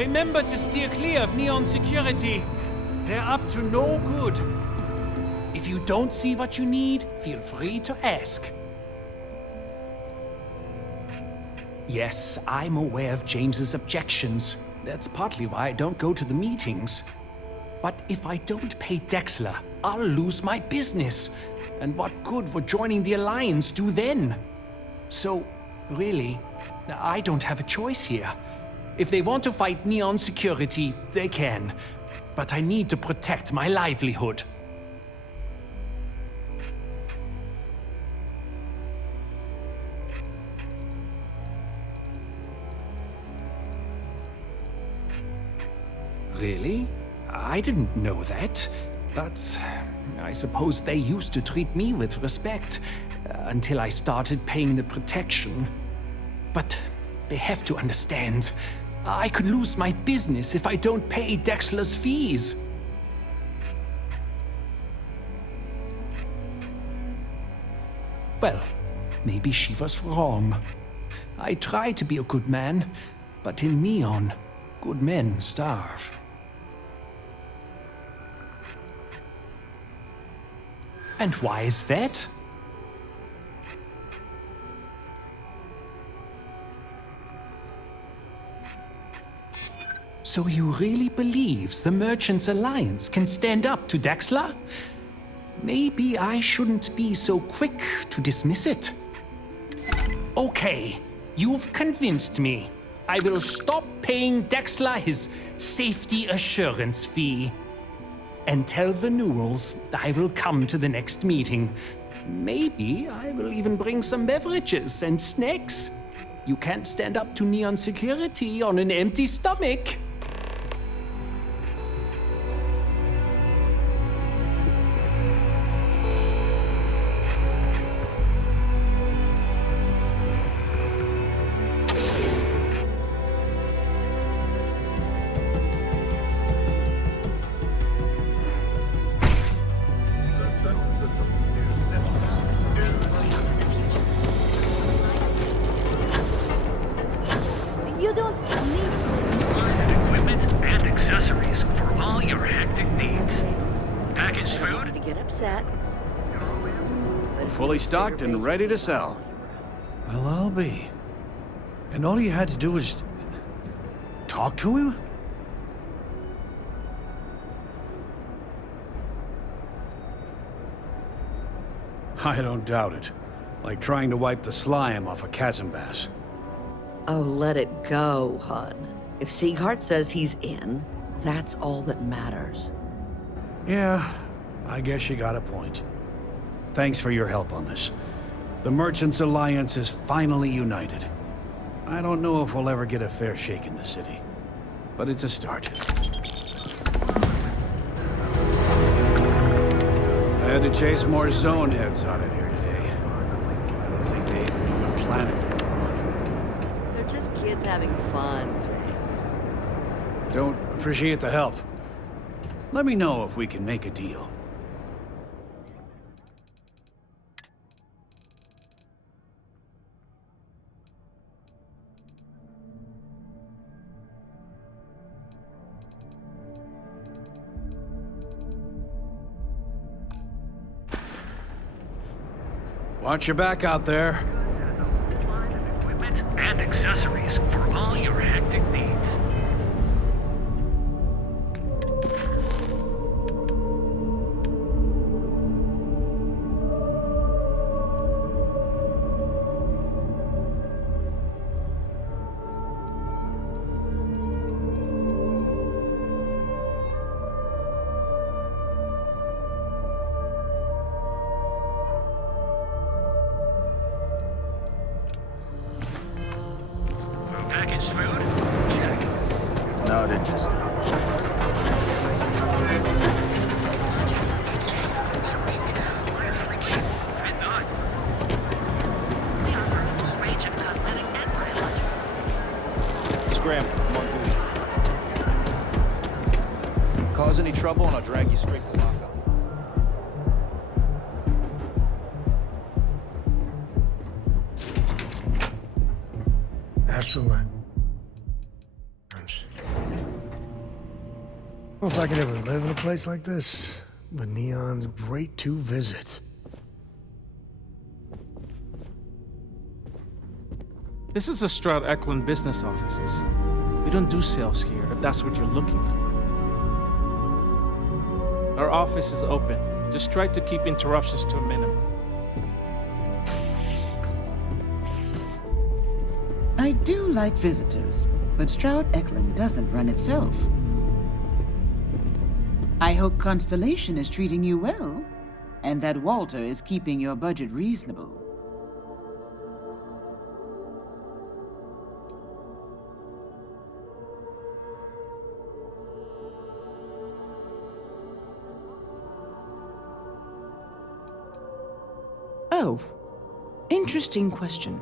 Remember to steer clear of Neon security. They're up to no good. If you don't see what you need, feel free to ask. Yes, I'm aware of James's objections. That's partly why I don't go to the meetings. But if I don't pay Dexler, I'll lose my business. And what good would joining the Alliance do then? So, really, I don't have a choice here. If they want to fight Neon security, they can. But I need to protect my livelihood. Really? I didn't know that. But I suppose they used to treat me with respect until I started paying the protection. But they have to understand. I could lose my business if I don't pay Dexler's fees. Well, maybe she was wrong. I try to be a good man, but in Neon, good men starve. And why is that? So you really believes the Merchants Alliance can stand up to Dexler? Maybe I shouldn't be so quick to dismiss it. Okay, you've convinced me. I will stop paying Dexler his safety assurance fee. And tell the Newells I will come to the next meeting. Maybe I will even bring some beverages and snacks. You can't stand up to Neon security on an empty stomach. You don't need Equipment and accessories for all your hectic needs. Packaged food? to get upset. Fully stocked and ready to sell. Well, I'll be. And all you had to do was talk to him? I don't doubt it. Like trying to wipe the slime off a chasm bass. Oh, let it go, hun. If Sieghart says he's in, that's all that matters. Yeah, I guess you got a point. Thanks for your help on this. The Merchants Alliance is finally united. I don't know if we'll ever get a fair shake in the city, but it's a start. I had to chase more zone heads out of here today. I don't think they even knew what planet they were on. They're just kids having fun, James. Don't appreciate the help. Let me know if we can make a deal. Watch your back out there. Equipment and accessories for all your hectic needs. Packaged food? Check. Not interested. Bit nuts. We offer a full range of cosmetic and biological. Scram, I'm on duty. Cause any trouble and I'll drag you straight to lockup. Ask for my... don't know if I could ever live in a place like this, but Neon's great to visit. This is the Stroud Eklund business offices. We don't do sales here, if that's what you're looking for. Our office is open. Just try to keep interruptions to a minimum. I do like visitors, but Stroud Eklund doesn't run itself. I hope Constellation is treating you well, and that Walter is keeping your budget reasonable. Oh, interesting question.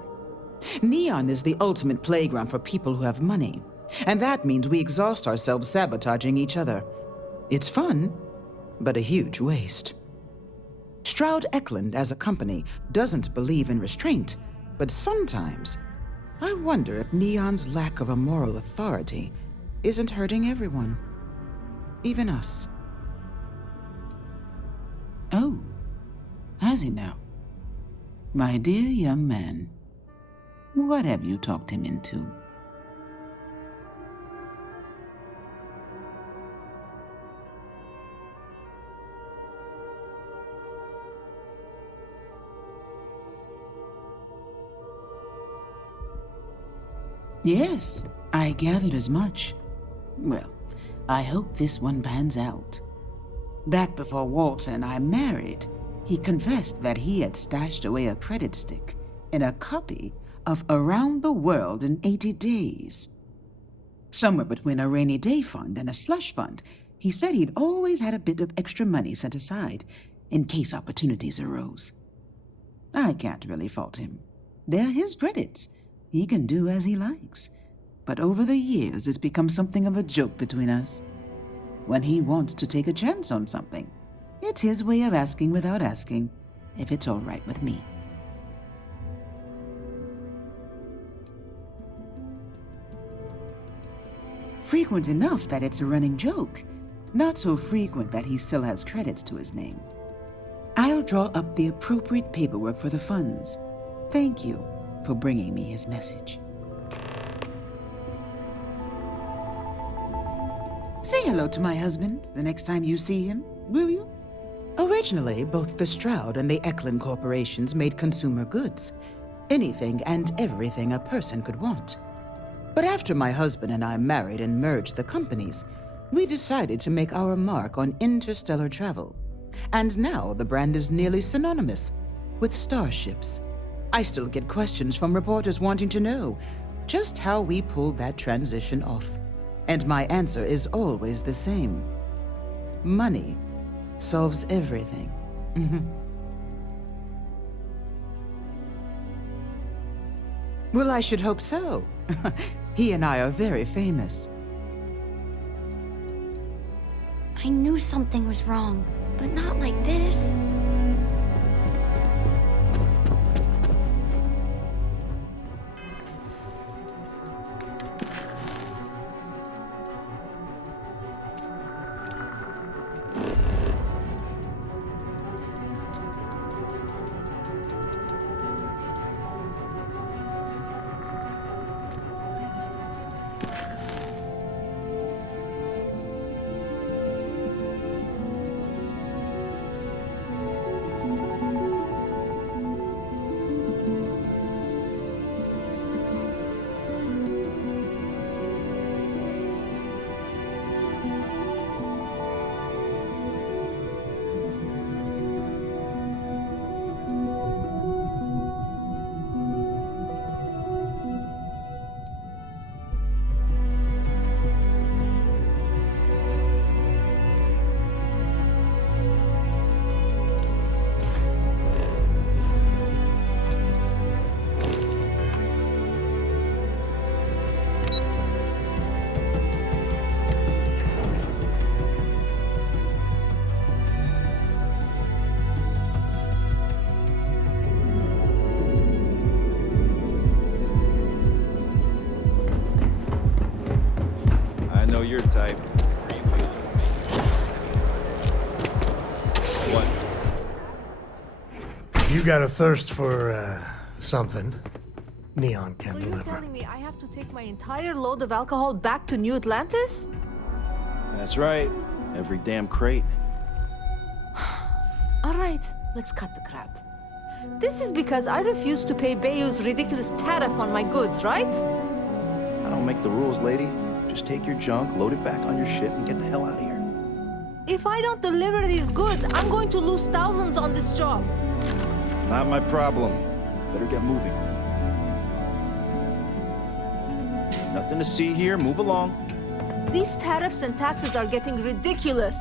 Neon is the ultimate playground for people who have money, and that means we exhaust ourselves sabotaging each other. It's fun, but a huge waste. Stroud Eklund as a company doesn't believe in restraint, but sometimes I wonder if Neon's lack of a moral authority isn't hurting everyone, even us. Oh, has he now? My dear young man, what have you talked him into? Yes, I gathered as much. Well, I hope this one pans out. Back before Walter and I married, he confessed that he had stashed away a credit stick in a copy of Around the World in 80 Days. Somewhere between a rainy day fund and a slush fund, he said he'd always had a bit of extra money set aside in case opportunities arose. I can't really fault him. They're his credits. He can do as he likes. But over the years, it's become something of a joke between us. When he wants to take a chance on something, it's his way of asking without asking if it's all right with me. Frequent enough that it's a running joke. Not so frequent that he still has credits to his name. I'll draw up the appropriate paperwork for the funds. Thank you for bringing me his message. Say hello to my husband the next time you see him, will you? Originally, both the Stroud and the Eklund corporations made consumer goods. Anything and everything a person could want. But after my husband and I married and merged the companies, we decided to make our mark on interstellar travel. And now the brand is nearly synonymous with starships. I still get questions from reporters wanting to know just how we pulled that transition off. And my answer is always the same. Money solves everything. Well, I should hope so. He and I are very famous. I knew something was wrong, but not like this. I know your type. Free wheelies, you got a thirst for, something, Neon can So you're deliver. telling me I have to take my entire load of alcohol back to New Atlantis? That's right. Every damn crate. All right, let's cut the crap. This is because I refuse to pay Bayou's ridiculous tariff on my goods, right? I don't make the rules, lady. Just take your junk, load it back on your ship, and get the hell out of here. If I don't deliver these goods, I'm going to lose thousands on this job. Not my problem. Better get moving. Nothing to see here. Move along. These tariffs and taxes are getting ridiculous.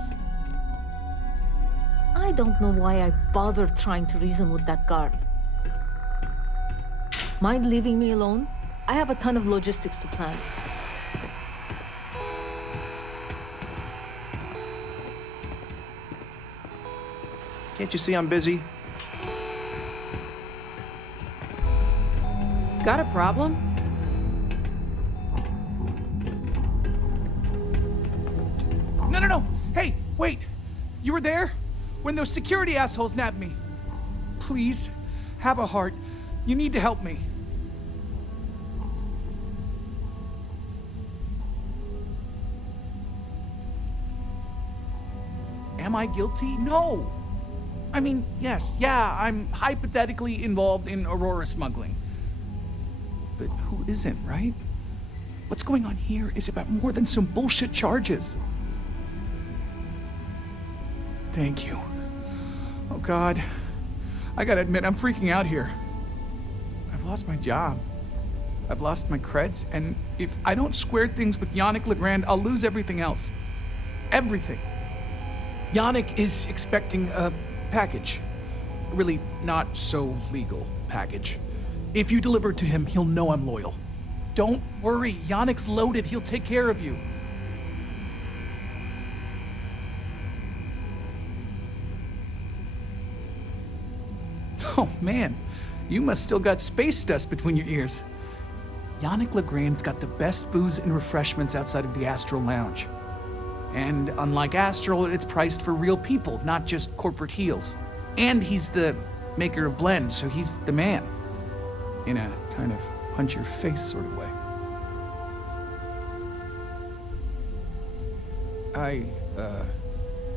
I don't know why I bothered trying to reason with that guard. Mind leaving me alone? I have a ton of logistics to plan. Can't you see I'm busy? Got a problem? No. Hey, wait. You were there? When those security assholes nabbed me. Please, have a heart. You need to help me. Am I guilty? No. I mean, yes, I'm hypothetically involved in Aurora smuggling. But who isn't, right? What's going on here is about more than some bullshit charges. Thank you. Oh, God. I gotta admit, I'm freaking out here. I've lost my job. I've lost my creds, and if I don't square things with Yannick Legrand, I'll lose everything else. Everything. Yannick is expecting a package. A really not so legal package. If you deliver it to him, he'll know I'm loyal. Don't worry, Yannick's loaded. He'll take care of you. Oh man, you must still got space dust between your ears. Yannick Legrand's got the best booze and refreshments outside of the Astral Lounge. And unlike Astral, it's priced for real people, not just corporate heels. And he's the maker of blends, so he's the man. In a kind of punch-your-face sort of way. I,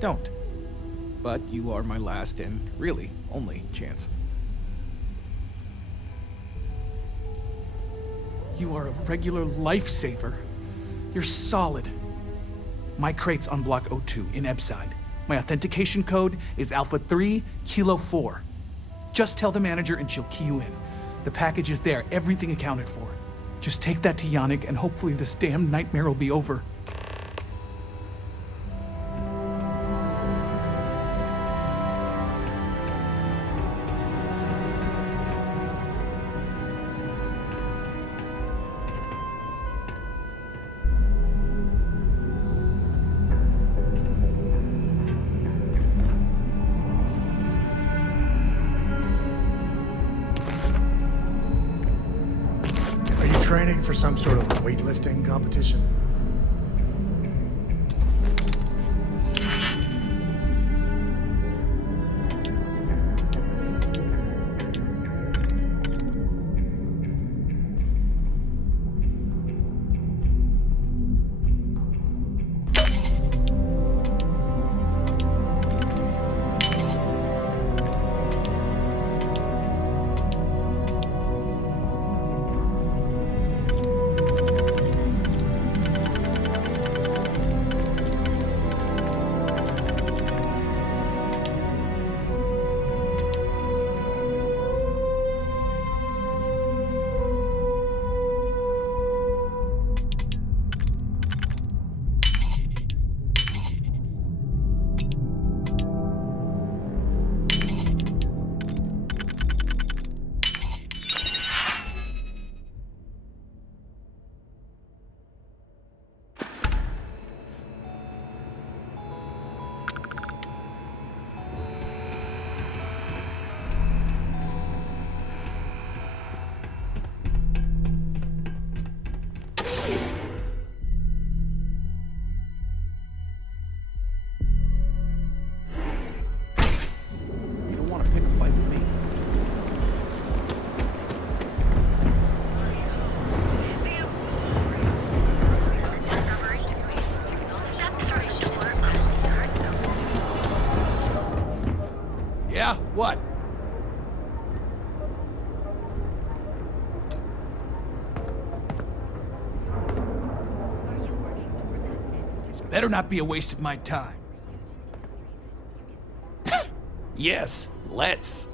don't. But you are my last and really only chance. You are a regular lifesaver. You're solid. My crate's on Block 02 in Ebside. My authentication code is Alpha 3 Kilo 4. Just tell the manager and she'll key you in. The package is there, everything accounted for. Just take that to Yannick and hopefully this damn nightmare will be over. Training for some sort of weightlifting competition? What? This better not be a waste of my time. Yes, let's.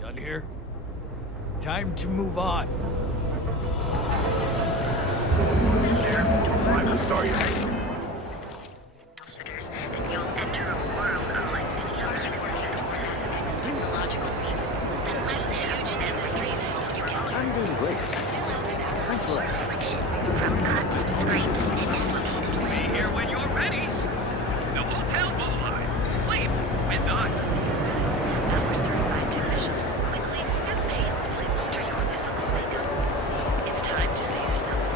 Done here? Time to move on. And you'll enter a world unlike any other. Are you working toward that next technological leap? Then let Fusion Industries help you get there. I'm doing great. Thanks for asking. Be here when you're ready. The hotel will line. Sleep with us. Our certified technicians will quickly and painlessly alter your physical makeup. It's time to see yourself.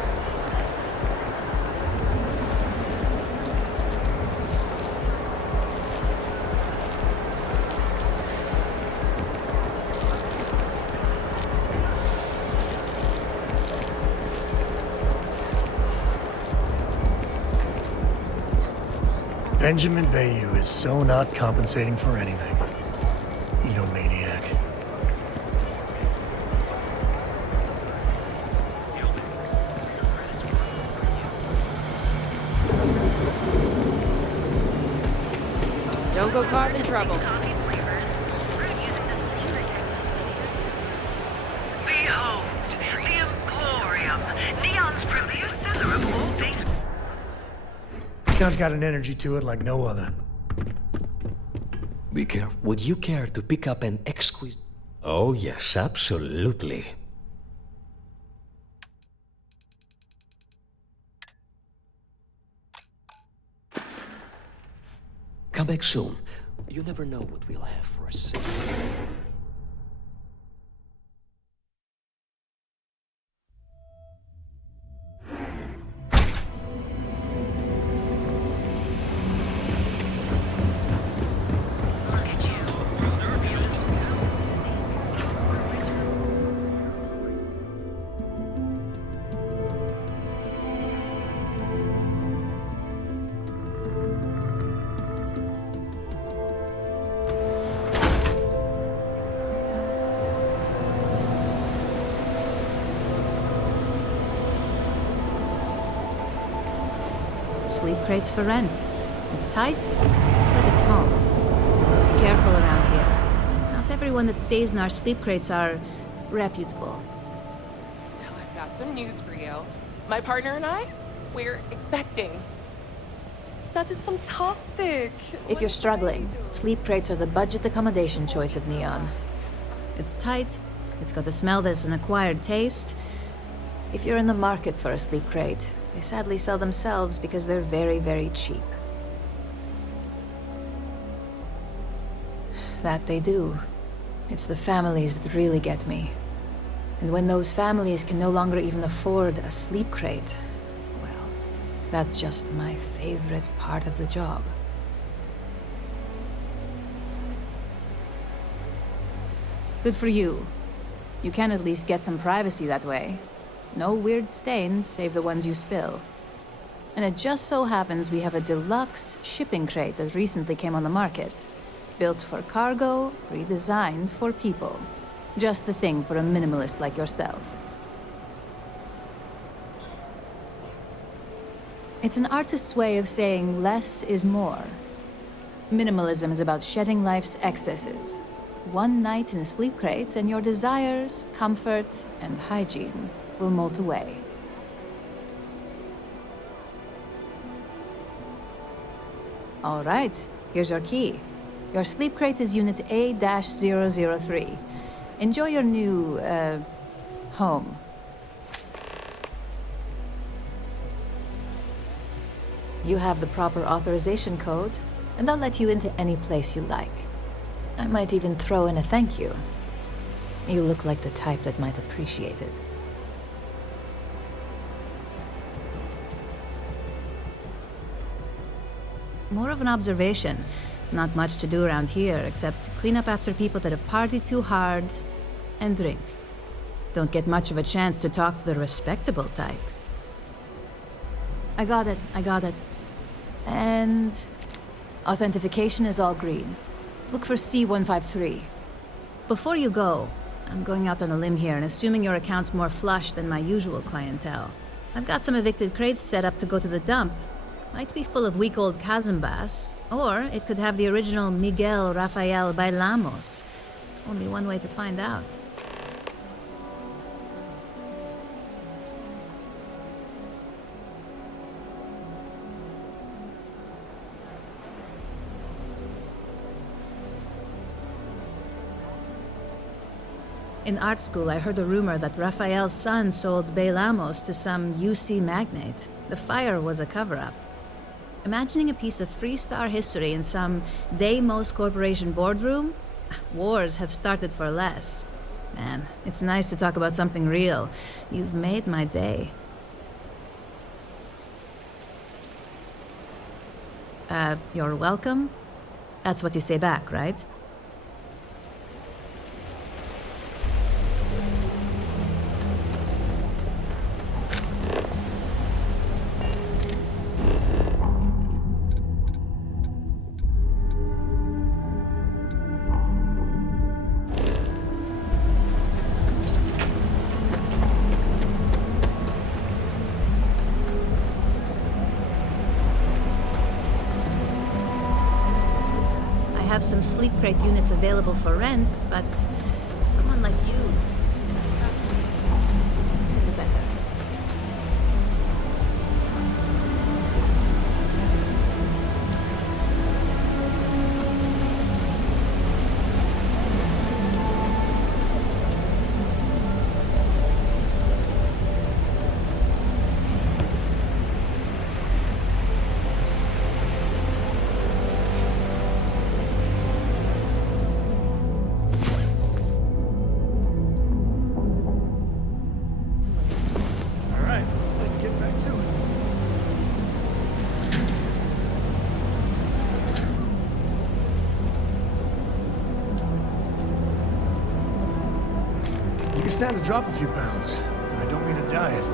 Benjamin Bayou is so not compensating for anything. Edomaniac. Don't go causing trouble. Behold, the Emporium, Neon's premier center of all things. Neon's got an energy to it like no other. Be careful. Would you care to pick up an exquisite... Oh, yes, absolutely. Come back soon. You never know what we'll have for us. Look at you. Sleep crates for rent. It's tight, but it's home. Be careful around here. Not everyone that stays in our sleep crates are reputable. So I've got some news for you. My partner and I, we're expecting. That is fantastic. If you're struggling, sleep crates are the budget accommodation choice of Neon. It's tight, it's got a smell that's an acquired taste. If you're in the market for a sleep crate, they sadly sell themselves because they're very, very cheap. That they do. It's the families that really get me. And when those families can no longer even afford a sleep crate, well, that's just my favorite part of the job. Good for you. You can at least get some privacy that way. No weird stains, save the ones you spill. And it just so happens we have a deluxe shipping crate that recently came on the market. Built for cargo, redesigned for people. Just the thing for a minimalist like yourself. It's an artist's way of saying less is more. Minimalism is about shedding life's excesses. One night in a sleep crate, and your desires, comfort, and hygiene will molt away. All right, here's your key. Your sleep crate is Unit A-003. Enjoy your new, home. You have the proper authorization code, and I'll let you into any place you like. I might even throw in a thank you. You look like the type that might appreciate it. More of an observation. Not much to do around here, except clean up after people that have partied too hard and drink. Don't get much of a chance to talk to the respectable type. I got it. And authentication is all green. Look for C153. Before you go, I'm going out on a limb here and assuming your account's more flush than my usual clientele. I've got some evicted crates set up to go to the dump. Might be full of week-old Kazambas, or it could have the original Miguel Rafael Bailamos. Only one way to find out. In art school, I heard a rumor that Rafael's son sold Bailamos to some UC magnate. The fire was a cover-up. Imagining a piece of Freestar history in some Deimos Corporation boardroom? Wars have started for less. Man, it's nice to talk about something real. You've made my day. You're welcome? That's what you say back, right? Some sleep crate units available for rent, but someone like you can trust me. The better. You can stand to drop a few pounds. I don't mean a diet.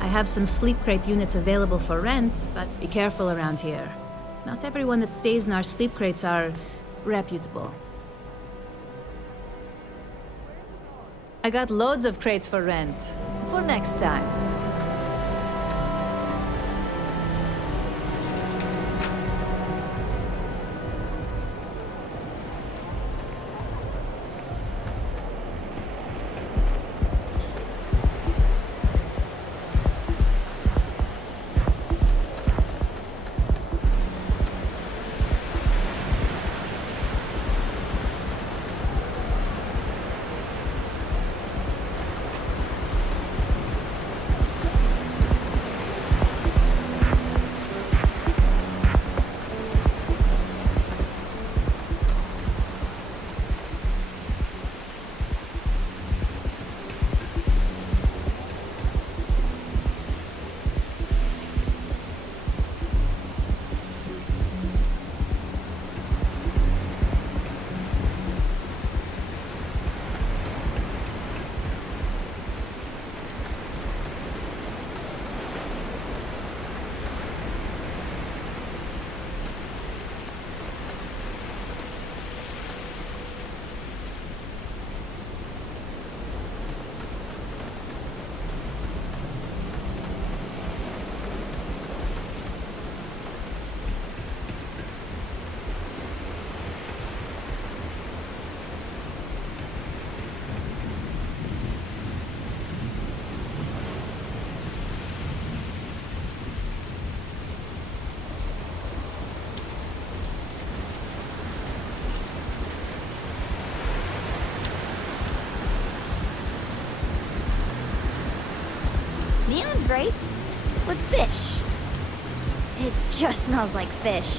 I have some sleep crate units available for rent, but be careful around here. Not everyone that stays in our sleep crates are reputable. I got loads of crates for rent. For next time. great. With fish. It just smells like fish.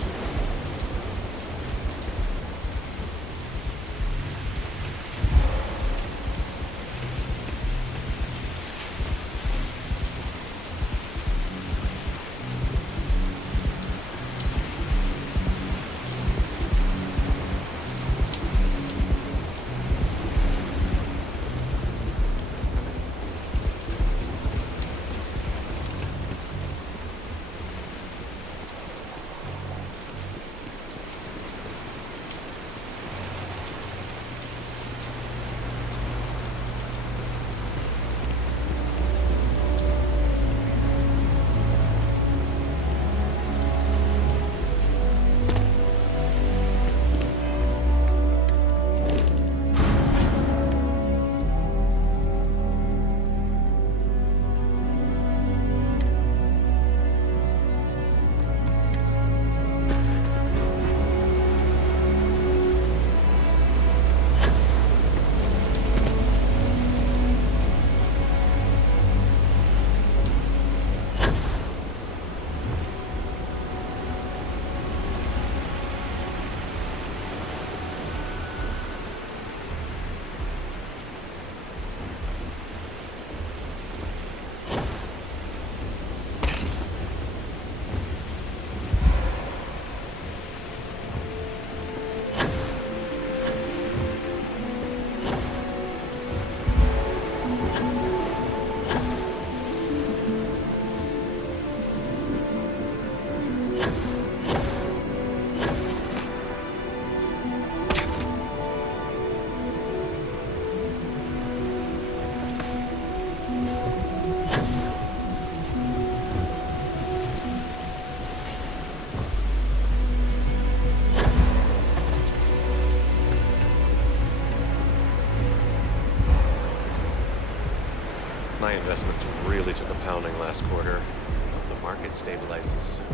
My investments really took a pounding last quarter. Hope the market stabilizes soon.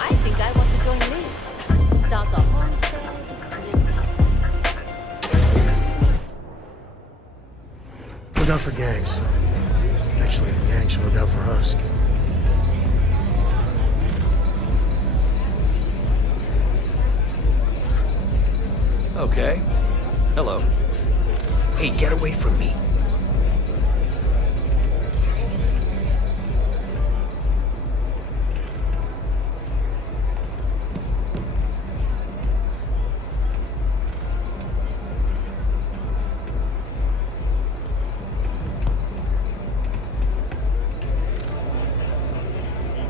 I think I want to join List. Start a homestead, live happily. Look out for gangs. Actually, the gang should look out for us. Okay. Hello. Hey, get away from me.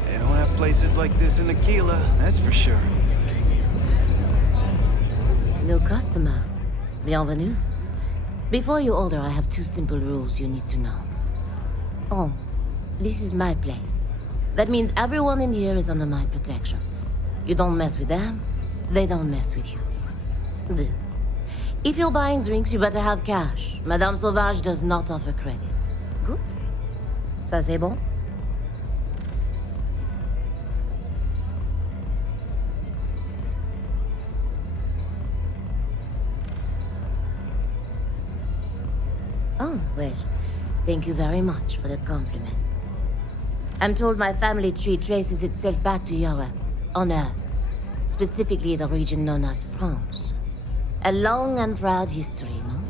They don't have places like this in Aquila, that's for sure. New customer. Bienvenue. Before you order, I have two simple rules you need to know. Oh, this is my place. That means everyone in here is under my protection. You don't mess with them, they don't mess with you. Deux. If you're buying drinks, you better have cash. Madame Sauvage does not offer credit. Good? Ça c'est bon? Oh, well, thank you very much for the compliment. I'm told my family tree traces itself back to Europe, on Earth. Specifically the region known as France. A long and proud history, no?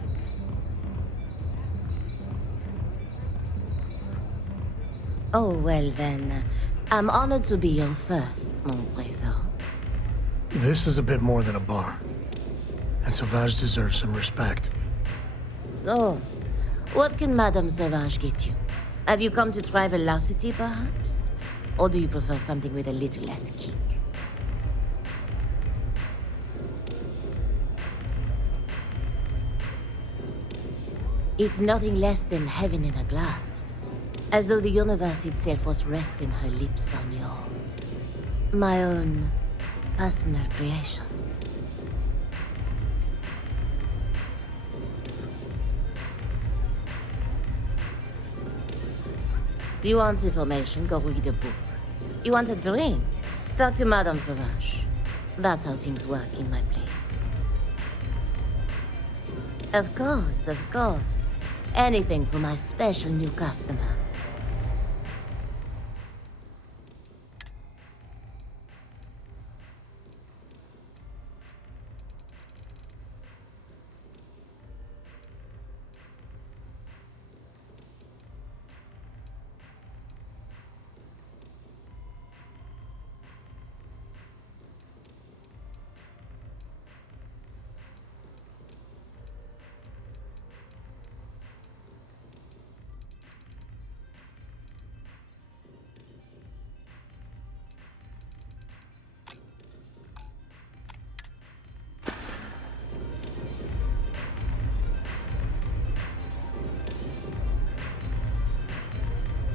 Oh, well then, I'm honored to be your first, mon trésor. This is a bit more than a bar. And Sauvage deserves some respect. So, what can Madame Sauvage get you? Have you come to try velocity, perhaps? Or do you prefer something with a little less kick? It's nothing less than heaven in a glass. As though the universe itself was resting her lips on yours. My own personal creation. You want information? Go read a book. You want a drink? Talk to Madame Sauvage. That's how things work in my place. Of course, of course. Anything for my special new customer.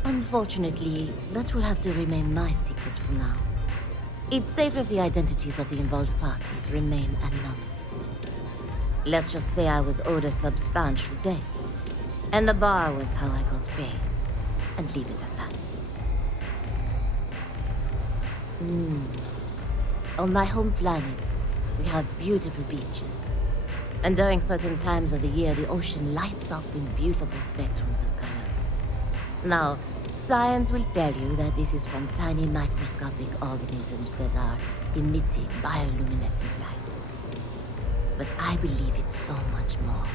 Unfortunately, that will have to remain my secret for now. It's safe if the identities of the involved parties remain anonymous. Let's just say I was owed a substantial debt, and the bar was how I got paid, and leave it at that. On my home planet, we have beautiful beaches. And during certain times of the year, the ocean lights up in beautiful spectrums of color. Now, science will tell you that this is from tiny microscopic organisms that are emitting bioluminescent light. But I believe it's so much more.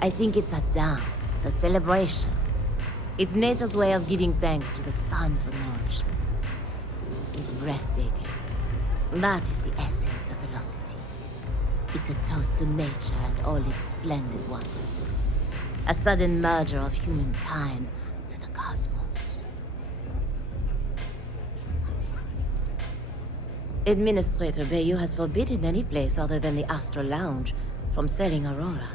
I think it's a dance, a celebration. It's nature's way of giving thanks to the sun for nourishment. It's breathtaking. That is the essence of velocity. It's a toast to nature and all its splendid wonders. A sudden merger of humankind to the cosmos. Administrator Bayou has forbidden any place other than the Astral Lounge from selling Aurora.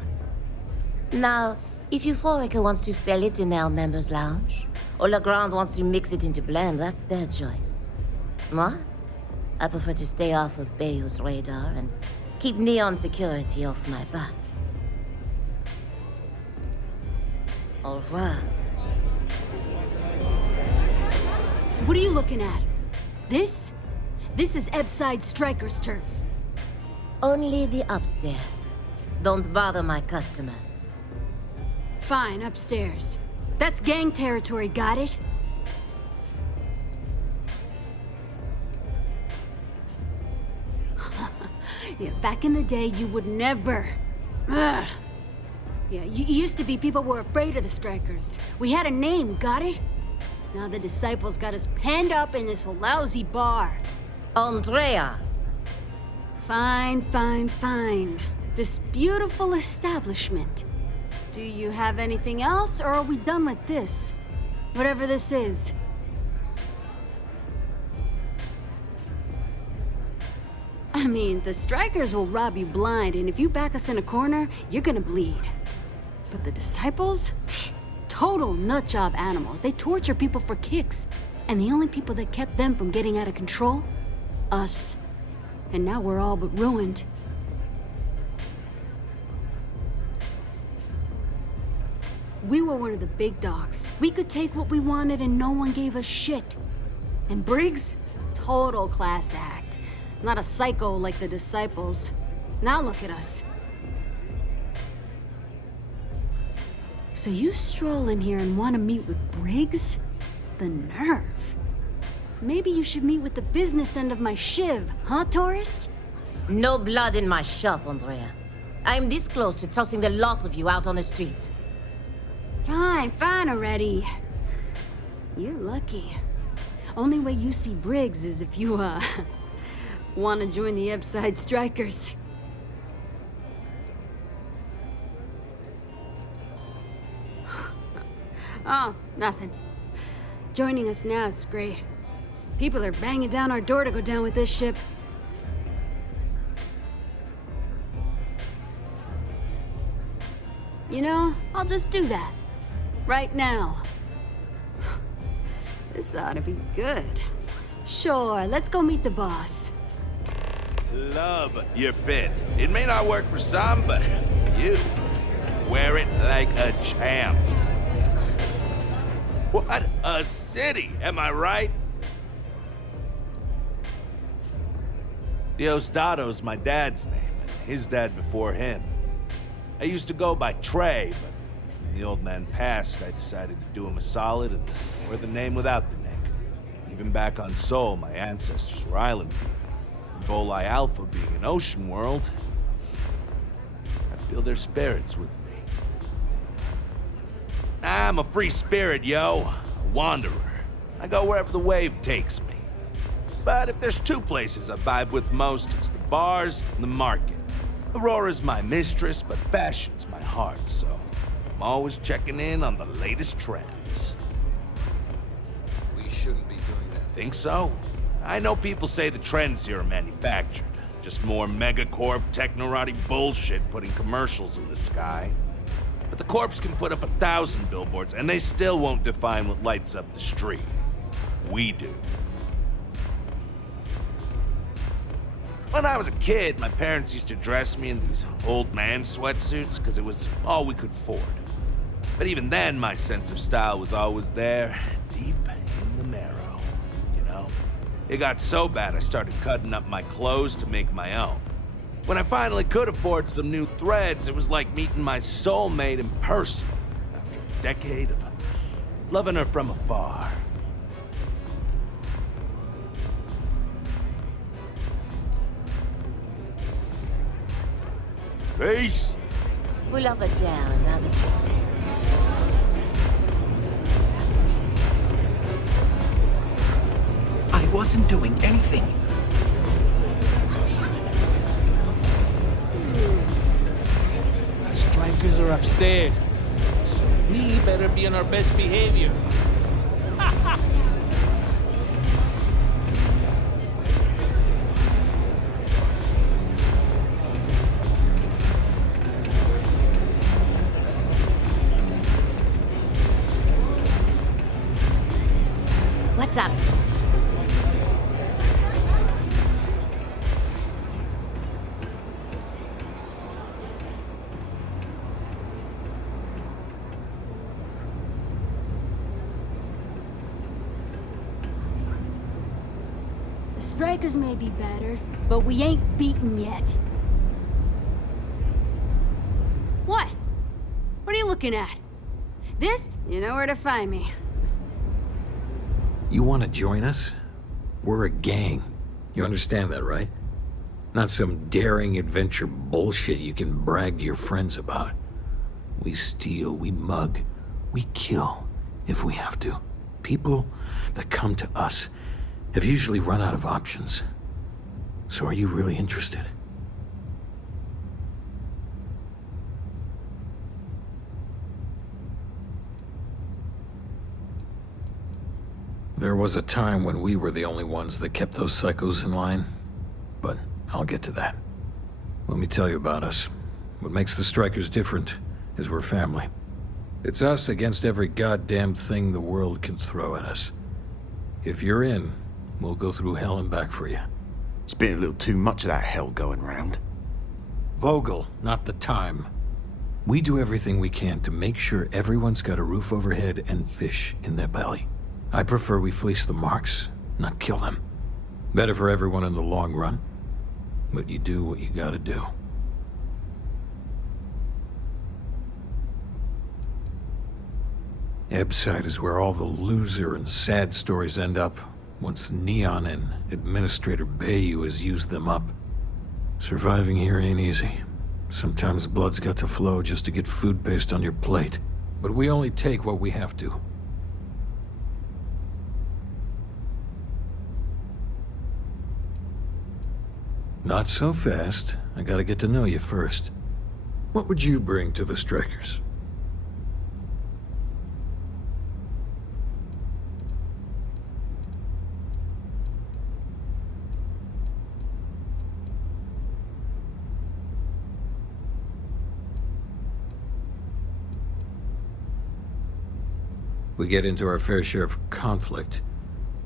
Now, if Euphorica wants to sell it in their members' lounge, or Legrand wants to mix it into blend, that's their choice. Moi? I prefer to stay off of Bayou's radar and keep Neon security off my back. Au revoir. What are you looking at? This? This is Ebside Striker's turf. Only the upstairs. Don't bother my customers. Fine, upstairs. That's gang territory, got it? Yeah, back in the day, you would never. Ugh. Yeah, you used to be people were afraid of the Strikers. We had a name, got it? Now the disciples got us penned up in this lousy bar. Andrea! Fine, fine, fine. This beautiful establishment. Do you have anything else, or are we done with this? Whatever this is. I mean, the Strikers will rob you blind, and if you back us in a corner, you're gonna bleed. But the disciples? Total nutjob animals. They torture people for kicks. And the only people that kept them from getting out of control? Us. And now we're all but ruined. We were one of the big dogs. We could take what we wanted and no one gave us shit. And Briggs? Total class act. Not a psycho like the disciples. Now look at us. So you stroll in here and want to meet with Briggs? The nerve. Maybe you should meet with the business end of my shiv, huh, tourist? No blood in my shop, Andrea. I'm this close to tossing the lot of you out on the street. Fine, fine already. You're lucky. Only way you see Briggs is if you, want to join the Ebside Strikers. Oh, nothing. Joining us now is great. People are banging down our door to go down with this ship. You know, I'll just do that. Right now. This ought to be good. Sure, let's go meet the boss. Love your fit. It may not work for some, but you wear it like a champ. What a city, am I right? Diosdado's my dad's name, and his dad before him. I used to go by Trey, but when the old man passed, I decided to do him a solid and wear the name without the Nick. Even back on Sol, my ancestors were island people. Volii Alpha being an ocean world, I feel their spirits with me. I'm a free spirit, yo. A wanderer. I go wherever the wave takes me. But if there's two places I vibe with most, it's the bars and the market. Aurora's my mistress, but fashion's my heart, so I'm always checking in on the latest trends. We shouldn't be doing that. Think so? I know people say the trends here are manufactured. Just more megacorp, technorati bullshit putting commercials in the sky. But the corps can put up 1,000 billboards, and they still won't define what lights up the street. We do. When I was a kid, my parents used to dress me in these old man sweatsuits because it was all we could afford. But even then, my sense of style was always there, deep in the marrow, you know? It got so bad I started cutting up my clothes to make my own. When I finally could afford some new threads, it was like meeting my soulmate in person after a decade of loving her from afar. Peace! Bulava Jan, Avatar. I wasn't doing anything. The strikers are upstairs, so we better be on our best behavior. What's up? The strikers may be battered, but we ain't beaten yet. What? What are you looking at? This? You know where to find me. You want to join us? We're a gang. You understand that, right? Not some daring adventure bullshit you can brag to your friends about. We steal, we mug, we kill if we have to. People that come to us have usually run out of options. So are you really interested? There was a time when we were the only ones that kept those psychos in line, but I'll get to that. Let me tell you about us. What makes the Strikers different is we're family. It's us against every goddamn thing the world can throw at us. If you're in, we'll go through hell and back for you. It's been a little too much of that hell going round. Vogel, not the time. We do everything we can to make sure everyone's got a roof overhead and fish in their belly. I prefer we fleece the marks, not kill them. Better for everyone in the long run. But you do what you gotta do. Ebside is where all the loser and sad stories end up once Neon and Administrator Bayou has used them up. Surviving here ain't easy. Sometimes blood's got to flow just to get food based on your plate. But we only take what we have to. Not so fast. I gotta get to know you first. What would you bring to the Strikers? We get into our fair share of conflict,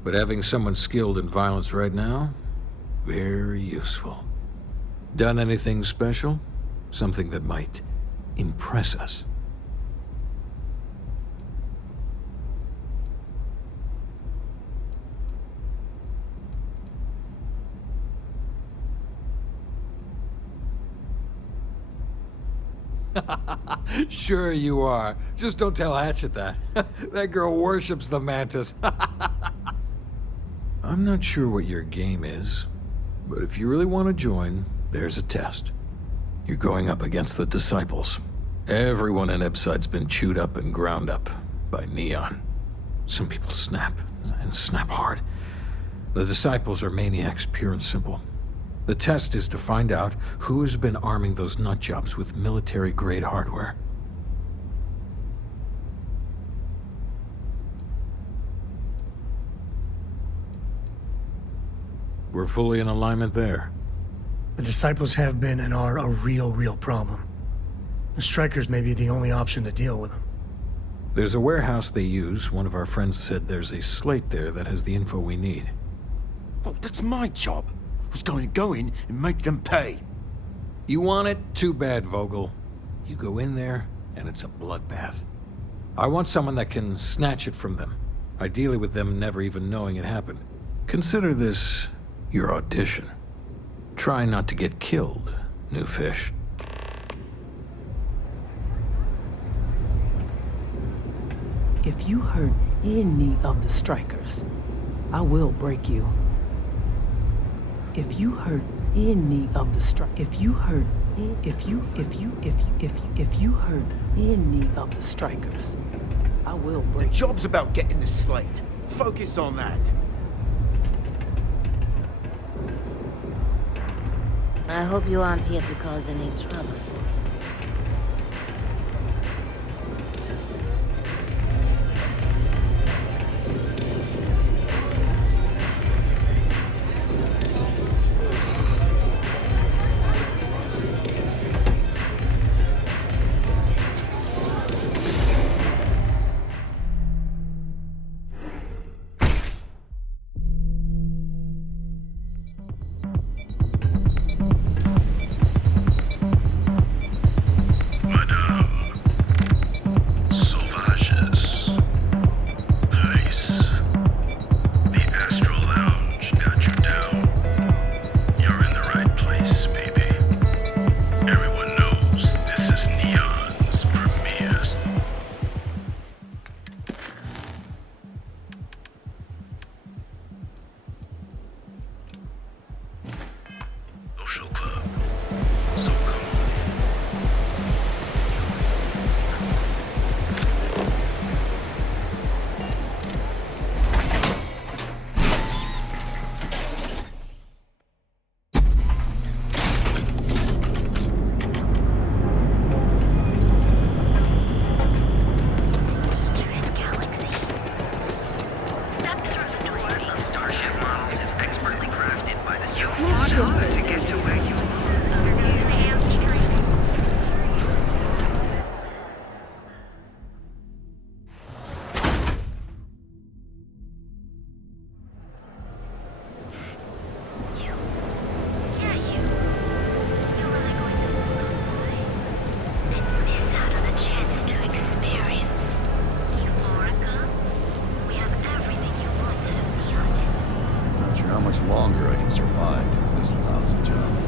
but having someone skilled in violence right now, very useful. Done anything special? Something that might impress us? Sure you are. Just don't tell Hatchet that. That girl worships the Mantis. I'm not sure what your game is, but if you really want to join, there's a test. You're going up against the Disciples. Everyone in Ebside's been chewed up and ground up by Neon. Some people snap, and snap hard. The Disciples are maniacs, pure and simple. The test is to find out who has been arming those nutjobs with military-grade hardware. We're fully in alignment there. The Disciples have been and are a real problem. The Strikers may be the only option to deal with them. There's a warehouse they use. One of our friends said there's a slate there that has the info we need. Oh, that's my job. I was going to go in and make them pay. You want it? Too bad, Vogel. You go in there, and it's a bloodbath. I want someone that can snatch it from them. Ideally with them never even knowing it happened. Consider this your audition. Try not to get killed, new fish. If you hurt any of the Strikers, I will break you. If you hurt any of the Strikers, if you hurt any of the Strikers, I will break you. The job's about getting the slate. Focus on that. I hope you aren't here to cause any trouble. Longer I can survive doing this lousy job.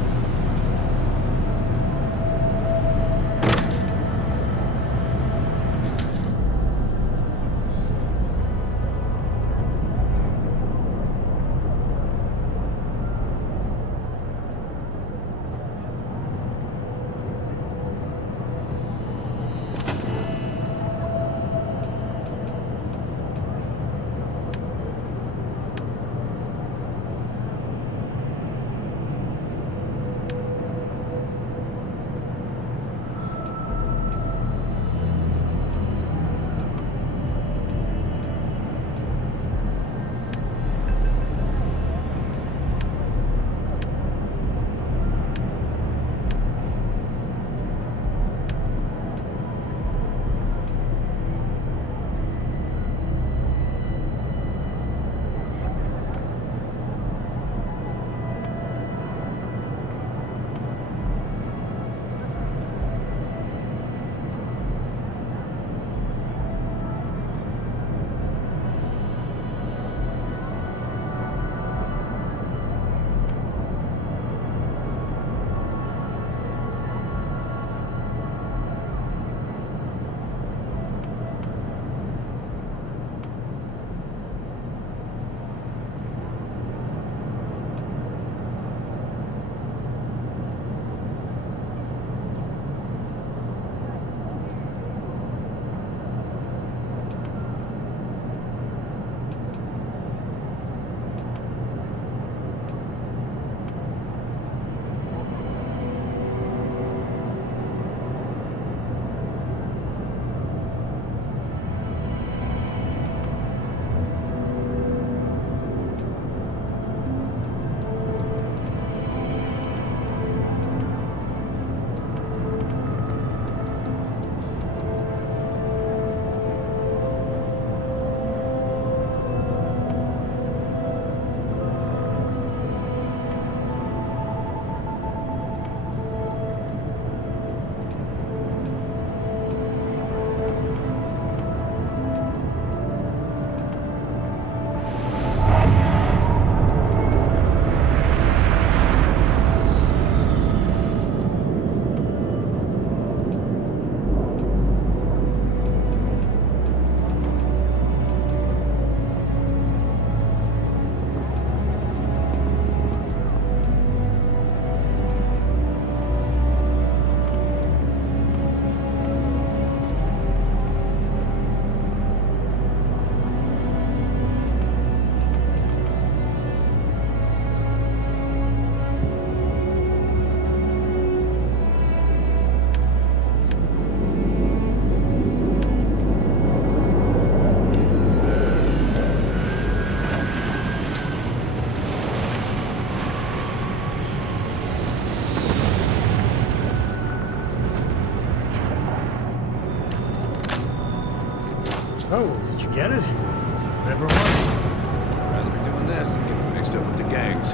Oh, did you get it? Whatever it was. I'd rather be doing this than getting mixed up with the gangs.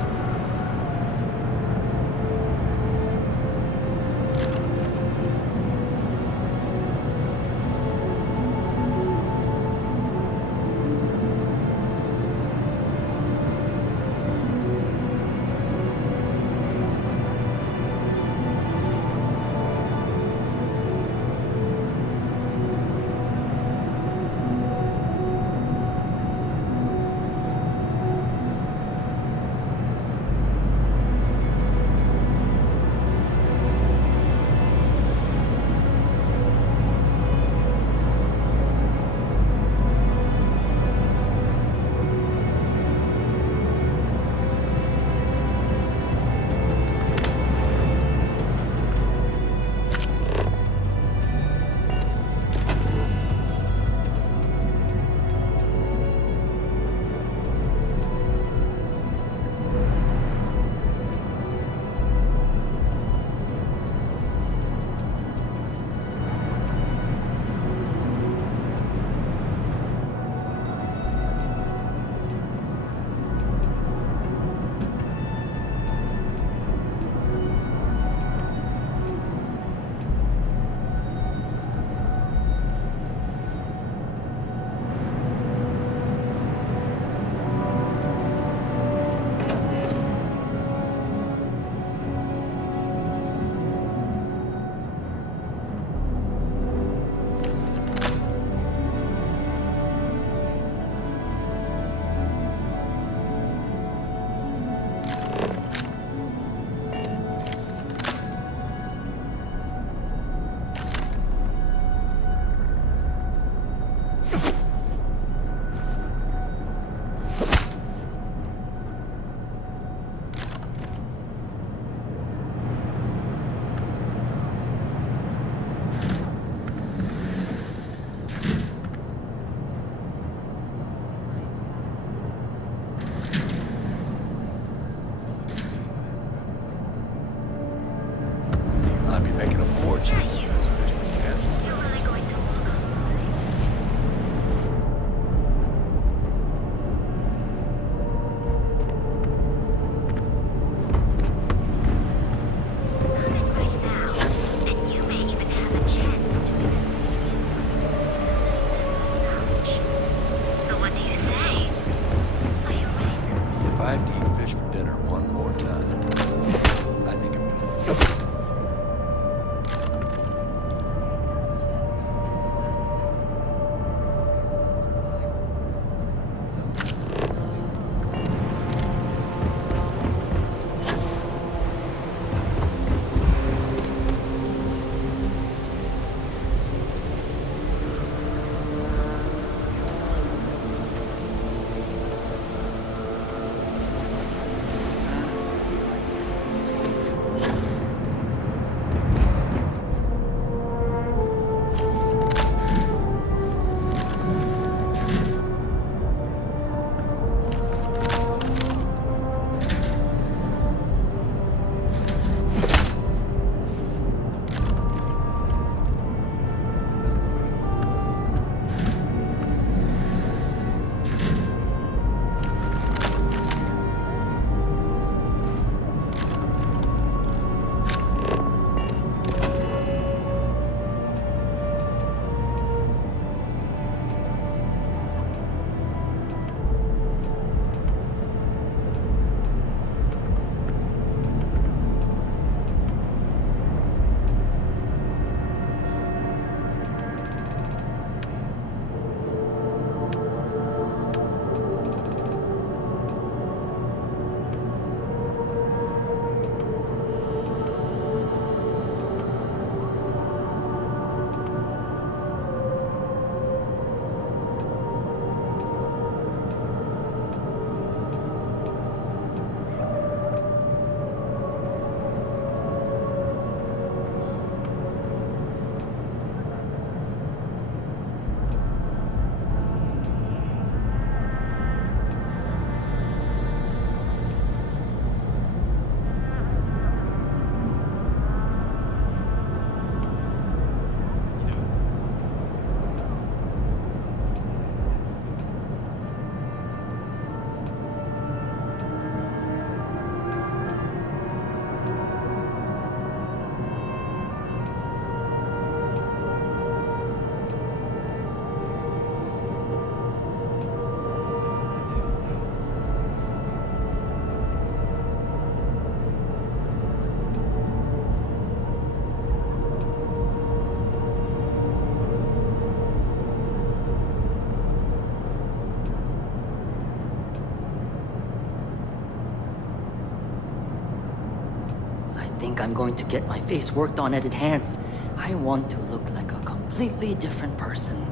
think I'm going to get my face worked on at Enhance. I want to look like a completely different person.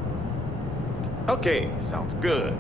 Okay, sounds good.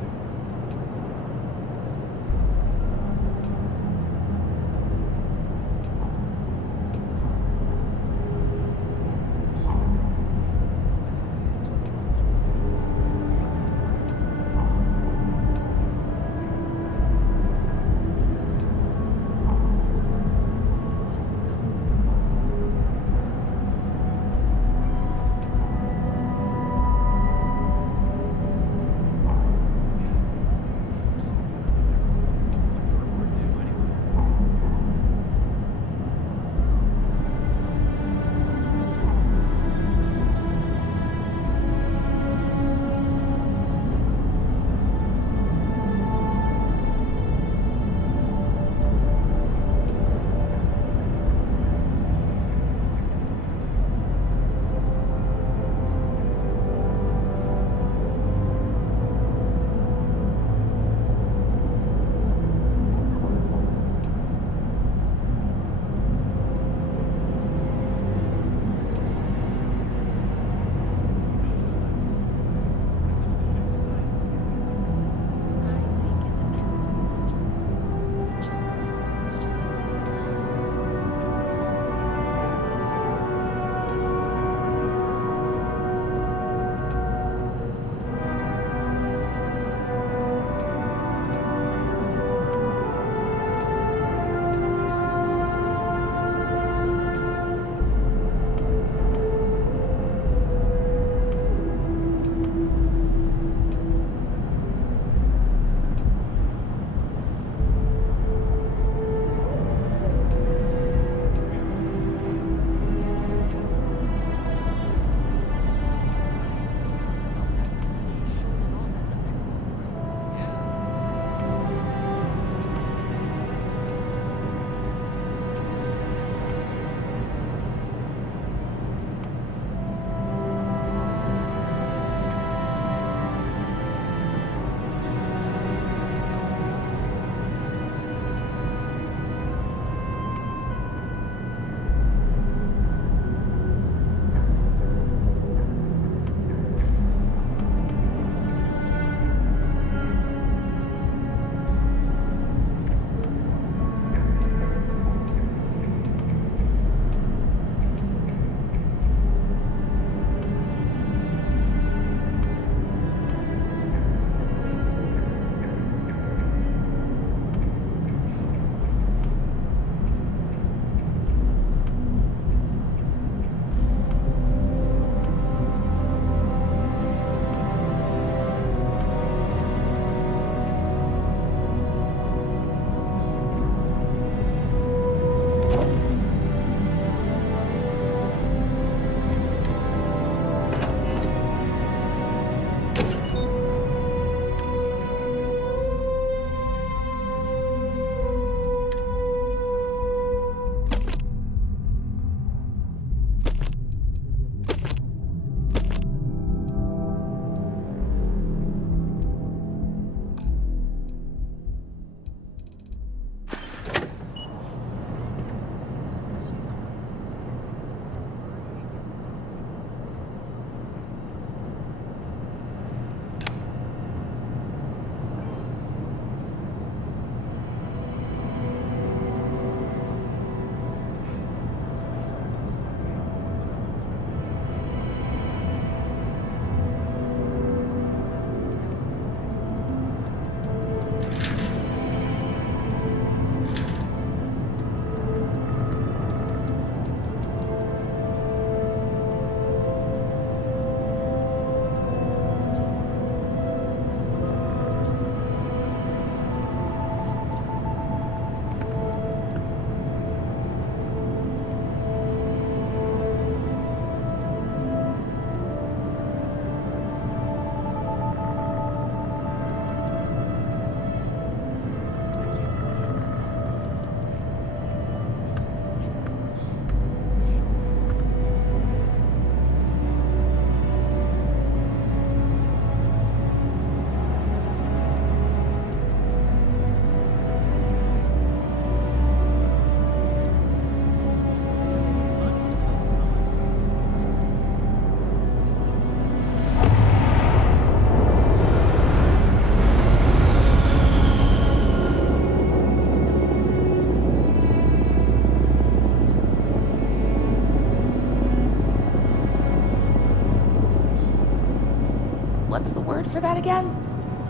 What's the word for that again?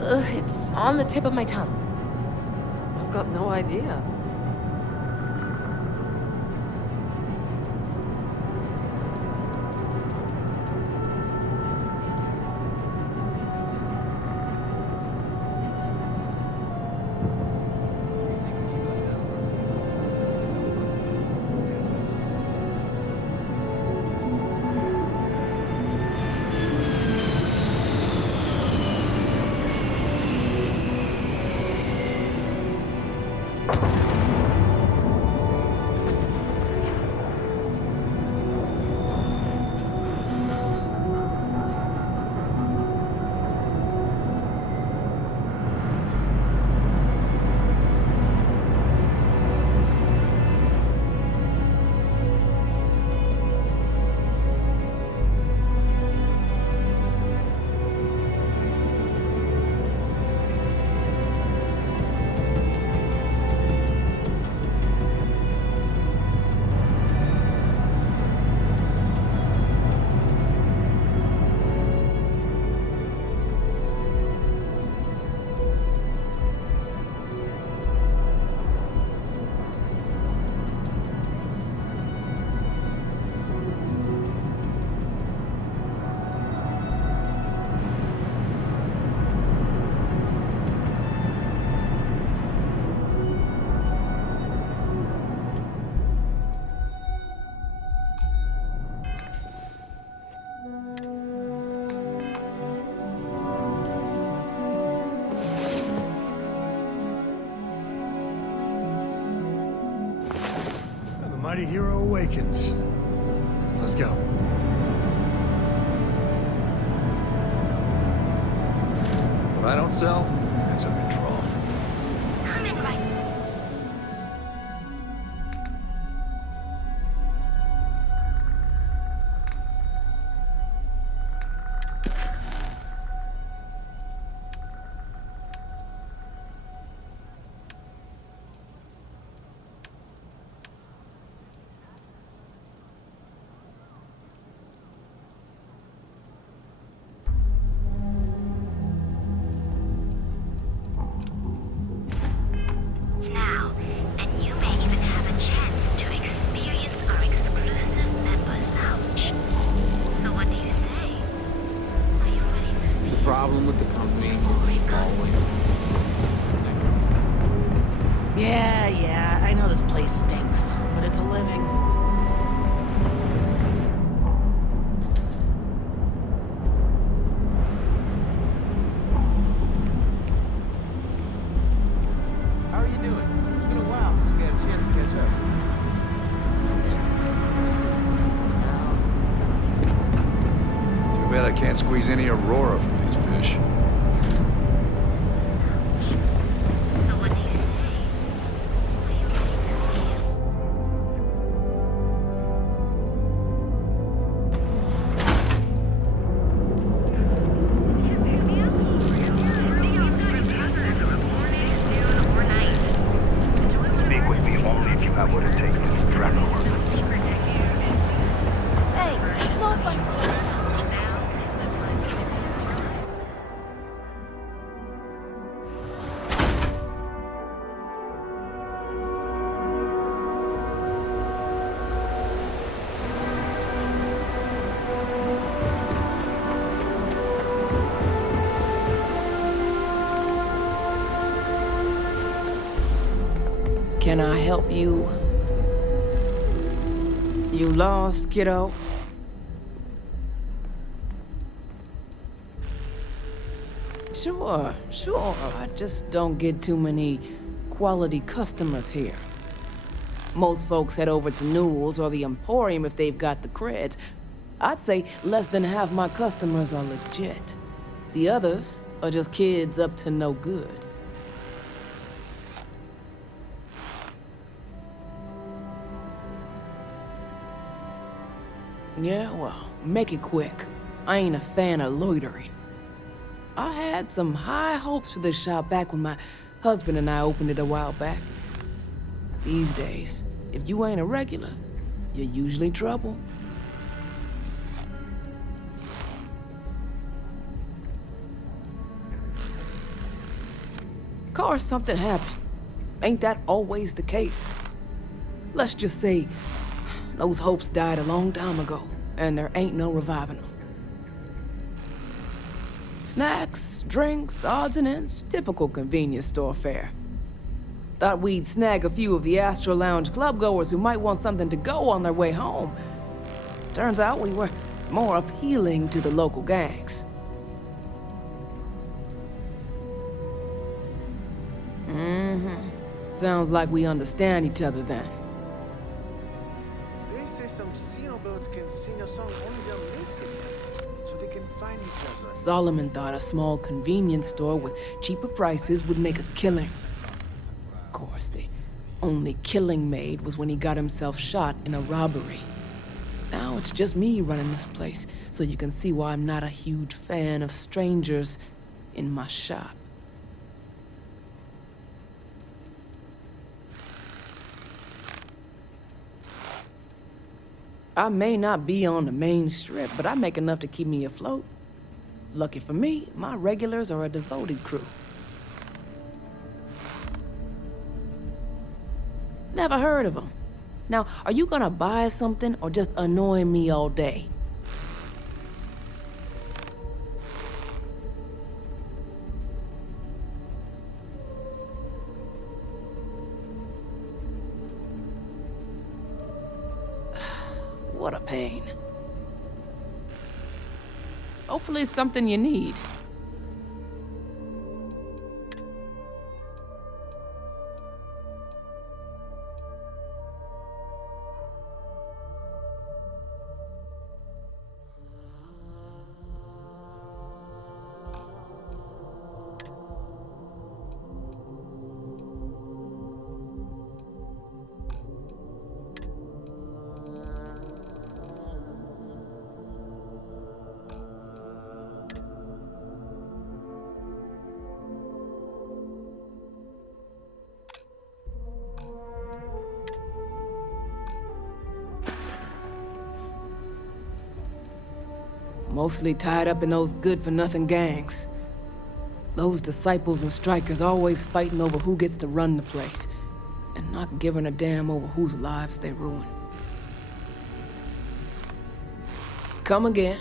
Ugh, it's on the tip of my tongue. I've got no idea. Mighty hero awakens. Let's go. What I don't sell, that's under control. Now, and you may even have a chance to experience our exclusive members lounge. So what do you say? Are you ready to see? The problem with the company is always... Yeah, I know this place stinks, but it's a living. How are you doing? It's been a while since we had a chance to catch up. Too bad I can't squeeze any Aurora from these fish. So what do you say? Are you ready to see? Speak with me only if you have what it takes to keep track of work. Hey, it's no funny stuff. Can I help you? You lost, kiddo? Sure. I just don't get too many quality customers here. Most folks head over to Newell's or the Emporium if they've got the creds. I'd say less than half my customers are legit. The others are just kids up to no good. Yeah, well, make it quick. I ain't a fan of loitering. I had some high hopes for this shop back when my husband and I opened it a while back. These days, if you ain't a regular, you're usually trouble. course, something happened. Ain't that always the case? Let's just say those hopes died a long time ago, and there ain't no reviving them. Snacks, drinks, odds and ends, typical convenience store fare. Thought we'd snag a few of the Astro Lounge clubgoers who might want something to go on their way home. Turns out we were more appealing to the local gangs. Sounds like we understand each other then. They say some birds can sing a song only they'll make it, so they can find each other. Solomon thought a small convenience store with cheaper prices would make a killing. Of course, the only killing made was when he got himself shot in a robbery. Now it's just me running this place, so you can see why I'm not a huge fan of strangers in my shop. I may not be on the main strip, but I make enough to keep me afloat. Lucky for me, my regulars are a devoted crew. Never heard of them. Now, are you gonna buy something or just annoy me all day? What a pain. Hopefully it's something you need. Mostly tied up in those good-for-nothing gangs. Those disciples and strikers always fighting over who gets to run the place, and not giving a damn over whose lives they ruin. Come again.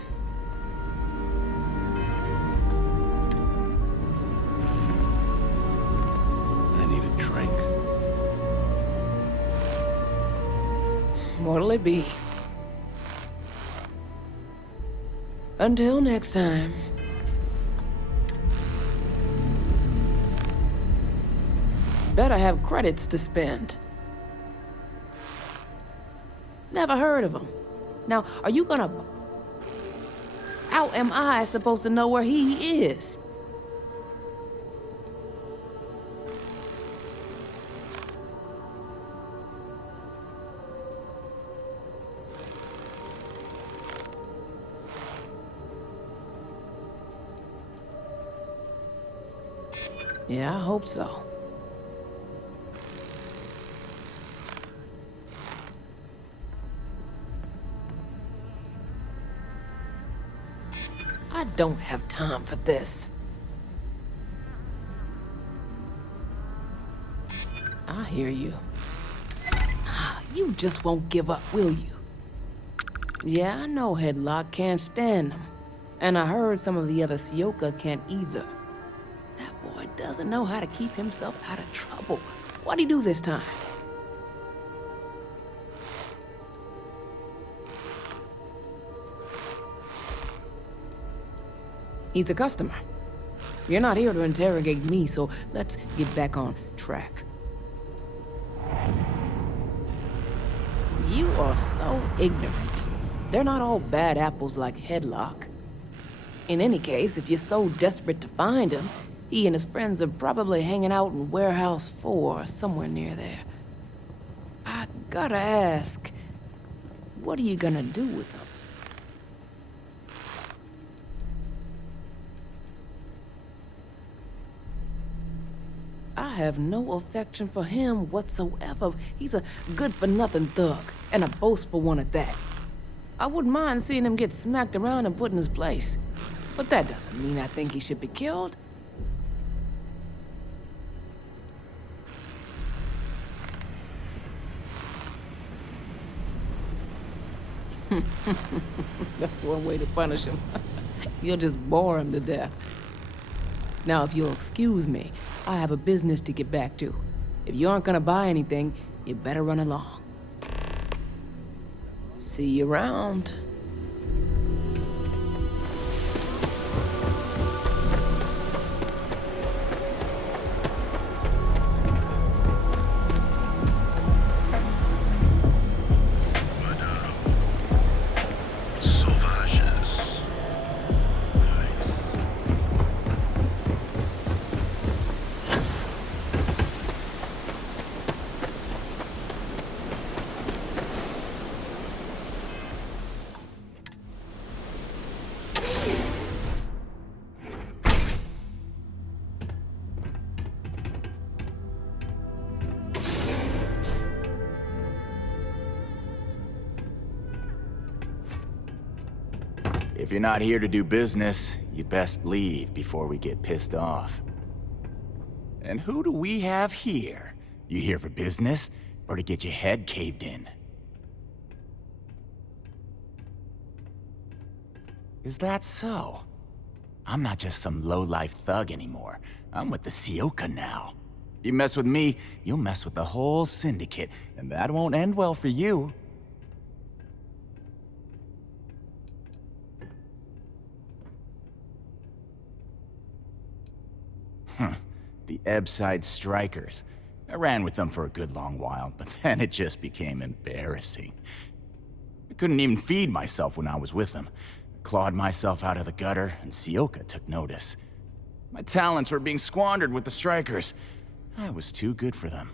I need a drink. What'll it be? Until next time. Better have credits to spend. Never heard of him. Now, are you gonna... How am I supposed to know where he is? Yeah, I hope so. I don't have time for this. I hear you. You just won't give up, will you? Yeah, I know Headlock can't stand them. And I heard some of the other Sioka can't either. That boy doesn't know how to keep himself out of trouble. What'd he do this time? He's a customer. You're not here to interrogate me, so let's get back on track. You are so ignorant. They're not all bad apples like Headlock. In any case, if you're so desperate to find him, he and his friends are probably hanging out in Warehouse 4 or somewhere near there. I gotta ask, what are you gonna do with him? I have no affection for him whatsoever. He's a good-for-nothing thug, and a boastful one at that. I wouldn't mind seeing him get smacked around and put in his place. But that doesn't mean I think he should be killed. That's one way to punish him. You'll just bore him to death. Now, if you'll excuse me, I have a business to get back to. If you aren't gonna buy anything, you better run along. See you around. If you're not here to do business, you'd best leave before we get pissed off. And who do we have here? You here for business, or to get your head caved in? Is that so? I'm not just some low-life thug anymore. I'm with the Sioka now. You mess with me, you'll mess with the whole syndicate, and that won't end well for you. The Ebbside Strikers. I ran with them for a good long while, but then it just became embarrassing. I couldn't even feed myself when I was with them. I clawed myself out of the gutter, and Sioka took notice. My talents were being squandered with the Strikers. I was too good for them.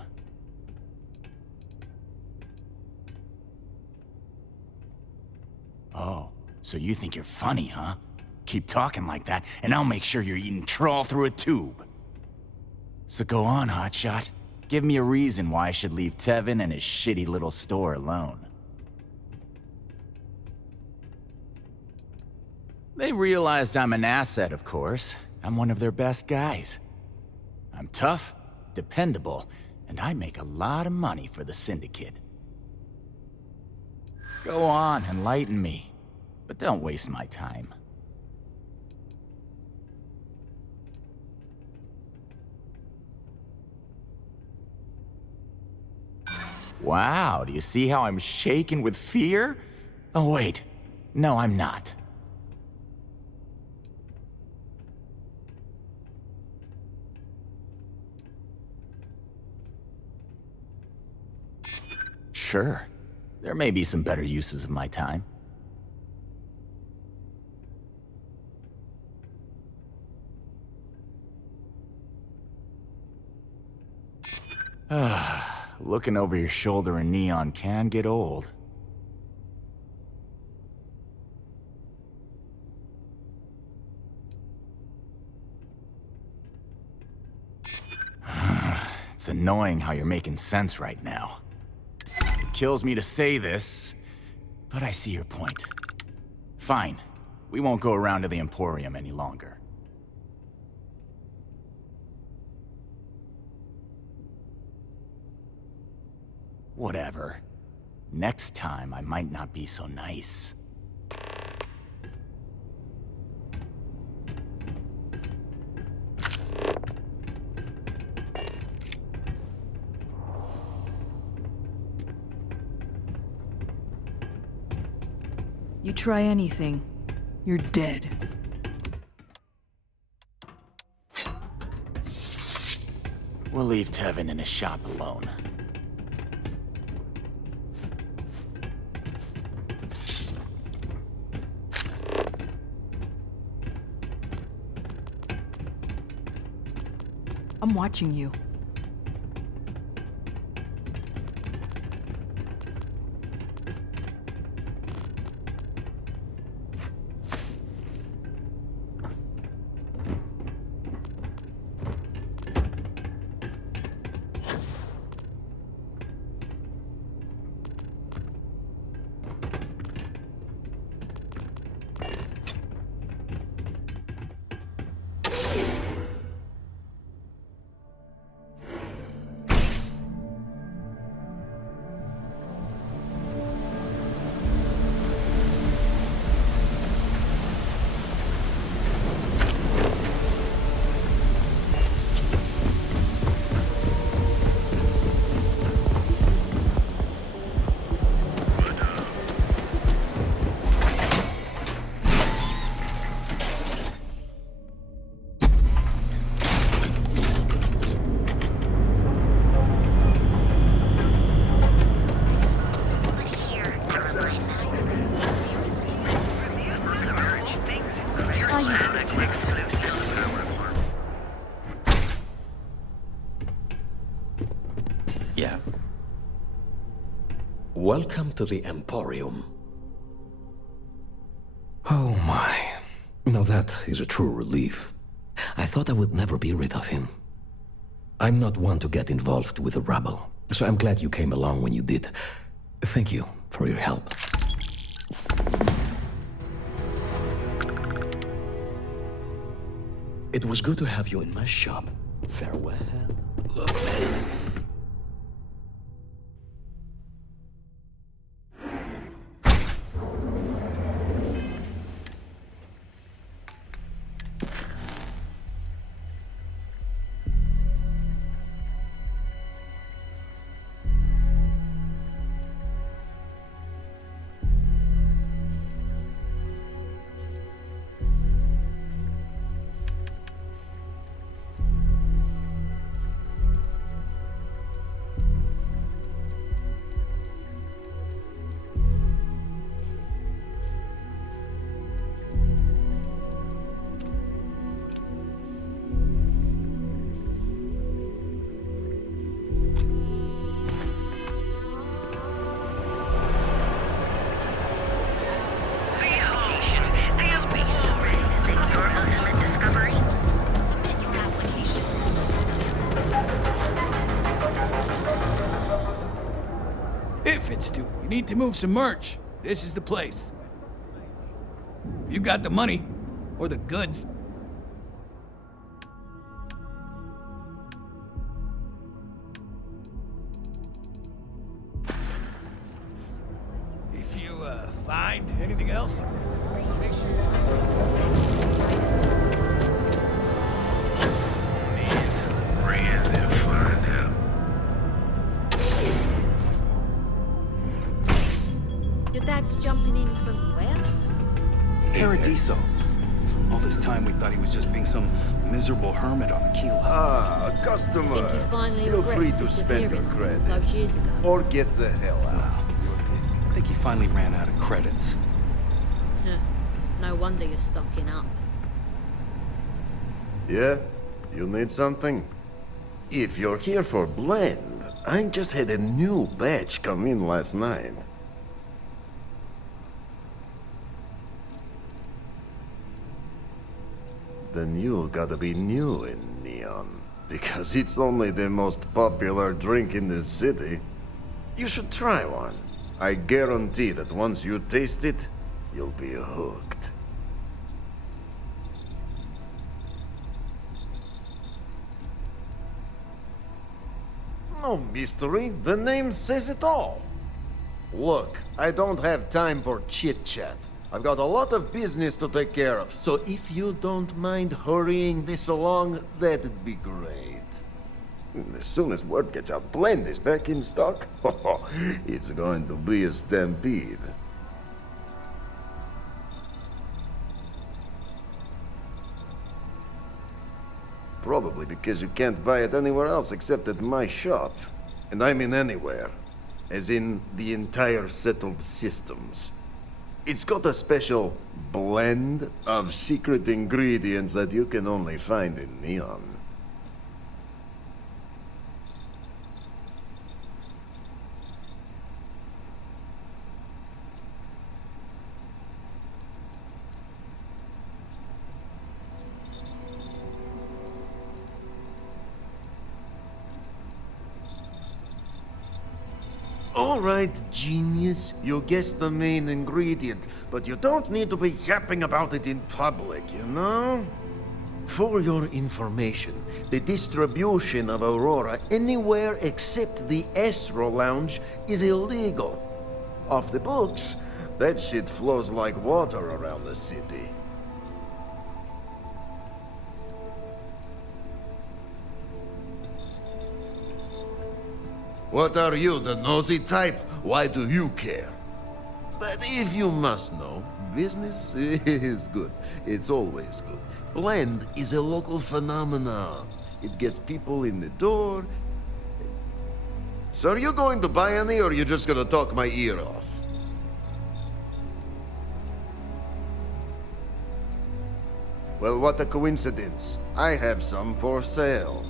Oh, so you think you're funny, huh? Keep talking like that, and I'll make sure you're eating trawl through a tube. So go on, hotshot. Give me a reason why I should leave Tevin and his shitty little store alone. They realized I'm an asset, of course. I'm one of their best guys. I'm tough, dependable, and I make a lot of money for the Syndicate. Go on, enlighten me. But don't waste my time. Wow, do you see how I'm shaking with fear? Oh wait, no I'm not. Sure, there may be some better uses of my time. Looking over your shoulder in neon can get old. It's annoying how you're making sense right now. It kills me to say this, but I see your point. Fine. We won't go around to the Emporium any longer. Whatever. Next time, I might not be so nice. You try anything, you're dead. We'll leave Tevin in his shop alone. I'm watching you. Yeah. Welcome to the Emporium. Oh my. Now that is a true relief. I thought I would never be rid of him. I'm not one to get involved with the rabble, so I'm glad you came along when you did. Thank you for your help. It was good to have you in my shop. Farewell. If it's due, we need to move some merch. This is the place. If you got the money, or the goods. If you, find anything else, make Your dad's jumping in from where? Paradiso. All this time we thought he was just being some miserable hermit on Aquila. Ah, customer. Think he finally Feel free regrets to spend your disappearing those credits. years ago. Or get the hell out. I think he finally ran out of credits. Huh. No wonder you're stocking up. Yeah? You need something? If you're here for blend, I just had a new batch come in last night. Then you gotta be new in Neon, because it's only the most popular drink in the city. You should try one. I guarantee that once you taste it, you'll be hooked. No mystery, the name says it all. Look, I don't have time for chit-chat. I've got a lot of business to take care of, so if you don't mind hurrying this along, that'd be great. As soon as word gets out, Blend is back in stock. It's going to be a stampede. Probably because you can't buy it anywhere else except at my shop. And I mean anywhere. As in the entire settled systems. It's got a special blend of secret ingredients that you can only find in Neon. All right, genius. You guessed the main ingredient, but you don't need to be yapping about it in public, you know? For your information, the distribution of Aurora anywhere except the Astro Lounge is illegal. Off the books, that shit flows like water around the city. What are you, the nosy type? Why do you care? But if you must know, business is good. It's always good. Blend is a local phenomenon. It gets people in the door. So are you going to buy any, or are you just gonna talk my ear off? Well, what a coincidence. I have some for sale.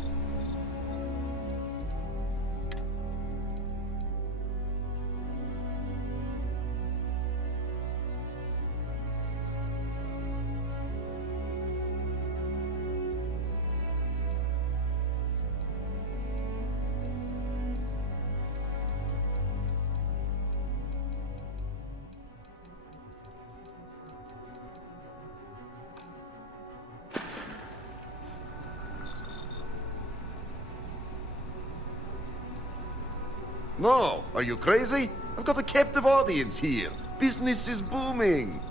No, are you crazy? I've got a captive audience here. Business is booming.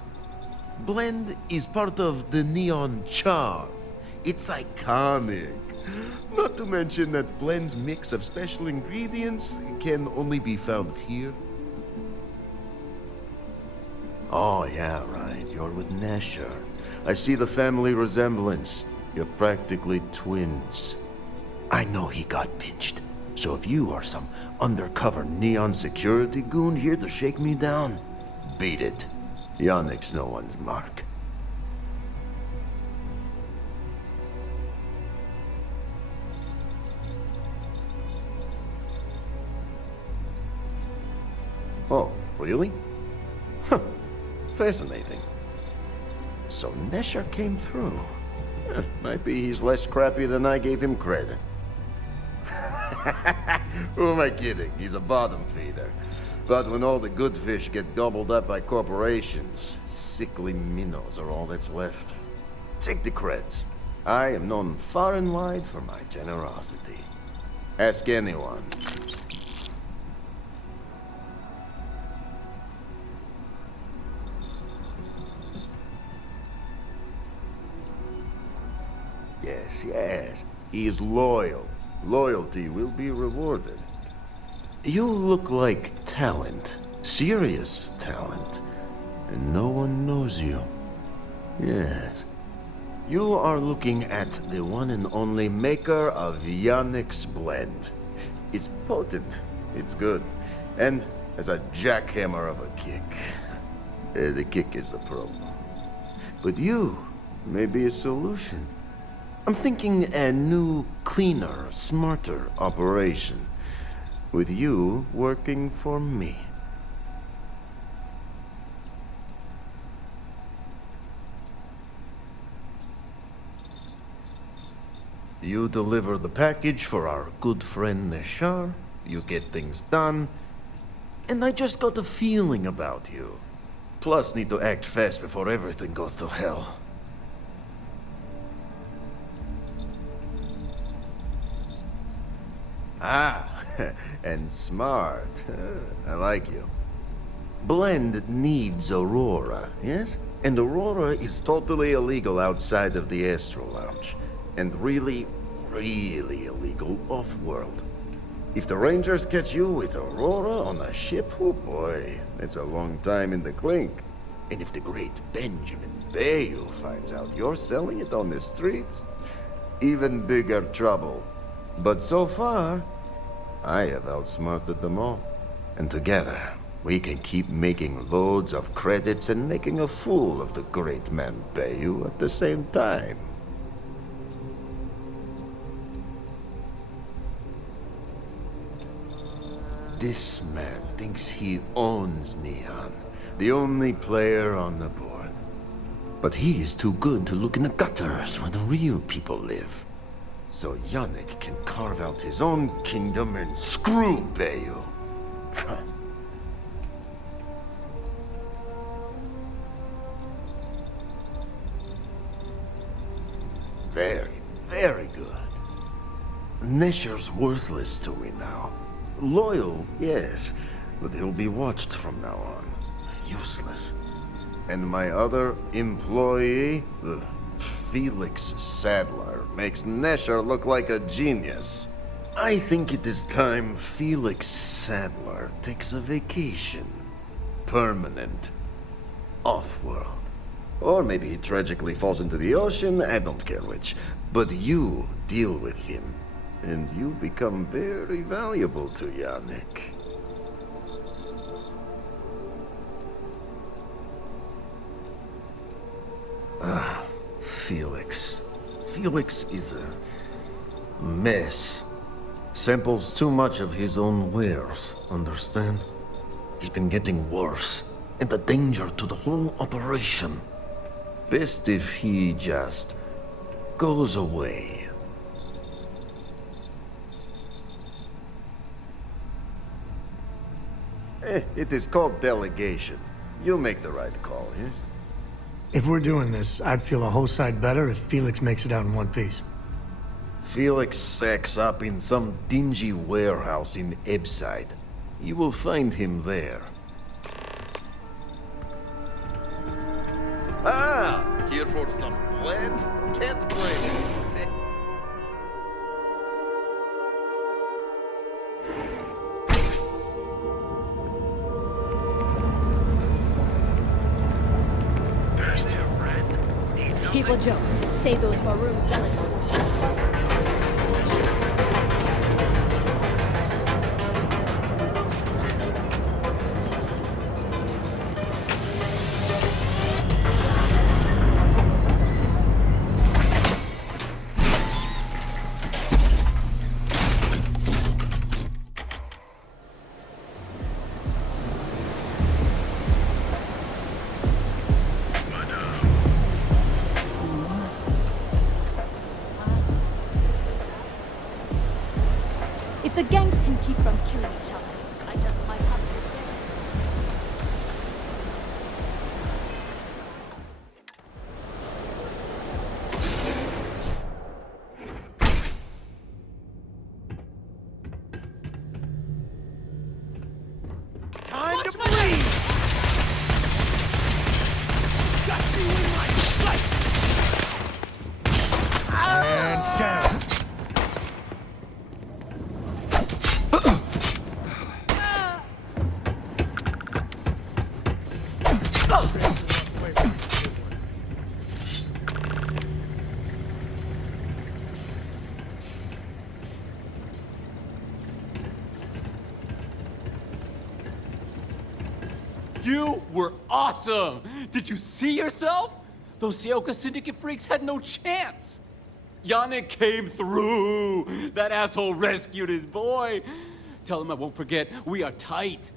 Blend is part of the neon charm. It's iconic. Not to mention that Blend's mix of special ingredients can only be found here. Oh, yeah, right. You're with Nesher. I see the family resemblance. You're practically twins. I know he got pinched. So if you are some undercover neon security goon here to shake me down, beat it. Yannick's no one's mark. Oh, really? Huh. Fascinating. So Nesher came through. Might be he's less crappy than I gave him credit. Who am I kidding? He's a bottom feeder. But when all the good fish get gobbled up by corporations, sickly minnows are all that's left. Take the creds. I am known far and wide for my generosity. Ask anyone. Yes. He is loyal. Loyalty will be rewarded. You look like talent. Serious talent. And no one knows you. Yes. You are looking at the one and only maker of Yannick's blend. It's potent. It's good. And has a jackhammer of a kick. The kick is the problem. But you may be a solution. I'm thinking a new, cleaner, smarter operation. With you working for me. You deliver the package for our good friend Neshar, you get things done, and I just got a feeling about you. Plus, need to act fast before everything goes to hell. Ah, and smart. I like you. Blend needs Aurora, yes? And Aurora is totally illegal outside of the Astro Lounge. And really, really illegal off-world. If the Rangers catch you with Aurora on a ship, oh boy, it's a long time in the clink. And if the great Benjamin Bayou finds out you're selling it on the streets, even bigger trouble. But so far, I have outsmarted them all. And together, we can keep making loads of credits and making a fool of the great man Bayou at the same time. This man thinks he owns Neon, the only player on the board. But he is too good to look in the gutters where the real people live. So Yannick can carve out his own kingdom and screw Bayou. Very, very good. Nesher's worthless to me now. Loyal, yes, but he'll be watched from now on. Useless. And my other employee, Felix Sadler, makes Nesher look like a genius. I think it is time Felix Sadler takes a vacation. Permanent. Off-world. Or maybe he tragically falls into the ocean, I don't care which. But you deal with him. And you become very valuable to Yannick. Felix. Felix is a mess. Samples too much of his own wares, understand? He's been getting worse, and a danger to the whole operation. Best if he just goes away. It is called delegation. You make the right call, yes? If we're doing this, I'd feel a whole side better if Felix makes it out in one piece. Felix sacks up in some dingy warehouse in Ebside. You will find him there. Ah, here for some blend? Can't blame it. People joke. Save those maroon zealots. If the gangs can keep from killing each other, I just might have to get... Time to bleed! Got you in my sight! And down! You were awesome! Did you see yourself? Those Seoka Syndicate freaks had no chance! Yannick came through! That asshole rescued his boy! Tell him I won't forget, we are tight!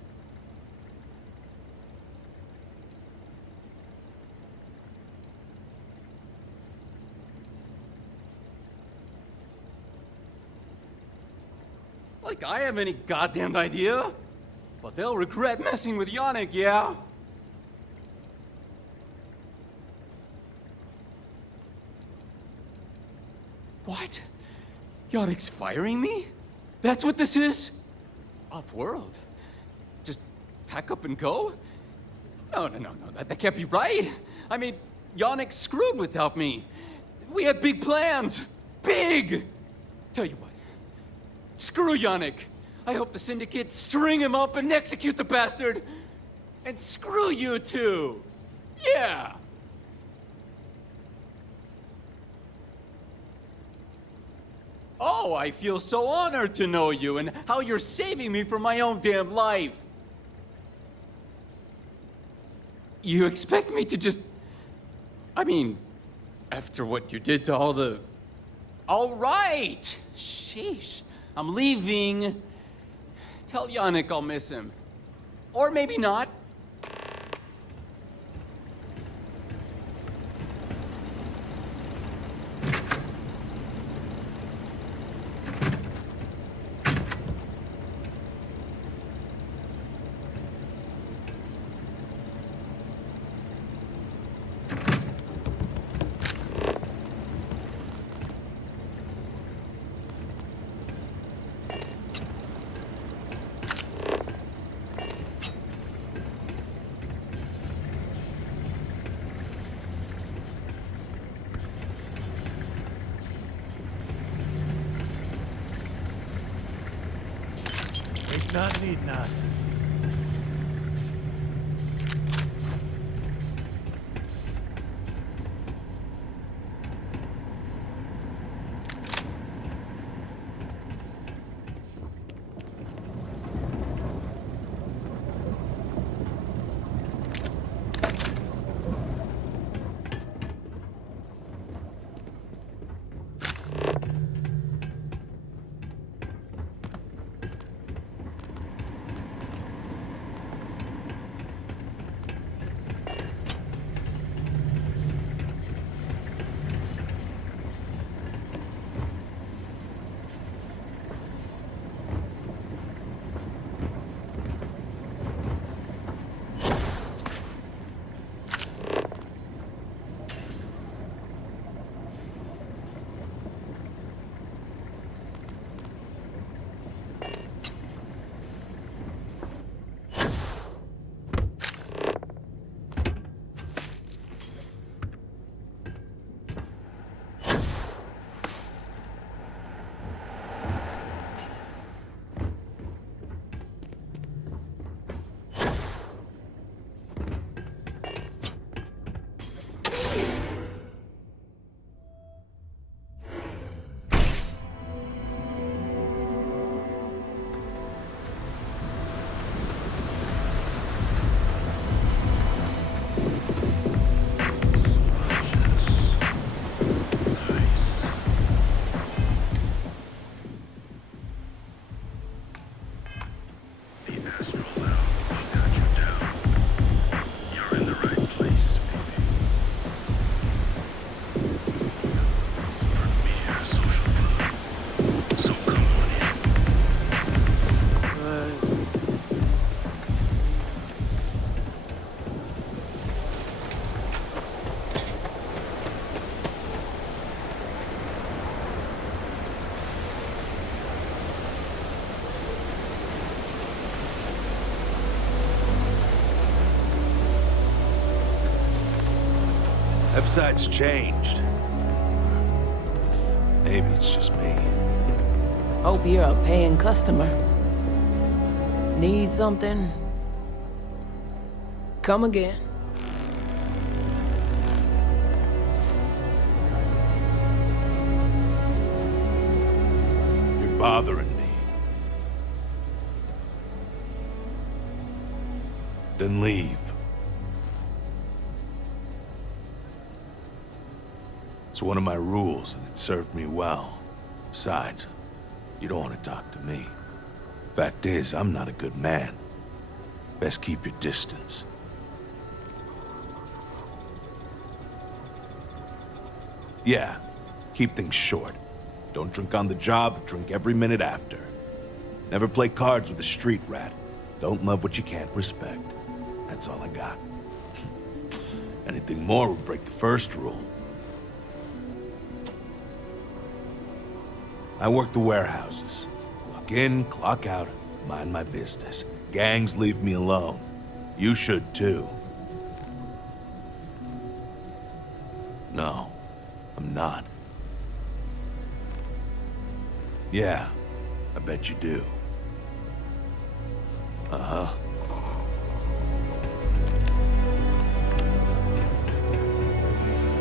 Like I have any goddamn idea? But they'll regret messing with Yannick, yeah? What? Yannick's firing me? That's what this is? Off-world? Just pack up and go? No, that can't be right. I mean, Yannick screwed without me. We had big plans. Big! Tell you what, screw Yannick. I hope the Syndicate string him up and execute the bastard. And screw you too. Yeah. Oh, I feel so honored to know you and how you're saving me from my own damn life. You expect me to just... I mean, after what you did to all the... All right. Sheesh. I'm leaving. Tell Yannick I'll miss him. Or maybe not. It's not need not. Abside's changed. Maybe it's just me. Hope you're a paying customer. Need something? Come again. You're bothering me. Then leave. It's one of my rules, and it served me well. Besides, you don't want to talk to me. Fact is, I'm not a good man. Best keep your distance. Yeah, keep things short. Don't drink on the job, drink every minute after. Never play cards with a street rat. Don't love what you can't respect. That's all I got. Anything more would break the first rule. I work the warehouses. Clock in, clock out, mind my business. Gangs leave me alone. You should too. No, I'm not. Yeah, I bet you do. Uh-huh.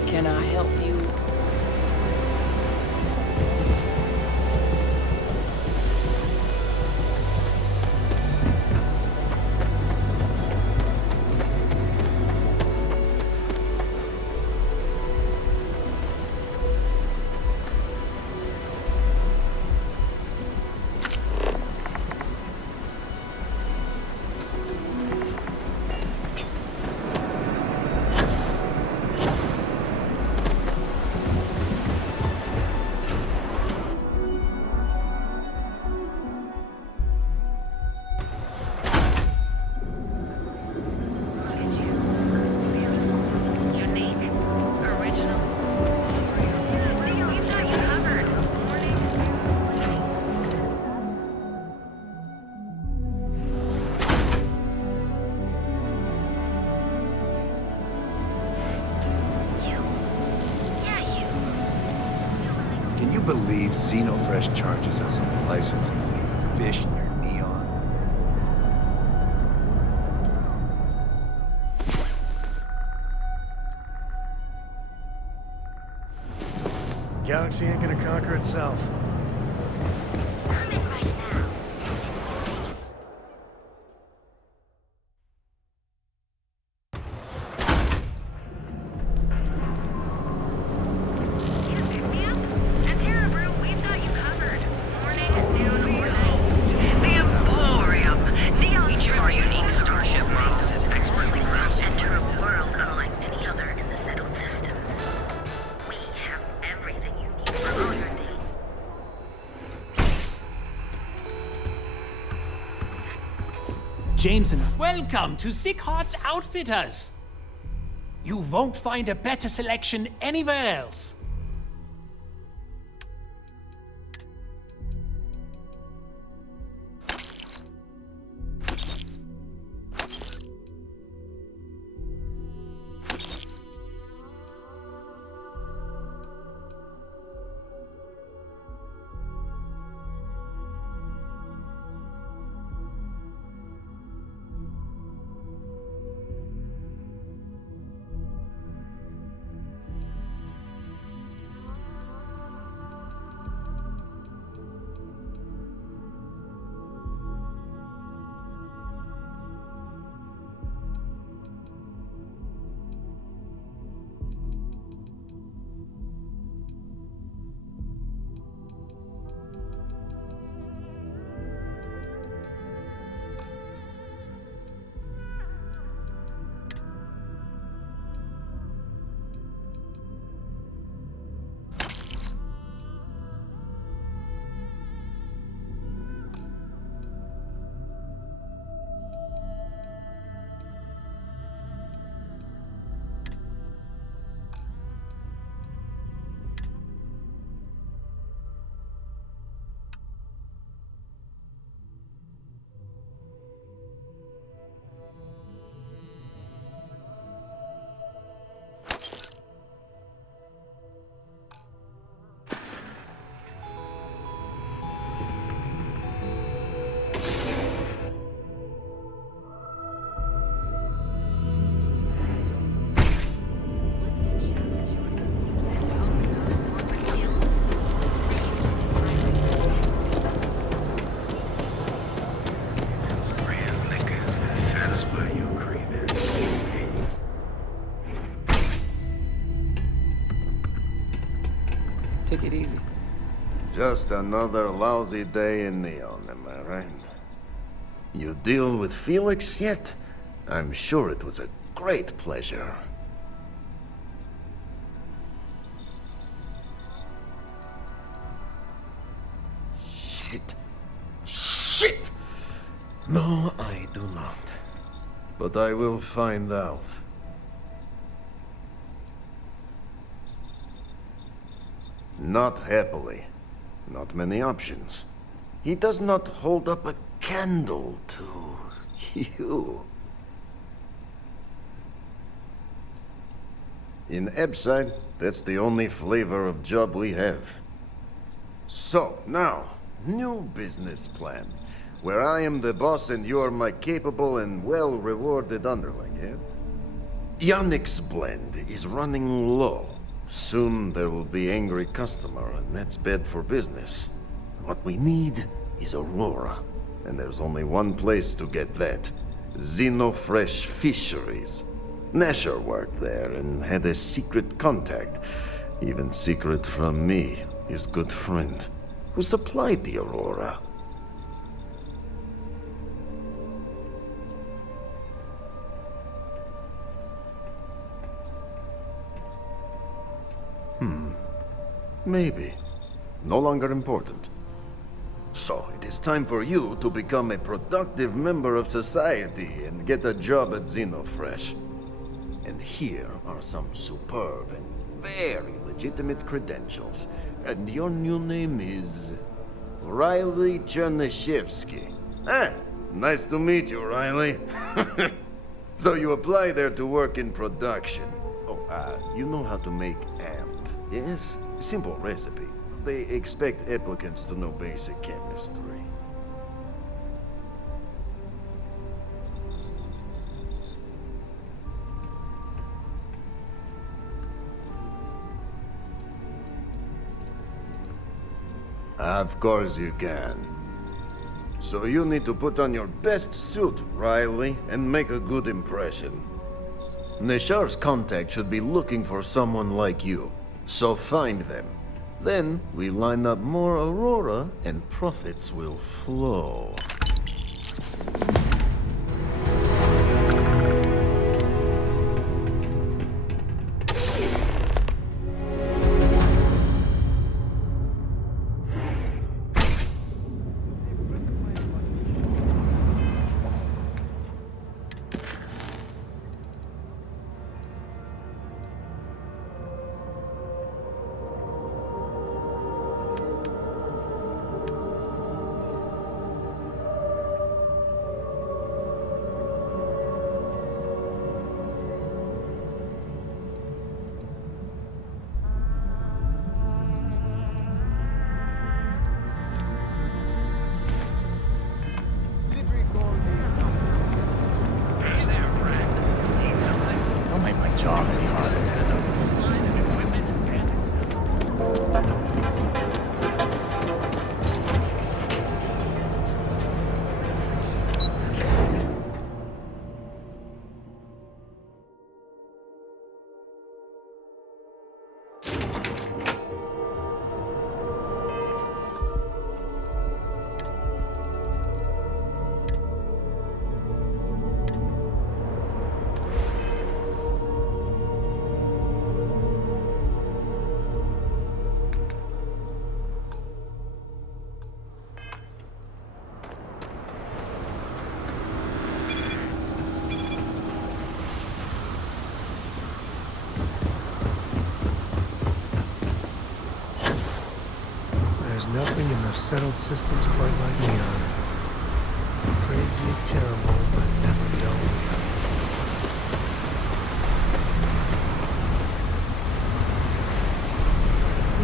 Can I help you? Can you believe Xenofresh charges us a licensing fee to fish near Neon? Galaxy ain't gonna conquer itself. Jameson, welcome to Sick Heart's Outfitters. You won't find a better selection anywhere else. Just another lousy day in Neon, am I right? You deal with Felix yet? I'm sure it was a great pleasure. Shit. Shit! No, I do not. But I will find out. Not happily. Not many options. He does not hold up a candle to you. In Ebside, that's the only flavor of job we have. So, now, new business plan. Where I am the boss and you're my capable and well-rewarded underling, yeah? Yannick's blend is running low. Soon there will be angry customer, and that's bad for business. What we need is Aurora. And there's only one place to get that. Xenofresh Fisheries. Nasher worked there and had a secret contact. Even secret from me, his good friend, who supplied the Aurora. Maybe. No longer important. So, it is time for you to become a productive member of society and get a job at Xenofresh. And here are some superb and very legitimate credentials. And your new name is... Riley Chernyshevsky. Ah, nice to meet you, Riley. So you apply there to work in production. Oh, you know how to make amp, yes? Simple recipe. They expect applicants to know basic chemistry. Of course you can. So you need to put on your best suit, Riley, and make a good impression. Neshar's contact should be looking for someone like you. So find them. Then we line up more Aurora and profits will flow. Don't make my job any harder. There's nothing in the settled systems quite like Neon. Crazy, terrible, but never dull.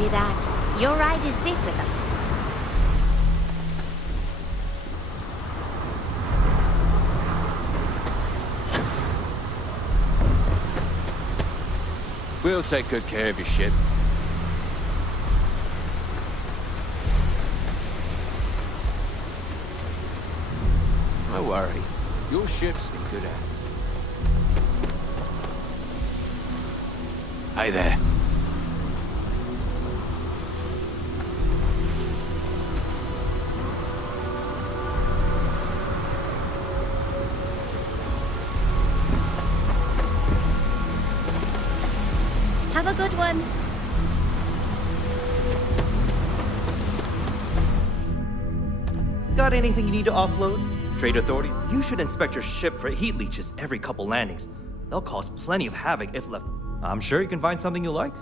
Relax. Your ride is safe with us. We'll take good care of your ship. Don't worry. Your ship's in good hands. Hey there. Have a good one. Got anything you need to offload? Trade Authority, you should inspect your ship for heat leeches every couple landings. They'll cause plenty of havoc if left. I'm sure you can find something you like.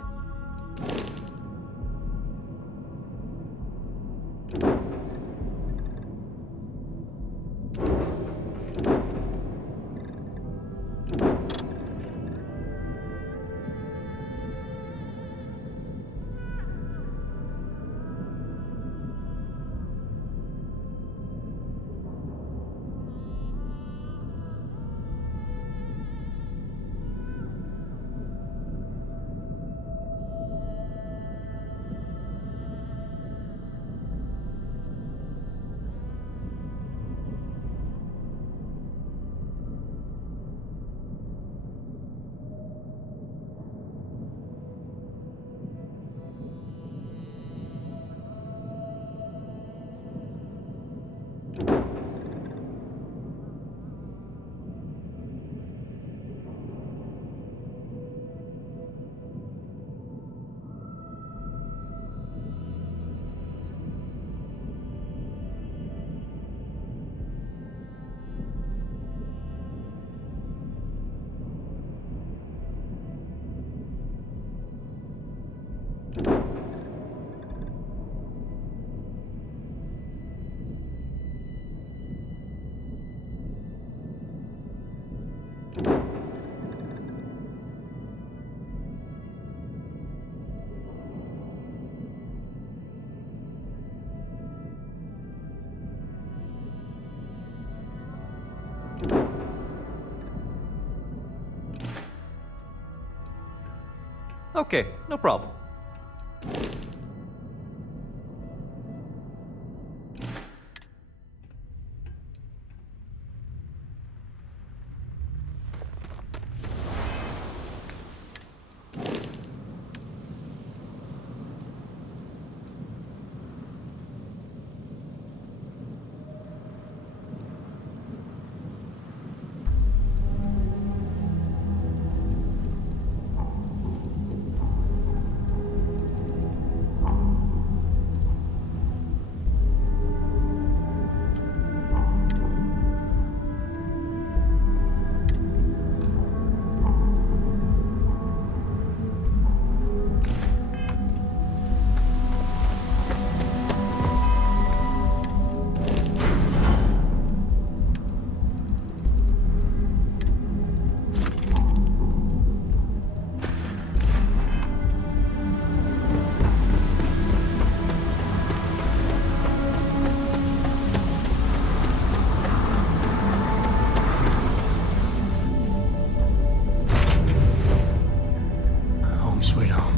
Okay, no problem. Sweet home.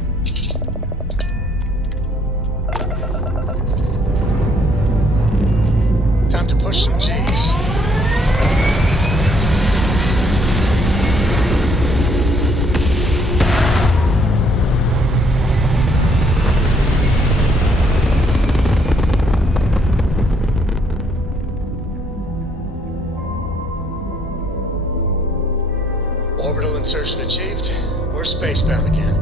Time to push some G's. Orbital insertion achieved. We're spacebound again.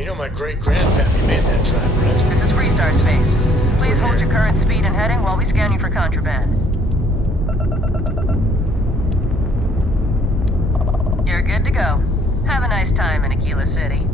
You know my great-grandpappy made that drive, right? This is Freestar Space. Please hold your current speed and heading while we scan you for contraband. You're good to go. Have a nice time in Aquila City.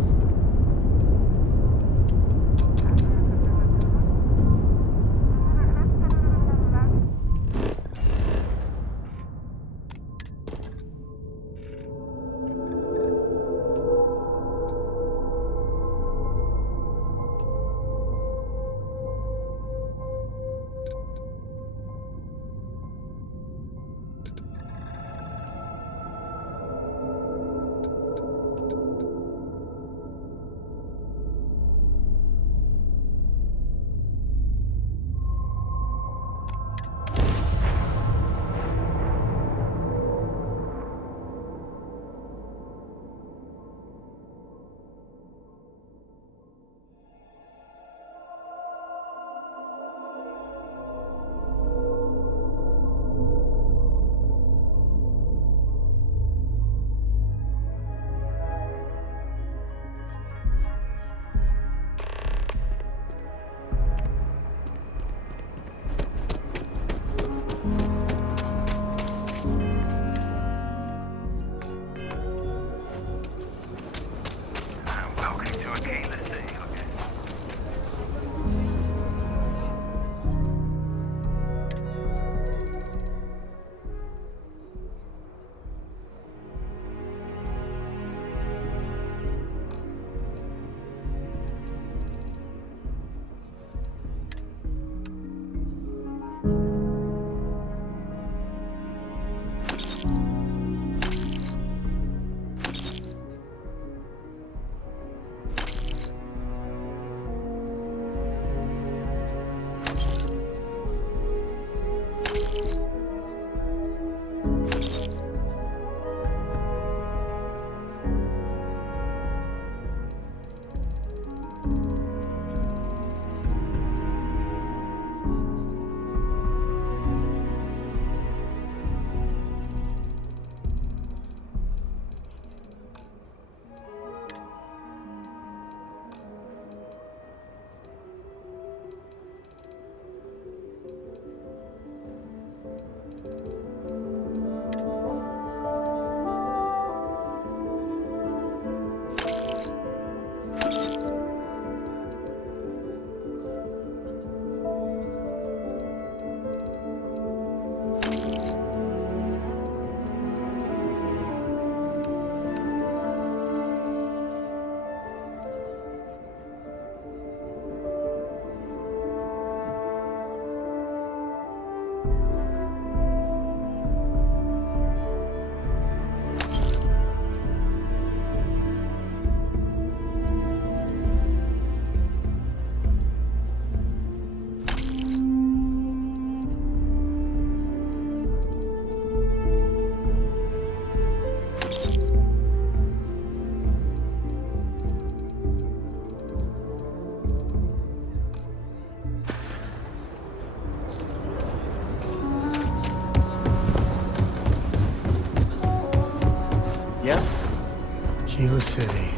Aquila City.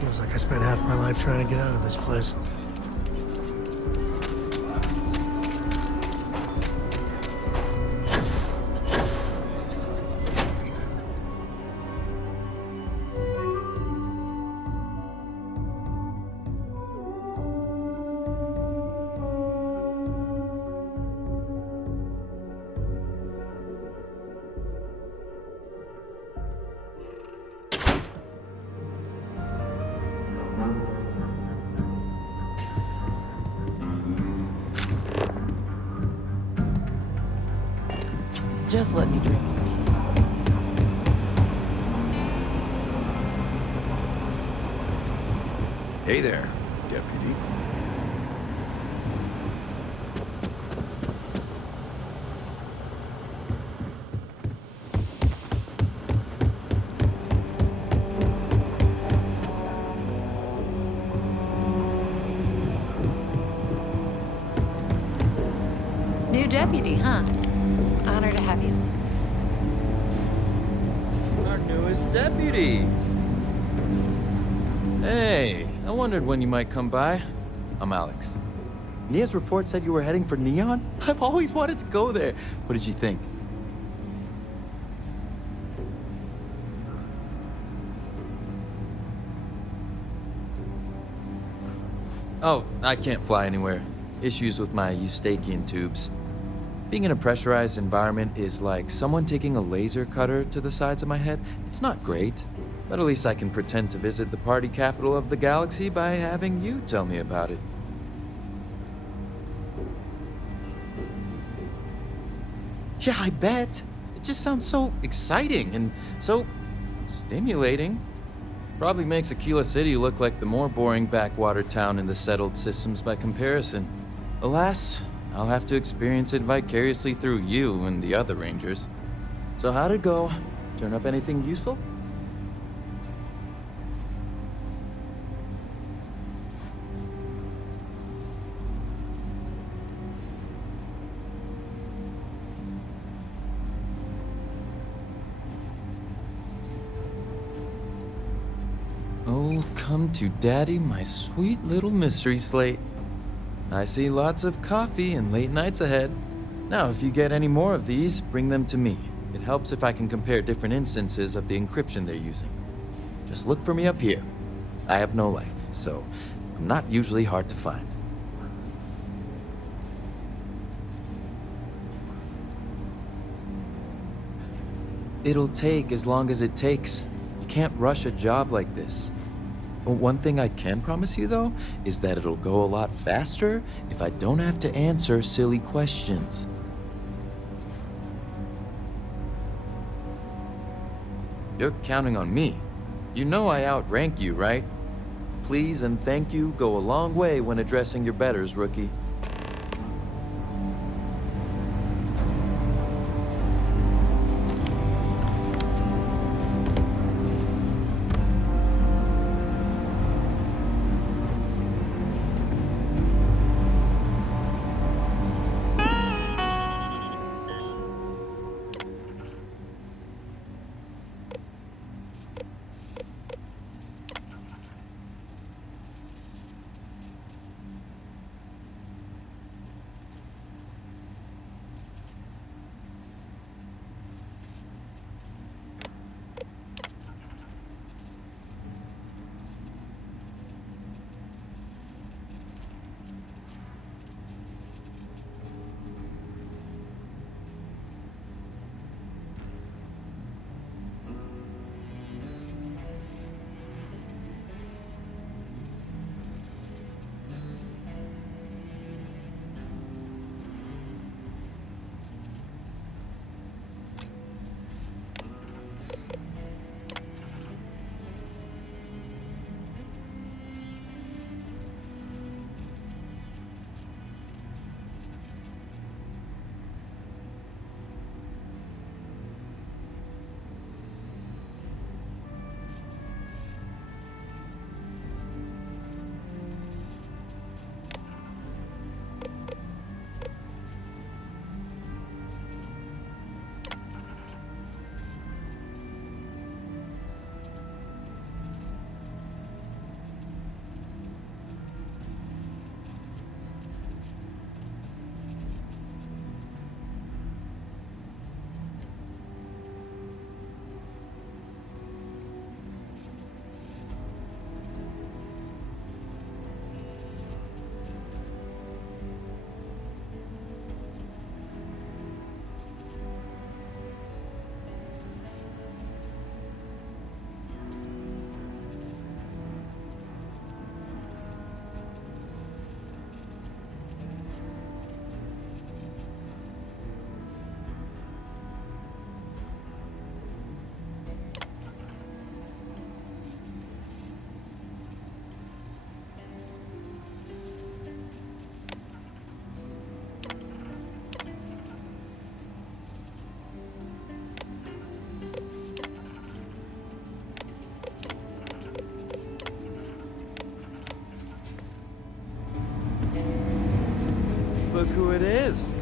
Feels like I spent half my life trying to get out of this place. Just let me drink in peace. Hey there, deputy. New deputy, huh? Honor to have you. Our newest deputy. Hey, I wondered when you might come by. I'm Alex. Nia's report said you were heading for Neon? I've always wanted to go there. What did you think? Oh, I can't fly anywhere. Issues with my Eustachian tubes. Being in a pressurized environment is like someone taking a laser cutter to the sides of my head. It's not great, but at least I can pretend to visit the party capital of the galaxy by having you tell me about it. Yeah, I bet. It just sounds so exciting and so stimulating. Probably makes Aquila City look like the more boring backwater town in the settled systems by comparison. Alas, I'll have to experience it vicariously through you and the other Rangers. So how'd it go? Turn up anything useful? Oh, come to Daddy, my sweet little mystery slate. I see lots of coffee and late nights ahead. Now, if you get any more of these, bring them to me. It helps if I can compare different instances of the encryption they're using. Just look for me up here. I have no life, so I'm not usually hard to find. It'll take as long as it takes. You can't rush a job like this. One thing I can promise you, though, is that it'll go a lot faster if I don't have to answer silly questions. You're counting on me. You know I outrank you, right? Please and thank you go a long way when addressing your betters, rookie. Look who it is.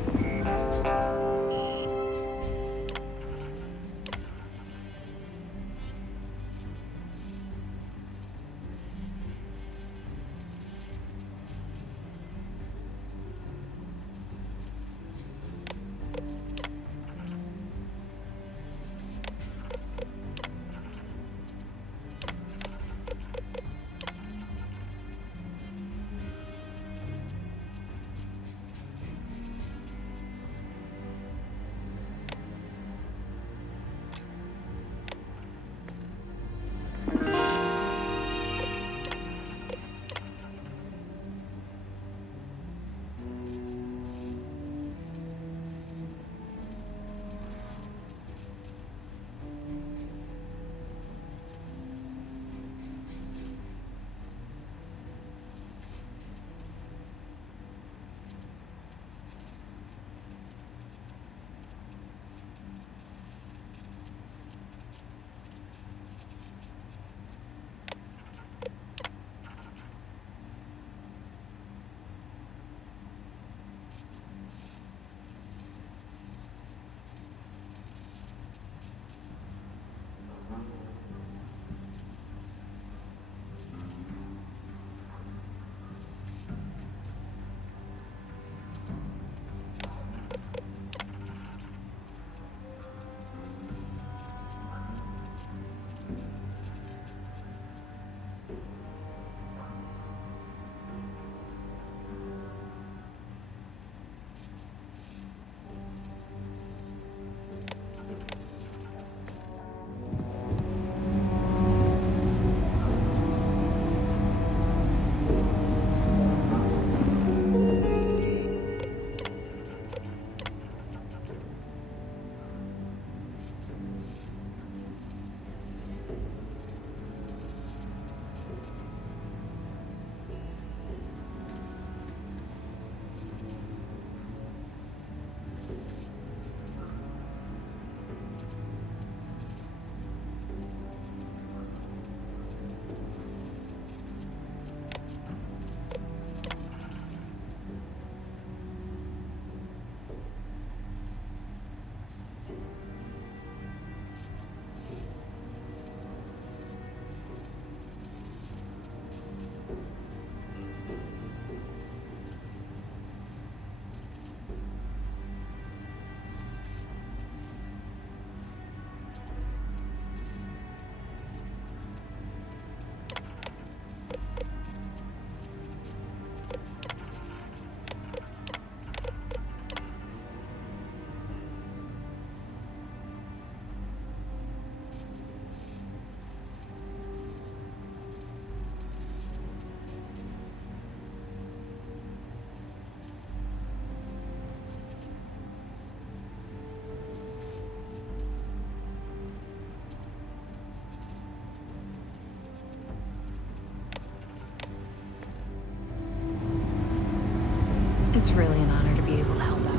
It's really an honor to be able to help out.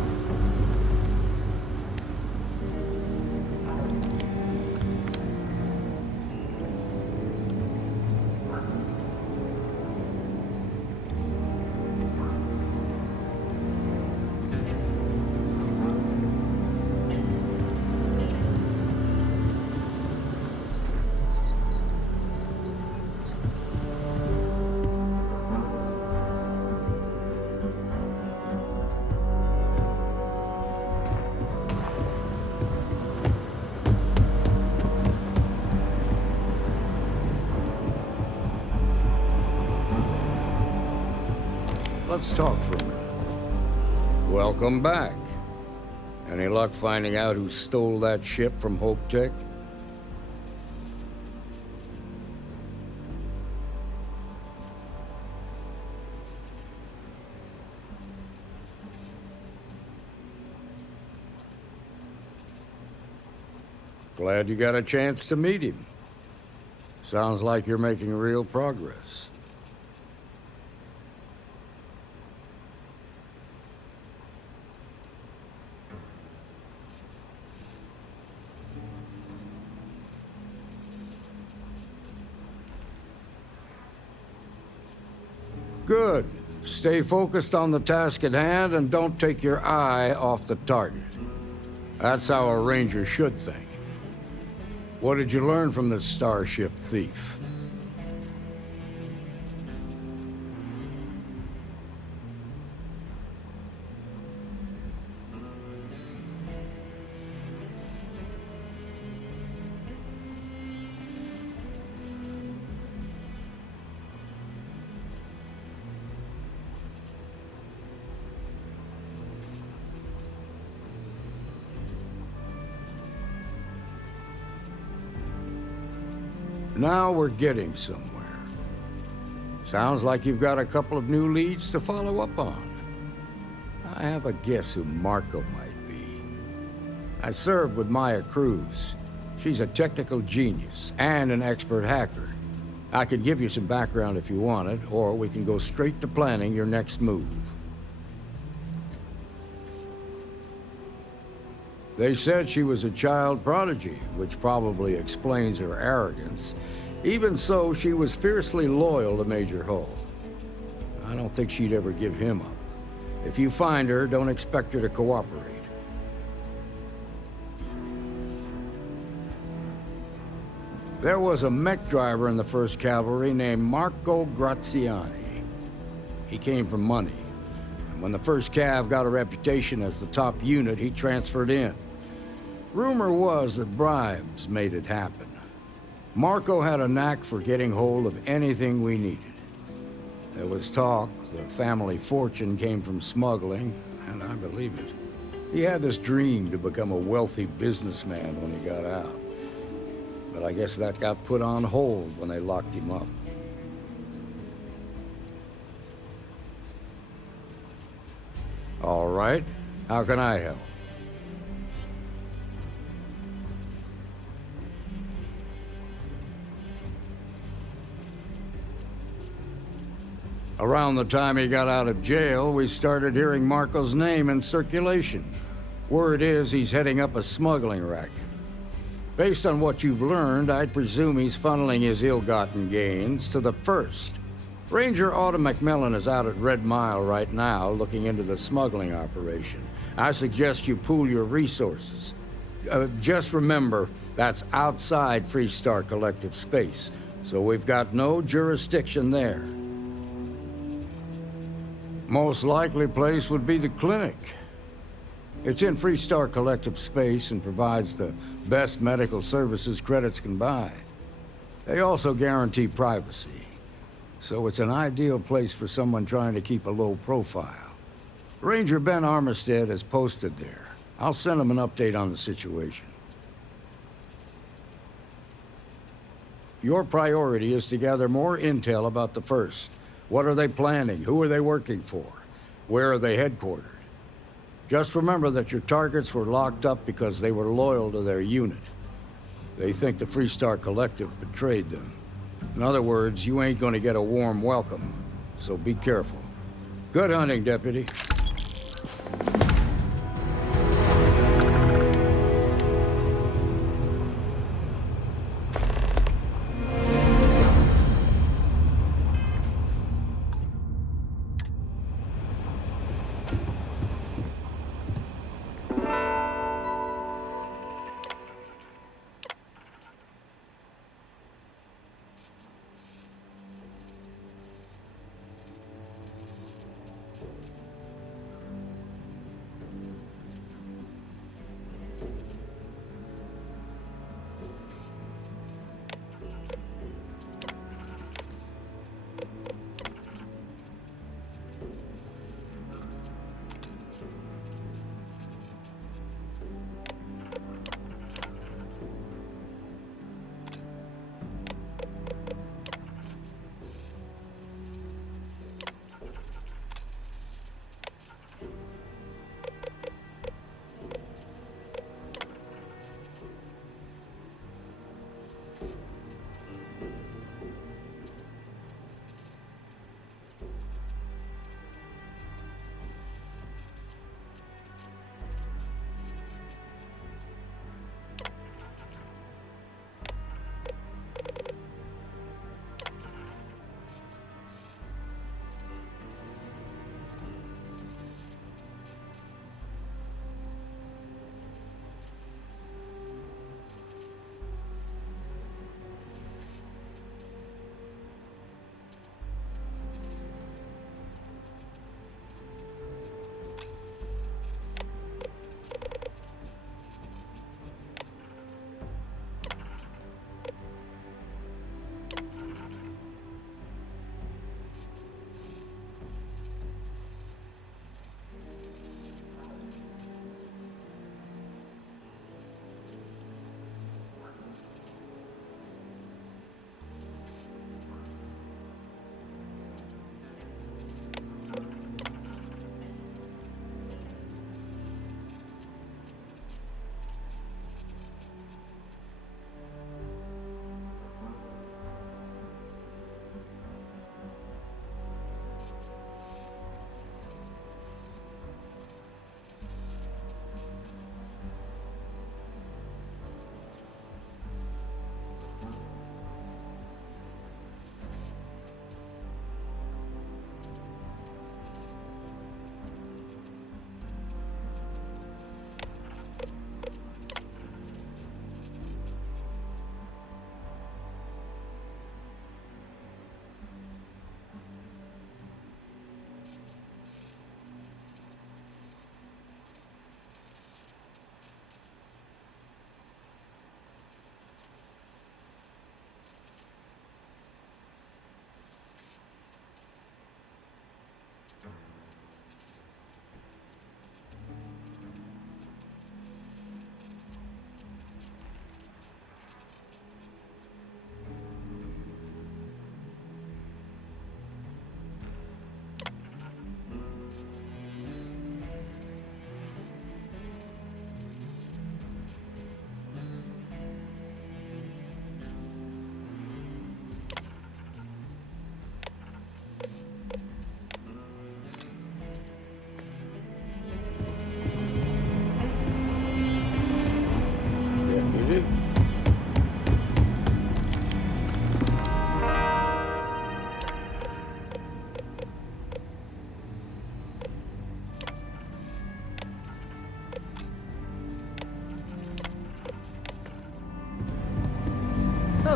Let's talk for a minute. Welcome back. Any luck finding out who stole that ship from Hope Tech? Glad you got a chance to meet him. Sounds like you're making real progress. Good. Stay focused on the task at hand and don't take your eye off the target. That's how a ranger should think. What did you learn from this starship thief? Now we're getting somewhere. Sounds like you've got a couple of new leads to follow up on. I have a guess who Marco might be. I served with Maya Cruz. She's a technical genius and an expert hacker. I could give you some background if you want it, or we can go straight to planning your next move. They said she was a child prodigy, which probably explains her arrogance. Even so, she was fiercely loyal to Major Hull. I don't think she'd ever give him up. If you find her, don't expect her to cooperate. There was a mech driver in the 1st Cavalry named Marco Graziani. He came from money. And when the 1st Cav got a reputation as the top unit, he transferred in. Rumor was that bribes made it happen. Marco had a knack for getting hold of anything we needed. There was talk the family fortune came from smuggling, and I believe it. He had this dream to become a wealthy businessman when he got out. But I guess that got put on hold when they locked him up. All right, how can I help? Around the time he got out of jail, we started hearing Marco's name in circulation. Word is he's heading up a smuggling racket. Based on what you've learned, I'd presume he's funneling his ill-gotten gains to the 1st. Ranger Autumn McMillan is out at Red Mile right now, looking into the smuggling operation. I suggest you pool your resources. Just remember, that's outside Freestar Collective space, so we've got no jurisdiction there. Most likely place would be the clinic. It's in Freestar Collective space and provides the best medical services credits can buy. They also guarantee privacy, so it's an ideal place for someone trying to keep a low profile. Ranger Ben Armistead is posted there. I'll send him an update on the situation. Your priority is to gather more intel about the 1st. What are they planning? Who are they working for? Where are they headquartered? Just remember that your targets were locked up because they were loyal to their unit. They think the Freestar Collective betrayed them. In other words, you ain't gonna get a warm welcome, so be careful. Good hunting, Deputy.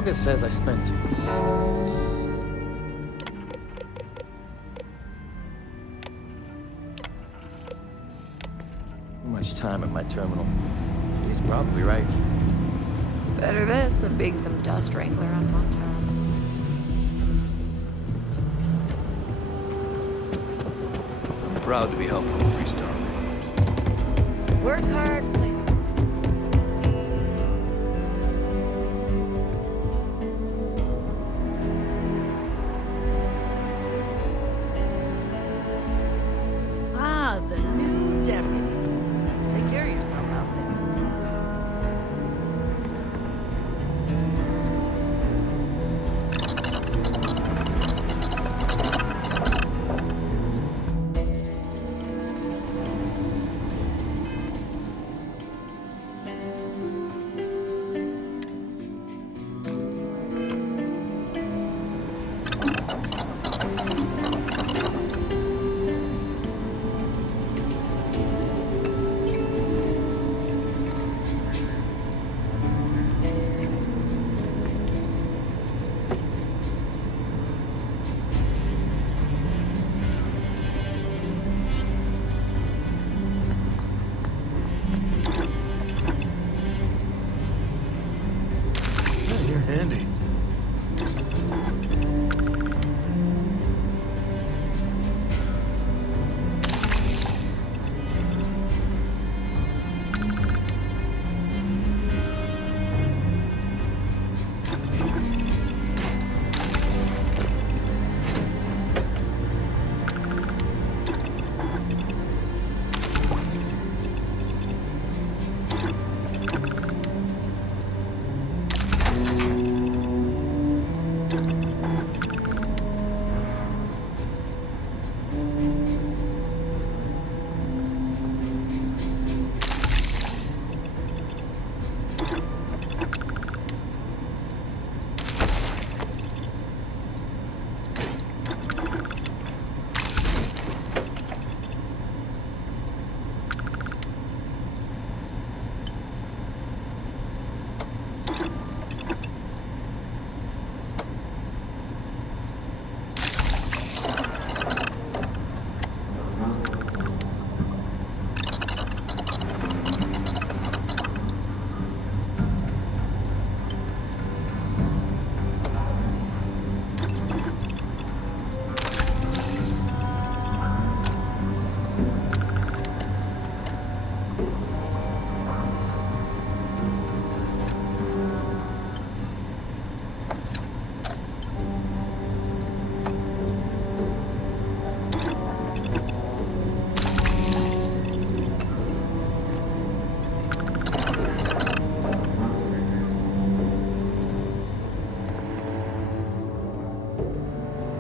Helga says I spent too much time at my terminal. He's probably right. Better this than being some dust wrangler on my job. I'm proud to be helping the Free Starfield. Work hard, play. Ah, the new deputy. Take care of yourself out there. You're handy.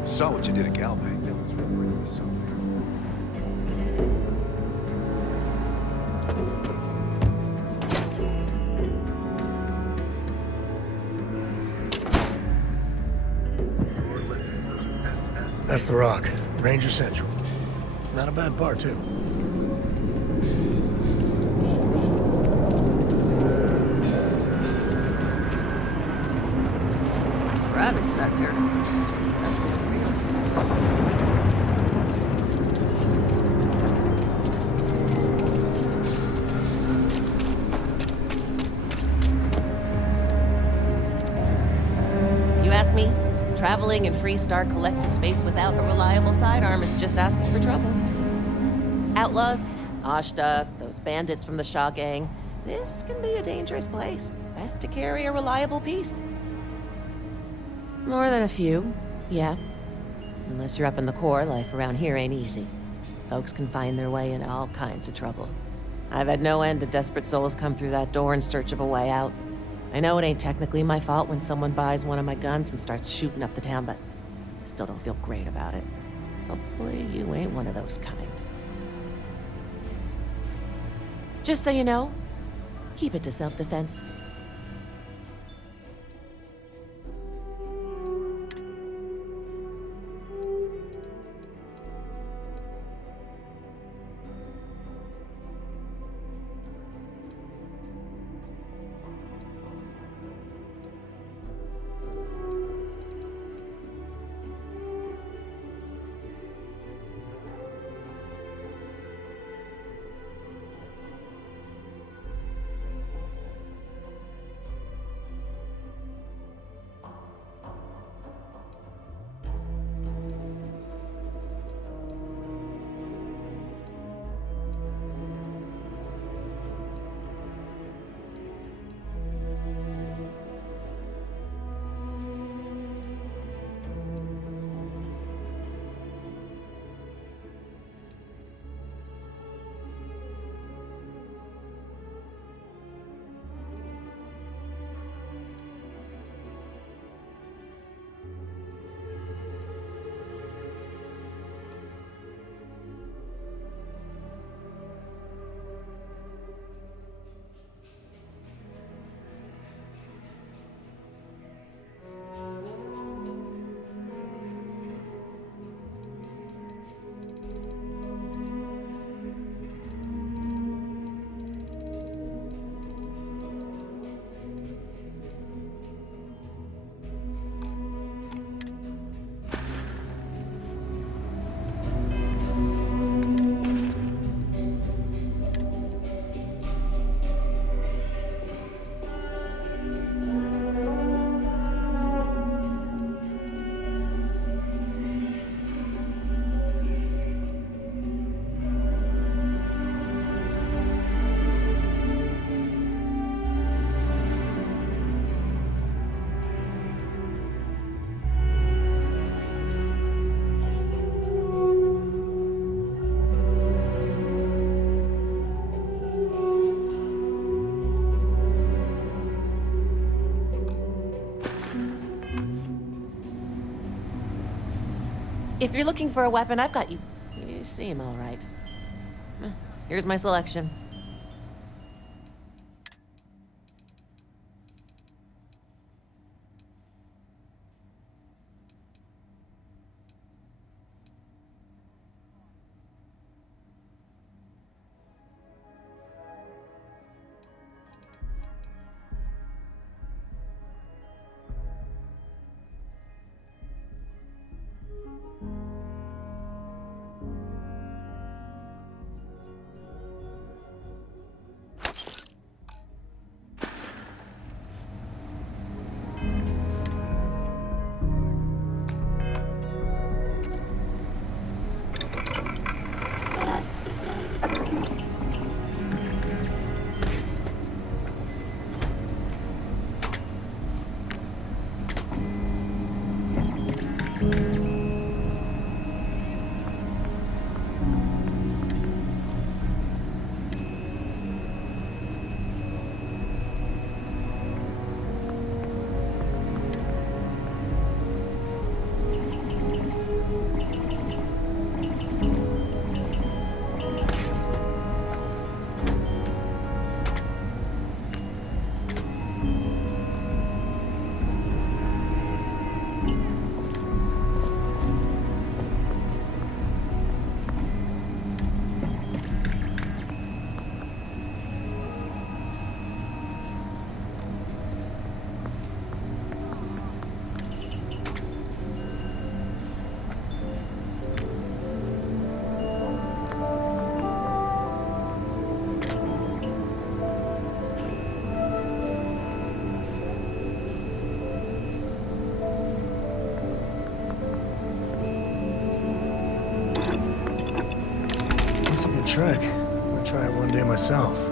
Saw what you did at Galbank. That was really something. That's the Rock. Ranger Central. Not a bad bar, too. Private sector. That's what it really is. You ask me, traveling in Freestar collective space without a reliable sidearm is just asking for trouble. Outlaws, Ashta, those bandits from the Shaw gang. This can be a dangerous place. Best to carry a reliable piece. More than a few, yeah. Unless you're up in the core, life around here ain't easy. Folks can find their way into all kinds of trouble. I've had no end of desperate souls come through that door in search of a way out. I know it ain't technically my fault when someone buys one of my guns and starts shooting up the town, but I still don't feel great about it. Hopefully you ain't one of those kind. Just so you know, keep it to self-defense. If you're looking for a weapon, I've got you. You seem all right. Here's my selection. That's a good trick. I'm gonna try it one day myself.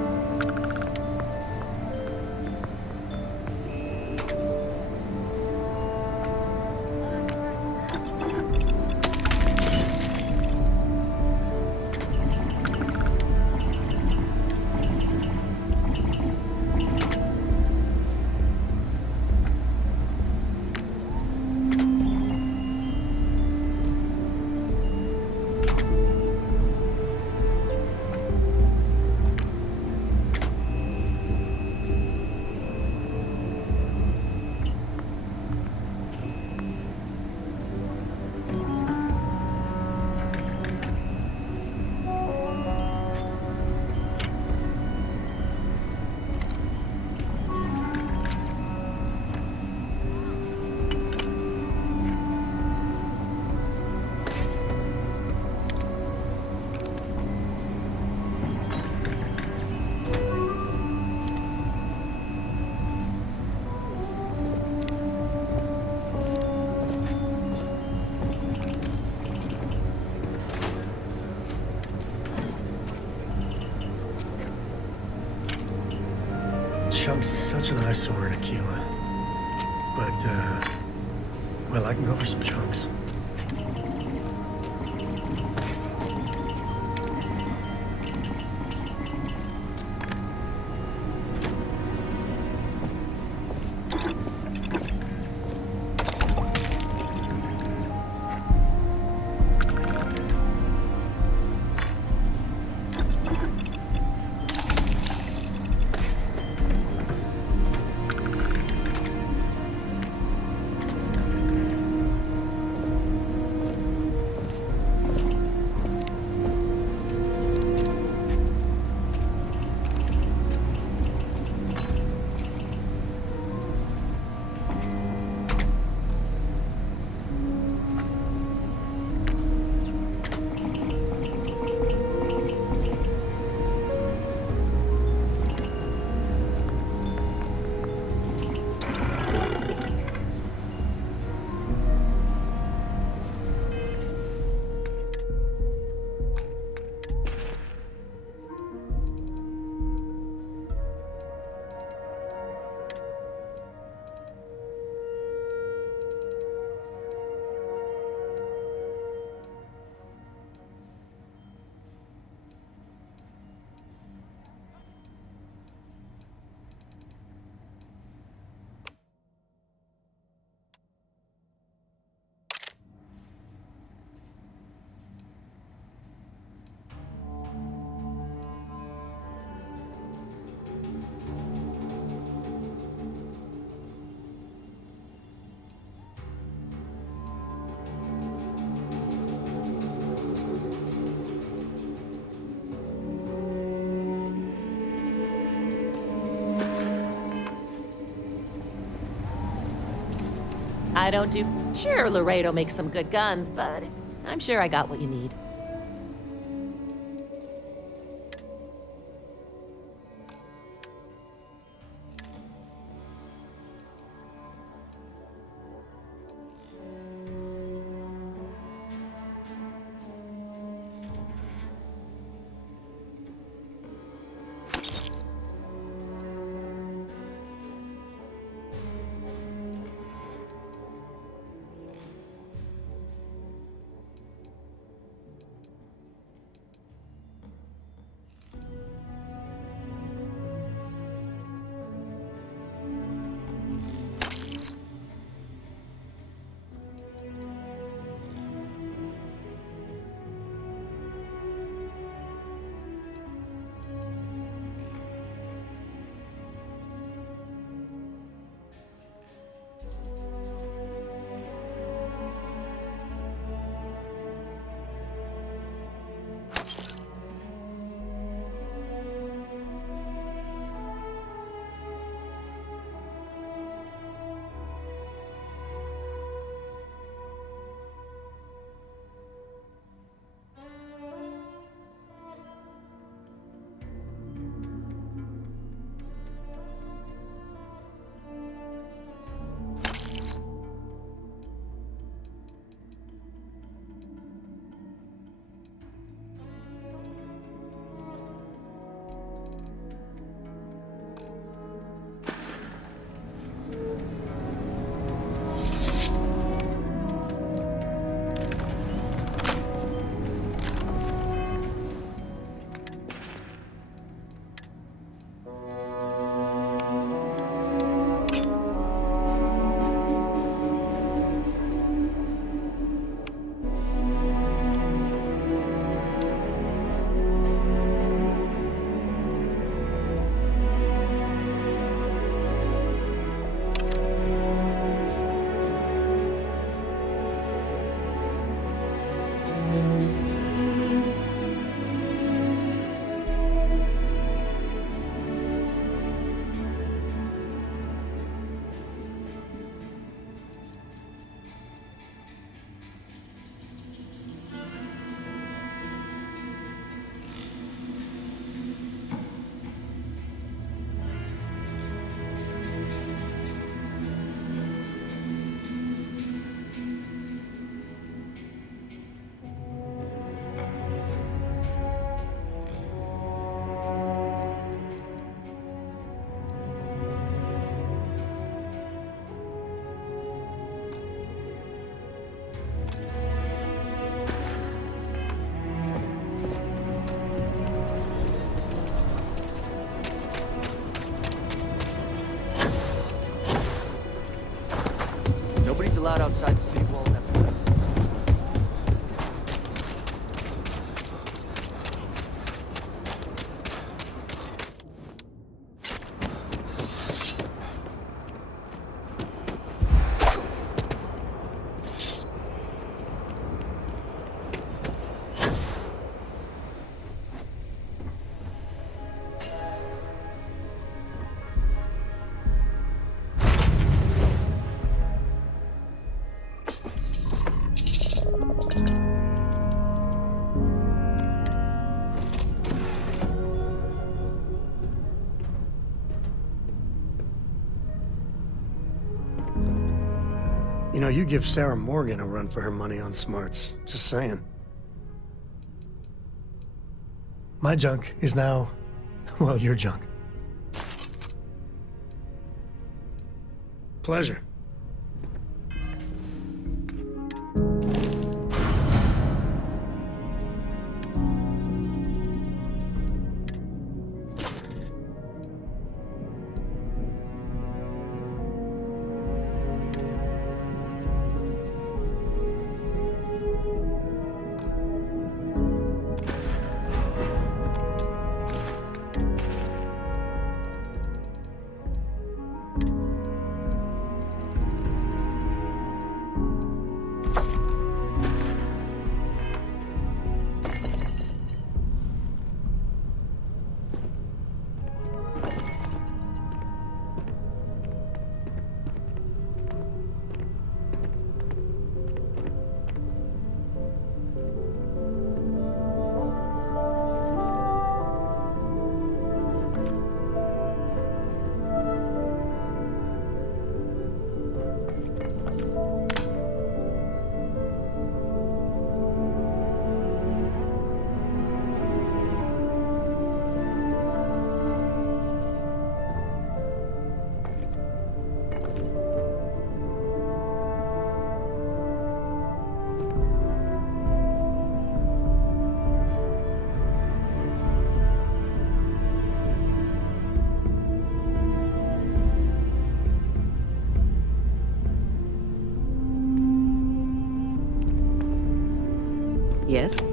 Chunks is such an eyesore in Aquila. But, well, I can go for some chunks. I don't do... Sure, Laredo makes some good guns, but I'm sure I got what you need. Nobody's allowed outside the city walls after that. You know, you give Sarah Morgan a run for her money on smarts. Just saying. My junk is now, well, your junk. Pleasure. Yes?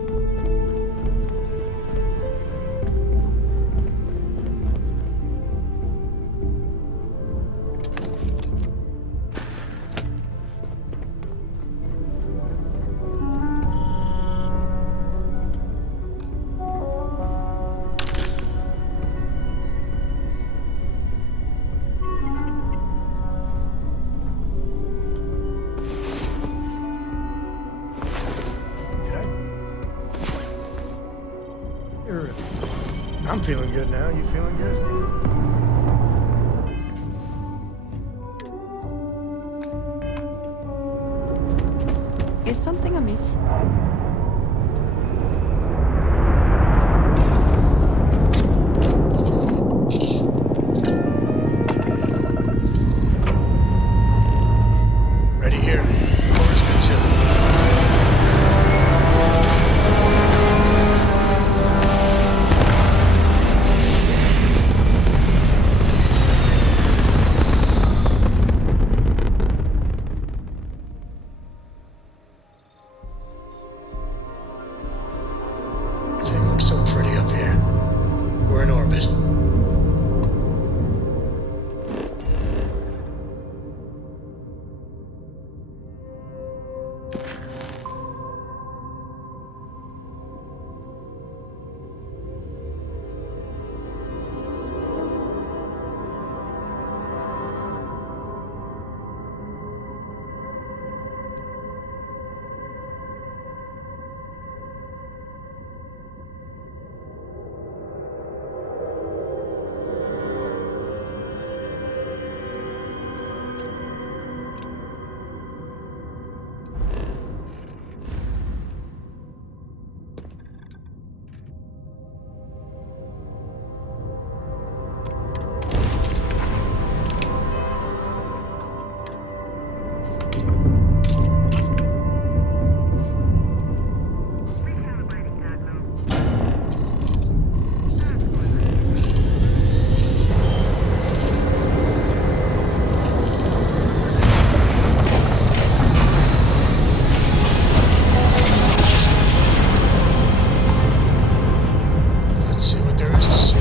I'm feeling good now. You feeling good? Is something amiss? Ready here. Core's good too. Everything looks so pretty up here. We're in orbit. Let's see what there is to see.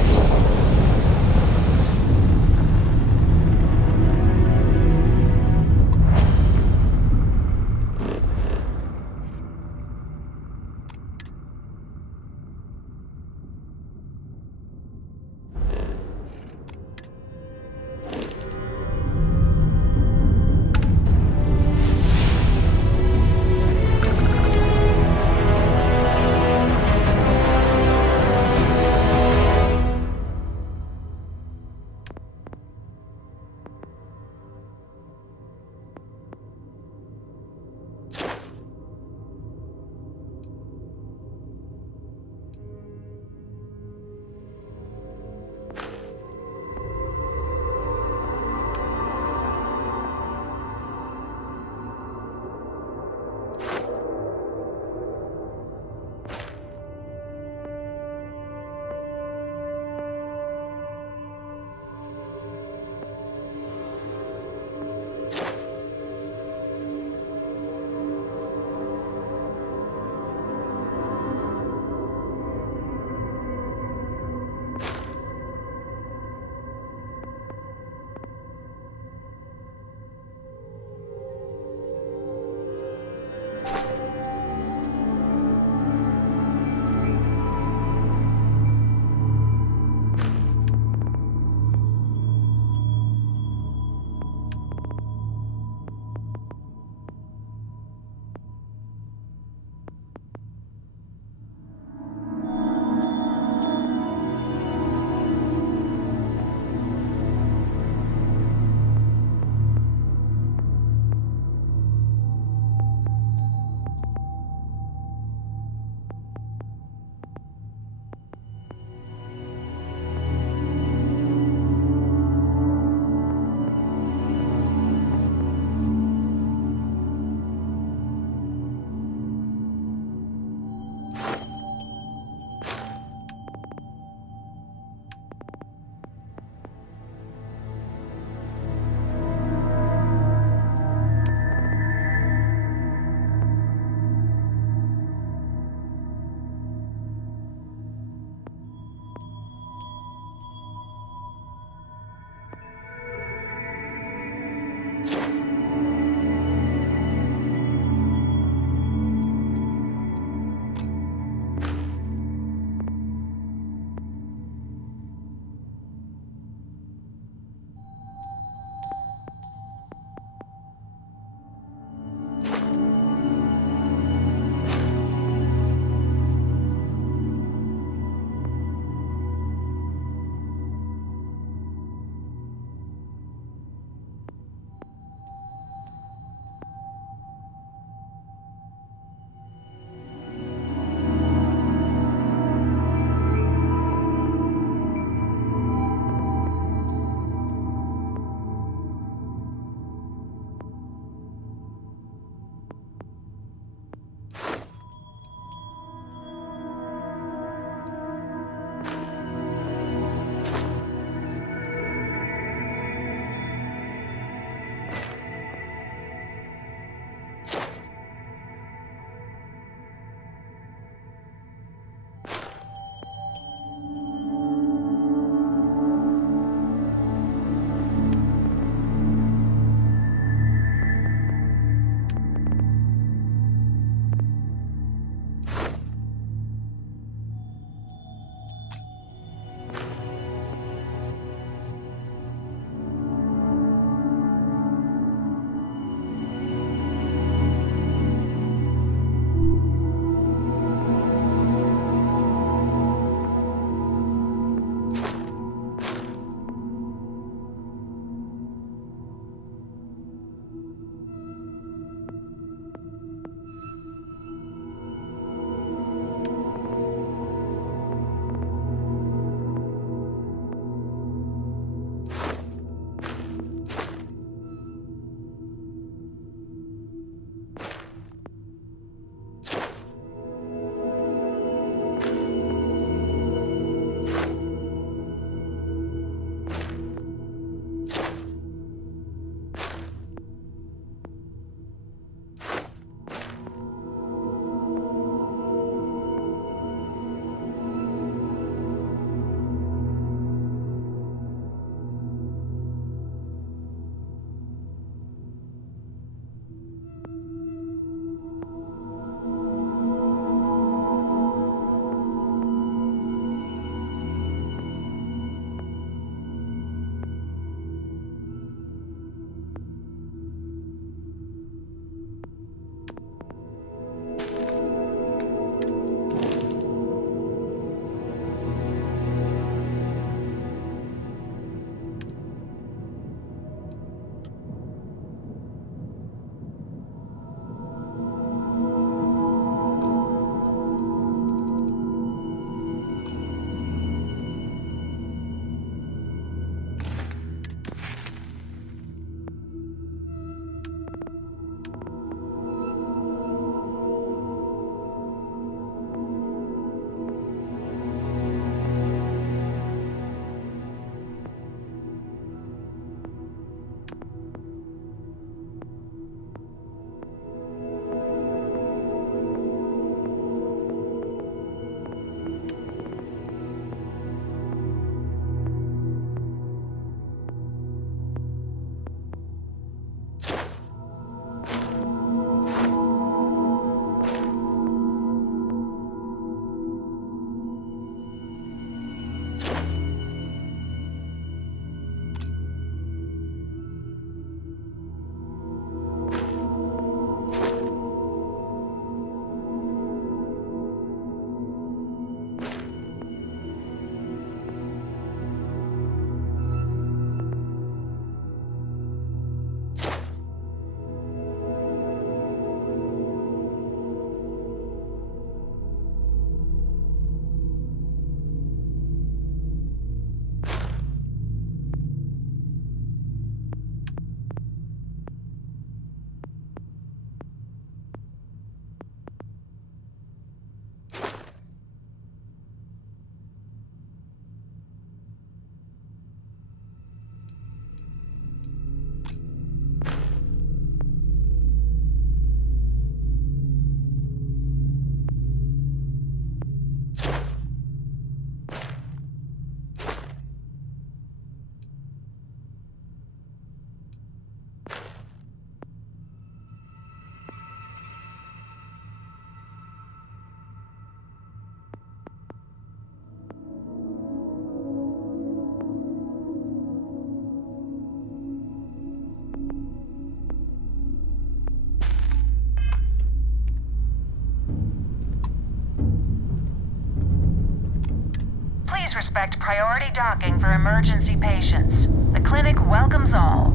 disrespect priority docking for emergency patients. The clinic welcomes all.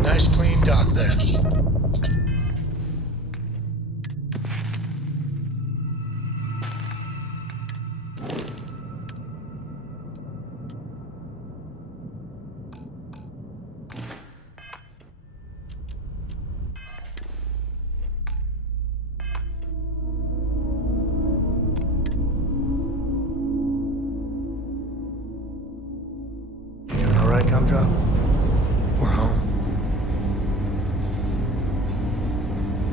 Nice clean dock there. You doing all right, Gumdrop? We're home.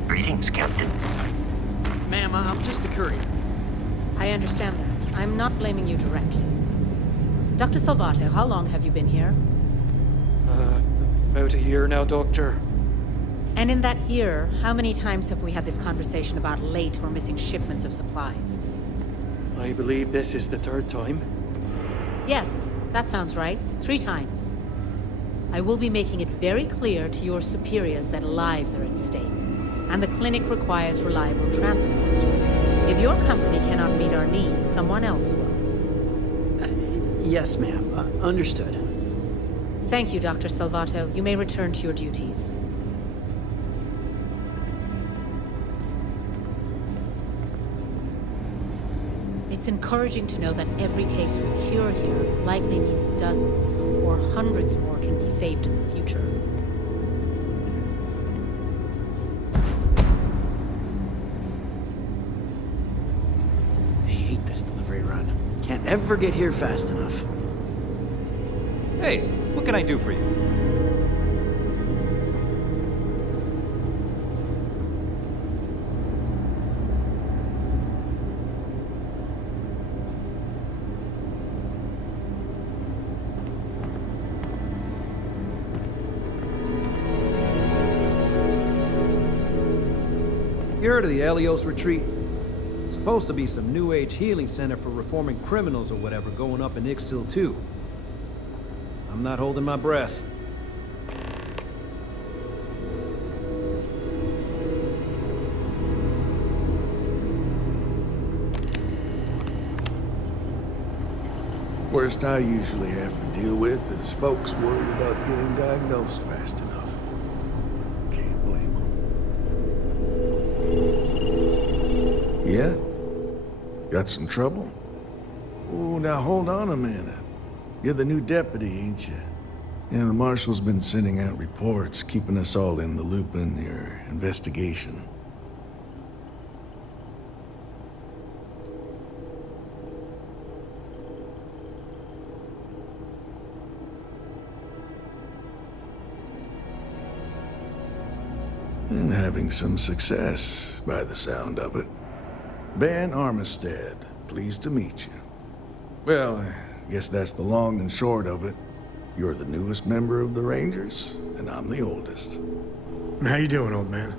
Greetings, Captain. Ma'am, I'm just the courier. I understand that. I'm not blaming you directly. Dr. Salvato, how long have you been here? About a year now, Doctor. And in that year, how many times have we had this conversation about late or missing shipments of supplies? I believe this is the third time. Yes, that sounds right. 3 times. I will be making it very clear to your superiors that lives are at stake, and the clinic requires reliable transport. If your company cannot meet our needs, someone else will. Yes, ma'am. Understood. Thank you, Dr. Salvato. You may return to your duties. It's encouraging to know that every case we cure here likely means dozens or hundreds more can be saved in the future. I hate this delivery run. Can't ever get here fast enough. Hey, what can I do for you? You heard of the Elios Retreat? Supposed to be some new age healing center for reforming criminals or whatever going up in Ixtil 2. I'm not holding my breath. Worst I usually have to deal with is folks worried about getting diagnosed fast enough. Can't blame them. Yeah? Got some trouble? Oh, now hold on a minute. You're the new deputy, ain't you? Yeah, the marshal's been sending out reports, keeping us all in the loop in your investigation. And having some success, by the sound of it. Ben Armistead, pleased to meet you. Well, I guess that's the long and short of it. You're the newest member of the Rangers, and I'm the oldest. How you doing, old man?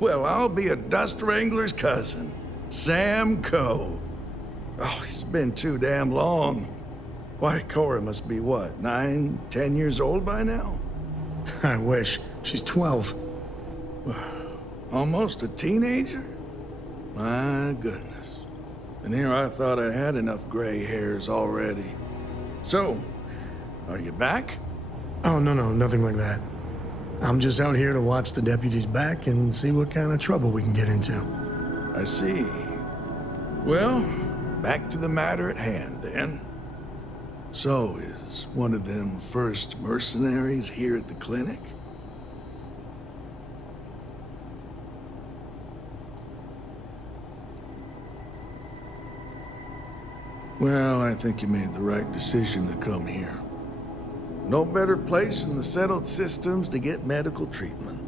Well, I'll be a dust wrangler's cousin, Sam Coe. Oh, it's been too damn long. Why, Cora must be what, 9, 10 years old by now? I wish. She's 12. Almost a teenager? My goodness. And here I thought I had enough gray hairs already. So, are you back? Oh, no, nothing like that. I'm just out here to watch the deputies back and see what kind of trouble we can get into. I see. Well, back to the matter at hand, then. So, is one of them first mercenaries here at the clinic? Well, I think you made the right decision to come here. No better place in the settled systems to get medical treatment.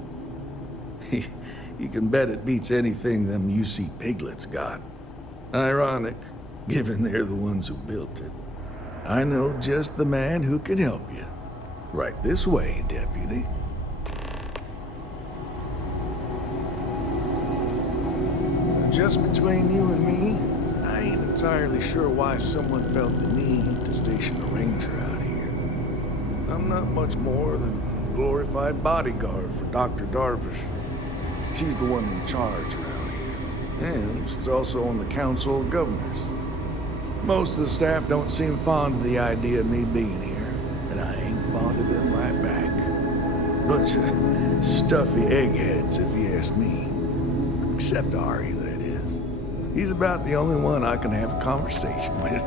You can bet it beats anything them UC piglets got. Ironic, given they're the ones who built it. I know just the man who can help you. Right this way, Deputy. Just between you and me, I ain't entirely sure why someone felt the need to station a ranger out here. I'm not much more than a glorified bodyguard for Dr. Darvish. She's the one in charge around here, and she's also on the Council of Governors. Most of the staff don't seem fond of the idea of me being here, and I ain't fond of them right back. Bunch of stuffy eggheads, if you ask me. Except Ari, that is. He's about the only one I can have a conversation with.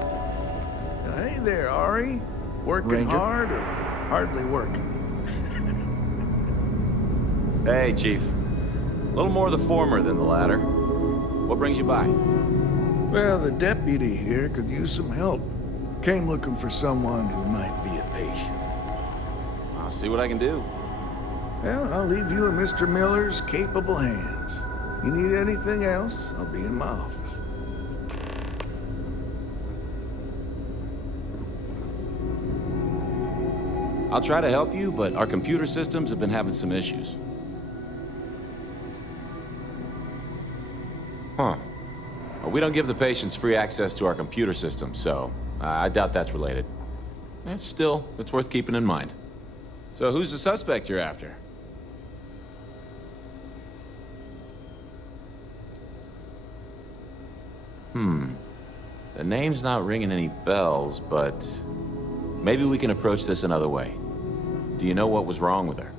Hey there, Ari. Working Ranger? hard or hardly working? Hey, Chief. A little more the former than the latter. What brings you by? Well, the deputy here could use some help. Came looking for someone who might be a patient. I'll see what I can do. Well, I'll leave you in Mr. Miller's capable hands. You need anything else, I'll be in my office. I'll try to help you, but our computer systems have been having some issues. Huh. Well, we don't give the patients free access to our computer system, so I doubt that's related. Still, it's worth keeping in mind. So who's the suspect you're after? The name's not ringing any bells, but maybe we can approach this another way. Do you know what was wrong with her?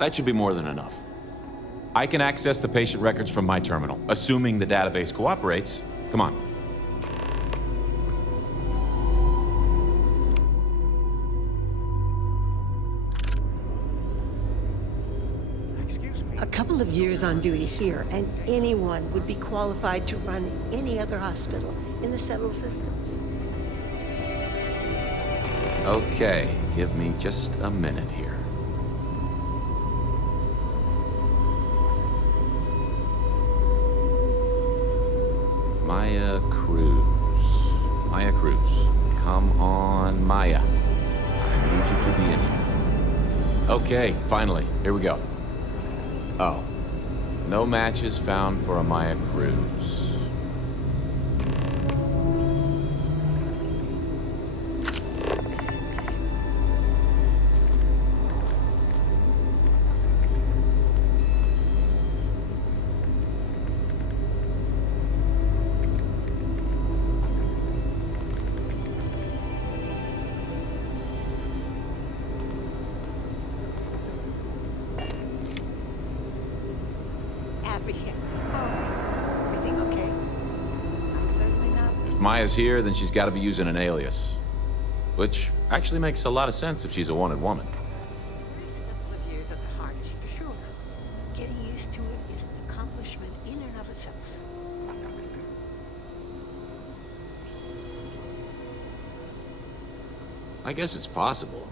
That should be more than enough. I can access the patient records from my terminal, assuming the database cooperates. Come on. A couple of years on duty here, and anyone would be qualified to run any other hospital in the settled systems. Okay, give me just a minute here. Maya Cruz. Maya Cruz. Come on, Maya. I need you to be in here. Okay, finally. Here we go. Oh. No matches found for a Maya Cruz. Everything okay? I'm certainly not. If Maya's here, then she's got to be using an alias. Which actually makes a lot of sense if she's a wanted woman. First couple of years at the hardest, for sure. Getting used to it is an accomplishment in and of itself. I guess it's possible.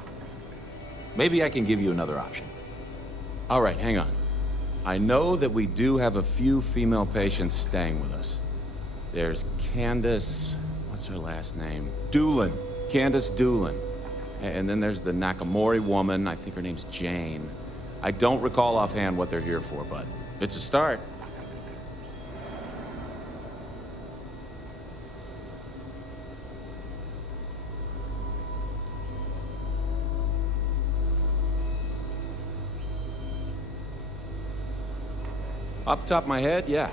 Maybe I can give you another option. All right, hang on. I know that we do have a few female patients staying with us. There's Candace... what's her last name? Doolin. Candace Doolin. And then there's the Nakamori woman. I think her name's Jane. I don't recall offhand what they're here for, but it's a start. Off the top of my head, yeah.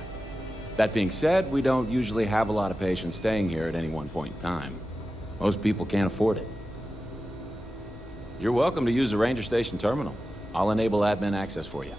That being said, we don't usually have a lot of patients staying here at any one point in time. Most people can't afford it. You're welcome to use the Ranger Station terminal. I'll enable admin access for you.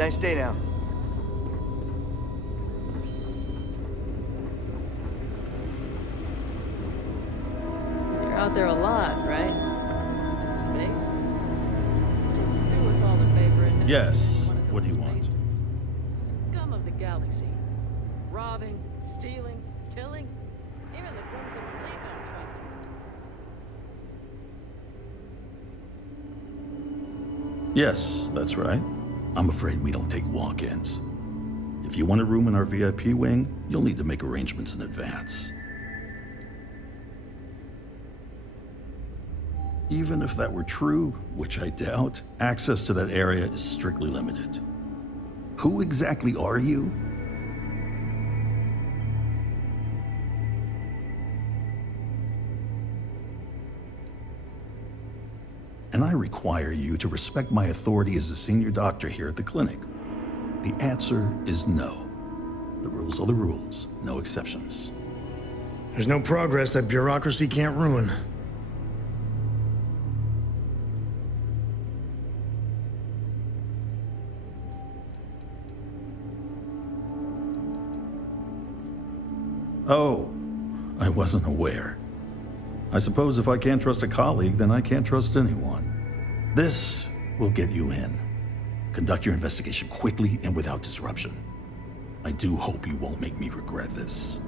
nice day now. You're out there a lot, right? In space? Just do us all a favor and... Yes. What do you want? Scum of the galaxy. Robbing, stealing, killing. Even the Crimson Fleet don't trust him. Yes, that's right. I'm afraid we don't take walk-ins. If you want a room in our VIP wing, you'll need to make arrangements in advance. Even if that were true, which I doubt, access to that area is strictly limited. Who exactly are you? And I require you to respect my authority as a senior doctor here at the clinic. The answer is no. The rules are the rules, no exceptions. There's no progress that bureaucracy can't ruin. Oh, I wasn't aware. I suppose if I can't trust a colleague, then I can't trust anyone. This will get you in. Conduct your investigation quickly and without disruption. I do hope you won't make me regret this.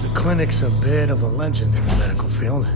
The clinic's a bit of a legend in the medical field.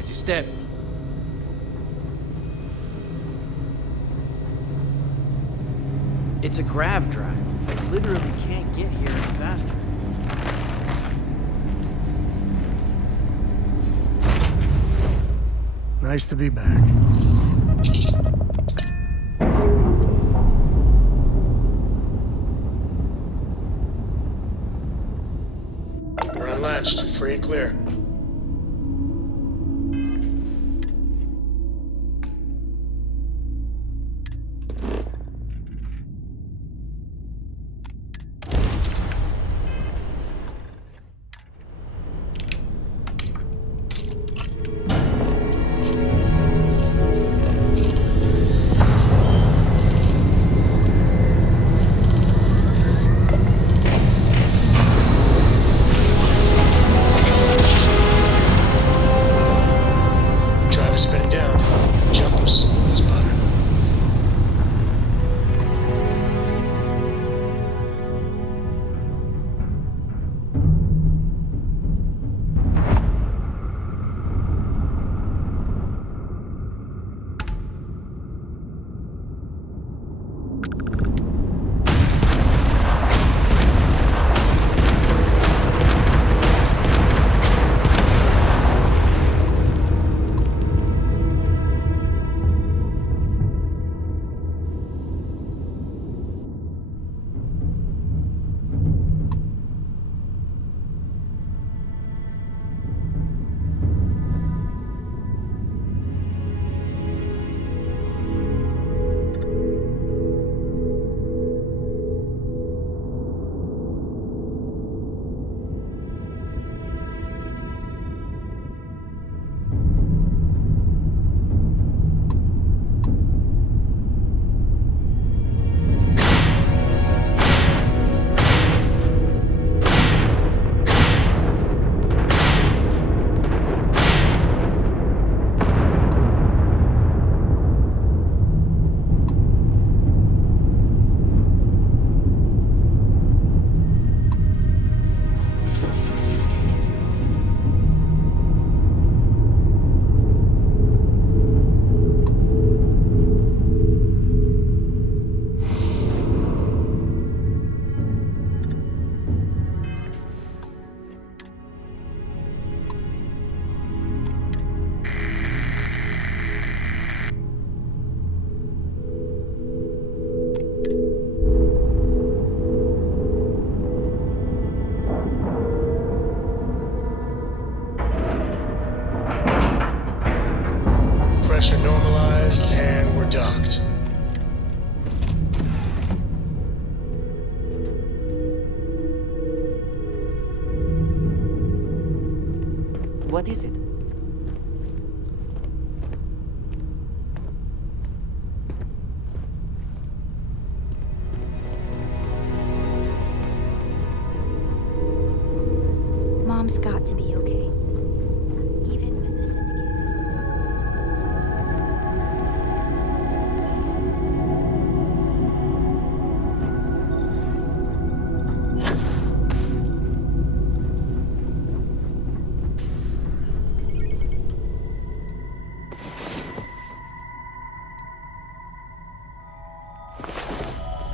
Watch your step. It's a grav drive. I literally can't get here any faster. Nice to be back. We're unlatched. Free and clear. Pressure normalized, and we're docked. What is it? Mom's got to be okay. Even with the syndicate.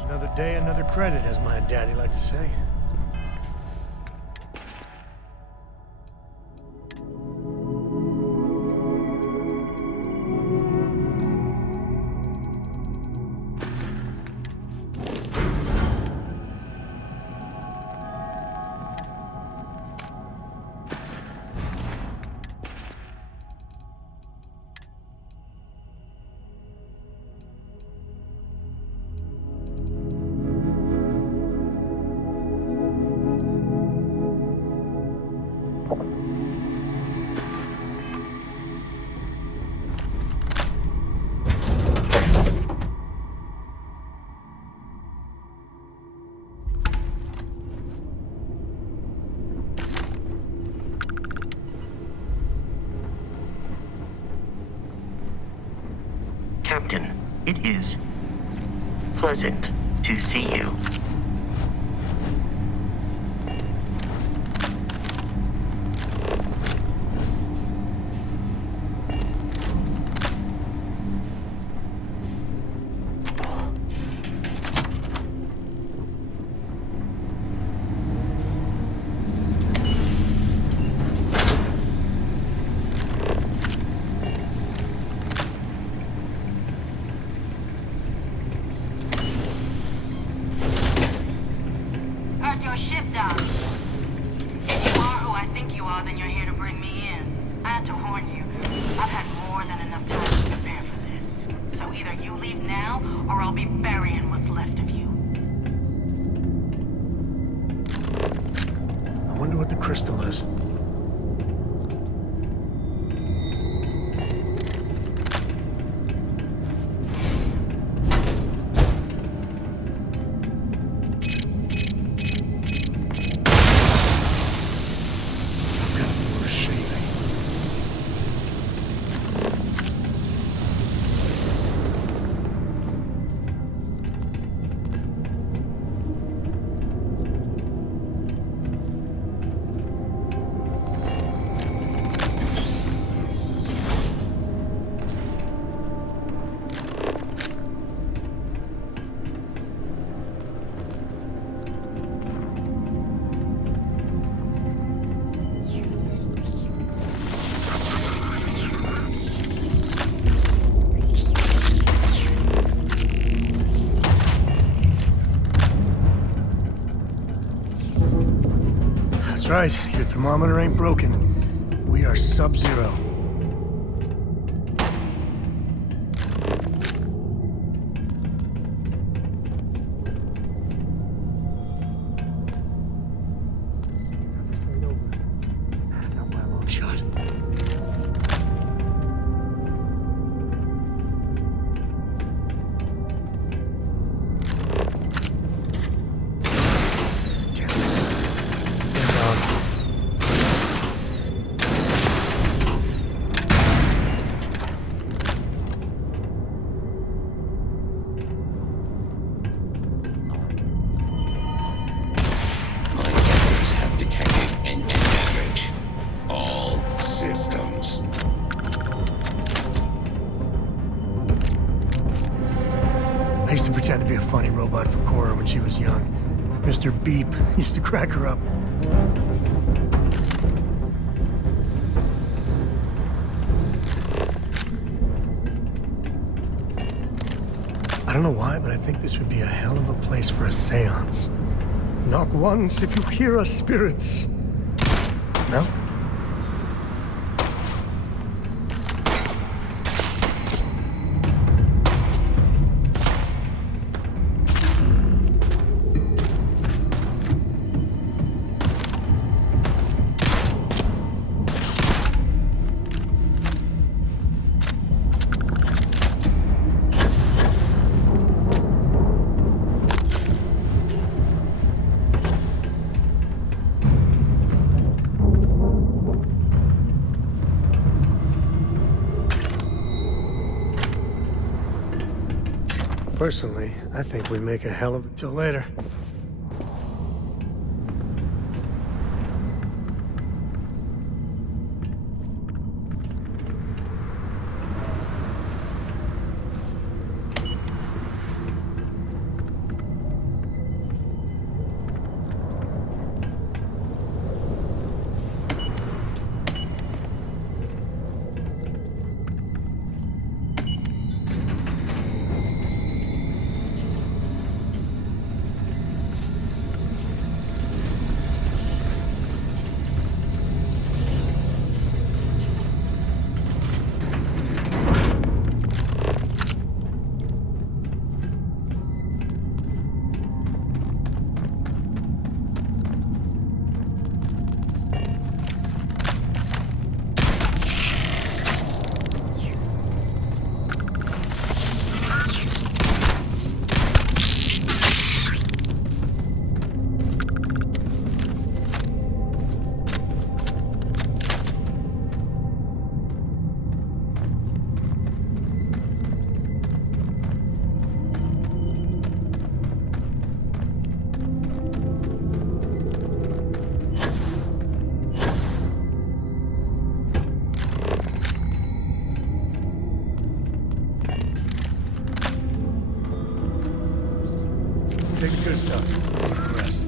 Another day, another credit, as my daddy liked to say. Captain, it is pleasant to see you. are, then you're here to bring me in. I had to warn you. I've had more than enough time to prepare for this. So either you leave now, or I'll be burying what's left of you. I wonder what the crystal is. That's right, your thermometer ain't broken. We are sub-zero. Shut. I used to pretend to be a funny robot for Cora when she was young. Mr. Beep used to crack her up. I don't know why, but I think this would be a hell of a place for a seance. Knock once if you hear us, spirits. No? Personally, I think we make a hell of it till later. Take the good stuff. The rest.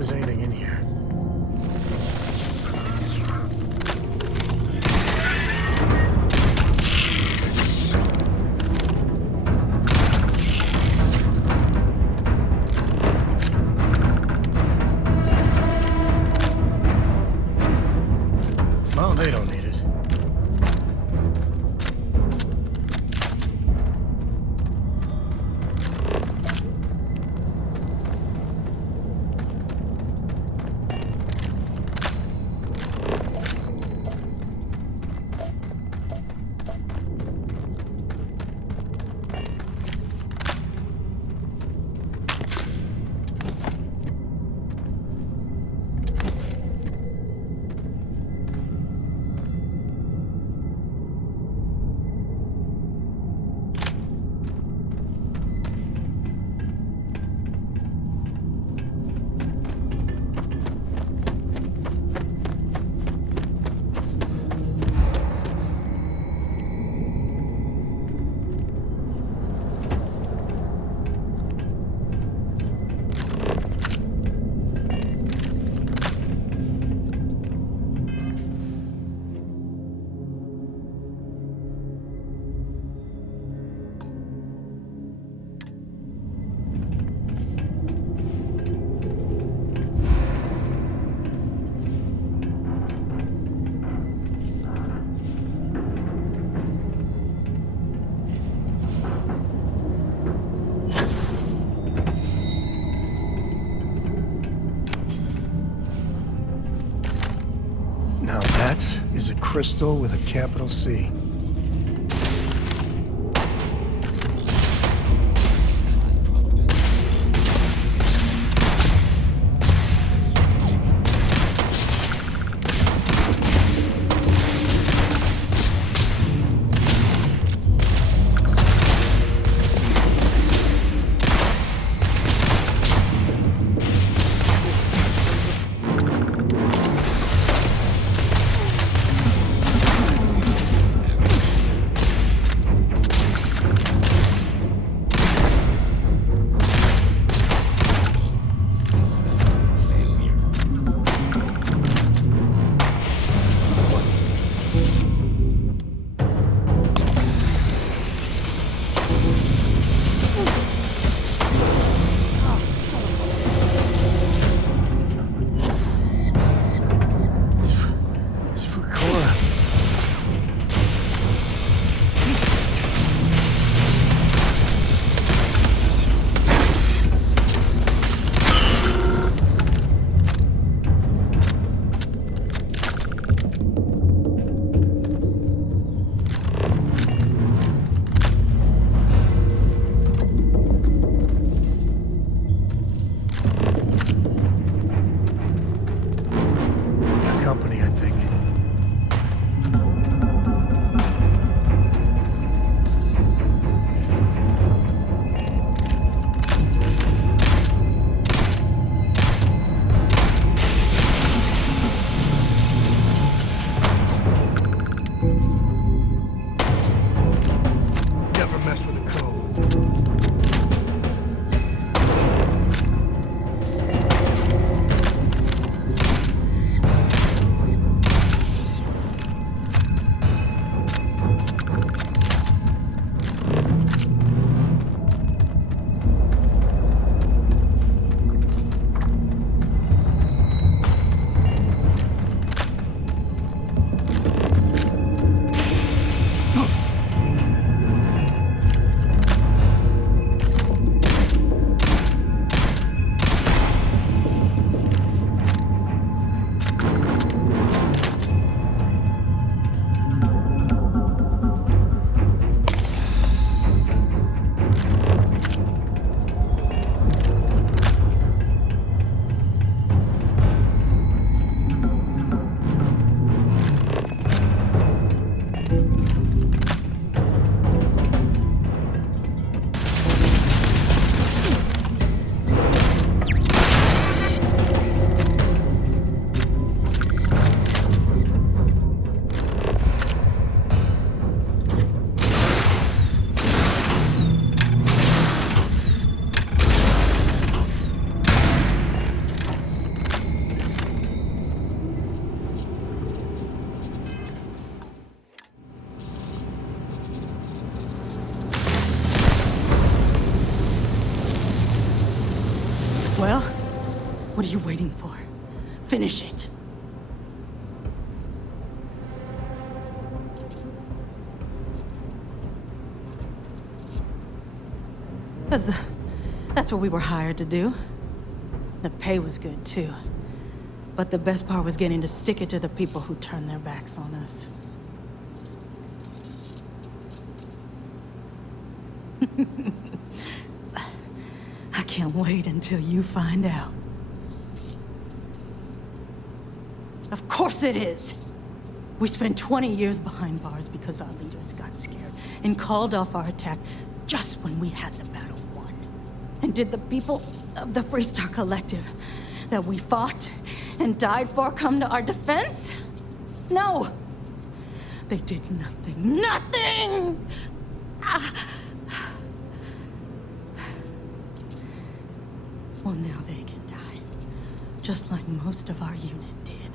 there's anything in here. Well, they don't need it. Now that is a crystal with a capital C. Well, what are you waiting for? Finish it. Because that's what we were hired to do. The pay was good, too. But the best part was getting to stick it to the people who turned their backs on us. I can't wait until you find out. Of course it is! We spent 20 years behind bars because our leaders got scared and called off our attack just when we had the battle won. And did the people of the Freestar Collective that we fought and died for come to our defense? No! They did nothing. Nothing! Well, now they can die. Just like most of our unit did.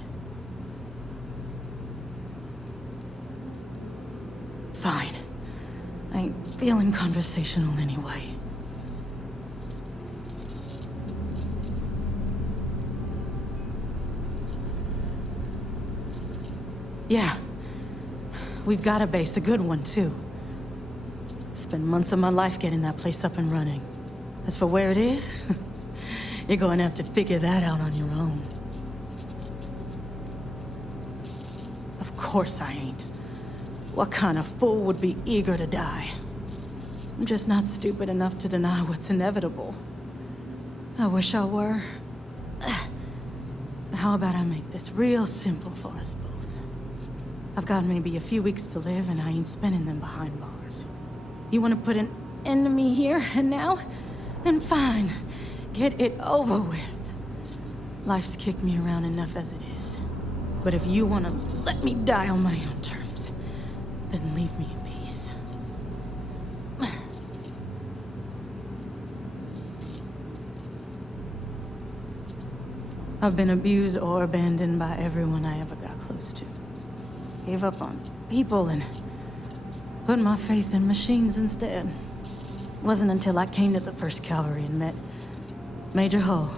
Fine. I ain't feeling conversational anyway. Yeah. We've got a base, a good one, too. Spent months of my life getting that place up and running. As for where it is, you're going to have to figure that out on your own. Of course I ain't. What kind of fool would be eager to die? I'm just not stupid enough to deny what's inevitable. I wish I were. How about I make this real simple for us both? I've got maybe a few weeks to live, and I ain't spending them behind bars. You want to put an end to me here and now? Then fine. Get it over with. Life's kicked me around enough as it is. But if you want to let me die on my own terms, then leave me in peace. I've been abused or abandoned by everyone I ever got close to. Gave up on people and put my faith in machines instead. Wasn't until I came to the 1st Cavalry and met Major Hull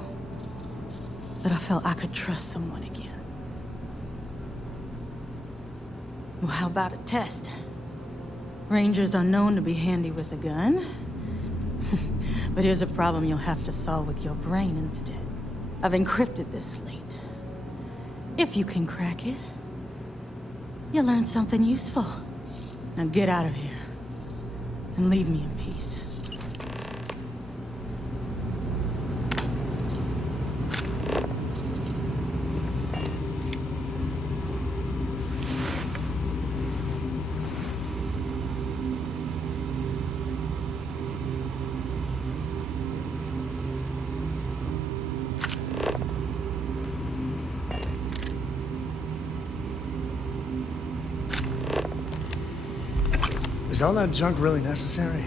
that I felt I could trust someone again. Well, how about a test? Rangers are known to be handy with a gun. But here's a problem you'll have to solve with your brain instead. I've encrypted this slate. If you can crack it, you'll learn something useful. Now get out of here and leave me in peace. Is all that junk really necessary?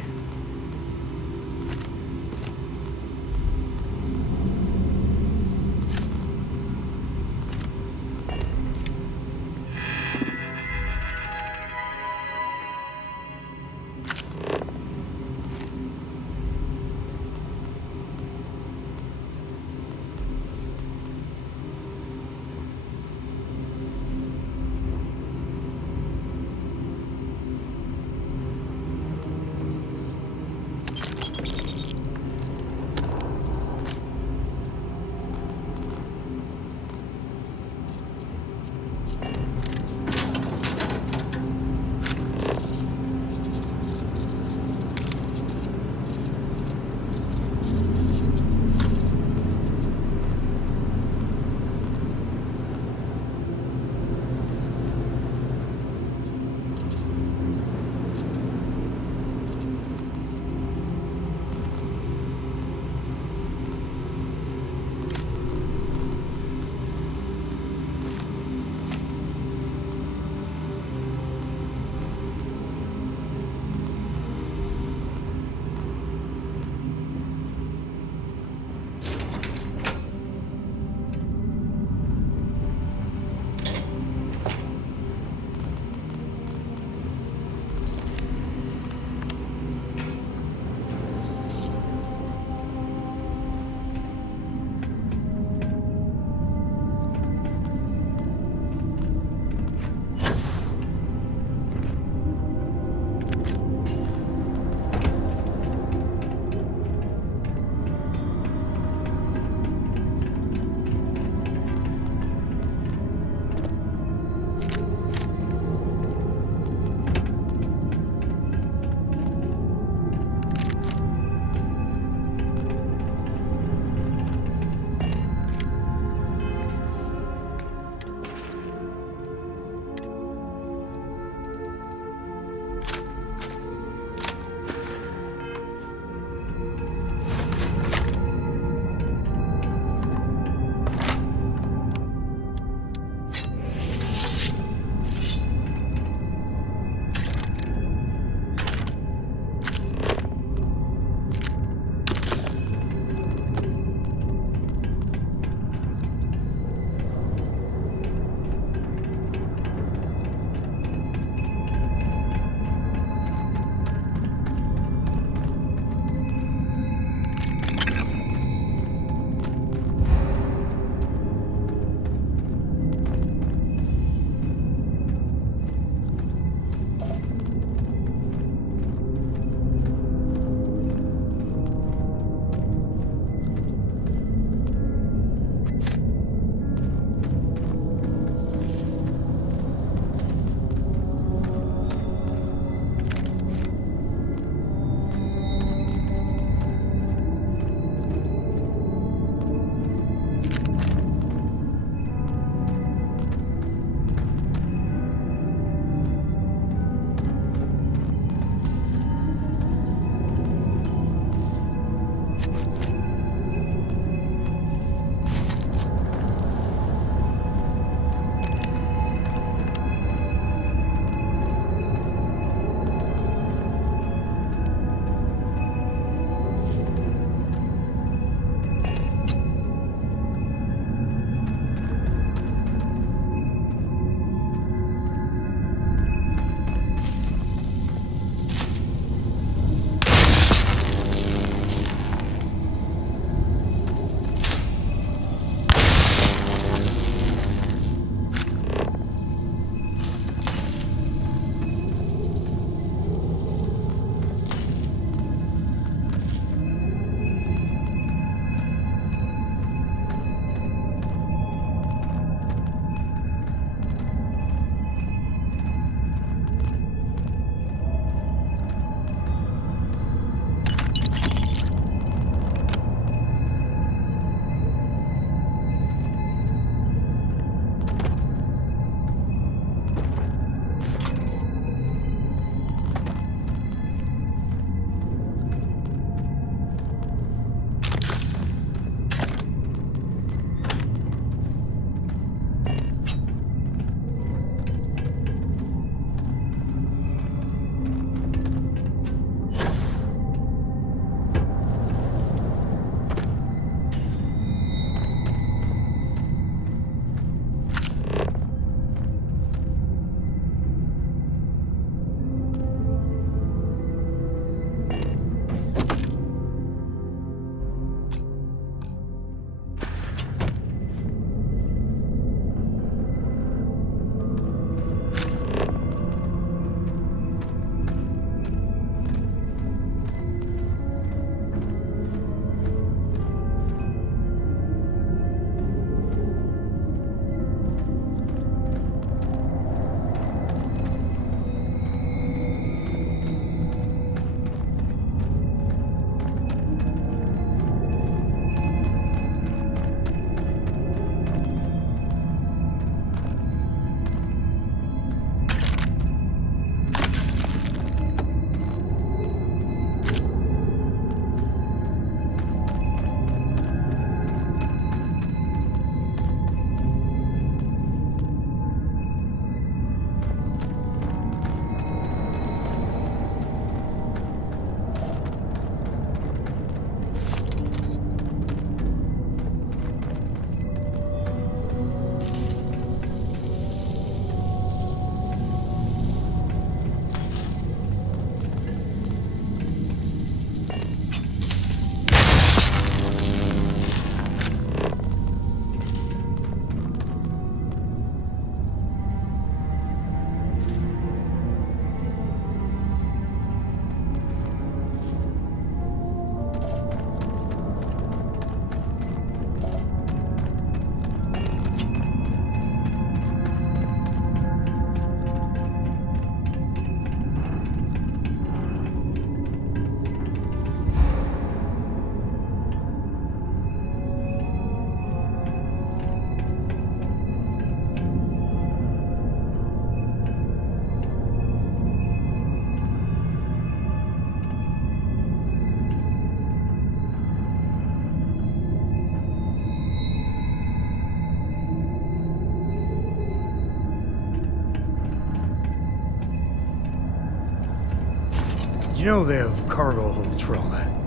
You know they have cargo holds for all that.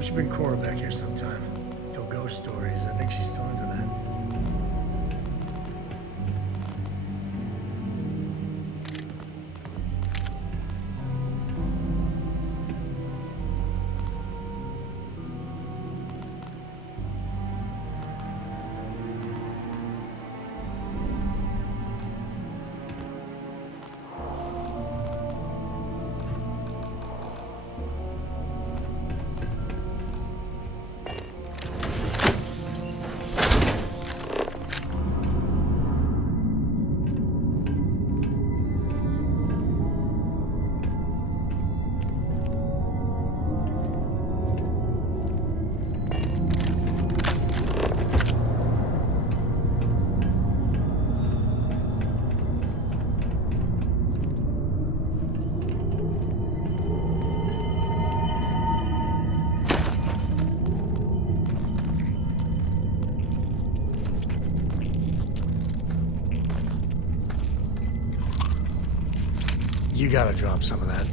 We should bring Cora back here sometime. Tell ghost stories. I think she's still into that. You gotta drop some of that.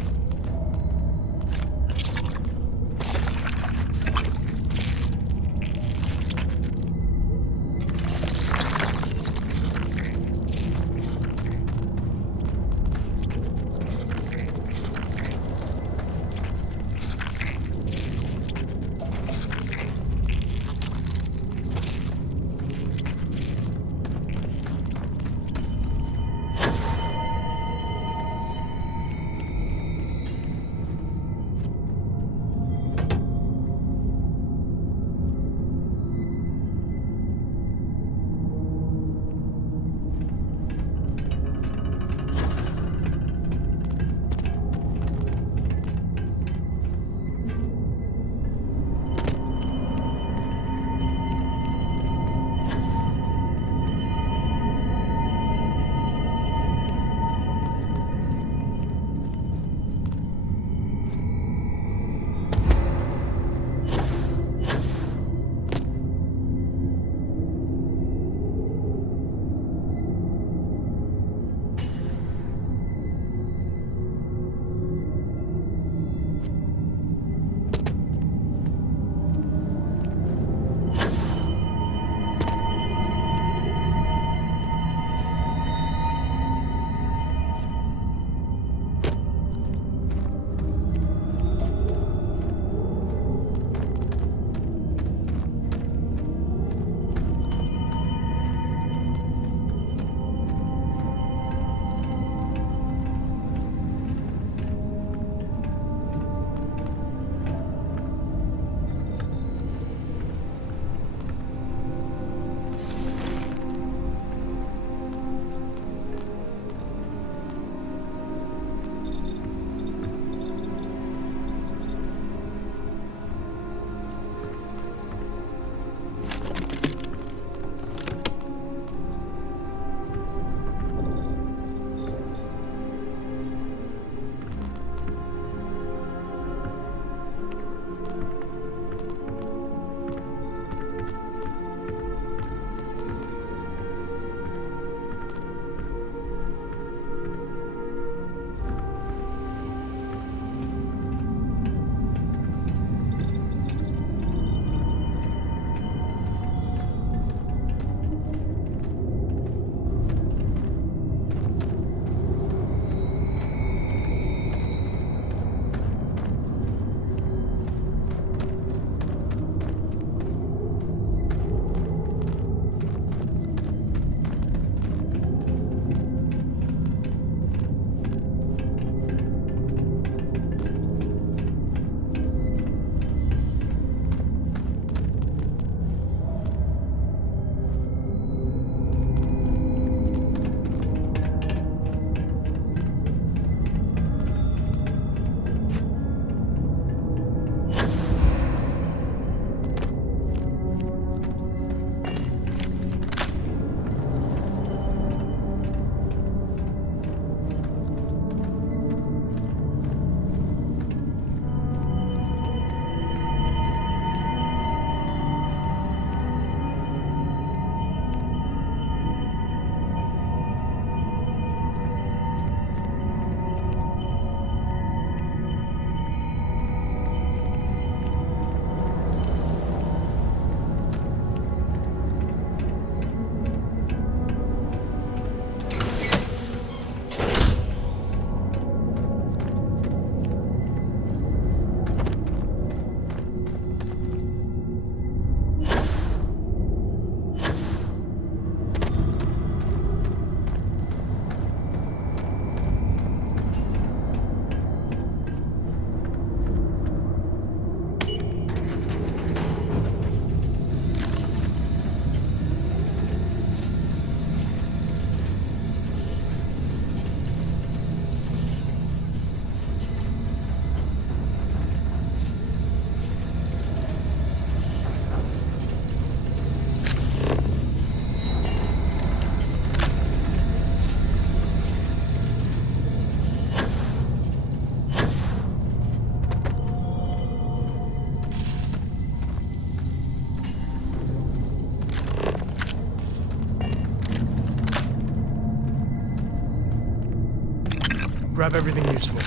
Grab everything useful.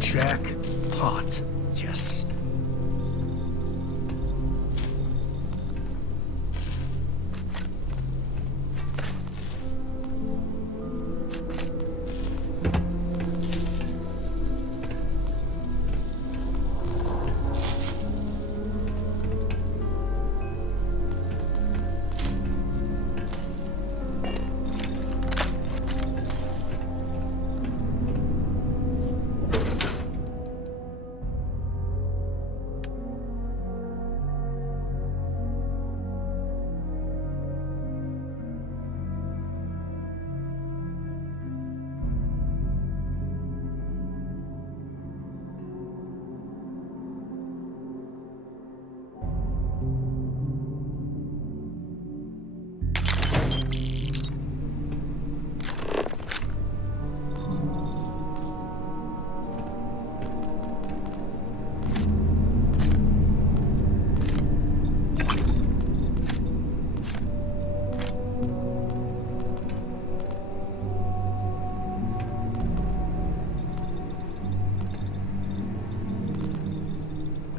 Jackpot. Yes.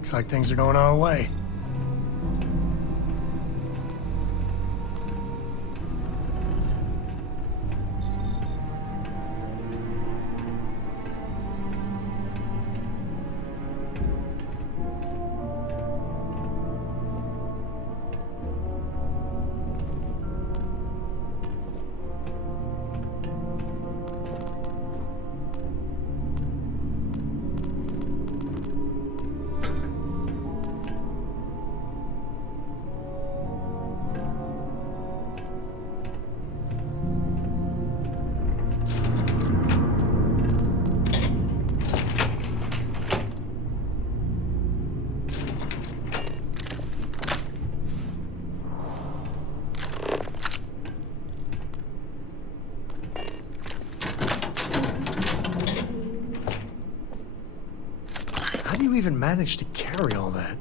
Looks like things are going our way. How do you even manage to carry all that?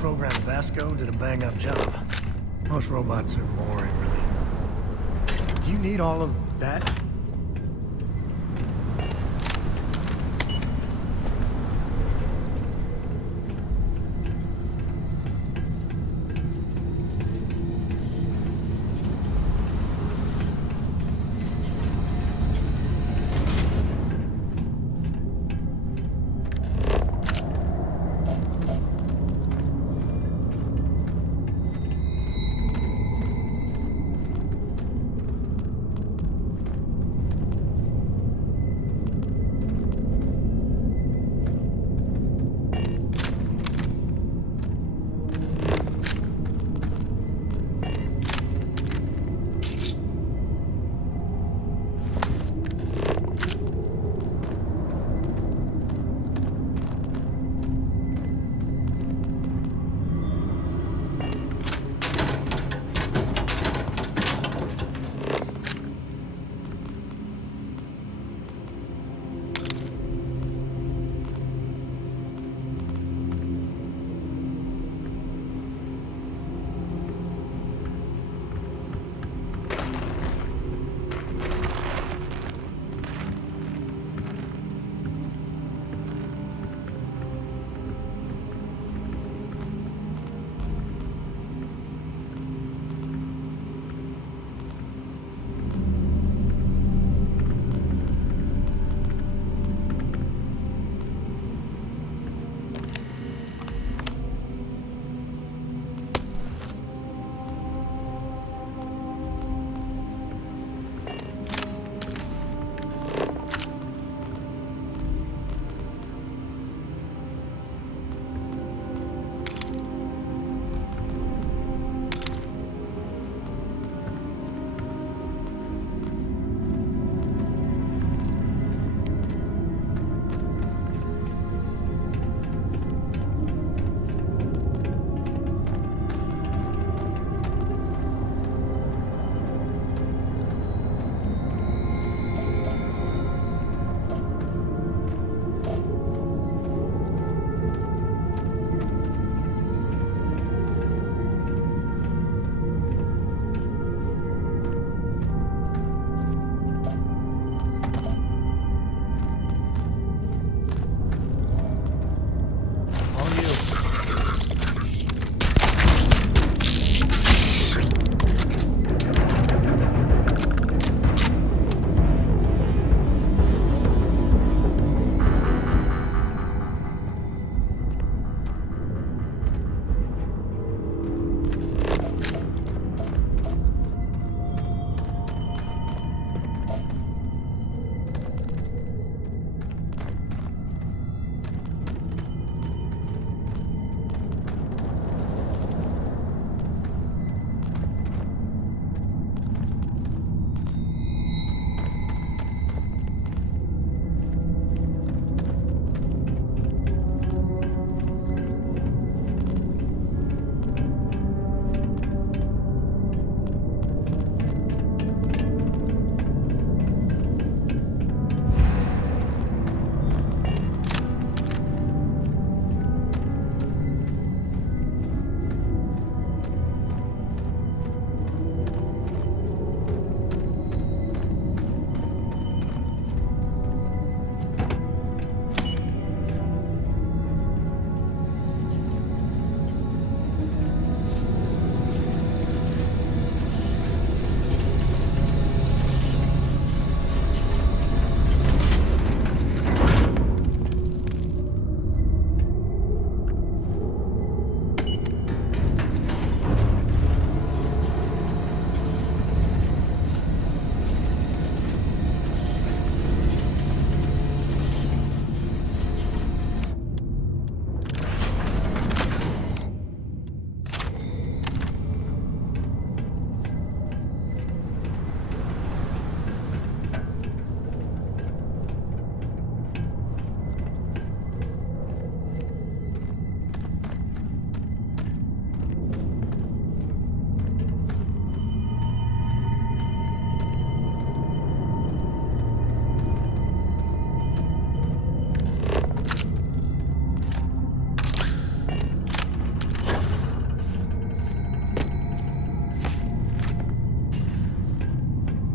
programmed Vasco did a bang-up job. Most robots are boring, really. Do you need all of that?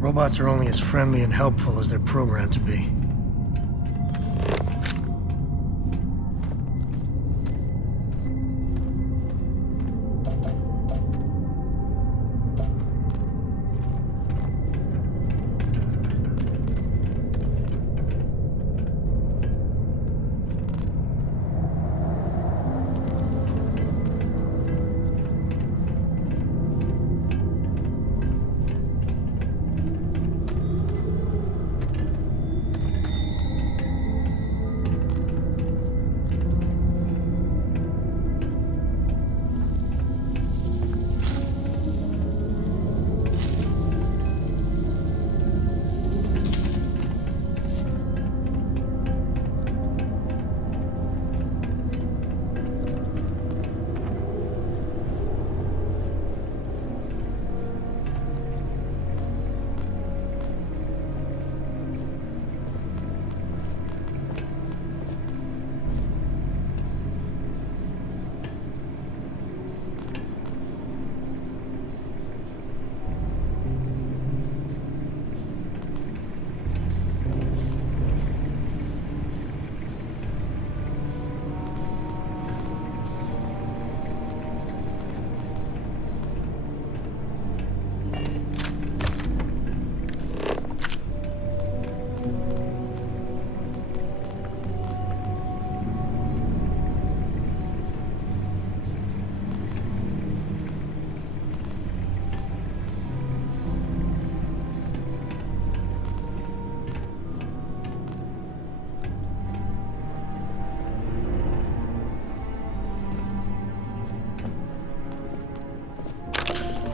Robots are only as friendly and helpful as they're programmed to be.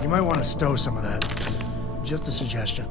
You might want to stow some of that. Just a suggestion.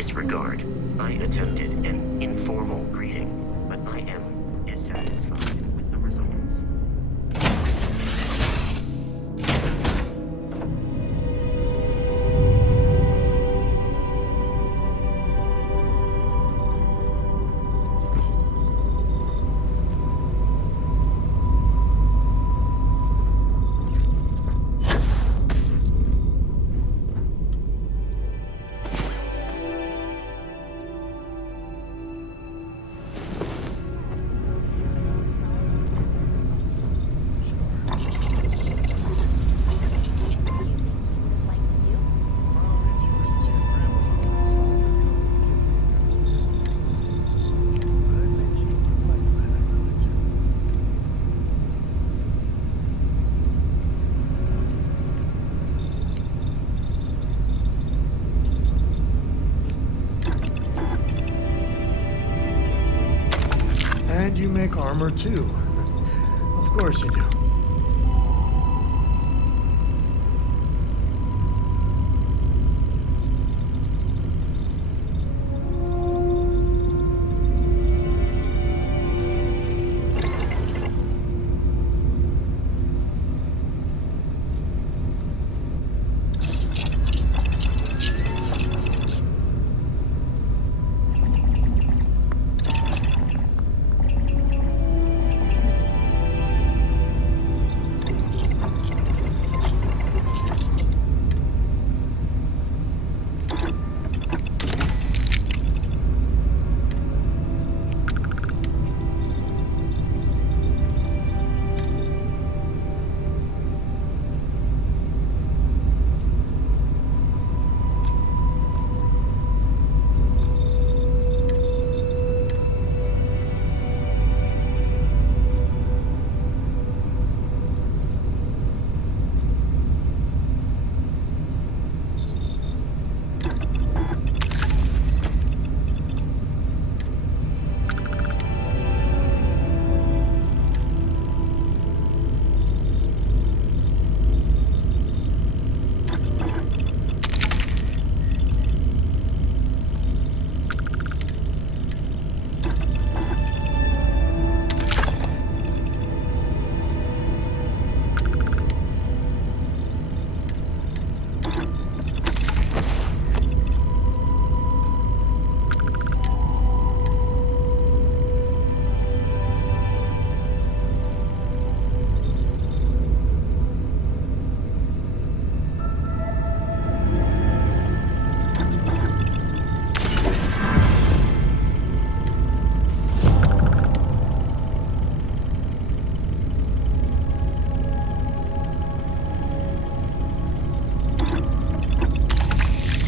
disregard. I attempted an informal greeting, but I am dissatisfied with the results. And you make armor too. Of course you do.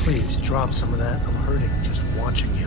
Please drop some of that. I'm hurting just watching you.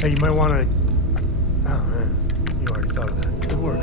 Hey, you might want to... Oh, man. You already thought of that. Good work.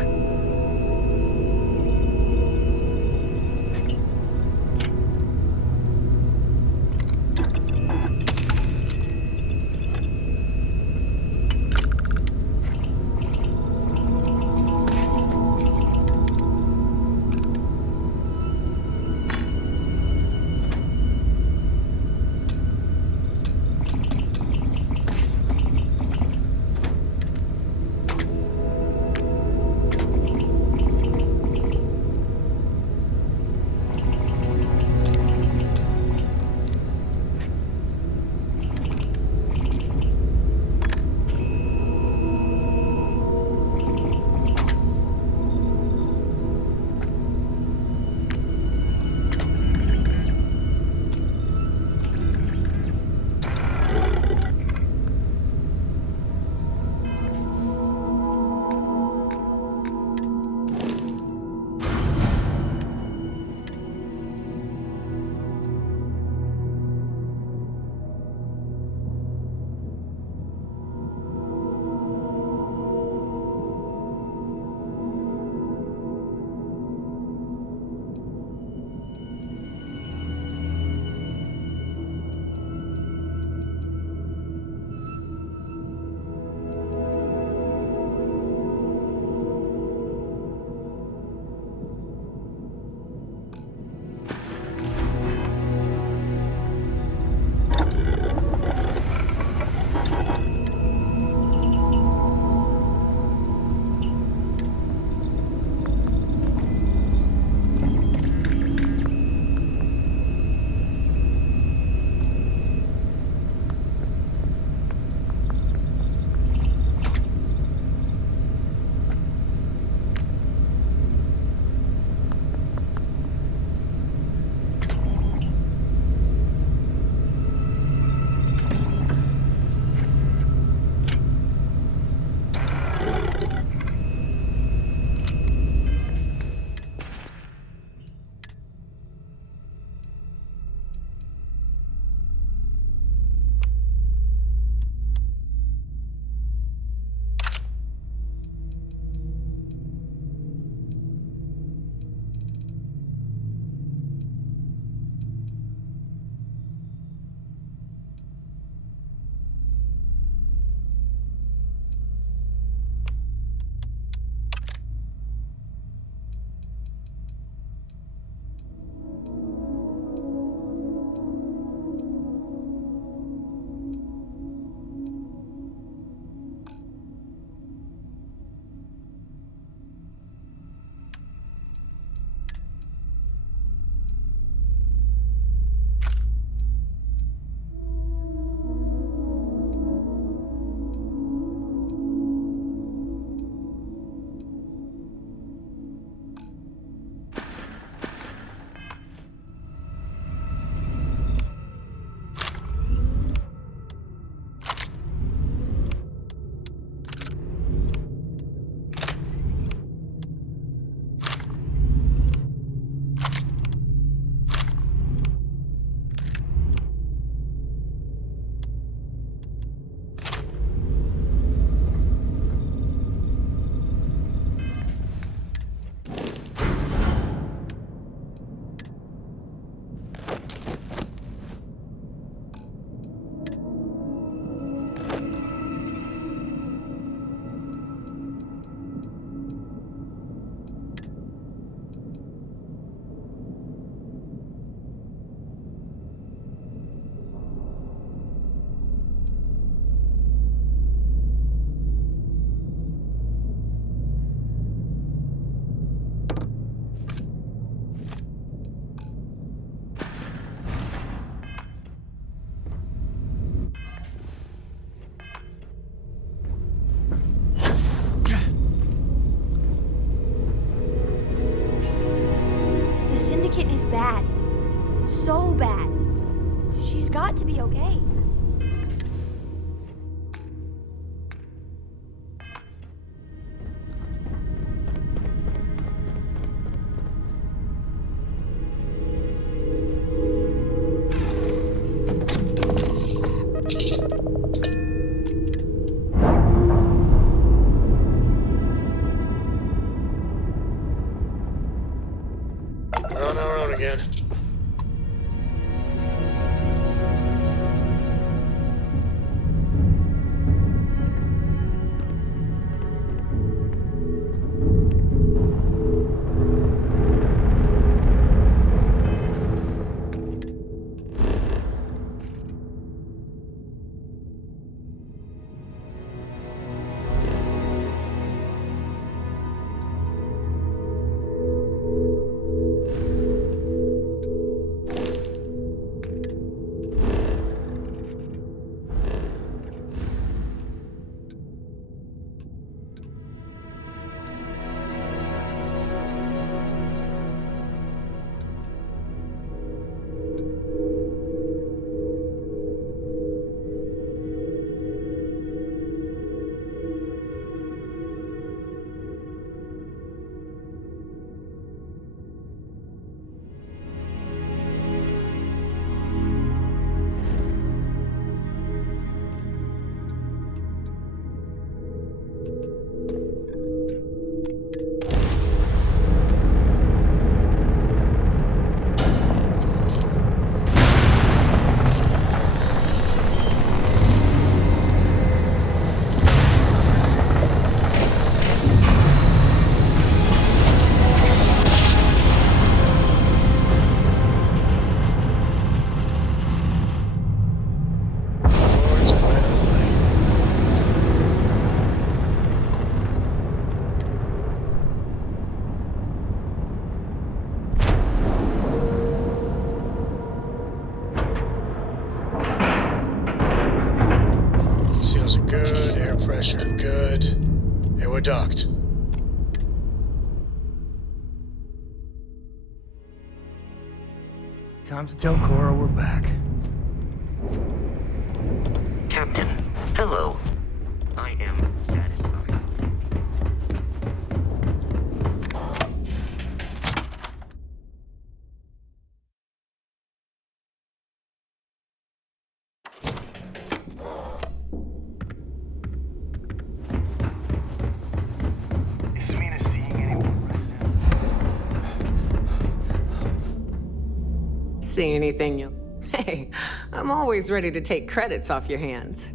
Syndicate is bad. So bad. She's got to be okay. Seals are good, air pressure good. Hey, we're docked. Time to tell Cora we're back. Captain, hello. I am satisfied. Is Mina seeing anyone right now? See anything you... Hey, I'm always ready to take credits off your hands.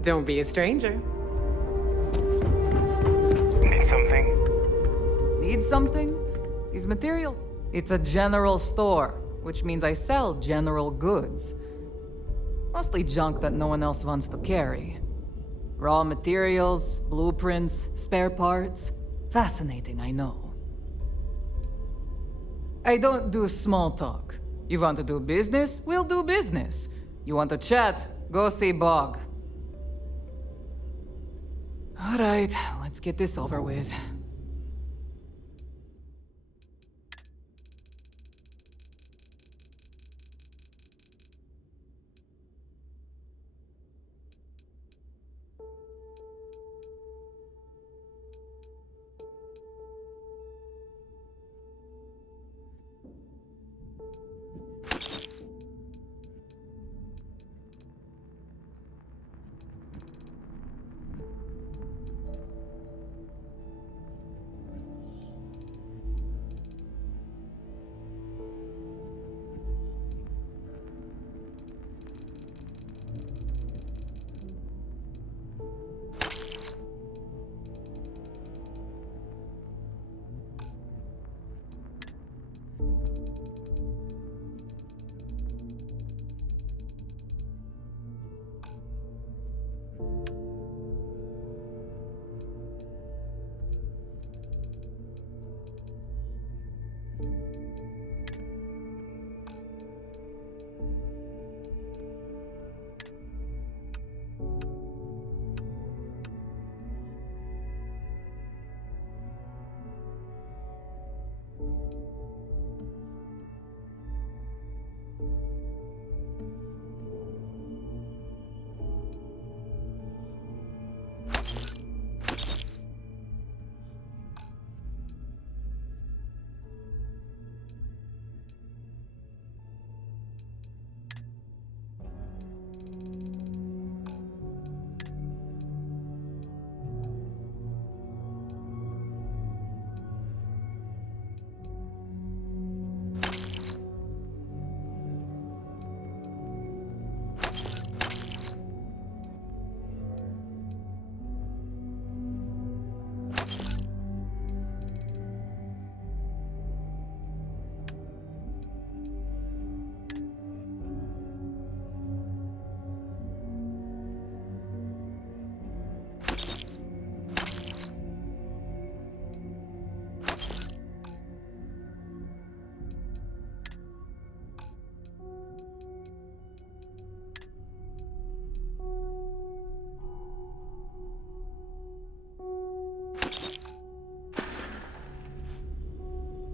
Don't be a stranger. Need something? Need something? These materials... It's a general store, which means I sell general goods. Mostly junk that no one else wants to carry. Raw materials, blueprints, spare parts. Fascinating, I know. I don't do small talk. You want to do business? We'll do business. You want to chat? Go see Bog. Alright, let's get this over with.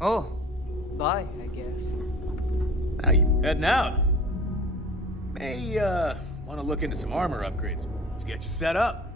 Oh, bye, I guess. Now you heading out? May, want to look into some armor upgrades. Let's get you set up.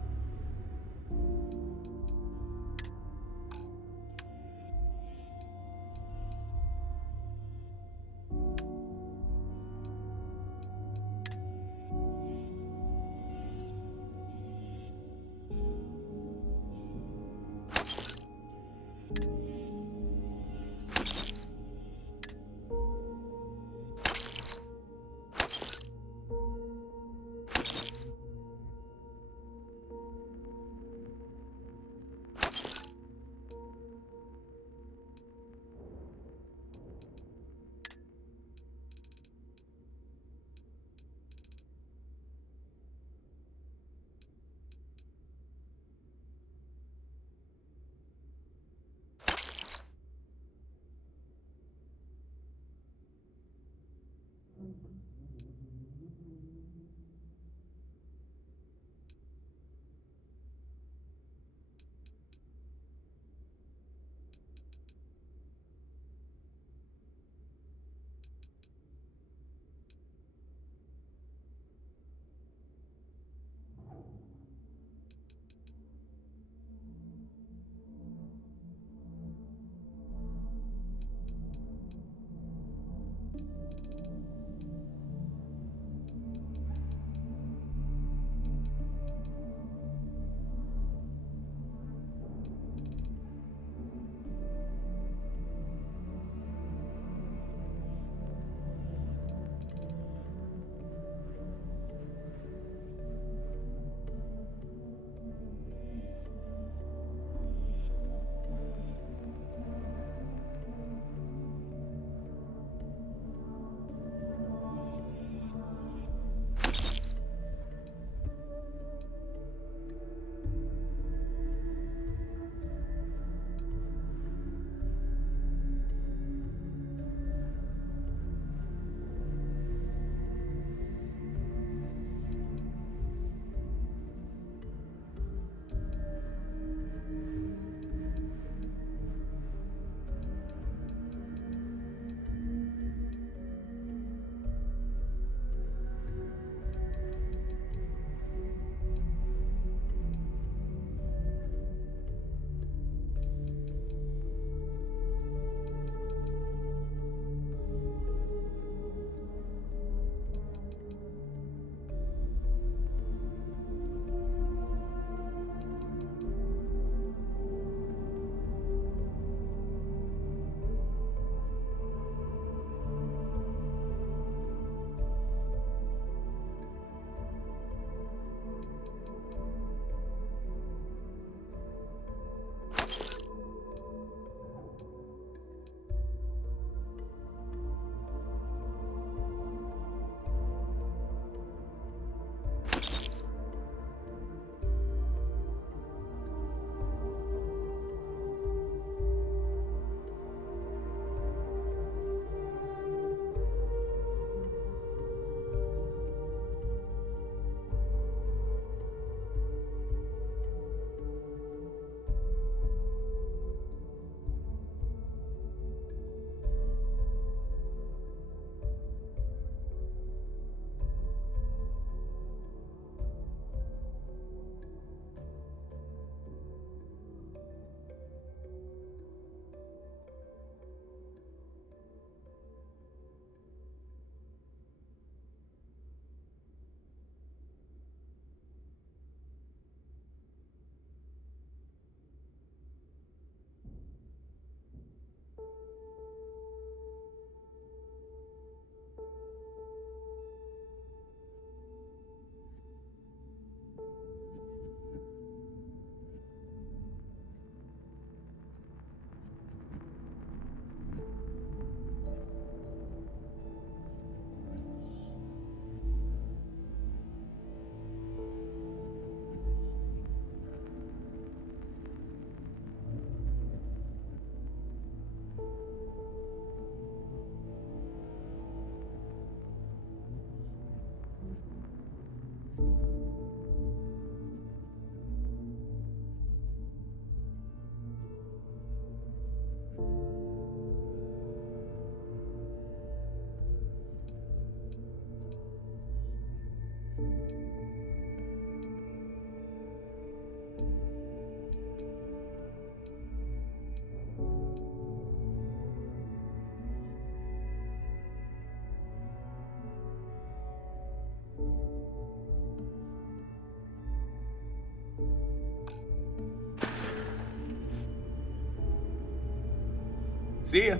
See ya.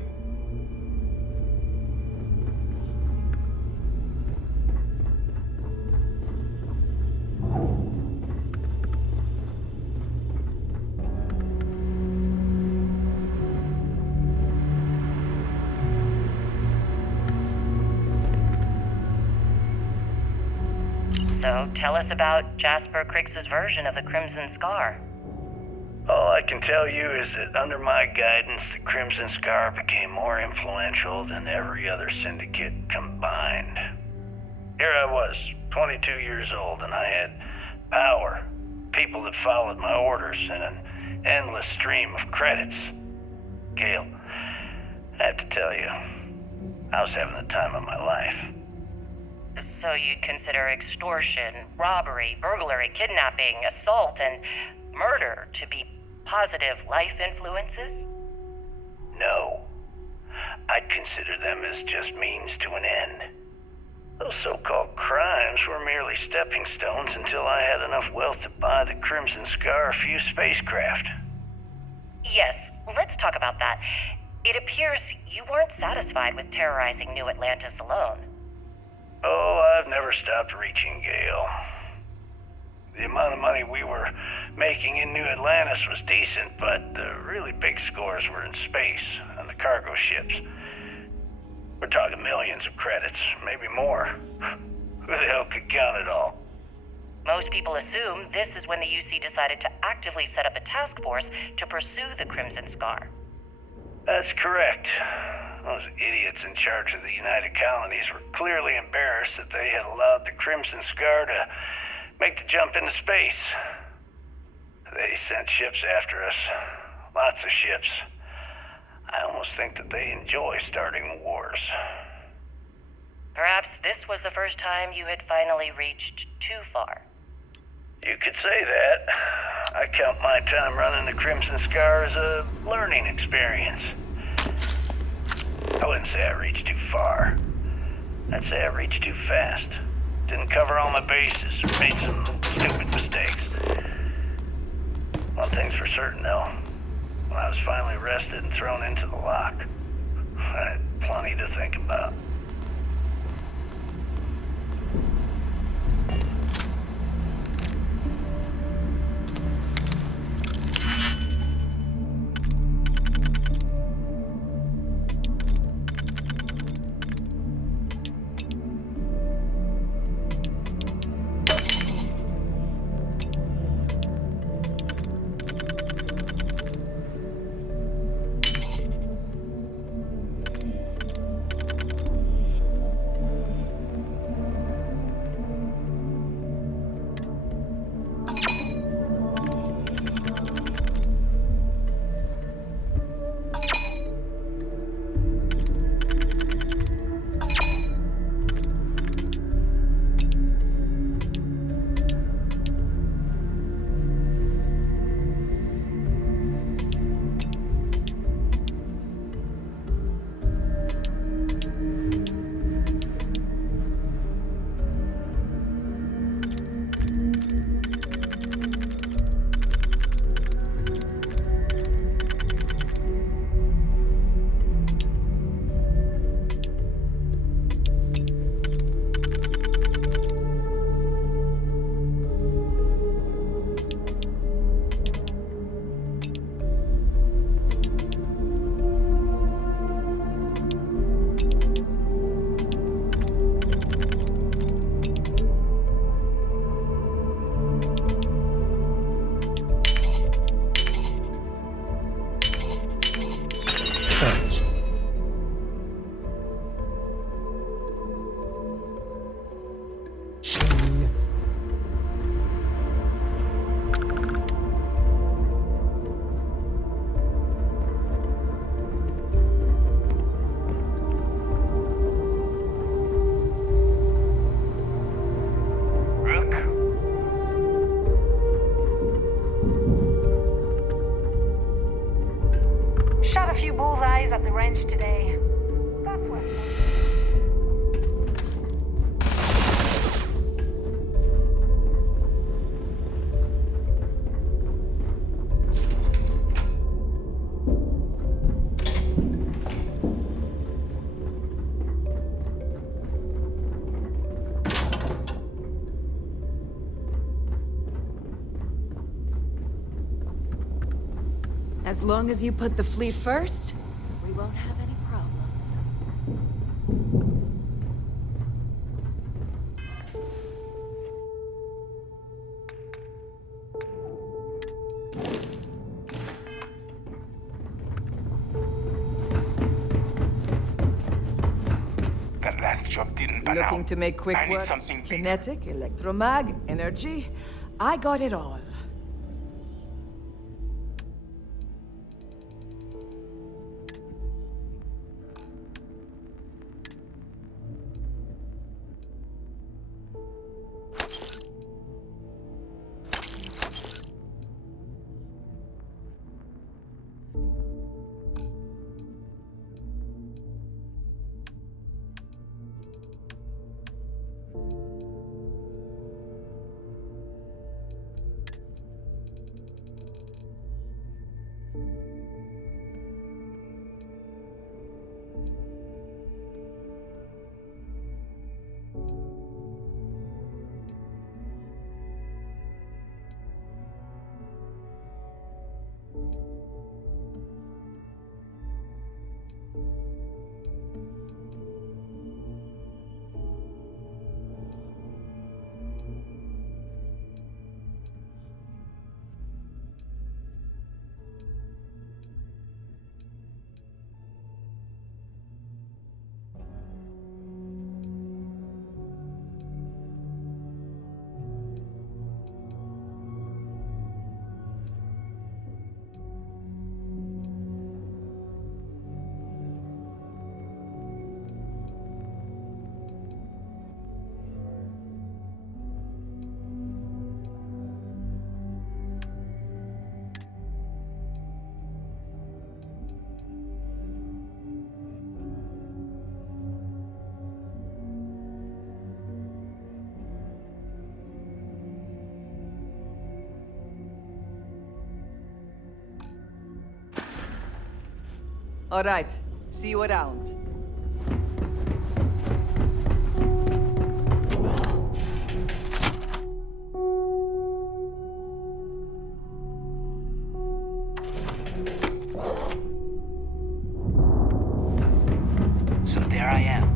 So, tell us about Jasper Cricks's version of the Crimson Scar. All I can tell you is that under my guidance, the Crimson Scar became more influential than every other syndicate combined. Here I was, 22 years old, and I had power, people that followed my orders, and an endless stream of credits. Gale, I have to tell you, I was having the time of my life. So you'd consider extortion, robbery, burglary, kidnapping, assault, and murder to be positive life influences? No. I'd consider them as just means to an end. Those so-called crimes were merely stepping stones until I had enough wealth to buy the Crimson Scar a few spacecraft. Yes, let's talk about that. It appears you weren't satisfied with terrorizing New Atlantis alone. Oh, I've never stopped reaching, Gale. The amount of money we were making in New Atlantis was decent, but the really big scores were in space and the cargo ships. We're talking millions of credits, maybe more. Who the hell could count it all? Most people assume this is when the UC decided to actively set up a task force to pursue the Crimson Scar. That's correct. Those idiots in charge of the United Colonies were clearly embarrassed that they had allowed the Crimson Scar to make the jump into space. They sent ships after us. Lots of ships. I almost think that they enjoy starting wars. Perhaps this was the first time you had finally reached too far. You could say that. I count my time running the Crimson Scar as a learning experience. I wouldn't say I reached too far. I'd say I reached too fast. Didn't cover all my bases, or made some stupid mistakes. One thing's for certain, though. When I was finally arrested and thrown into the lock, I had plenty to think about. Shot a few bullseyes at the wrench today. That's what. As long as you put the fleet first, we won't have any problems. That last job didn't pan out. Looking to make quick I need work? something bigger. Kinetic, electromag, energy. I got it all. All right. See you around. So there I am.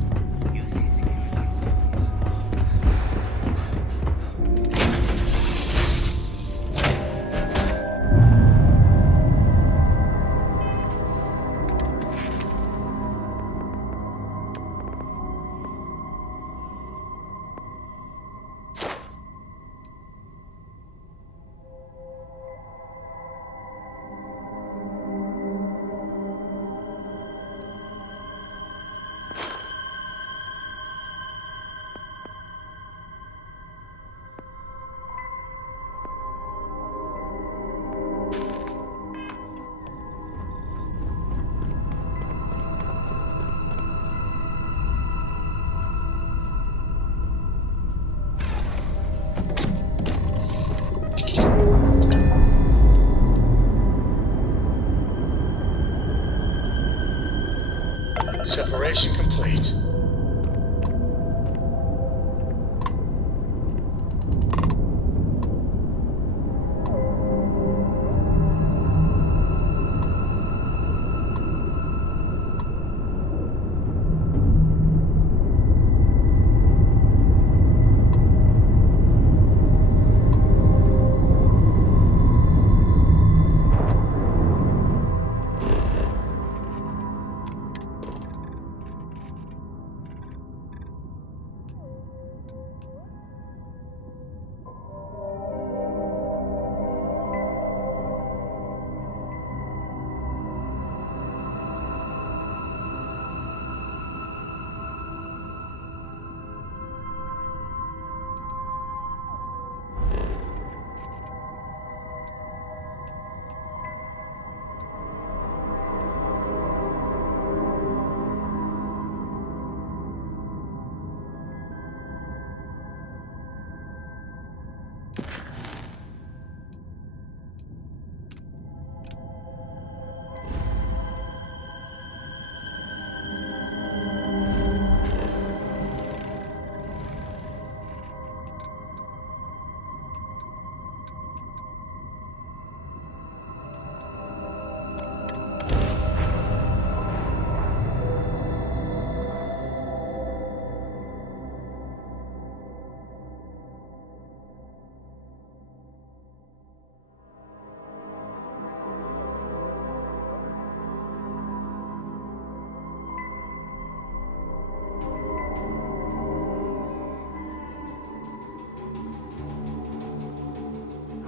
Separation complete.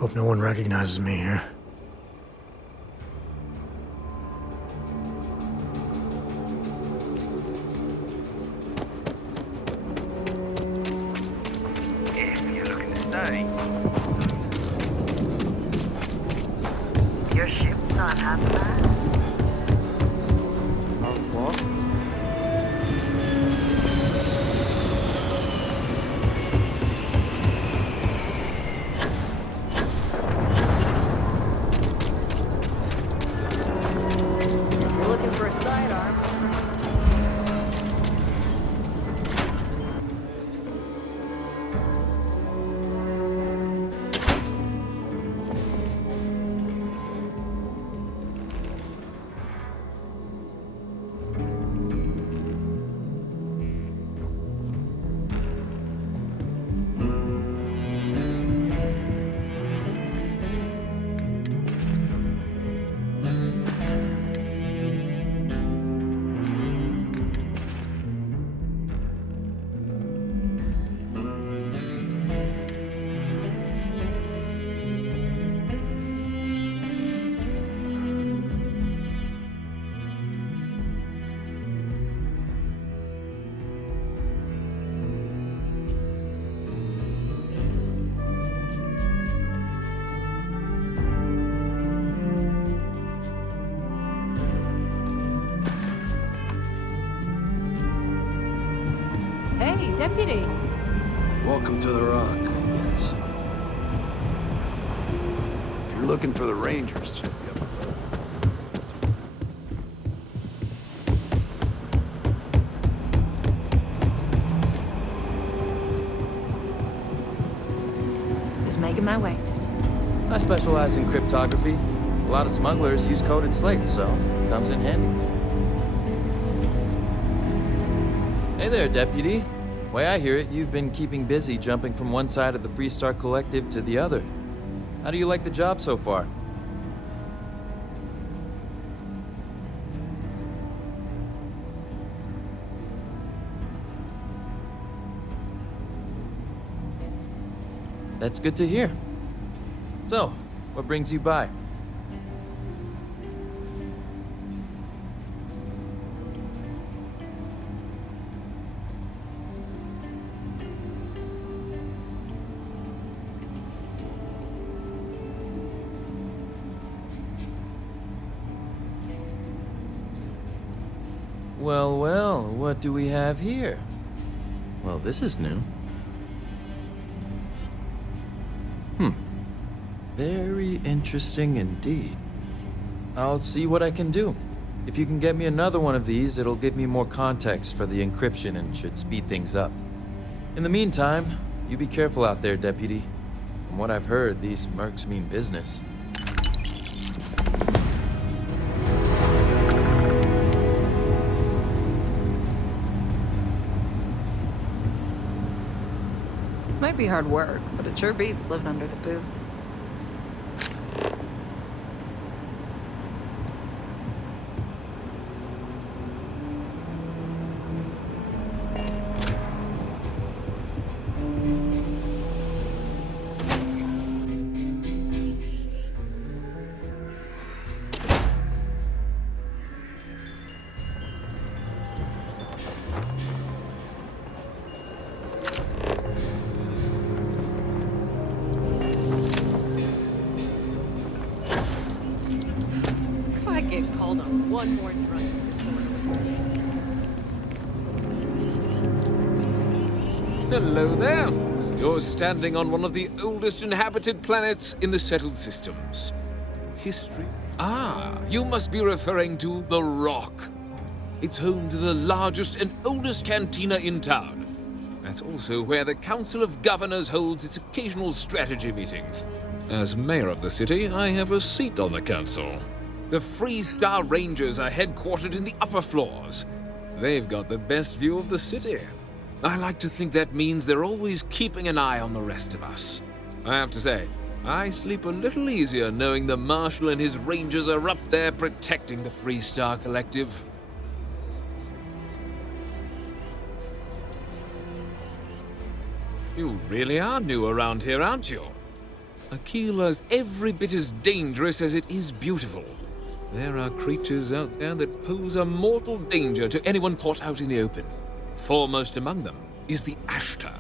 Hope no one recognizes me here. If you're looking to stay. Your ship's not half bad. What? You're looking for a sidearm. Hey, Deputy. Welcome to the Rock, I guess. If you're looking for the Rangers, check me up the road. Just making my way. I specialize in cryptography. A lot of smugglers use coded slates, so it comes in handy. Hey there, Deputy. Way I hear it, you've been keeping busy jumping from one side of the Freestar Collective to the other. How do you like the job so far? That's good to hear. So, what brings you by? Well, well, what do we have here? Well, this is new. Very interesting indeed. I'll see what I can do. If you can get me another one of these, it'll give me more context for the encryption and should speed things up. In the meantime, you be careful out there, Deputy. From what I've heard, these mercs mean business. Might be hard work, but it sure beats living under the boot. If I get called on one more drunk disorder. Hello there. You're standing on one of the oldest inhabited planets in the settled systems. History? Ah, you must be referring to the Rock. It's home to the largest and oldest cantina in town. That's also where the Council of Governors holds its occasional strategy meetings. As mayor of the city, I have a seat on the council. The Freestar Rangers are headquartered in the upper floors. They've got the best view of the city. I like to think that means they're always keeping an eye on the rest of us. I have to say, I sleep a little easier knowing the Marshal and his Rangers are up there protecting the Freestar Collective. You really are new around here, aren't you? Aquila's every bit as dangerous as it is beautiful. There are creatures out there that pose a mortal danger to anyone caught out in the open. Foremost among them is the Ashtar.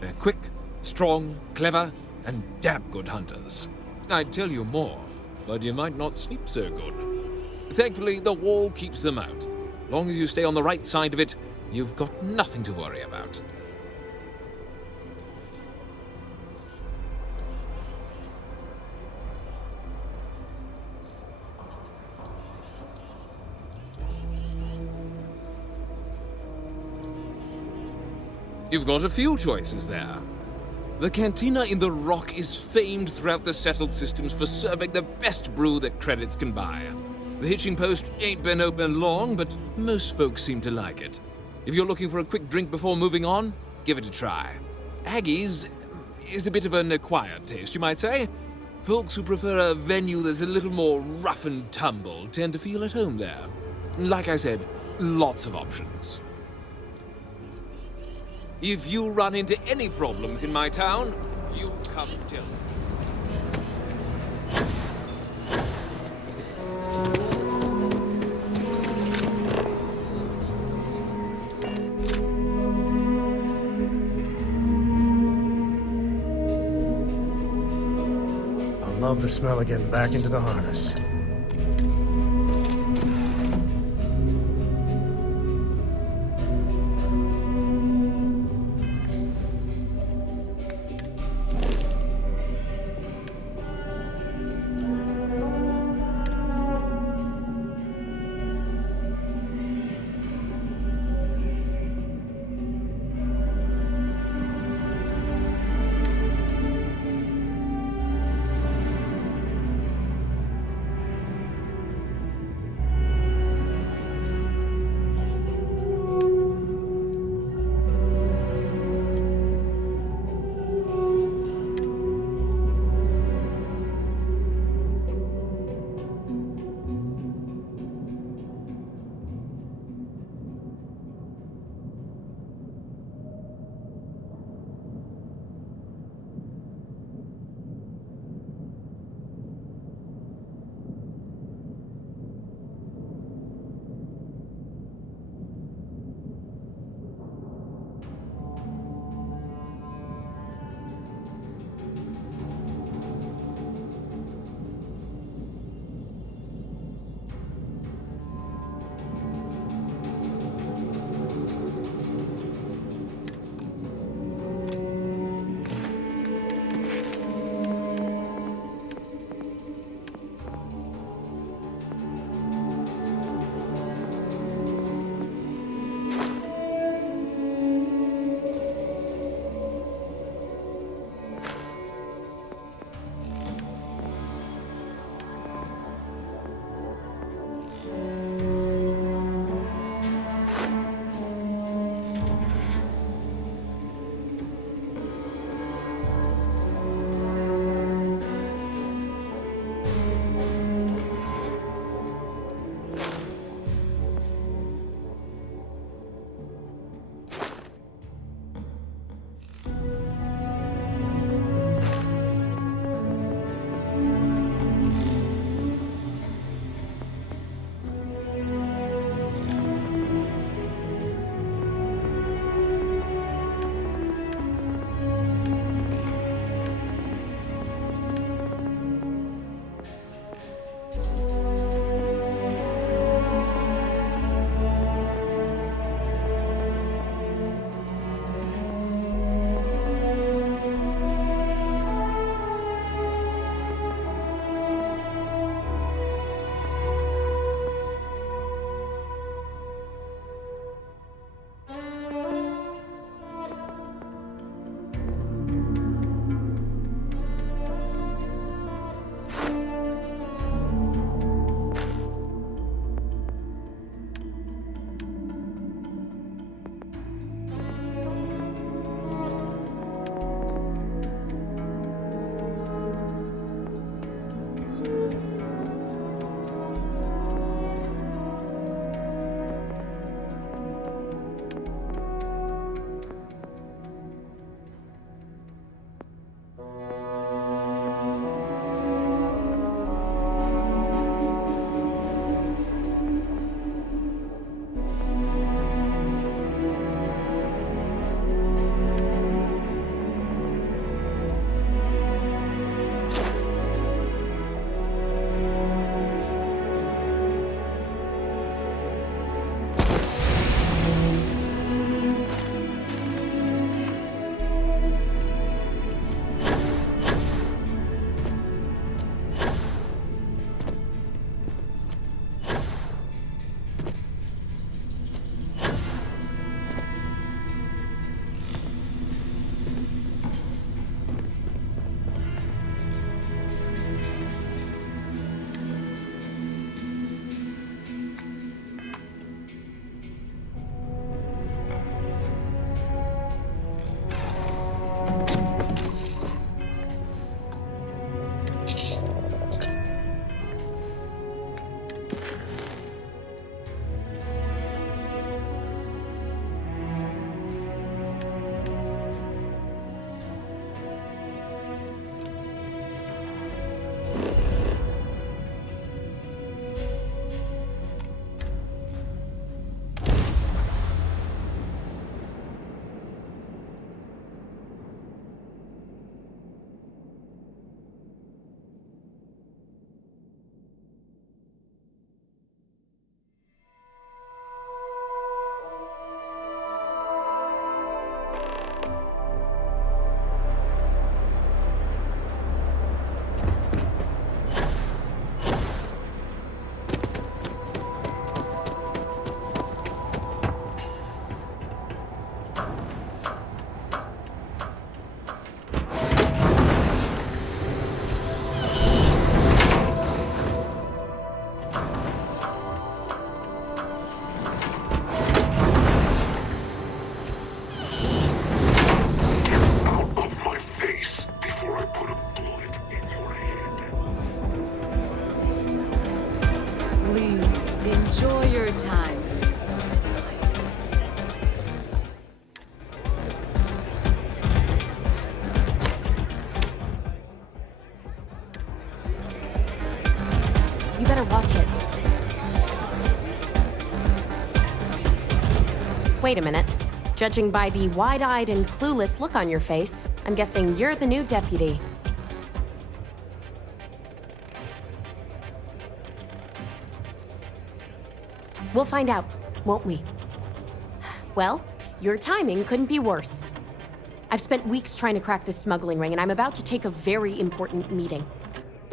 They're quick, strong, clever, and damn good hunters. I'd tell you more, but you might not sleep so good. Thankfully, the wall keeps them out. Long as you stay on the right side of it, you've got nothing to worry about. You've got a few choices there. The cantina in the Rock is famed throughout the settled systems for serving the best brew that credits can buy. The hitching post ain't been open long, but most folks seem to like it. If you're looking for a quick drink before moving on, give it a try. Aggie's is a bit of an acquired taste, you might say. Folks who prefer a venue that's a little more rough and tumble tend to feel at home there. Like I said, lots of options. If you run into any problems in my town, you come tell me. I love the smell of getting back into the harness. Wait a minute. Judging by the wide-eyed and clueless look on your face, I'm guessing you're the new deputy. We'll find out, won't we? Well, your timing couldn't be worse. I've spent weeks trying to crack this smuggling ring, and I'm about to take a very important meeting.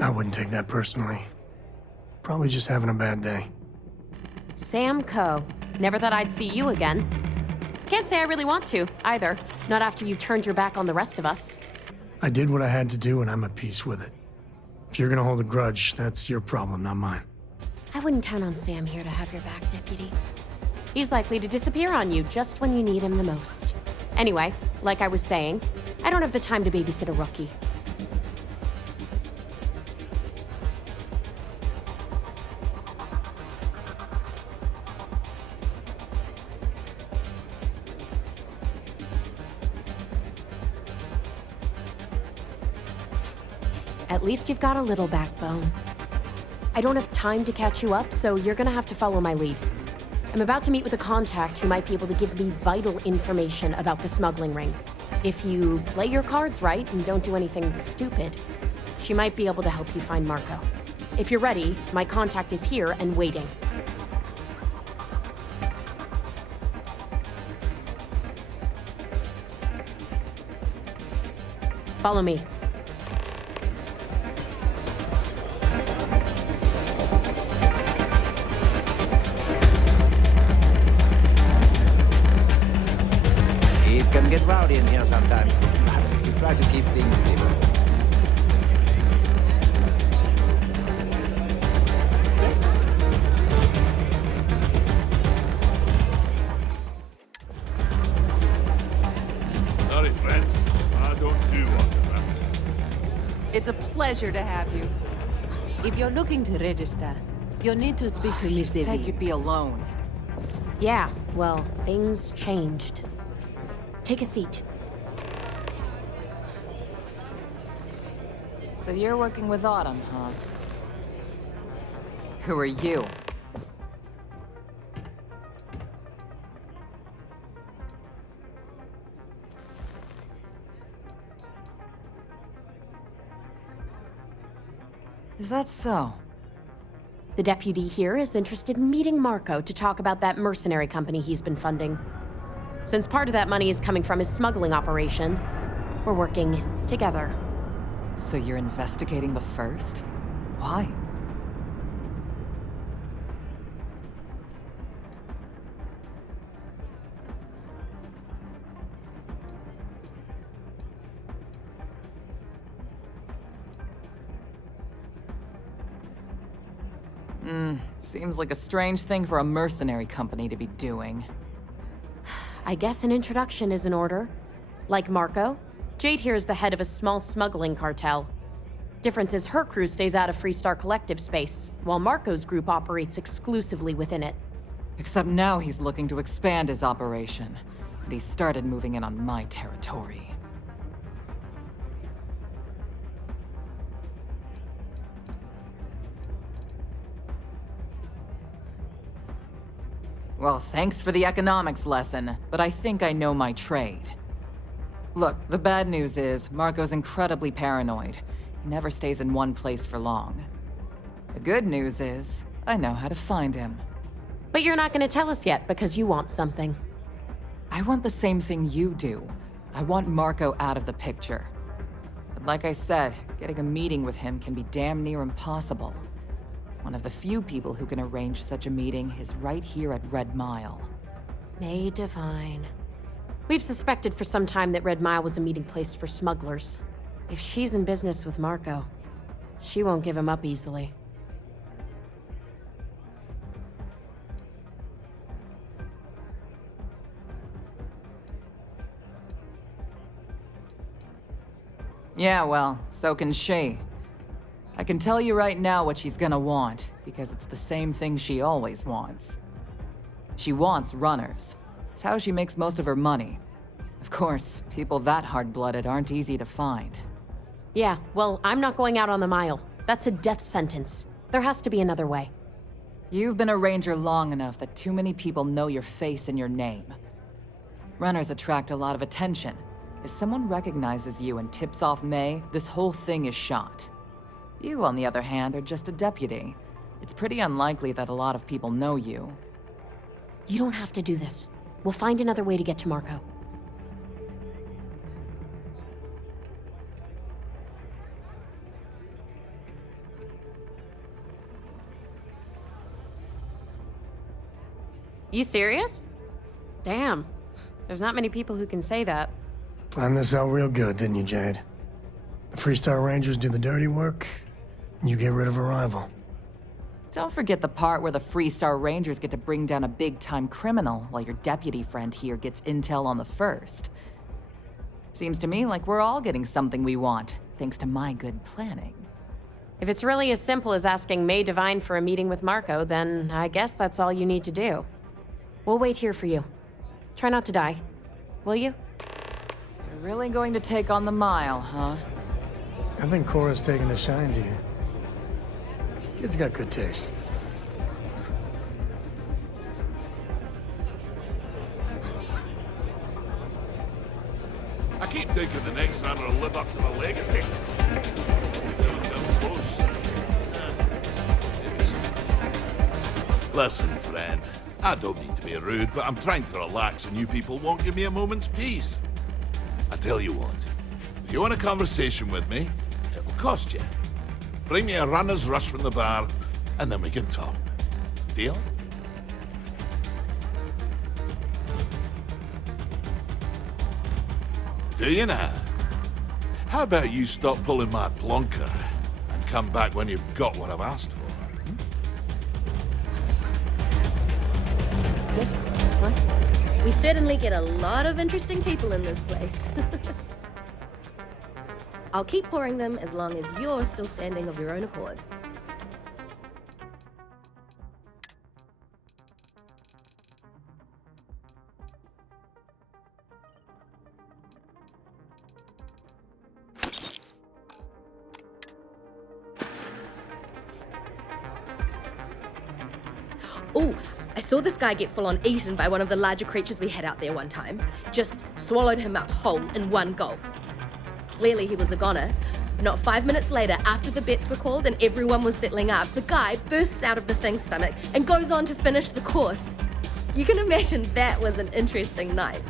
I wouldn't take that personally. Probably just having a bad day. Sam Coe. Never thought I'd see you again. Can't say I really want to, either. Not after you turned your back on the rest of us. I did what I had to do, and I'm at peace with it. If you're gonna hold a grudge, that's your problem, not mine. I wouldn't count on Sam here to have your back, Deputy. He's likely to disappear on you just when you need him the most. Anyway, like I was saying, I don't have the time to babysit a rookie. At least you've got a little backbone. I don't have time to catch you up, so you're gonna have to follow my lead. I'm about to meet with a contact who might be able to give me vital information about the smuggling ring. If you play your cards right and don't do anything stupid, she might be able to help you find Marco. If you're ready, my contact is here and waiting. Follow me. It can get rowdy in here sometimes. We try to keep things civil. Yes? Sorry, friend. I don't do autographs. It's a pleasure to have you. If you're looking to register, you'll need to speak to Miss You said Devi. you'd be alone. Yeah, well, things changed. Take a seat. So you're working with Autumn, huh? Who are you? Is that so? The deputy here is interested in meeting Marco to talk about that mercenary company he's been funding. Since part of that money is coming from his smuggling operation, we're working together. So you're investigating the first? Why? Seems like a strange thing for a mercenary company to be doing. I guess an introduction is in order. Like Marco, Jade here is the head of a small smuggling cartel. Difference is her crew stays out of Freestar Collective space, while Marco's group operates exclusively within it. Except now he's looking to expand his operation, and he started moving in on my territory. Well, thanks for the economics lesson, but I think I know my trade. Look, the bad news is, Marco's incredibly paranoid. He never stays in one place for long. The good news is, I know how to find him. But you're not gonna tell us yet because you want something. I want the same thing you do. I want Marco out of the picture. But like I said, getting a meeting with him can be damn near impossible. One of the few people who can arrange such a meeting is right here at Red Mile. May divine. We've suspected for some time that Red Mile was a meeting place for smugglers. If she's in business with Marco, she won't give him up easily. Yeah, well, so can she. I can tell you right now what she's gonna want, because it's the same thing she always wants. She wants runners. It's how she makes most of her money. Of course, people that hard-blooded aren't easy to find. Yeah, well, I'm not going out on the mile. That's a death sentence. There has to be another way. You've been a ranger long enough that too many people know your face and your name. Runners attract a lot of attention. If someone recognizes you and tips off May, this whole thing is shot. You, on the other hand, are just a deputy. It's pretty unlikely that a lot of people know you. You don't have to do this. We'll find another way to get to Marco. You serious? Damn. There's not many people who can say that. Planned this out real good, didn't you, Jade? The Freestar Rangers do the dirty work, and you get rid of a rival. Don't forget the part where the Freestar Rangers get to bring down a big-time criminal while your deputy friend here gets intel on the first. Seems to me like we're all getting something we want, thanks to my good planning. If it's really as simple as asking May Divine for a meeting with Marco, then I guess that's all you need to do. We'll wait here for you. Try not to die. Will you? You're really going to take on the mile, huh? I think Cora's taking a shine to you. Kid's got good taste. I keep thinking the next runner will live up to the legacy. Close. Listen, friend. I don't mean to be rude, but I'm trying to relax and you people won't give me a moment's peace. I tell you what, if you want a conversation with me, it'll cost you. Bring me a runner's rush from the bar, and then we can talk. Deal? Do you now? How about you stop pulling my plonker and come back when you've got what I've asked for? Yes? What? We certainly get a lot of interesting people in this place. I'll keep pouring them as long as you're still standing of your own accord. Oh, I saw this guy get full-on eaten by one of the larger creatures we had out there one time. Just swallowed him up whole in one gulp. Clearly he was a goner. Not 5 minutes later, after the bets were called and everyone was settling up, the guy bursts out of the thing's stomach and goes on to finish the course. You can imagine that was an interesting night.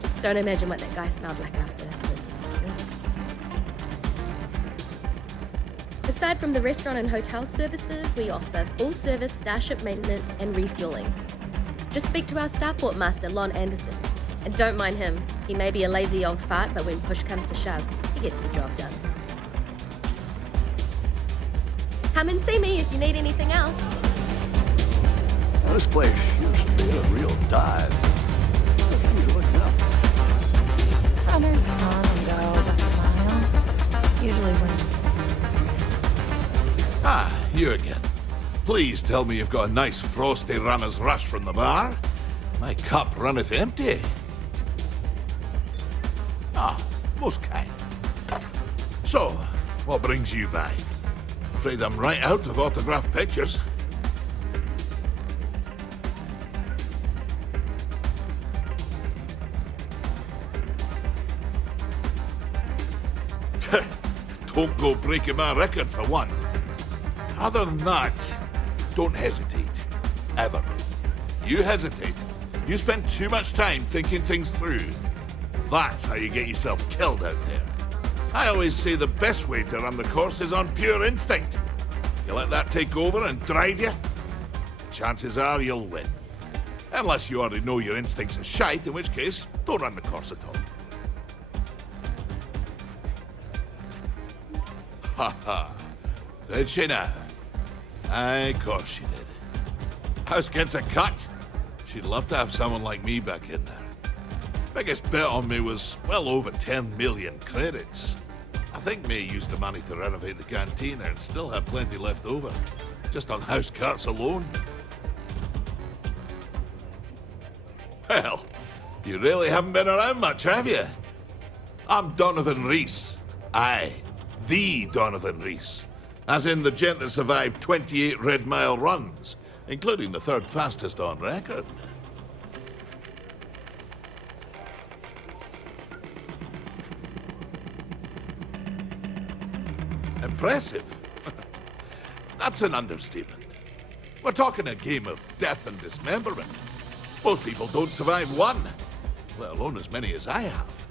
Just don't imagine what that guy smelled like after. Aside from the restaurant and hotel services, we offer full-service starship maintenance and refueling. Just speak to our starport master, Lon Anderson. And don't mind him. He may be a lazy old fart, but when push comes to shove, he gets the job done. Come and see me if you need anything else. This place used to be a real dive. Things are looking up. Runners come and go, but the mile usually wins. Ah, you again. Please tell me you've got a nice frosty runner's rush from the bar. My cup runneth empty. Ah, most kind. So, what brings you by? Afraid I'm right out of autographed pictures. Don't go breaking my record for one. Other than that, don't hesitate. Ever. You hesitate, you spend too much time thinking things through. That's how you get yourself killed out there. I always say the best way to run the course is on pure instinct. You let that take over and drive you, chances are you'll win. Unless you already know your instincts are shite, in which case, don't run the course at all. Ha ha. Did she now? Aye, of course she did. House gets a cut. She'd love to have someone like me back in there. Biggest bet on me was well over 10 million credits. I think May used the money to renovate the cantina and still had plenty left over, just on house cuts alone. Well, you really haven't been around much, have you? I'm Donovan Reese. Aye, the Donovan Reese. As in the gent that survived 28 Red Mile runs, including the third fastest on record. Impressive? That's an understatement. We're talking a game of death and dismemberment. Most people don't survive one, let alone as many as I have.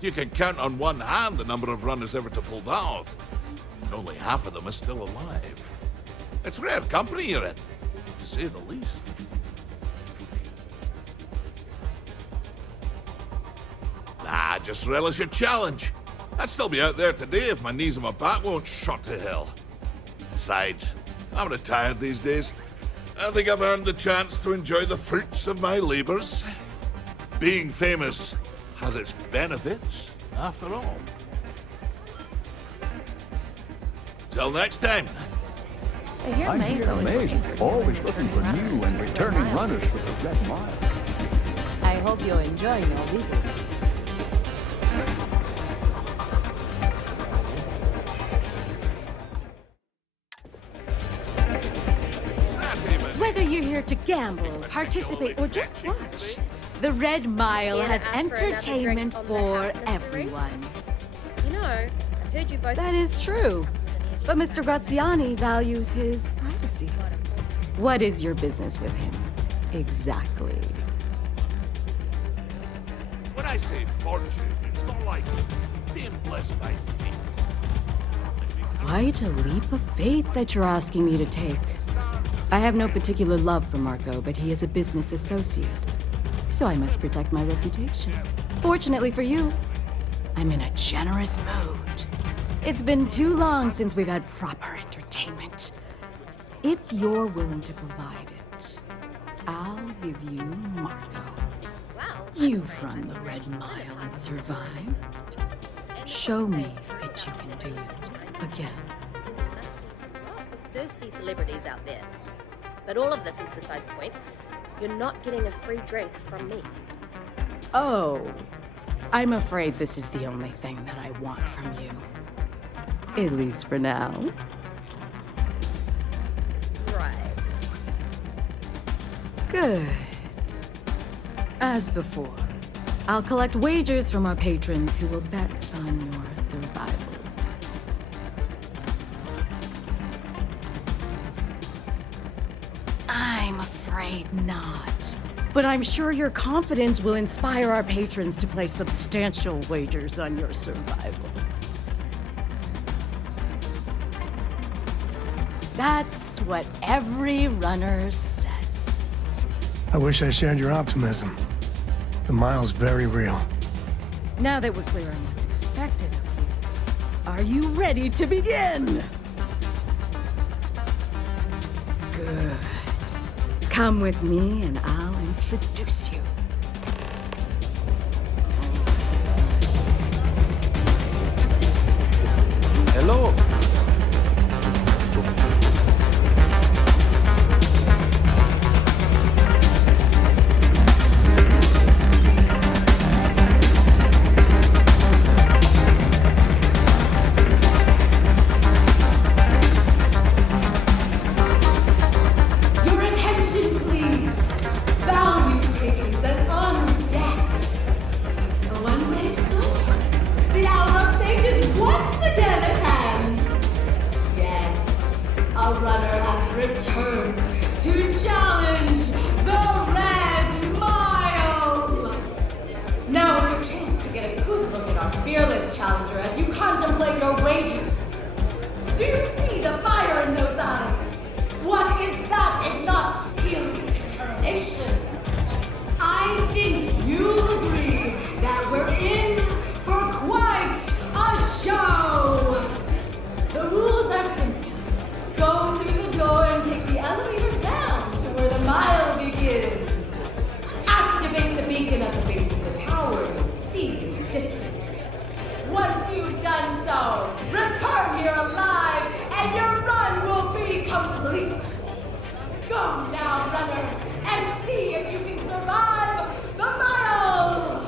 You can count on one hand the number of runners ever to pull that off, and only half of them are still alive. It's rare company you're in, to say the least. Nah, just relish your challenge. I'd still be out there today if my knees and my back won't shot to hell. Besides, I'm retired these days. I think I've earned the chance to enjoy the fruits of my labors. Being famous has its benefits, after all. Till next time. I hear May's always looking for new and returning runners for the Red Mile. I hope you enjoy your visit. Whether you're here to gamble, participate, or just watch, the Red Mile has entertainment for everyone. You know, I've heard you both. That is true. But Mr. Graziani values his privacy. What is your business with him? Exactly. When I say fortune, it's not like being blessed by fate. It's quite a leap of faith that you're asking me to take. I have no particular love for Marco, but he is a business associate. So I must protect my reputation. Fortunately for you, I'm in a generous mood. It's been too long since we've had proper entertainment. If you're willing to provide it, I'll give you Marco. Wow. You've run the Red Mile and survived. Show me that you can do it again. Thirsty celebrities out there. But all of this is beside the point. You're not getting a free drink from me. Oh, I'm afraid this is the only thing that I want from you. At least for now. Right. Good. As before, I'll collect wagers from our patrons who will bet on your survival. I'm afraid not. But I'm sure your confidence will inspire our patrons to place substantial wagers on your survival. That's what every runner says. I wish I shared your optimism. The mile's very real. Now that we're clear on what's expected of you, are you ready to begin? Good. Come with me and I'll introduce you. Hello. Your attention, please. Valued patrons and honored guests. For one brave soul, the hour of fate is once again at hand. Yes, a runner has returned to challenge the Red Mile. Now is your chance to get a good look at our fearless challenger as you contemplate your wagers. Do you see the fire in those eyes? What is that if not skill and determination? I think you'll agree that we're in for quite a show. The rules are simple. Go through the door and take the elevator down to where the mile begins. Activate the beacon at the base of the tower and see in the distance. Once you've done so, return here alive and your run will be complete. Go now, runner, and see if you can survive the mile!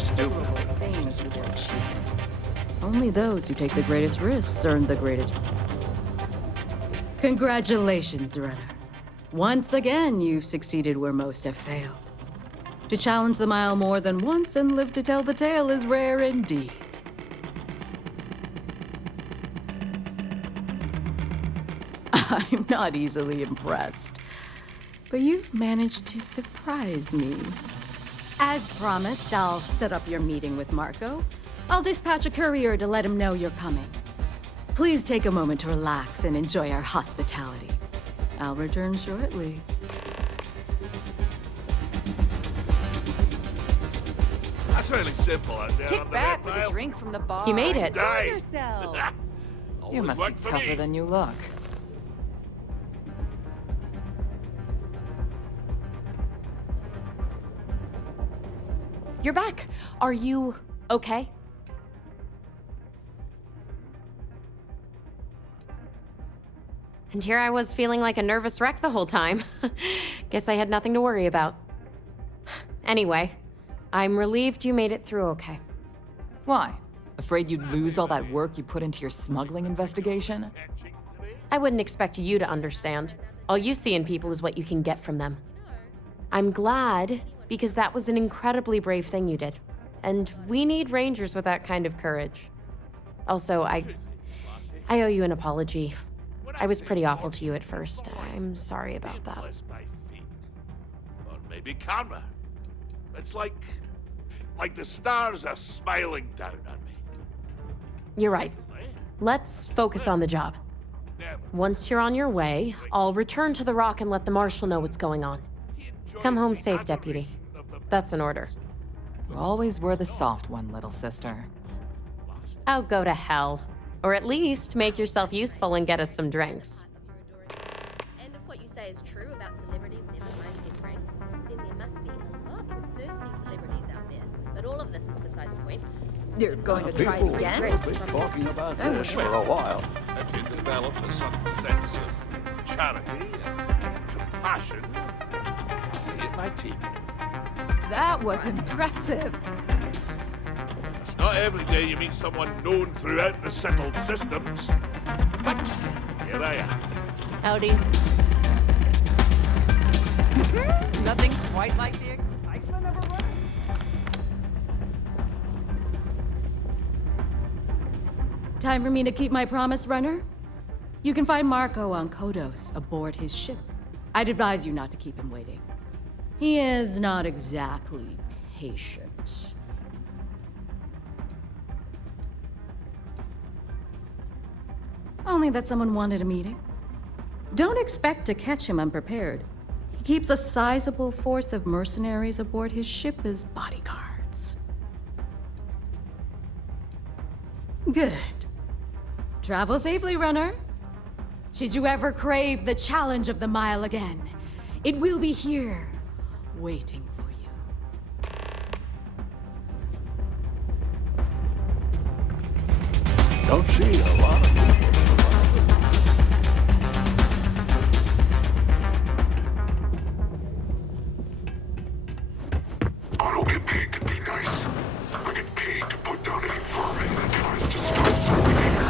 stupid. Fame through their achievements. Only those who take the greatest risks earn the greatest. Congratulations, runner. Once again, you've succeeded where most have failed. To challenge the mile more than once and live to tell the tale is rare indeed. I'm not easily impressed, but you've managed to surprise me. As promised, I'll set up your meeting with Marco. I'll dispatch a courier to let him know you're coming. Please take a moment to relax and enjoy our hospitality. I'll return shortly. That's really simple out there. Kick back with a drink from the bar. You made it. Enjoy yourself. You must be tougher than you look. You're back. Are you okay? And here I was feeling like a nervous wreck the whole time. Guess I had nothing to worry about. Anyway, I'm relieved you made it through okay. Why? Afraid you'd lose all that work you put into your smuggling investigation? I wouldn't expect you to understand. All you see in people is what you can get from them. I'm glad, because that was an incredibly brave thing you did. And we need rangers with that kind of courage. Also, I owe you an apology. I was pretty awful to you at first. I'm sorry about that. Or maybe karma. It's like the stars are smiling down on me. You're right. Let's focus on the job. Once you're on your way, I'll return to the Rock and let the Marshal know what's going on. Come home safe, Deputy. That's an order. You always were the soft one, little sister. Oh, go to hell. Or at least make yourself useful and get us some drinks. And if what you say is true about celebrities never trying to get drinks, then there must be a lot of thirsty celebrities out there. But all of this is beside the point. You're going to try People again? will be talking about this for a while. If you develop a certain sense of charity and compassion, be at my team. That was impressive. It's not every day you meet someone known throughout the settled systems. But here I am. Howdy. Nothing quite like the excitement of a run. Time for me to keep my promise, runner? You can find Marco on Kodos aboard his ship. I'd advise you not to keep him waiting. He is not exactly patient. Only that someone wanted a meeting. Don't expect to catch him unprepared. He keeps a sizable force of mercenaries aboard his ship as bodyguards. Good. Travel safely, runner. Should you ever crave the challenge of the mile again, it will be here, waiting for you. Don't see a lot of people. I don't get paid to be nice. I get paid to put down any vermin that tries to start something here.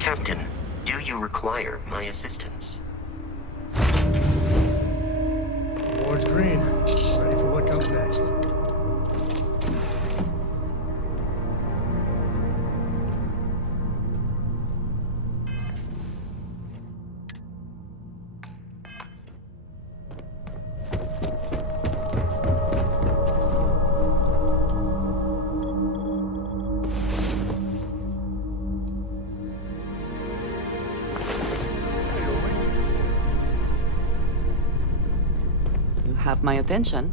Captain, do you require my assistance? Ward's green. Ready for what comes next. You have my attention.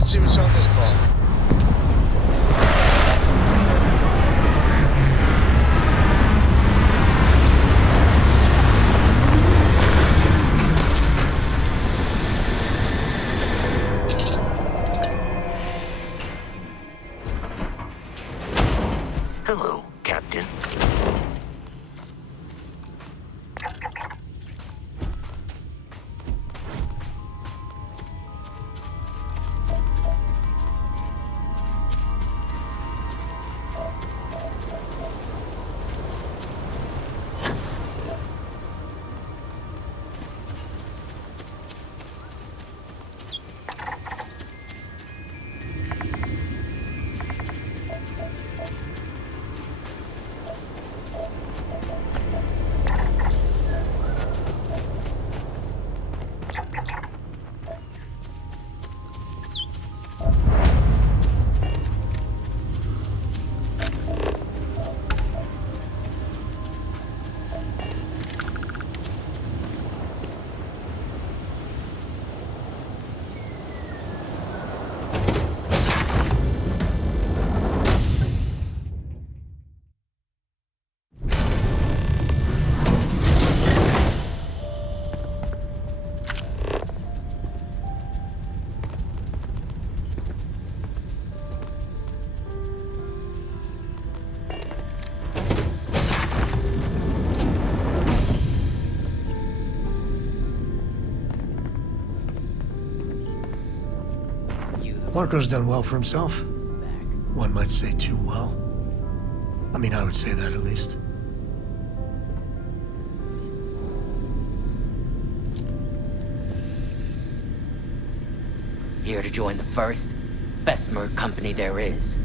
Let's see what's on this call. Hello, Captain. Marco's done well for himself. One might say too well. I mean, I would say that at least. Here to join the first, best merc company there is.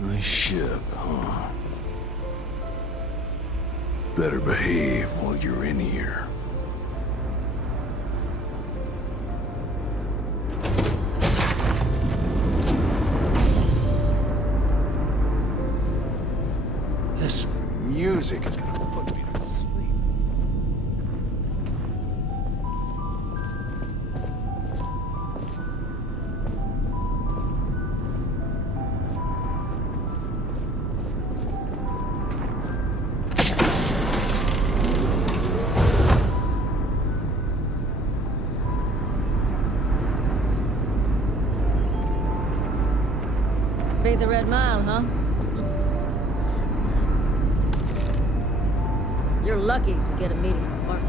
Nice ship, huh? Better behave while you're in here. This music is gonna put me to sleep. Beat the Red Mile, huh? You're lucky to get a meeting with Marco.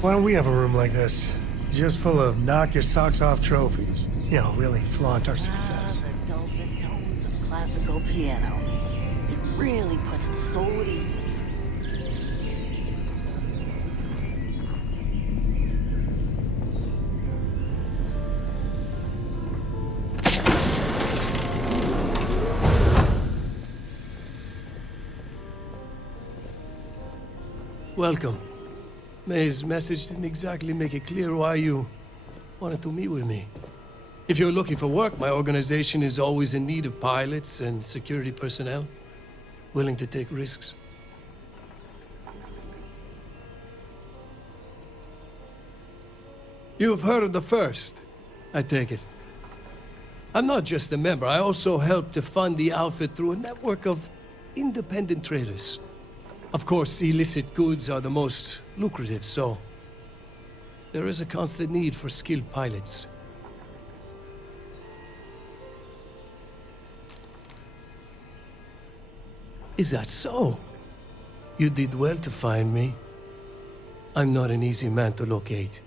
Why don't we have a room like this? Just full of knock your socks off trophies. You know, really flaunt our success. The dulcet tones of classical piano. It really puts the soul at ease. Welcome. May's message didn't exactly make it clear why you wanted to meet with me. If you're looking for work, my organization is always in need of pilots and security personnel, willing to take risks. You've heard of the First, I take it. I'm not just a member, I also help to fund the outfit through a network of independent traders. Of course, illicit goods are the most lucrative, so there is a constant need for skilled pilots. Is that so? You did well to find me. I'm not an easy man to locate.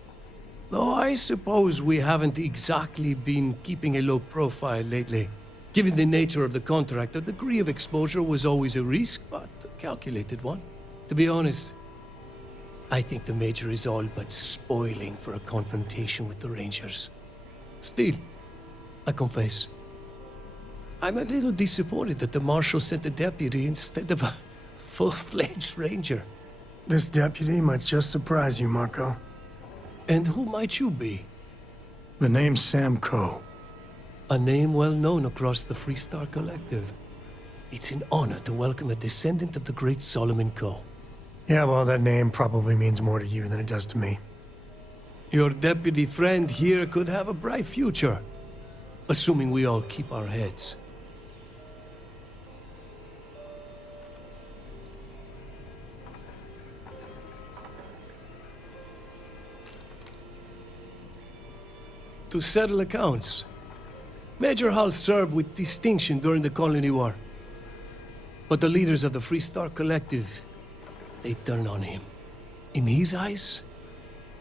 Though I suppose we haven't exactly been keeping a low profile lately. Given the nature of the contract, a degree of exposure was always a risk, but a calculated one. To be honest, I think the Major is all but spoiling for a confrontation with the Rangers. Still, I confess, I'm a little disappointed that the Marshal sent a deputy instead of a full-fledged ranger. This deputy might just surprise you, Marco. And who might you be? The name's Sam Coe. A name well known across the Freestar Collective. It's an honor to welcome a descendant of the great Solomon Coe. Yeah, well, that name probably means more to you than it does to me. Your deputy friend here could have a bright future. Assuming we all keep our heads. To settle accounts. Major Hall served with distinction during the Colony War. But the leaders of the Freestar Collective, they turned on him. In his eyes,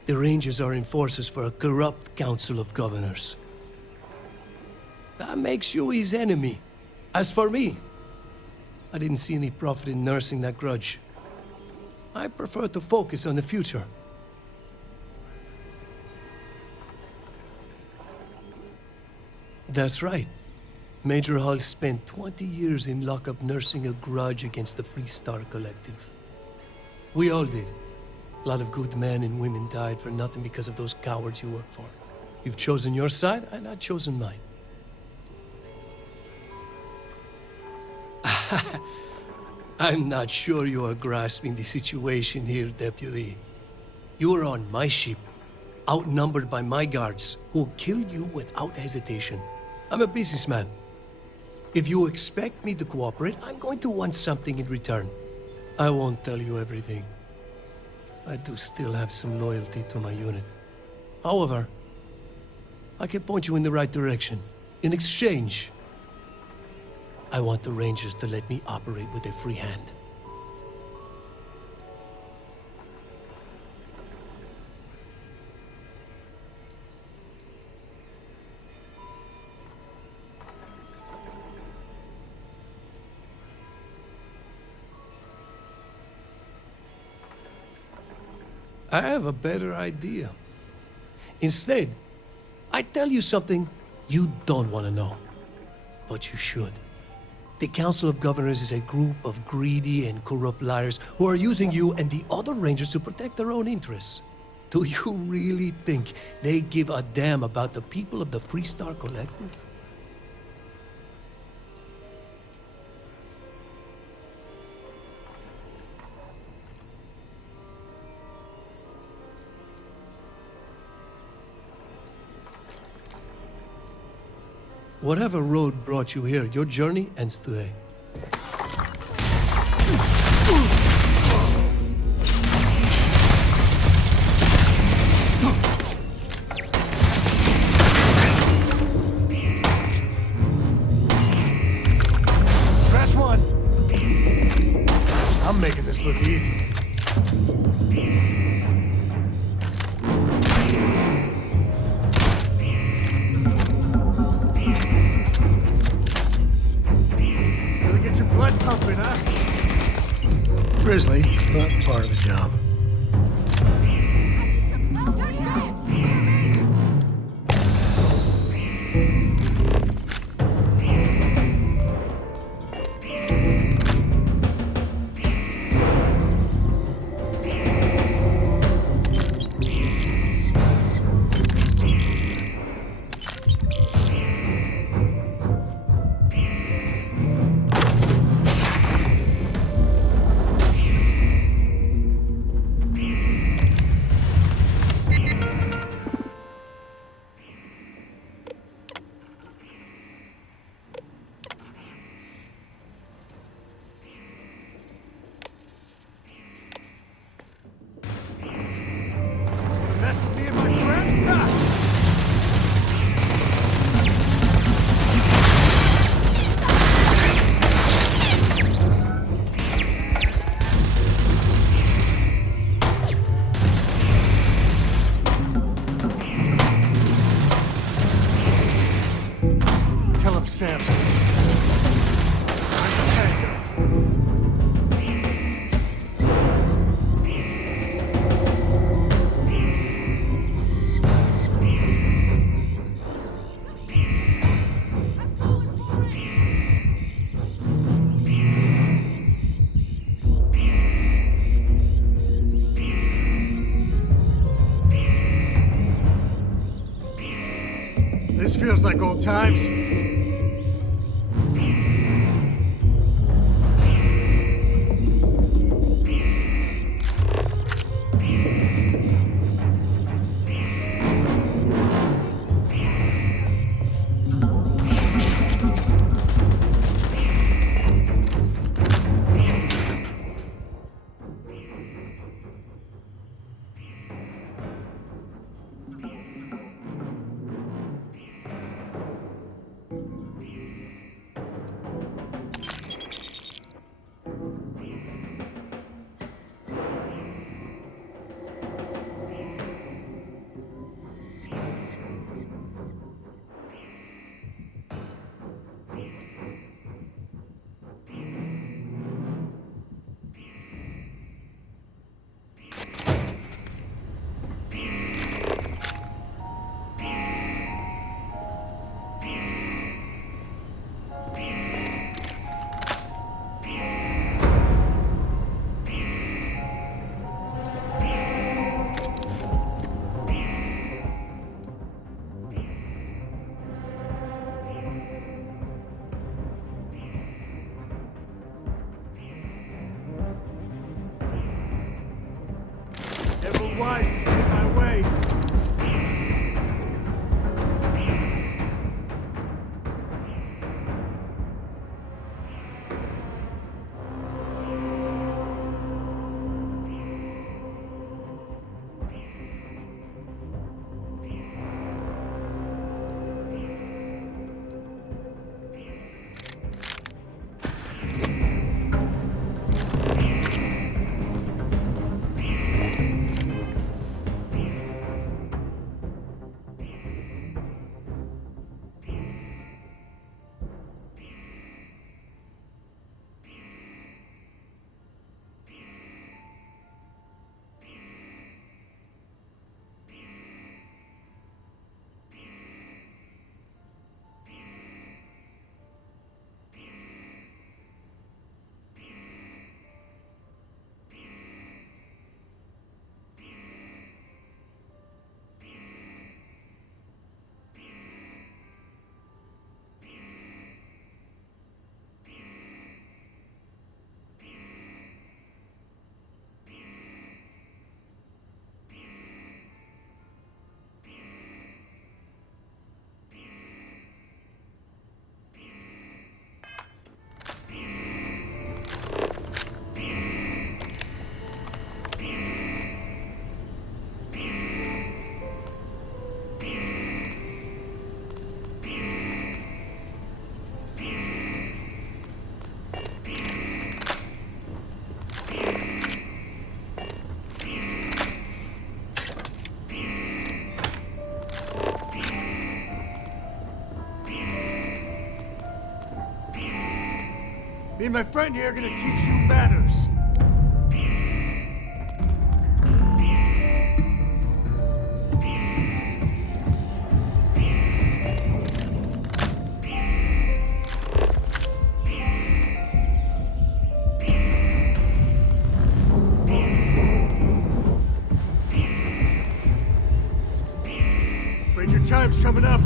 the Rangers are enforcers for a corrupt Council of Governors. That makes you his enemy. As for me, I didn't see any profit in nursing that grudge. I prefer to focus on the future. That's right. Major Hall spent 20 years in lockup nursing a grudge against the Freestar Collective. We all did. A lot of good men and women died for nothing because of those cowards you work for. You've chosen your side, and I've chosen mine. I'm not sure you are grasping the situation here, Deputy. You are on my ship, outnumbered by my guards, who will kill you without hesitation. I'm a businessman. If you expect me to cooperate, I'm going to want something in return. I won't tell you everything. I do still have some loyalty to my unit. However, I can point you in the right direction. In exchange, I want the Rangers to let me operate with a free hand. I have a better idea. Instead, I tell you something you don't want to know. But you should. The Council of Governors is a group of greedy and corrupt liars who are using you and the other Rangers to protect their own interests. Do you really think they give a damn about the people of the Freestar Collective? Whatever road brought you here, your journey ends today. Crash one! I'm making this look easy. Blood pumping, huh? Grizzly, but part of the job. feels like old times. Never wise to get in my way. Me and my friend here are gonna teach you manners. Afraid your time's coming up.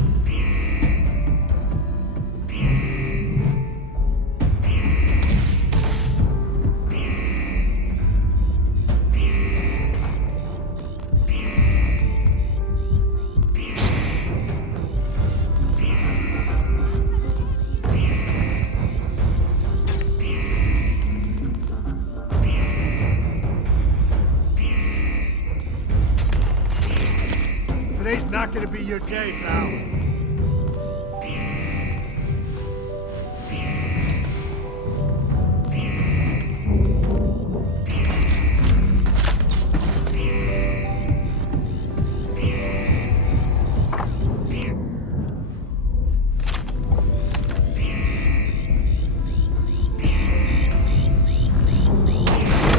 Today's not gonna be your day, pal.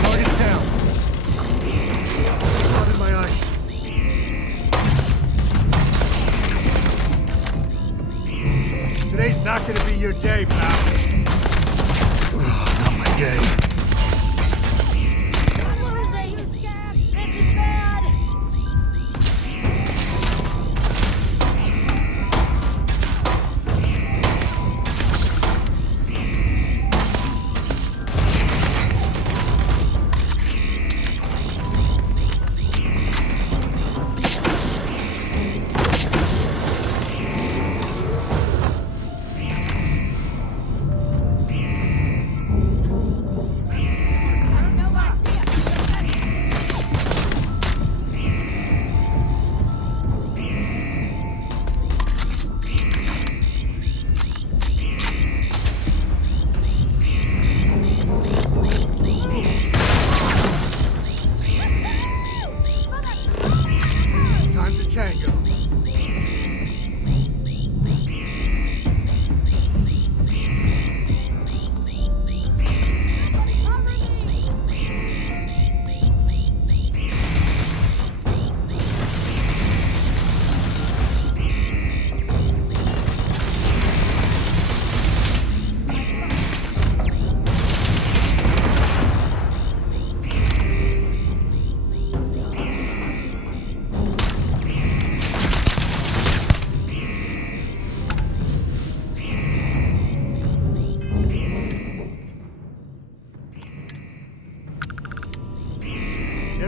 Target's down. Blood in my eyes.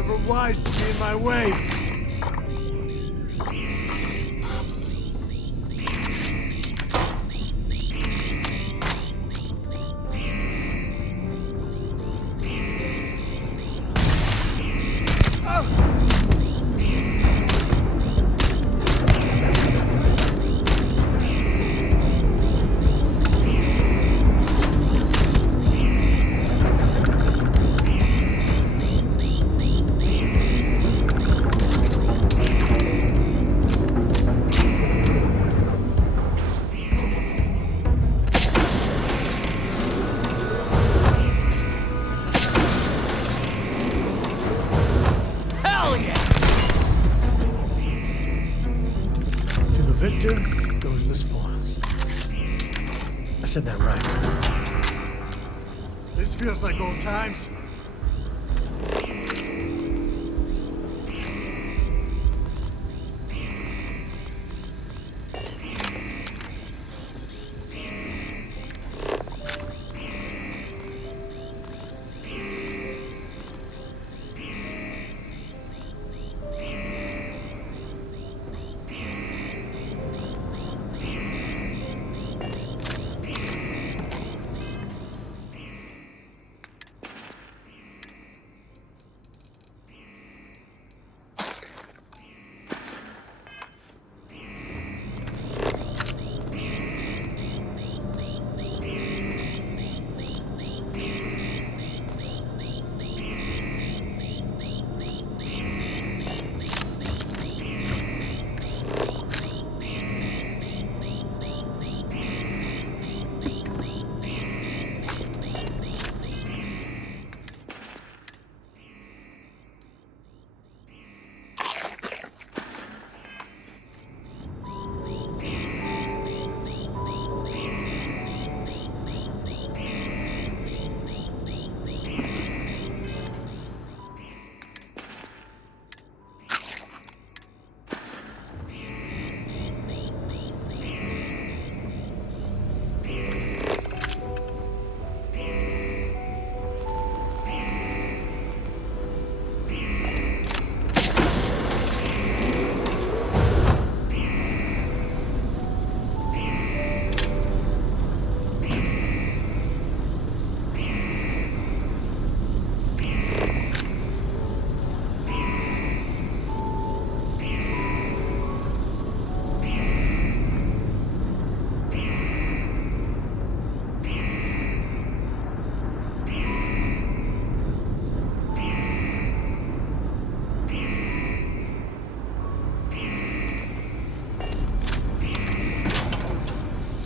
never wise to be in my way. Victor goes the spoils. I said that right. This feels like old times.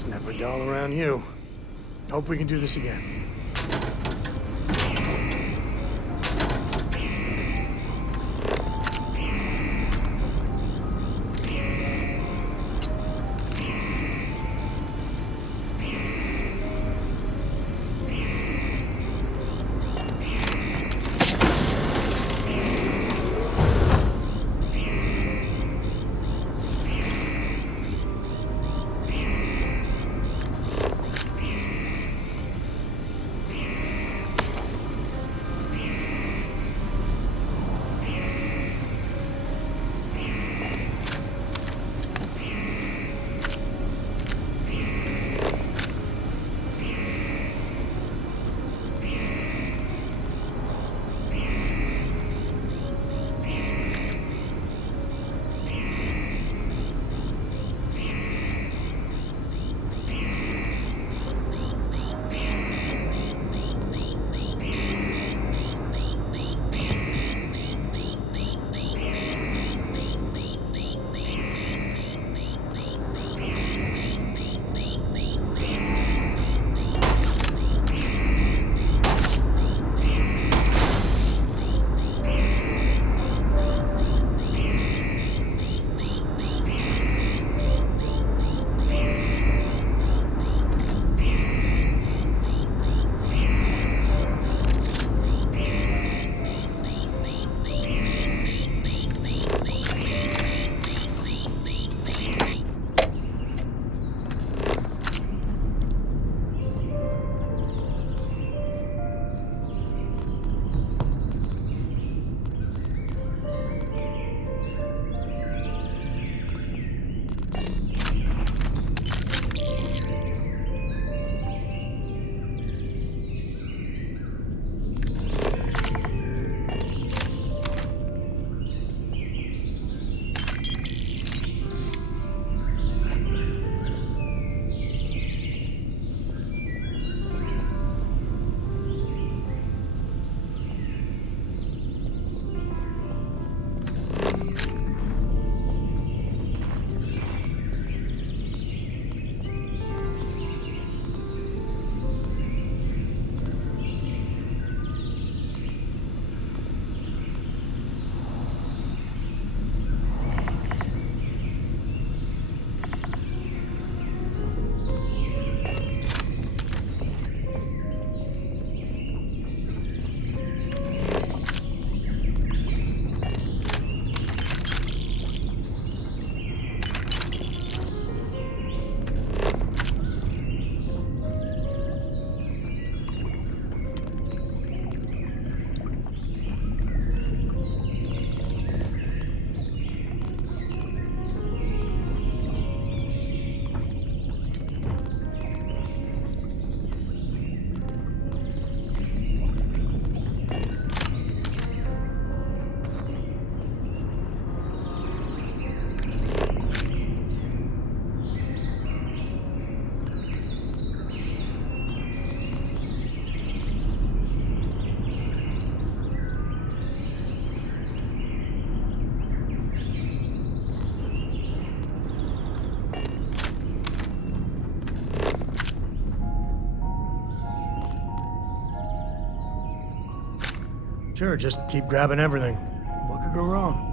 Never dull around you. Hope we can do this again. Sure, just keep grabbing everything. What could go wrong?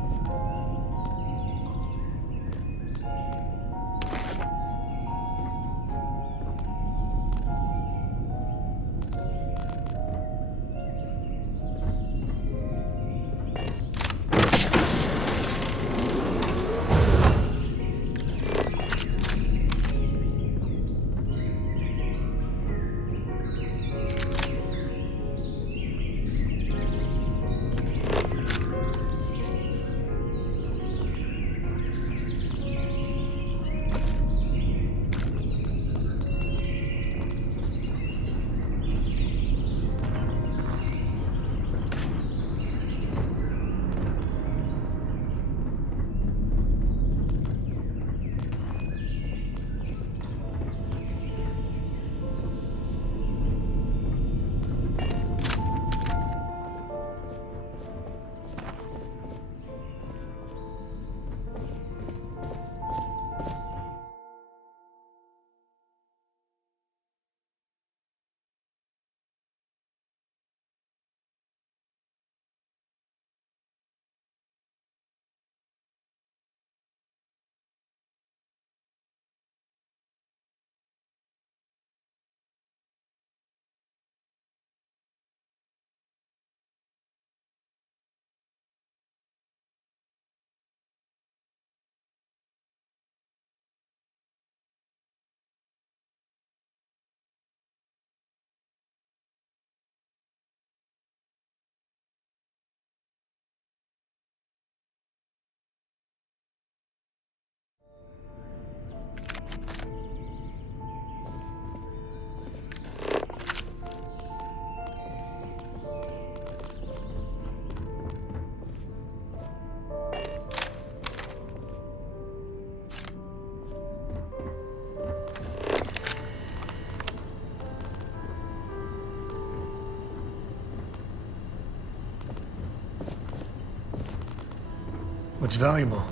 What's valuable?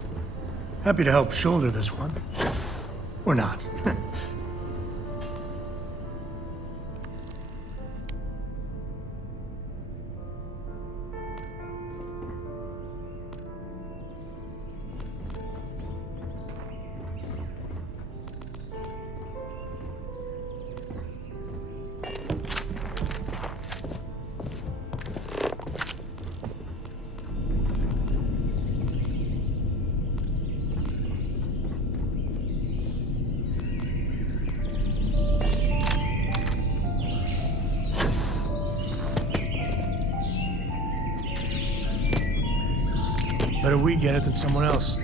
Happy to help shoulder this one. Or not. Better we get it than someone else.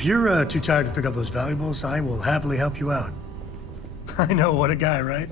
If you're too tired to pick up those valuables, I will happily help you out. I know, what a guy, right?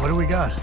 What do we got?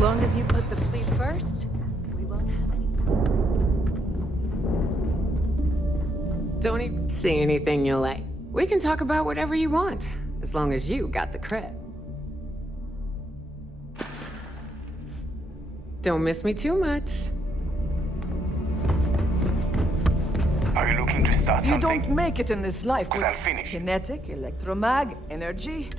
long as you put the fleet first, we won't have any. Don't even say anything you like. We can talk about whatever you want, as long as you got the cred. Don't miss me too much. Are you looking to start You something? don't make it in this life with I'll finish. kinetic, electromag, energy.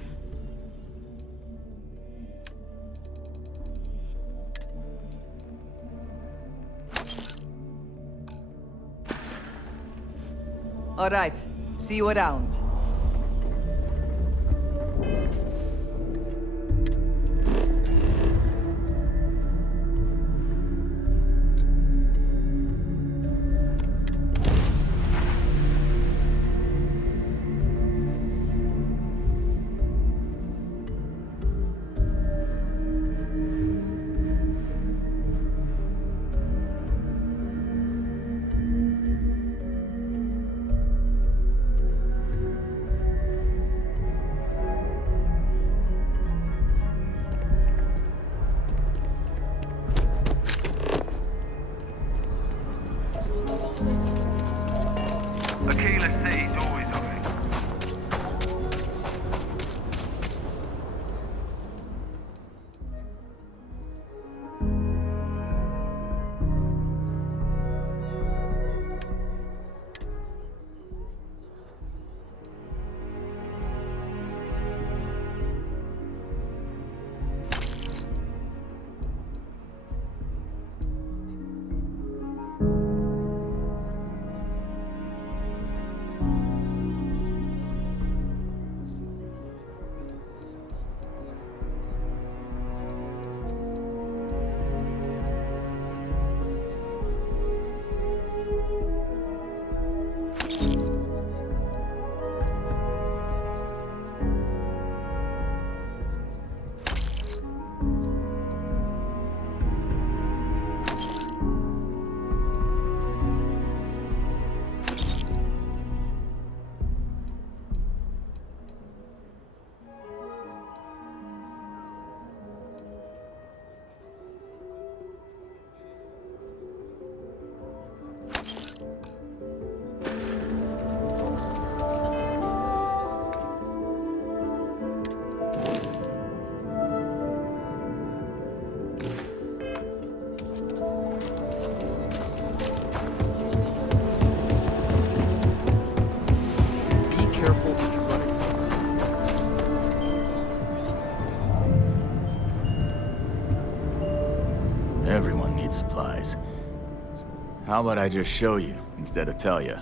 All right, see you around. Everyone needs supplies. How about I just show you instead of tell you?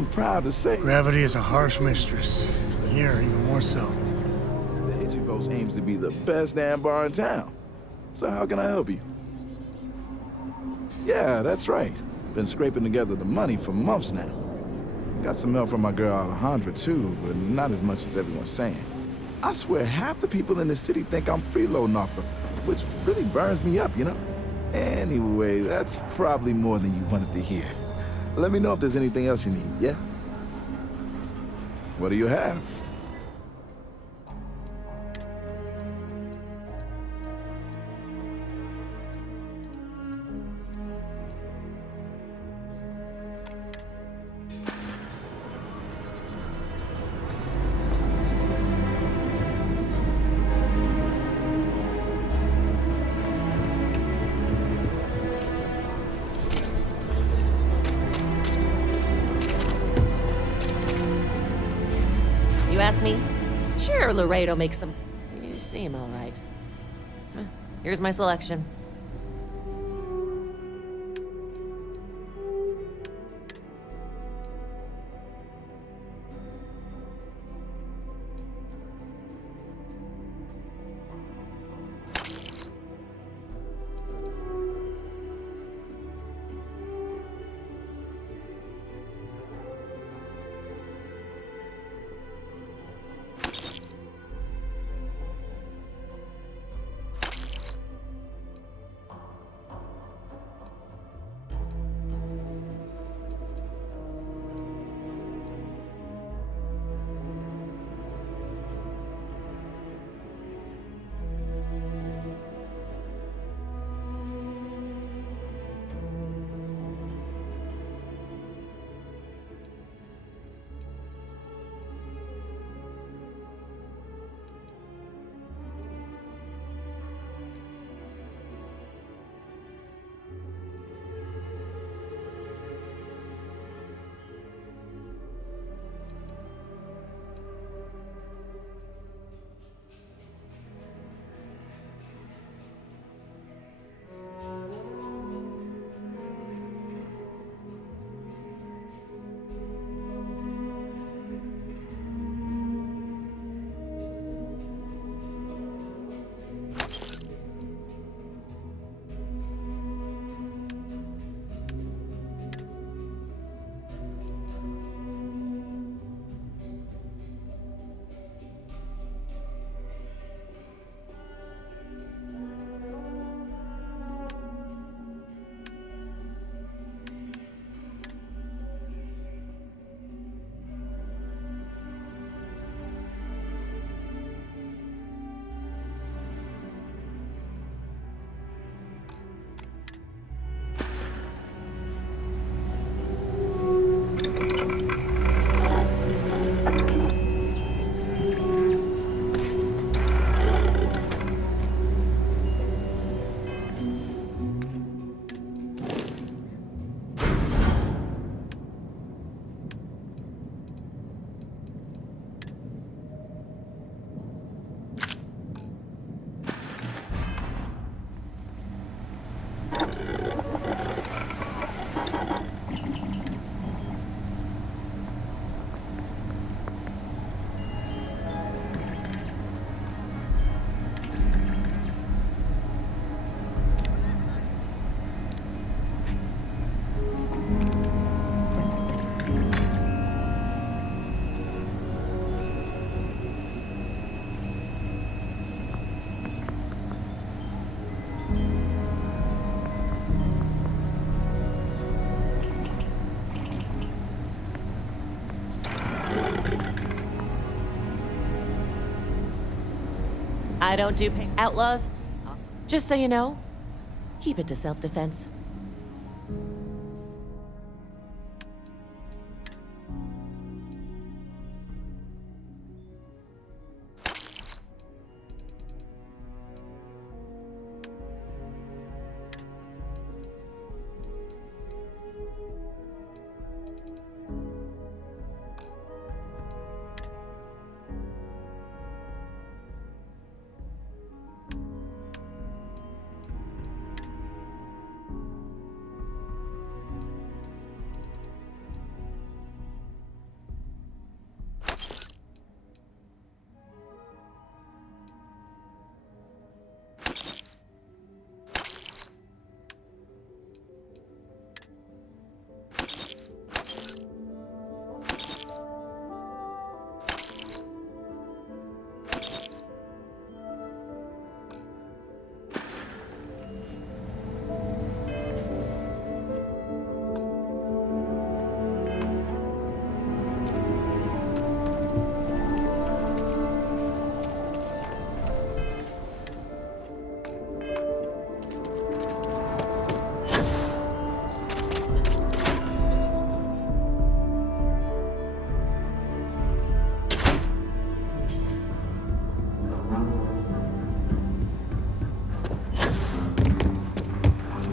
I'm proud to say... Gravity is a harsh mistress. Here, even more so. The Ichibo's aims to be the best damn bar in town. So how can I help you? Yeah, that's right. Been scraping together the money for months now. Got some help from my girl Alejandra too, but not as much as everyone's saying. I swear half the people in the city think I'm freeloading off her, which really burns me up, you know? Anyway, that's probably more than you wanted to hear. Let me know if there's anything else you need, yeah? What do you have? You ask me? Sure, Laredo makes some... You seem all right. Here's my selection. I don't do outlaws. Just so you know, keep it to self-defense.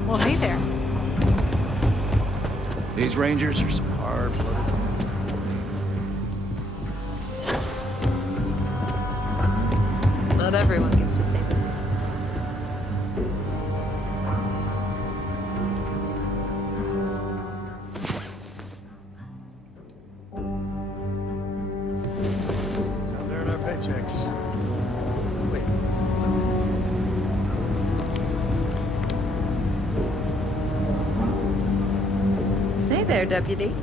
Well, hey there. These Rangers are some hard-blooded. Not everyone gets to say that. Time to earn our paychecks. Wait. Hey there, Deputy.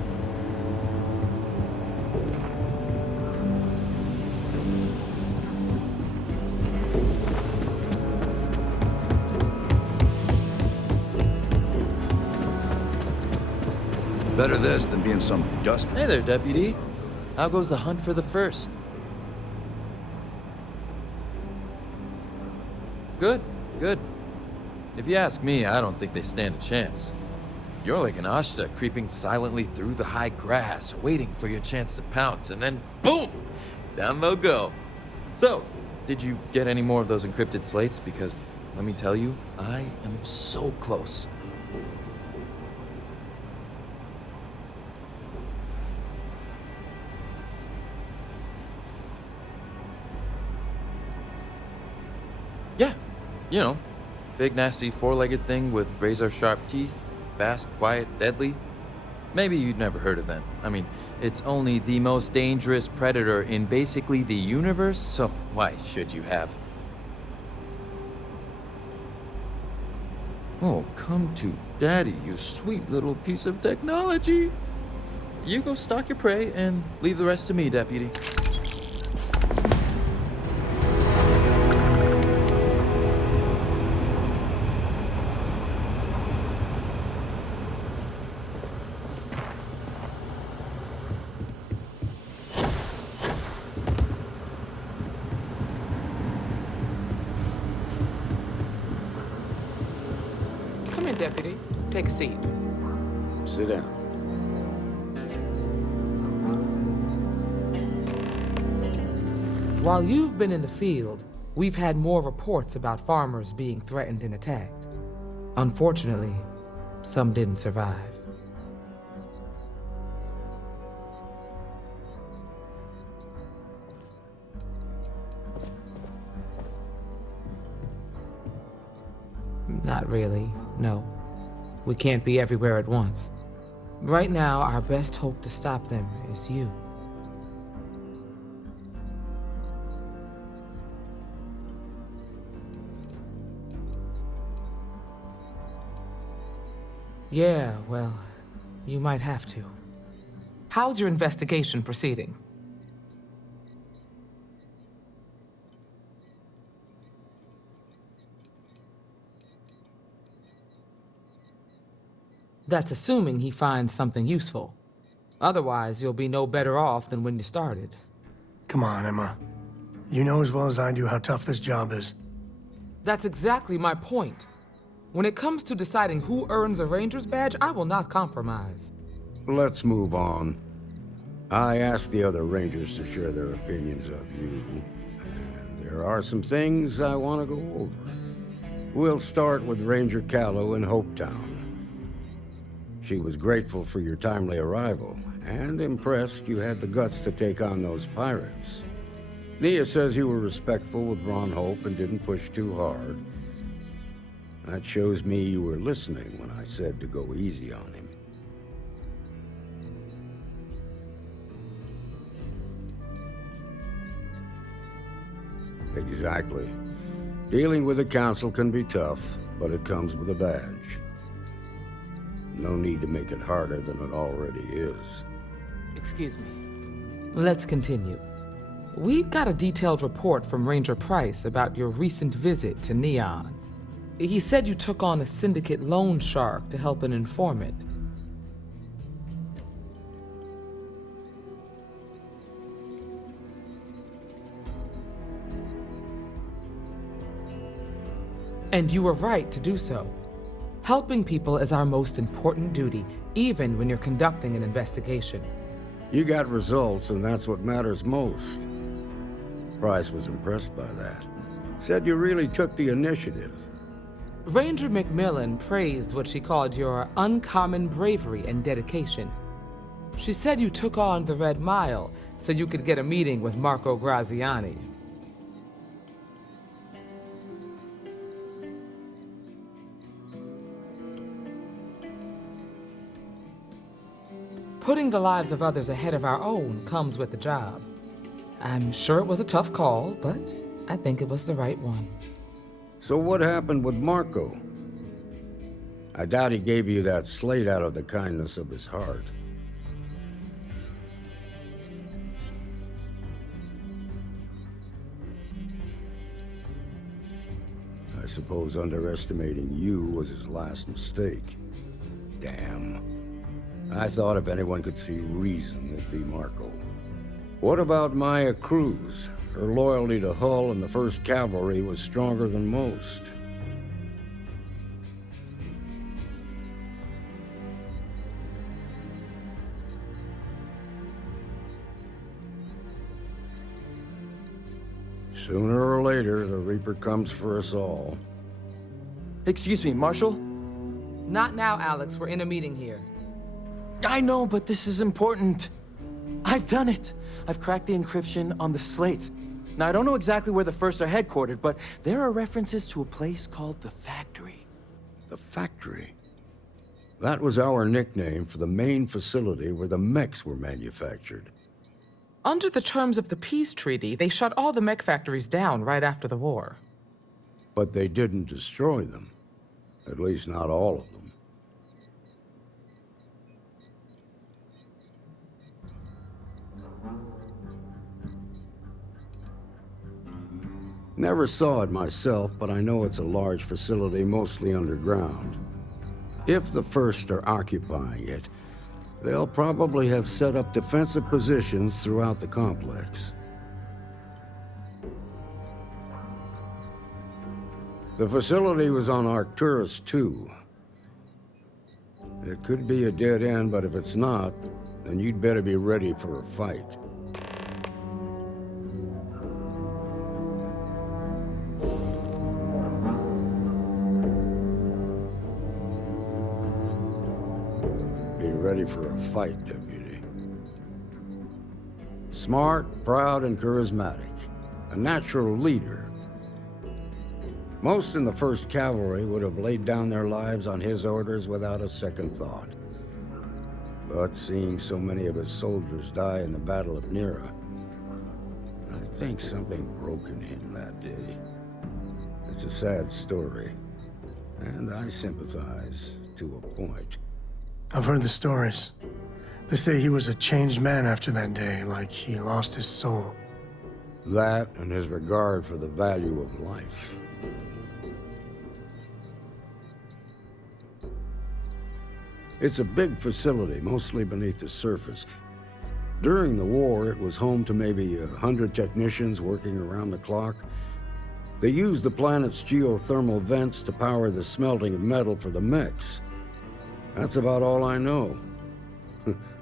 Better this than being some dust. Hey there, Deputy. How goes the hunt for the first? Good, good. If you ask me, I don't think they stand a chance. You're like an Ashta creeping silently through the high grass, waiting for your chance to pounce, and then boom! Down they'll go. So, did you get any more of those encrypted slates? Because, let me tell you, I am so close. Yeah, you know, big nasty four-legged thing with razor-sharp teeth, fast, quiet, deadly. Maybe you'd never heard of them. I mean, it's only the most dangerous predator in basically the universe, so why should you have? Oh, come to Daddy, you sweet little piece of technology. You go stalk your prey and leave the rest to me, Deputy. Come in, Deputy. Take a seat. Sit down. While you've been in the field, we've had more reports about farmers being threatened and attacked. Unfortunately, some didn't survive. Not really, no. We can't be everywhere at once. Right now, our best hope to stop them is you. Yeah, well, you might have to. How's your investigation proceeding? That's assuming he finds something useful. Otherwise, you'll be no better off than when you started. Come on, Emma. You know as well as I do how tough this job is. That's exactly my point. When it comes to deciding who earns a Ranger's badge, I will not compromise. Let's move on. I asked the other Rangers to share their opinions of you. And there are some things I want to go over. We'll start with Ranger Callow in Hopetown. She was grateful for your timely arrival, and impressed you had the guts to take on those pirates. Nia says you were respectful with Ron Hope and didn't push too hard. That shows me you were listening when I said to go easy on him. Exactly. Dealing with the Council can be tough, but it comes with a badge. No need to make it harder than it already is. Excuse me. Let's continue. We got a detailed report from Ranger Price about your recent visit to Neon. He said you took on a syndicate loan shark to help an informant. And you were right to do so. Helping people is our most important duty, even when you're conducting an investigation. You got results, and that's what matters most. Price was impressed by that. Said you really took the initiative. Ranger McMillan praised what she called your uncommon bravery and dedication. She said you took on the Red Mile so you could get a meeting with Marco Graziani. Putting the lives of others ahead of our own comes with the job. I'm sure it was a tough call, but I think it was the right one. So what happened with Marco? I doubt he gave you that slate out of the kindness of his heart. I suppose underestimating you was his last mistake. Damn. I thought if anyone could see reason, it'd be Marco. What about Maya Cruz? Her loyalty to Hull and the 1st Cavalry was stronger than most. Sooner or later, the Reaper comes for us all. Excuse me, Marshal? Not now, Alex. We're in a meeting here. I know, but this is important. I've done it. I've cracked the encryption on the slates. Now, I don't know exactly where the First are headquartered, but there are references to a place called the Factory. The Factory? That was our nickname for the main facility where the mechs were manufactured. Under the terms of the peace treaty, they shut all the mech factories down right after the war. But they didn't destroy them. At least not all of them. Never saw it myself, but I know it's a large facility, mostly underground. If the First are occupying it, they'll probably have set up defensive positions throughout the complex. The facility was on Arcturus 2. It could be a dead end, but if it's not, then you'd better be ready for a fight. Be ready for a fight, Deputy. Smart, proud, and charismatic. A natural leader. Most in the 1st Cavalry would have laid down their lives on his orders without a second thought. But seeing so many of his soldiers die in the Battle of Nera, I think something broke in him that day. It's a sad story, and I sympathize to a point. I've heard the stories. They say he was a changed man after that day, like he lost his soul. That and his regard for the value of life. It's a big facility, mostly beneath the surface. During the war, it was home to maybe 100 technicians working around the clock. They used the planet's geothermal vents to power the smelting of metal for the mechs. That's about all I know.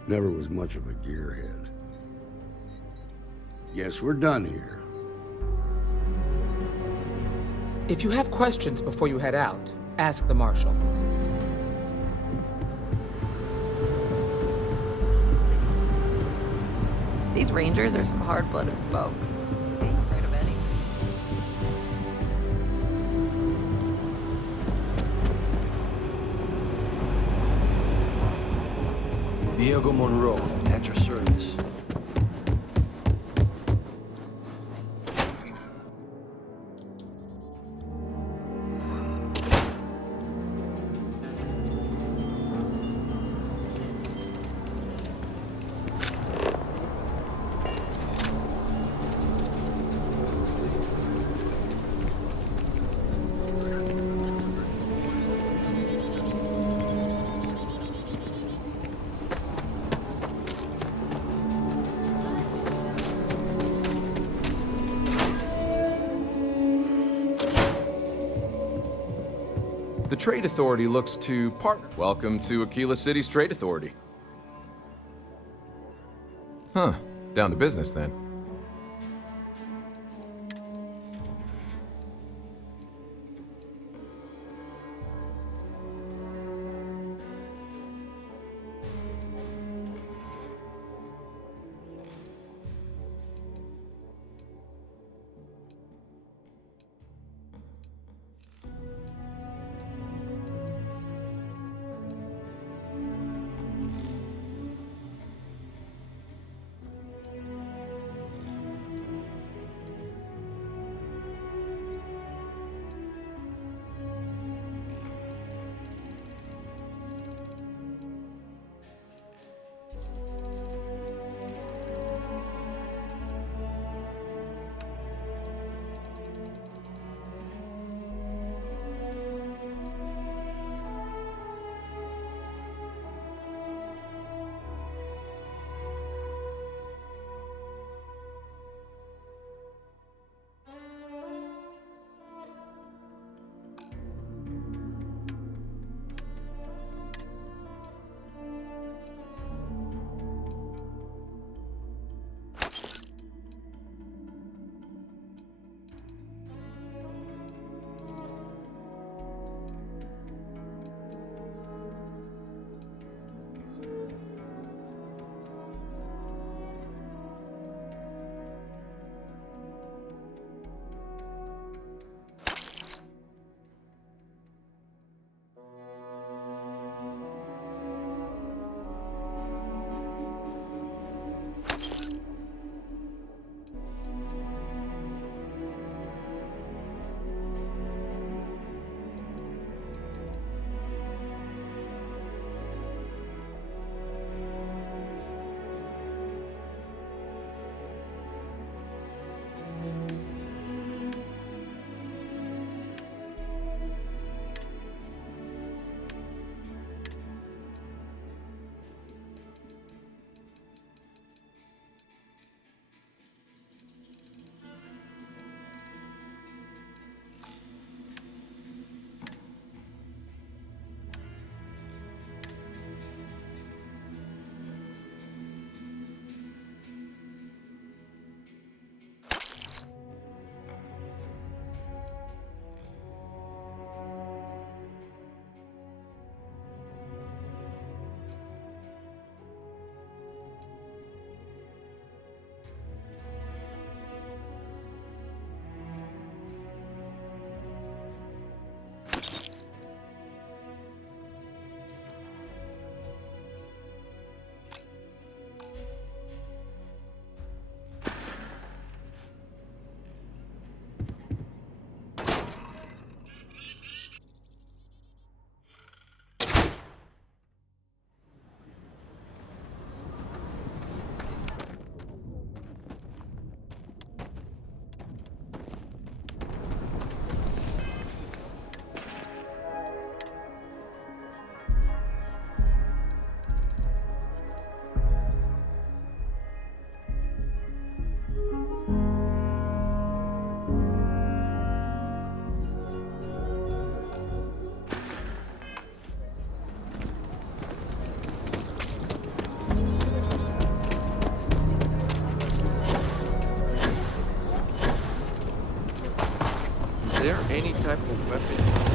Never was much of a gearhead. Yes, we're done here. If you have questions before you head out, ask the Marshal. These Rangers are some hard-blooded folk. They ain't afraid of anything. Diego Monroe, at your service. The Trade Authority looks to partner. Welcome to Aquila City's Trade Authority. Huh. Down to business then. there any type of weapon?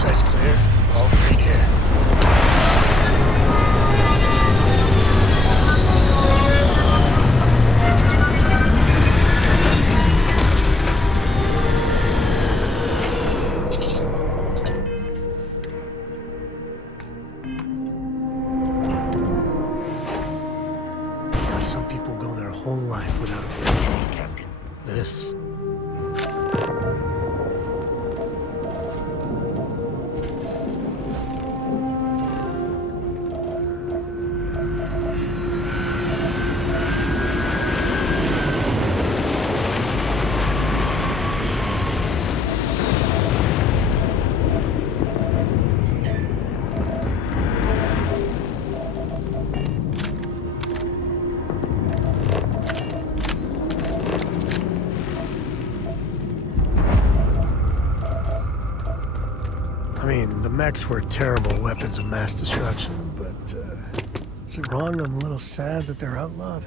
Outside's clear. All green here. Some people go their whole life without this. I mean, the mechs were terrible weapons of mass destruction, but, is it wrong? I'm a little sad that they're outlawed.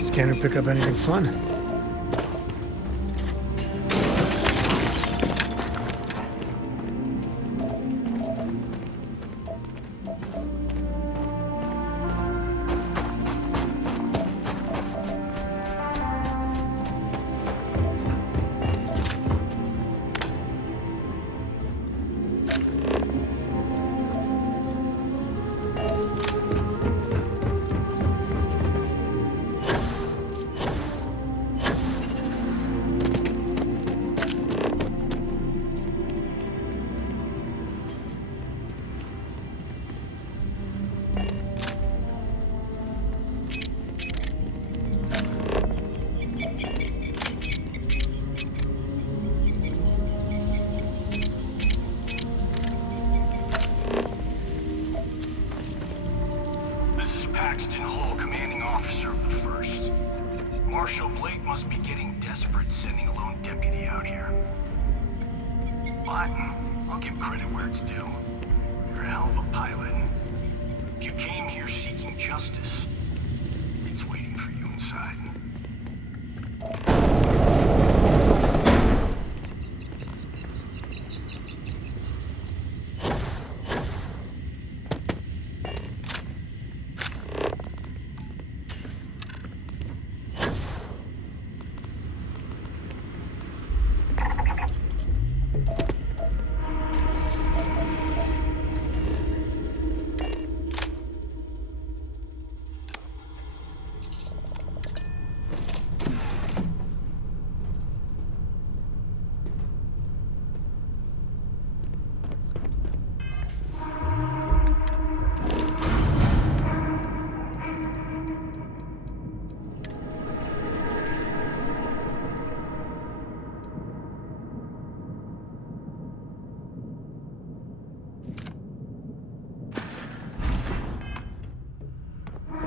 Scanner pick up anything fun? Marshal Blake must be getting desperate sending a lone deputy out here. But I'll give credit where it's due. You're a hell of a pilot. If you came here seeking justice, it's waiting for you inside.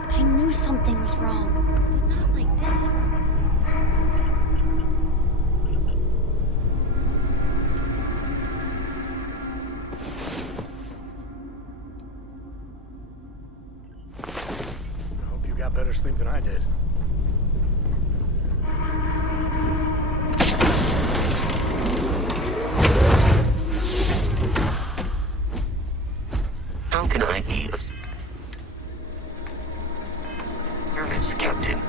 I knew something was wrong, but not like this. got better sleep than I did. How can I be of service, Captain?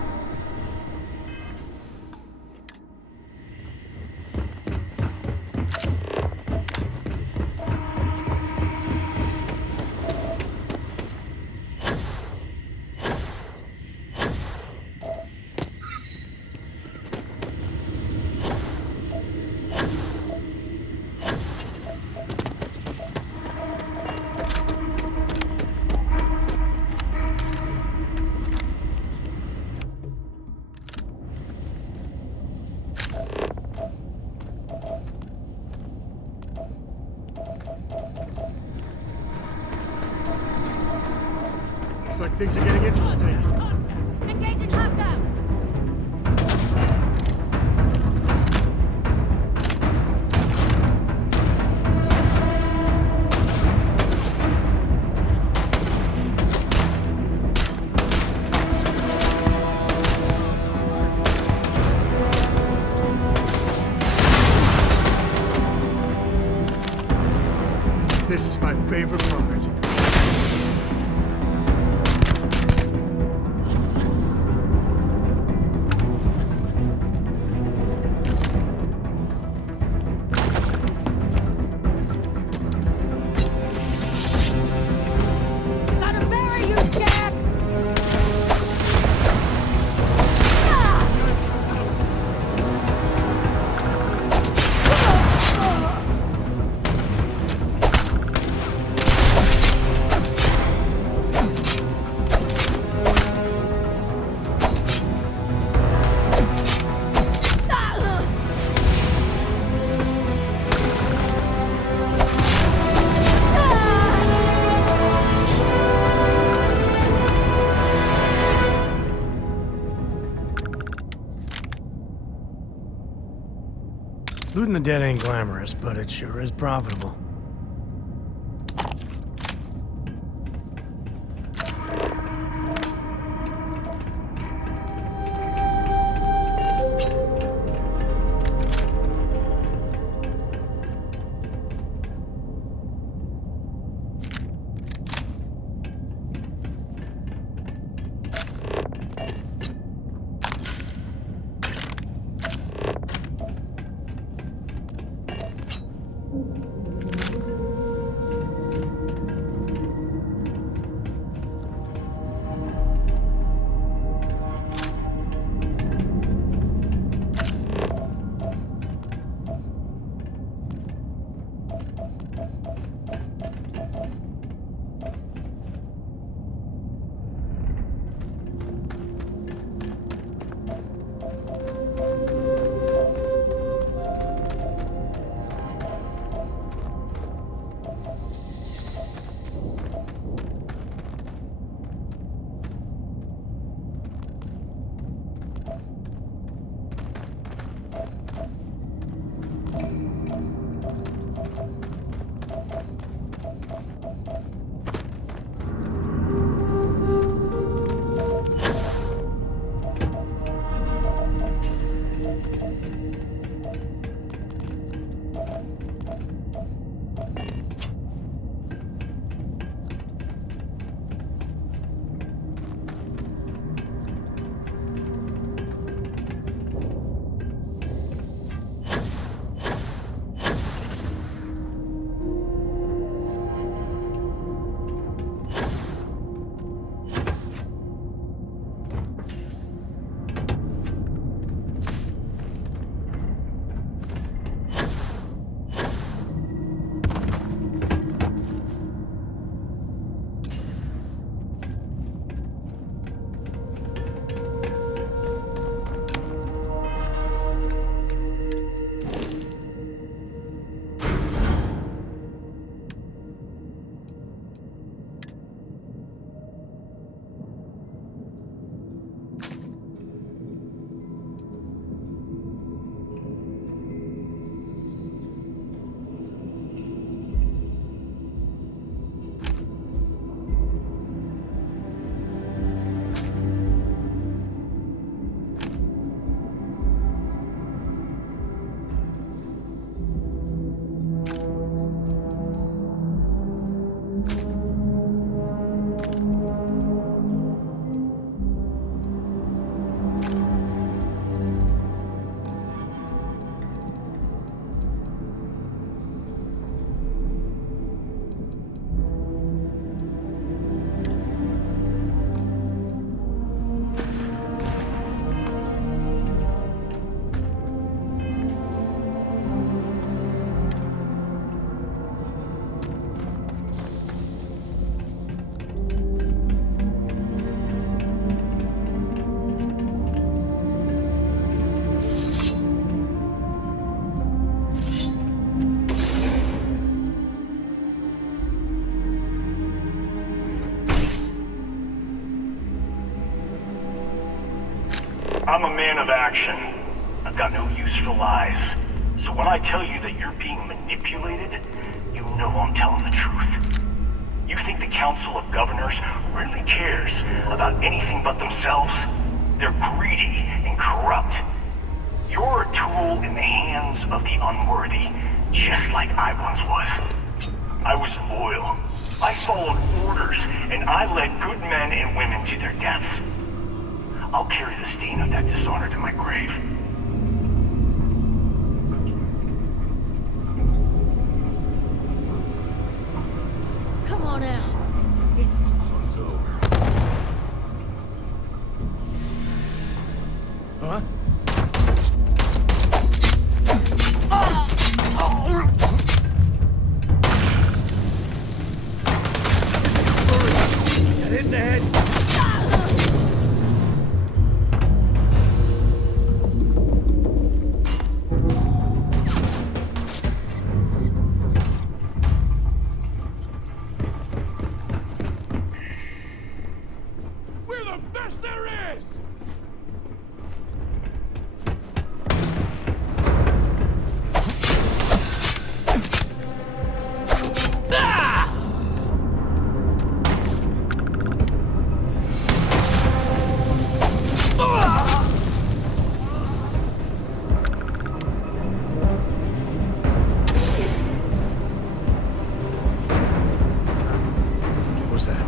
Looks like things are getting interesting. Engaging hostile! This is my favorite part. Gotta bury you, Jack! Looting the dead ain't glamorous, but it sure is profitable. I'm a man of action. I've got no use for lies. So when I tell you that you're being manipulated, you know I'm telling the truth. You think the Council of Governors really cares about anything but themselves? They're greedy and corrupt. You're a tool in the hands of the unworthy, just like I once was. I was loyal. I followed orders, and I led good men and women to their deaths. I'll carry the stain of that dishonor to my grave. Come on out. Fun's over. Huh? Get hit in the head. We're the best there is! What was that?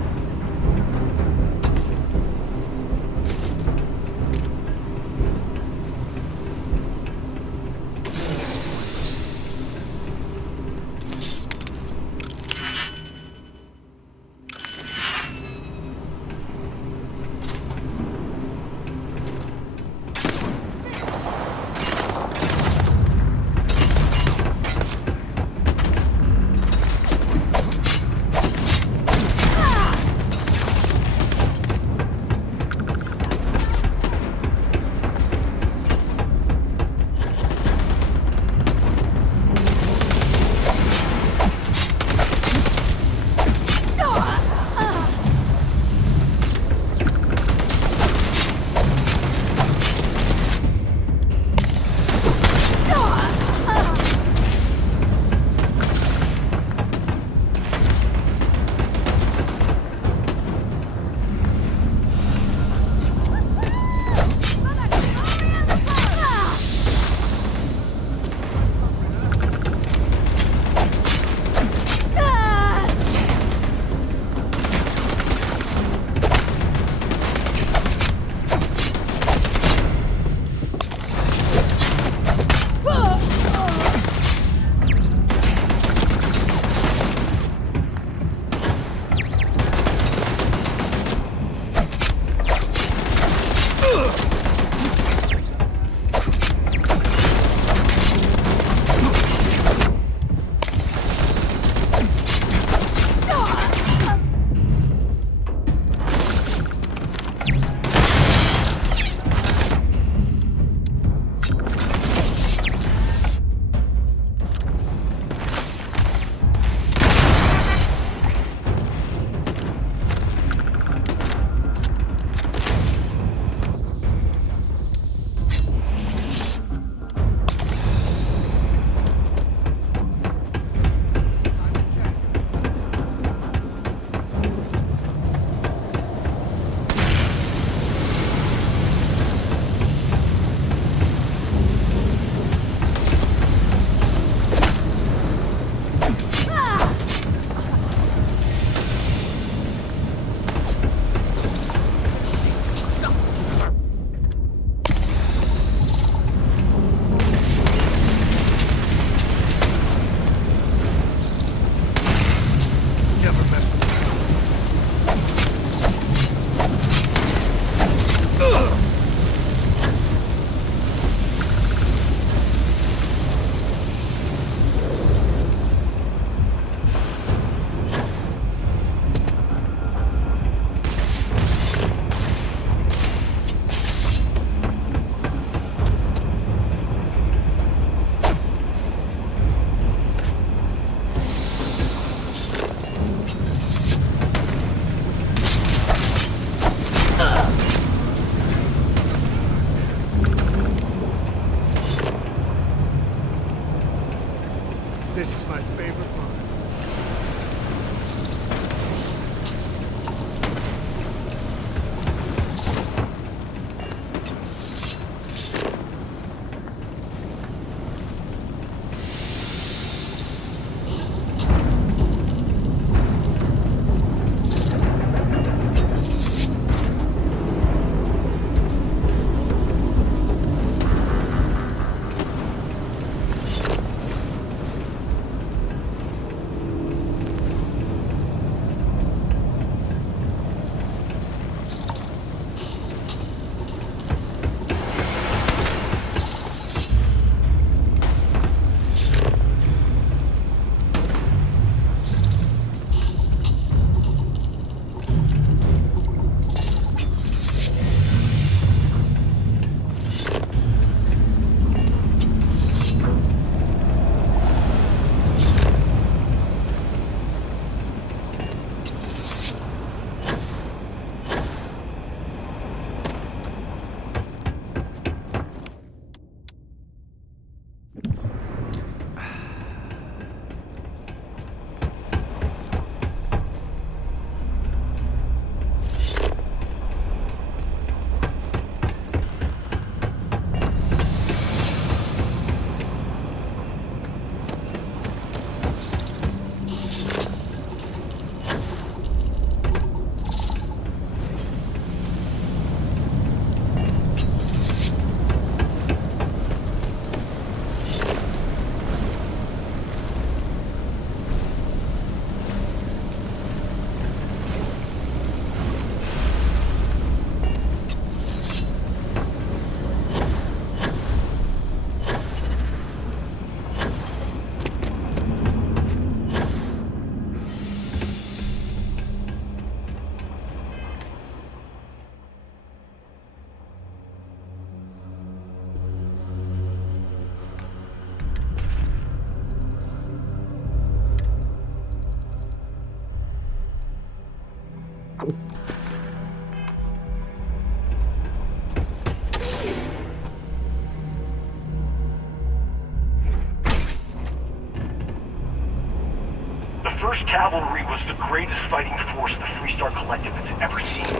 1st Cavalry was the greatest fighting force the Freestar Collective has ever seen.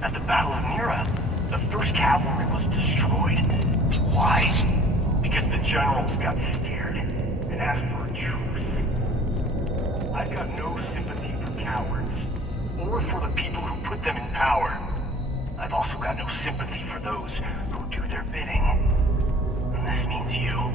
At the Battle of Mira, the 1st Cavalry was destroyed. Why? Because the generals got scared and asked for a truce. I've got no sympathy for cowards, or for the people who put them in power. I've also got no sympathy for those who do their bidding. And this means you.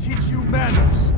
Teach you manners.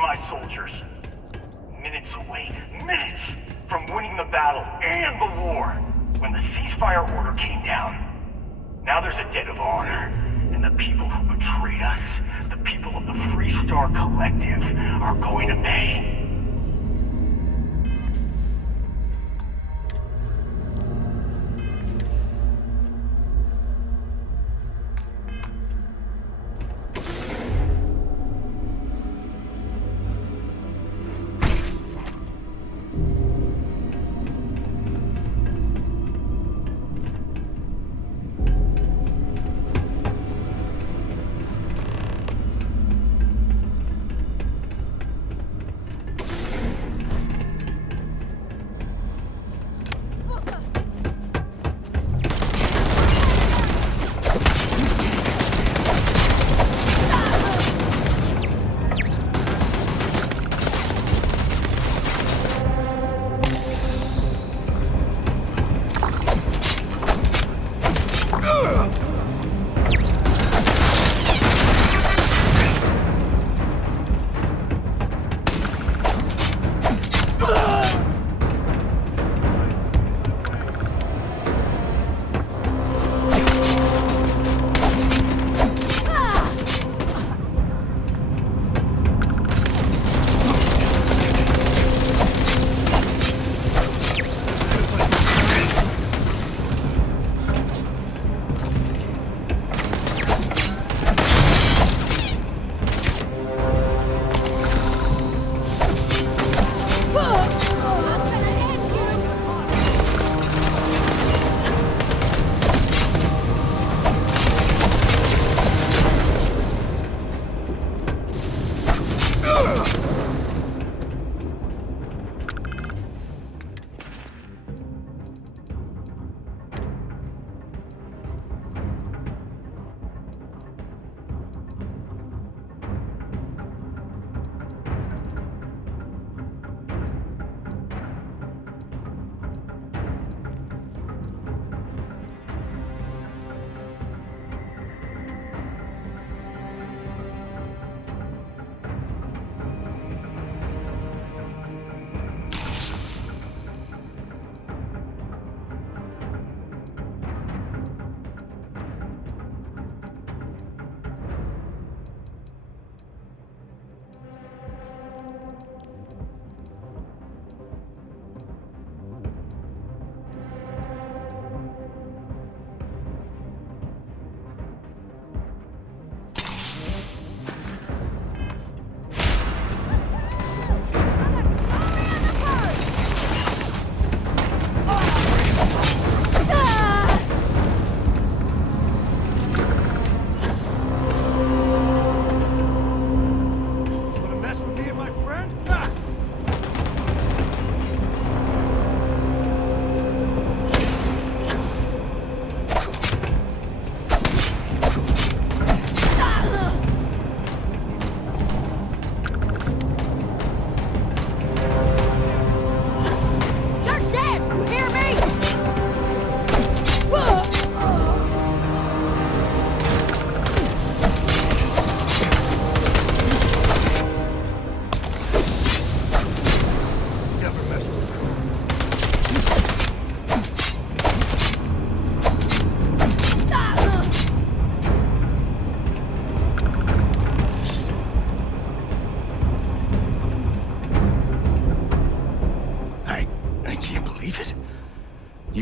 my soldiers. Minutes away, minutes from winning the battle and the war, when the ceasefire order came down. Now there's a debt of honor, and the people who betrayed us, the people of the Freestar Collective, are going to pay.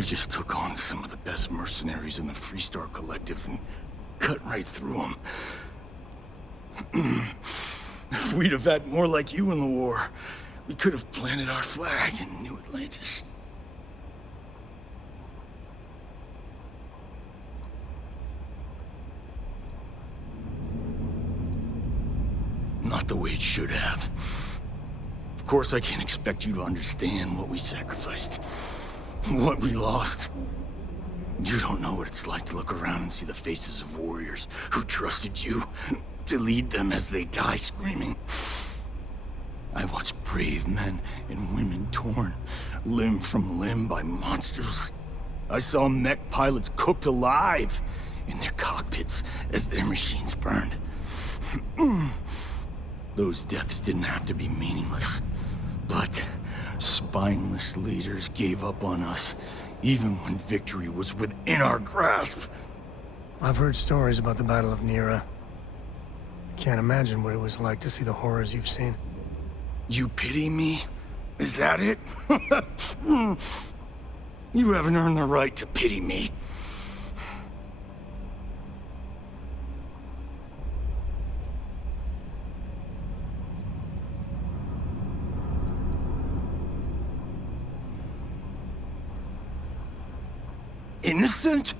just took on some of the best mercenaries in the Freestar Collective and cut right through them. If we'd have had more like you in the war, we could have planted our flag in New Atlantis. Not the way it should have. Of course, I can't expect you to understand what we sacrificed, what we lost. You don't know what it's like to look around and see the faces of warriors who trusted you to lead them as they die screaming. I watched brave men and women torn limb from limb by monsters. I saw mech pilots cooked alive in their cockpits as their machines burned. Those deaths didn't have to be meaningless. But spineless leaders gave up on us, even when victory was within our grasp. I've heard stories about the Battle of Nira. I can't imagine what it was like to see the horrors you've seen. You pity me? Is that it? You haven't earned the right to pity me. Innocent?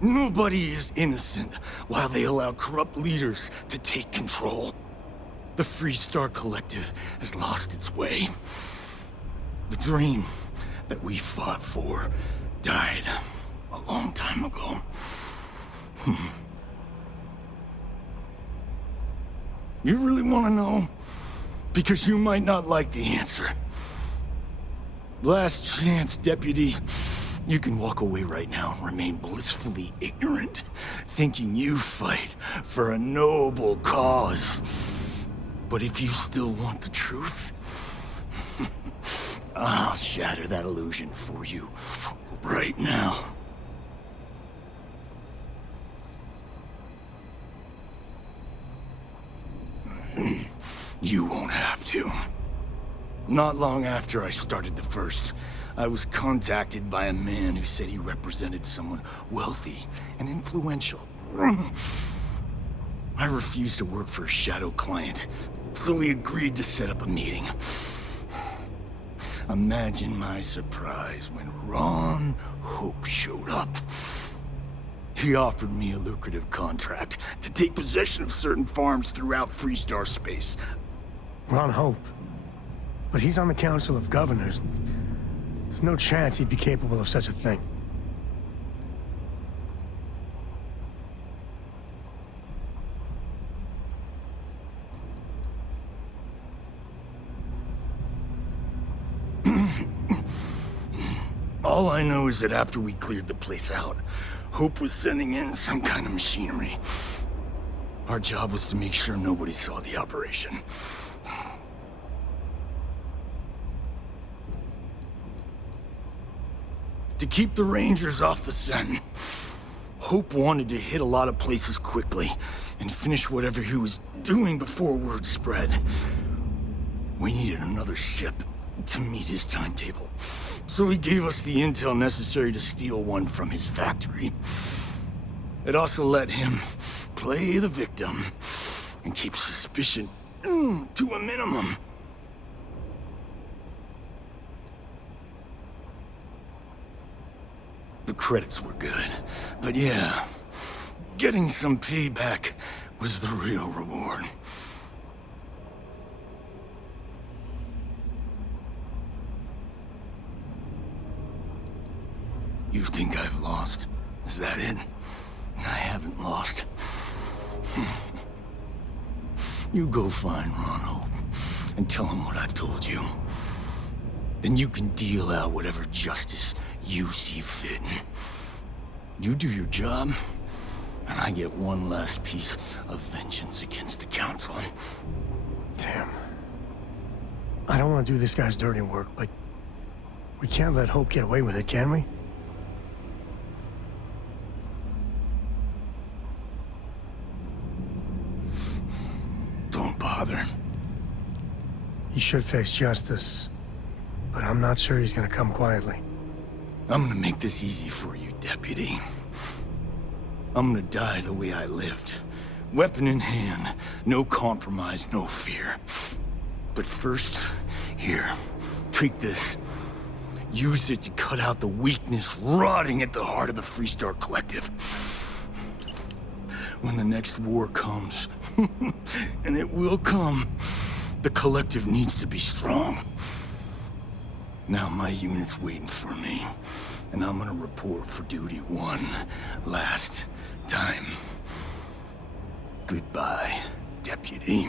Nobody is innocent while they allow corrupt leaders to take control. The Freestar Collective has lost its way. The dream that we fought for died a long time ago. You really want to know? Because you might not like the answer. Last chance, Deputy. You can walk away right now and remain blissfully ignorant, thinking you fight for a noble cause. But if you still want the truth, I'll shatter that illusion for you right now. You won't have to. Not long after I started the First, I was contacted by a man who said he represented someone wealthy and influential. I refused to work for a shadow client, so he agreed to set up a meeting. Imagine my surprise when Ron Hope showed up. He offered me a lucrative contract to take possession of certain farms throughout Freestar space. Ron Hope? But he's on the Council of Governors. There's no chance he'd be capable of such a thing. All I know is that after we cleared the place out, Hope was sending in some kind of machinery. Our job was to make sure nobody saw the operation. To keep the Rangers off the scent, Hope wanted to hit a lot of places quickly and finish whatever he was doing before word spread. We needed another ship to meet his timetable, so he gave us the intel necessary to steal one from his factory. It also let him play the victim and keep suspicion to a minimum. The credits were good, but yeah, getting some payback was the real reward. You think I've lost? Is that it? I haven't lost. You go find Ron Hope and tell him what I've told you. Then you can deal out whatever justice you see fit. You do your job, and I get one last piece of vengeance against the Council. Damn. I don't want to do this guy's dirty work, but we can't let Hope get away with it, can we? Don't bother. He should face justice, but I'm not sure he's gonna come quietly. I'm gonna make this easy for you, Deputy. I'm gonna die the way I lived. Weapon in hand, no compromise, no fear. But first, here, take this. Use it to cut out the weakness rotting at the heart of the Freestar Collective. When the next war comes, and it will come, the Collective needs to be strong. Now my unit's waiting for me, and I'm gonna report for duty one last time. Goodbye, Deputy.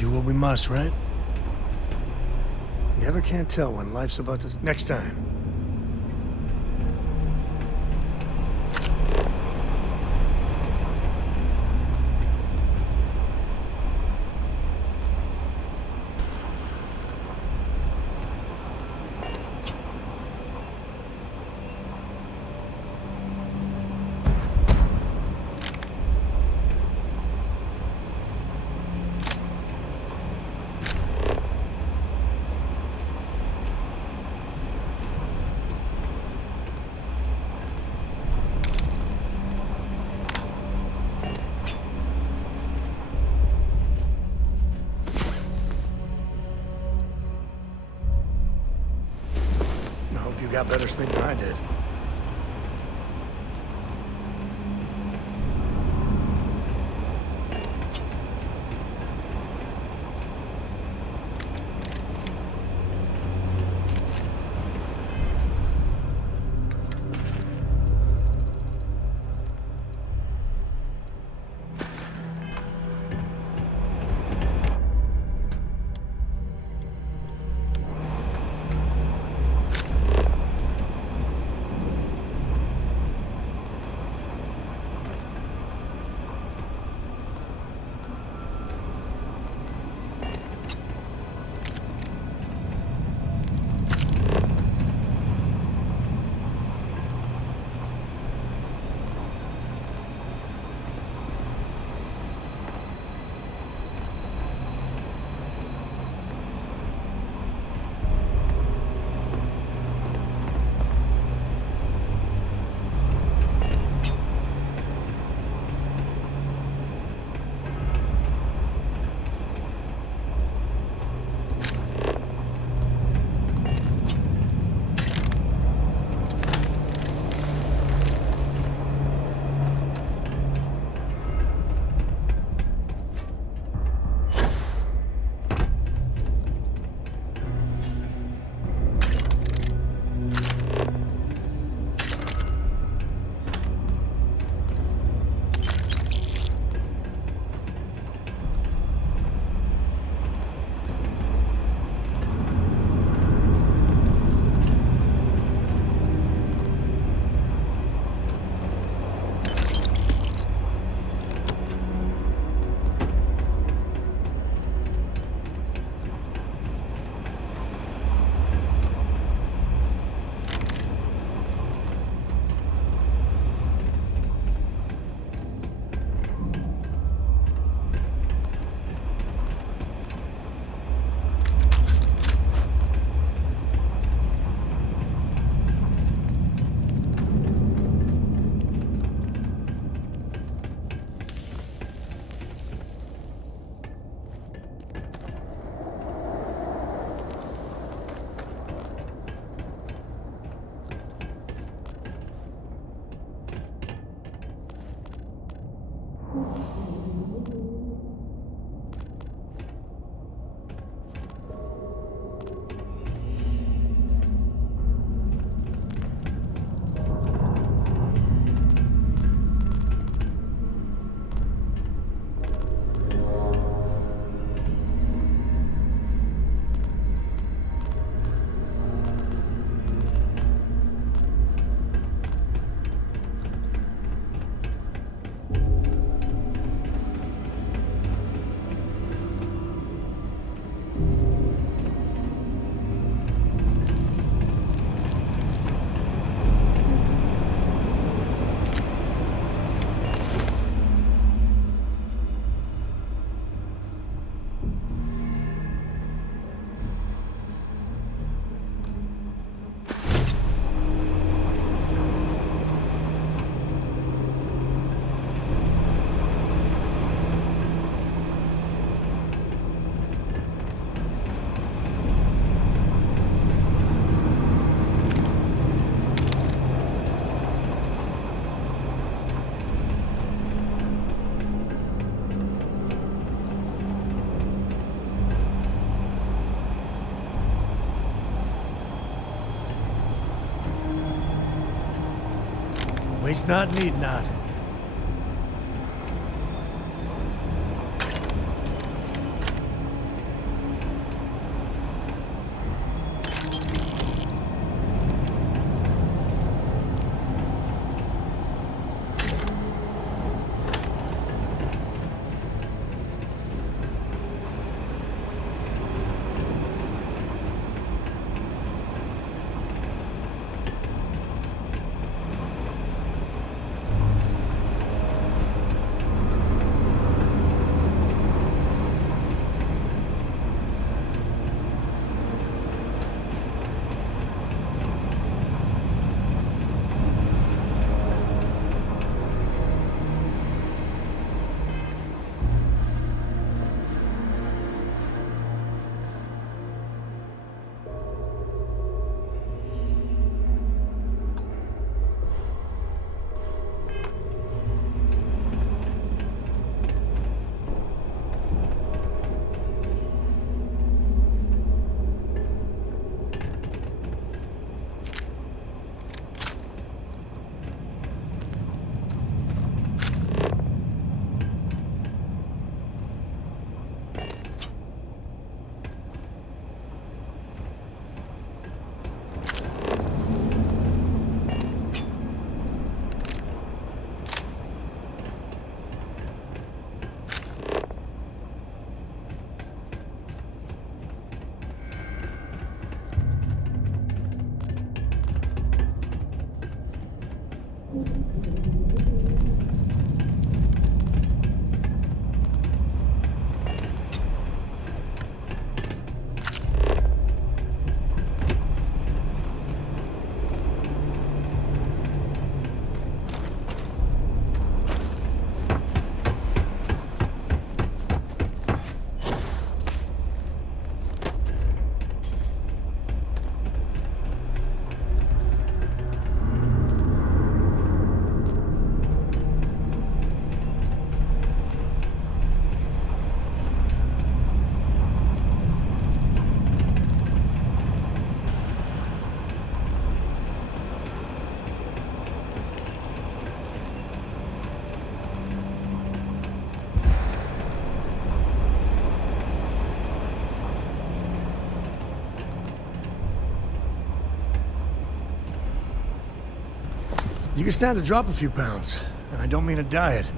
do what we must, right? Never can't tell when life's about to... Next time. You got better sleep than I did. Waste not, need not. You can stand to drop a few pounds, and I don't mean a diet.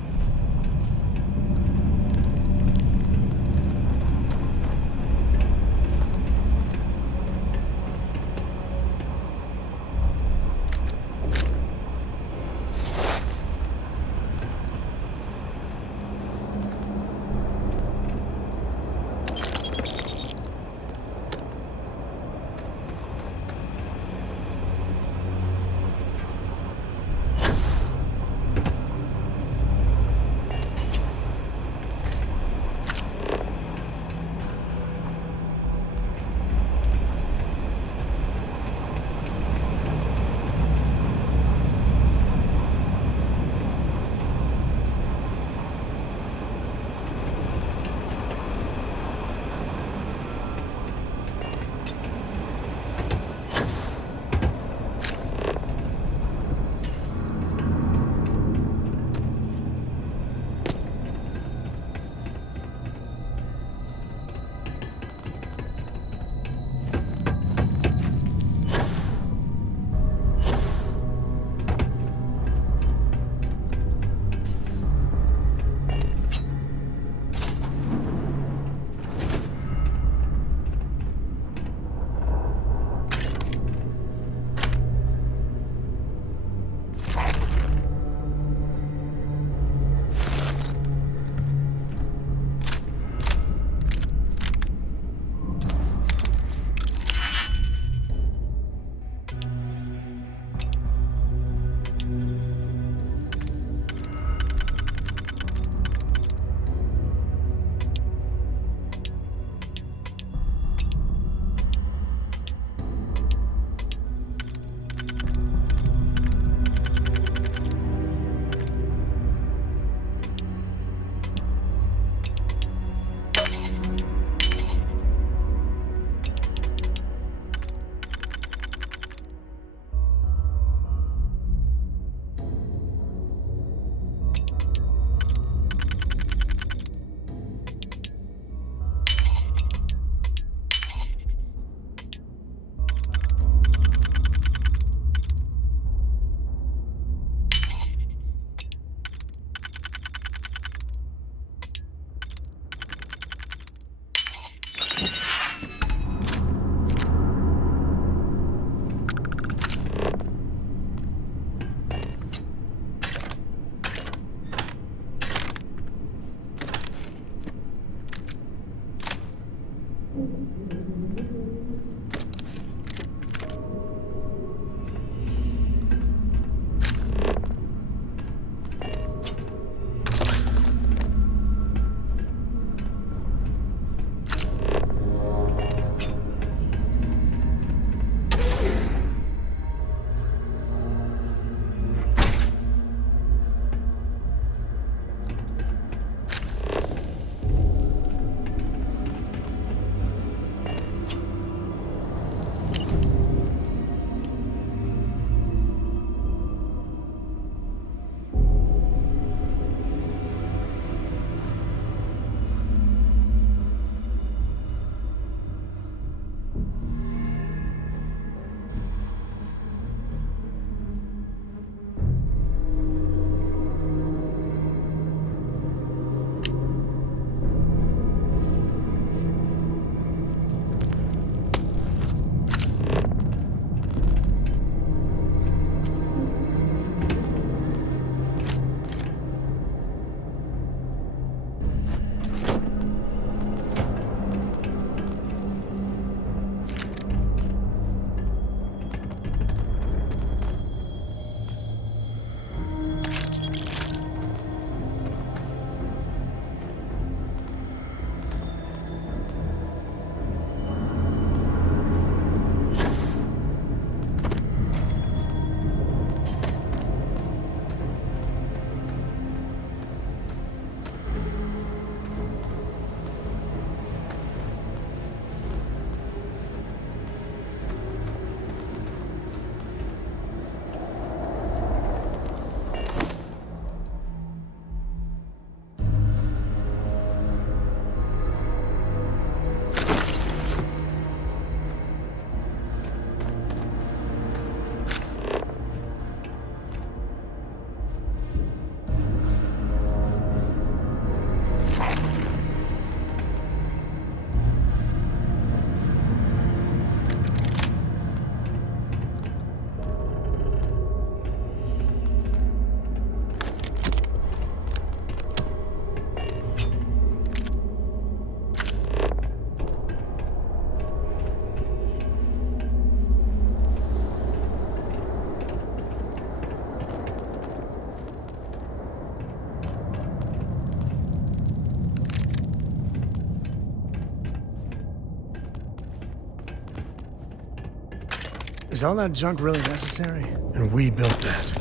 Is all that junk really necessary? And we built that.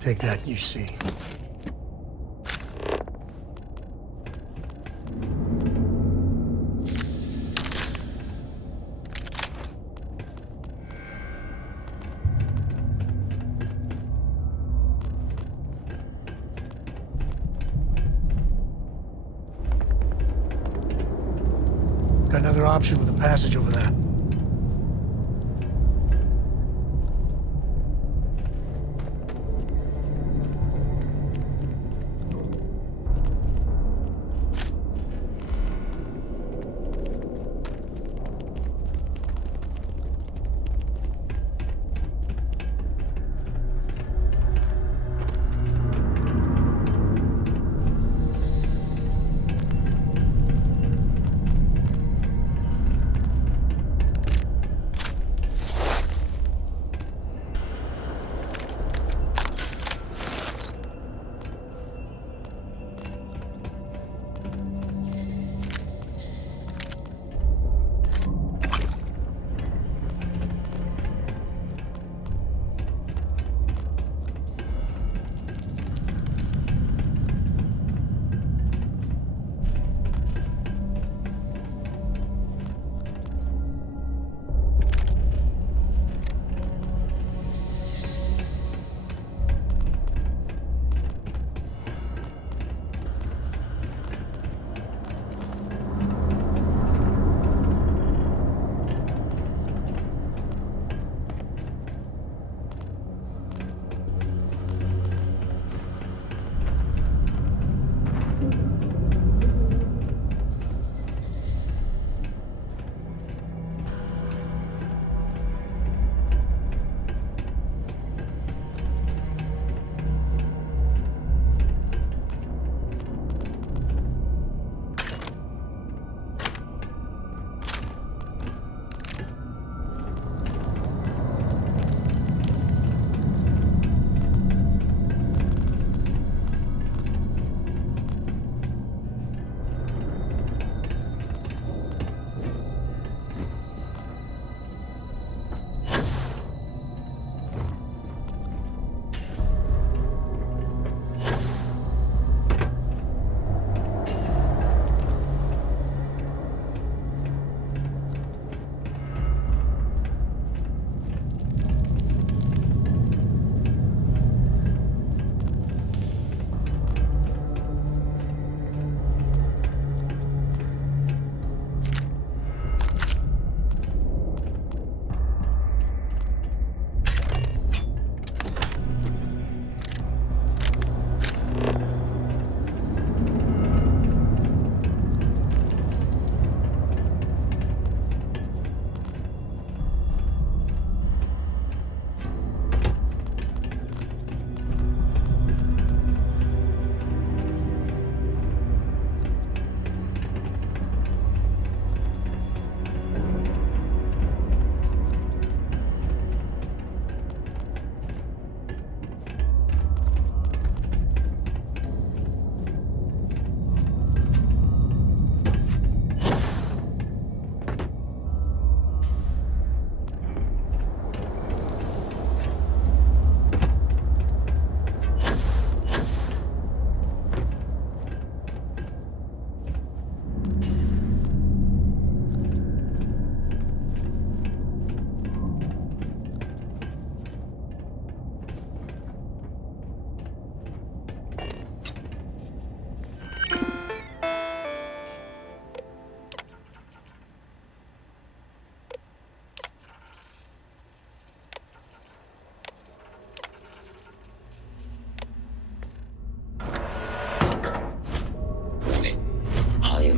Take that, you see. Got another option with a passage over there.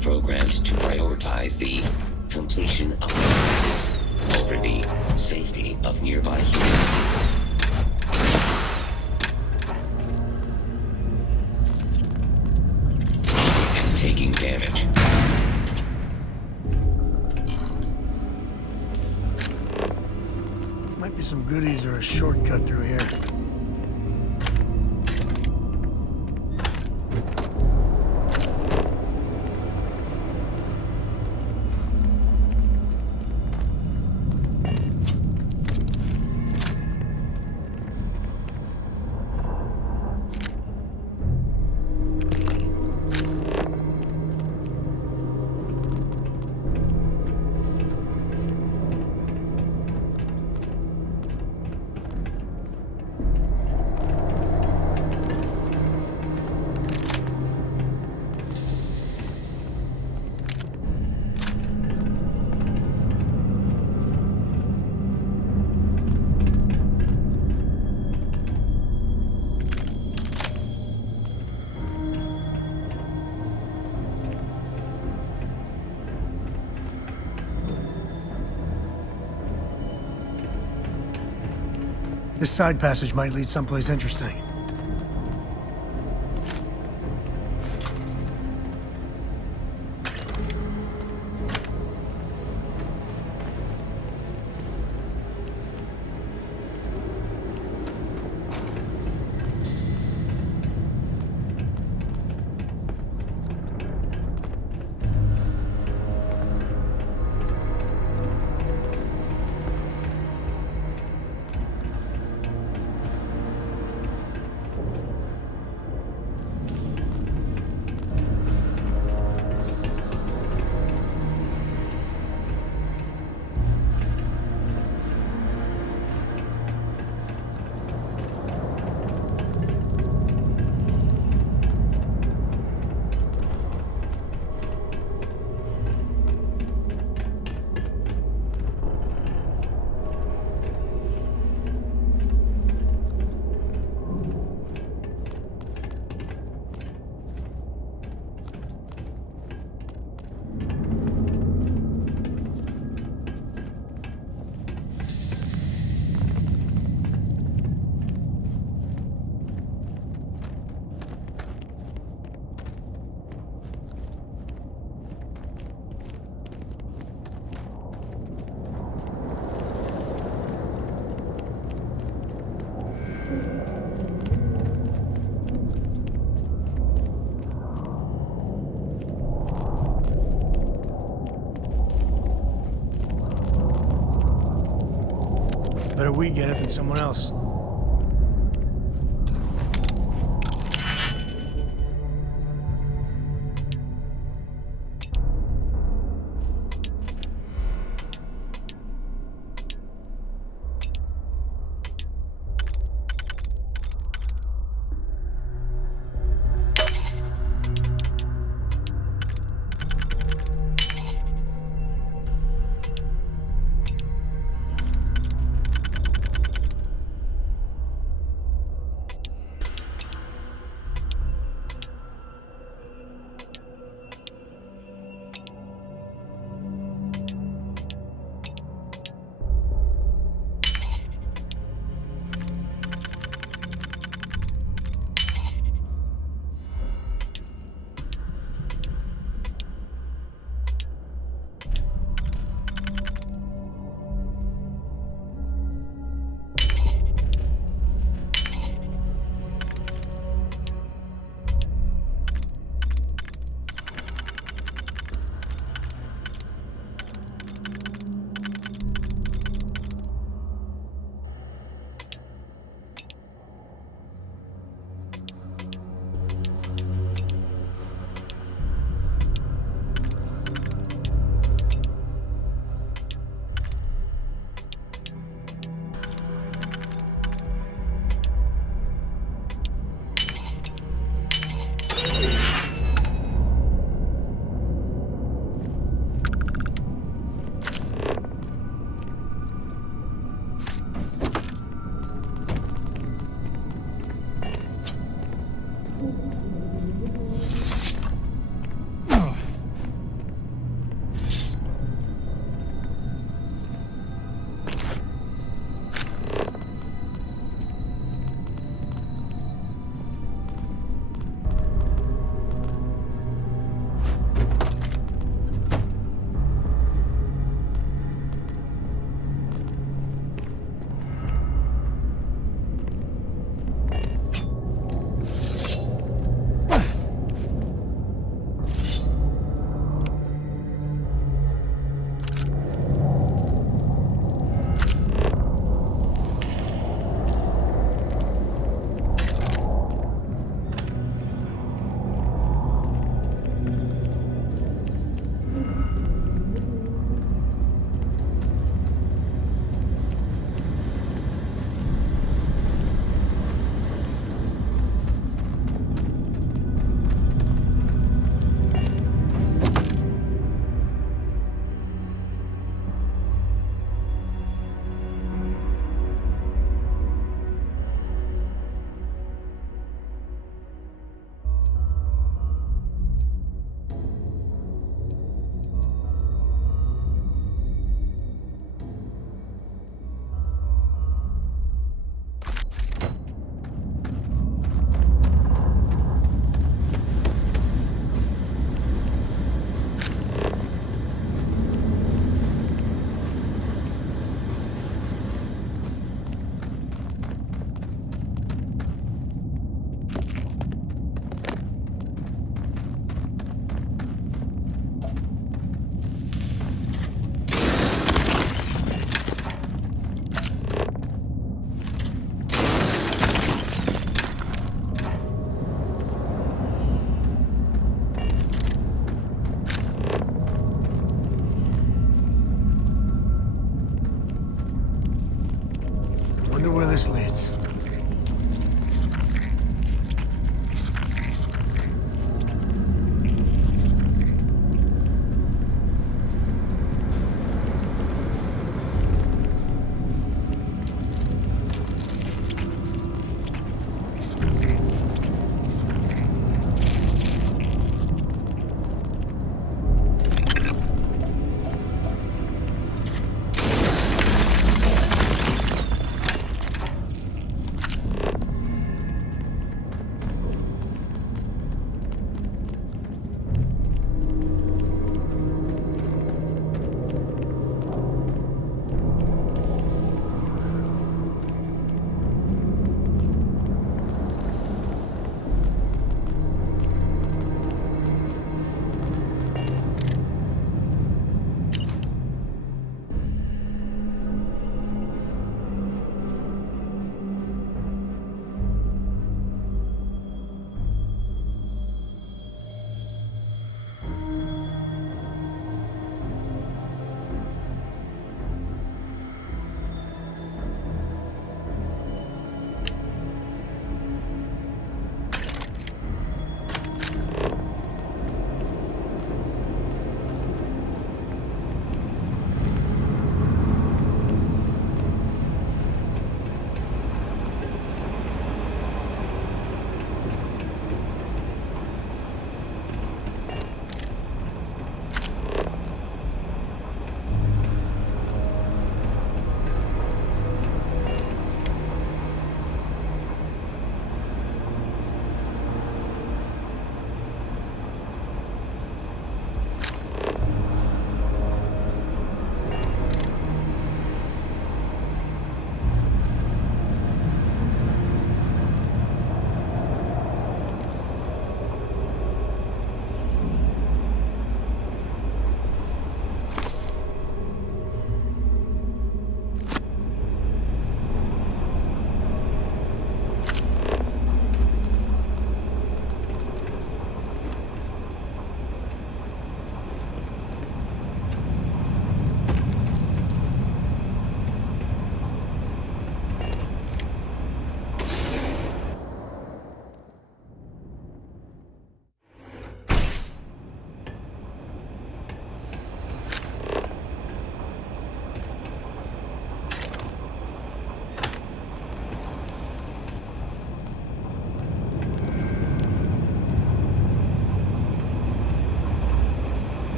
Programmed to prioritize the completion of tasks over the safety of nearby humans. And taking damage. Might be some goodies or a shortcut through here. This side passage might lead someplace interesting. Better we get it than someone else.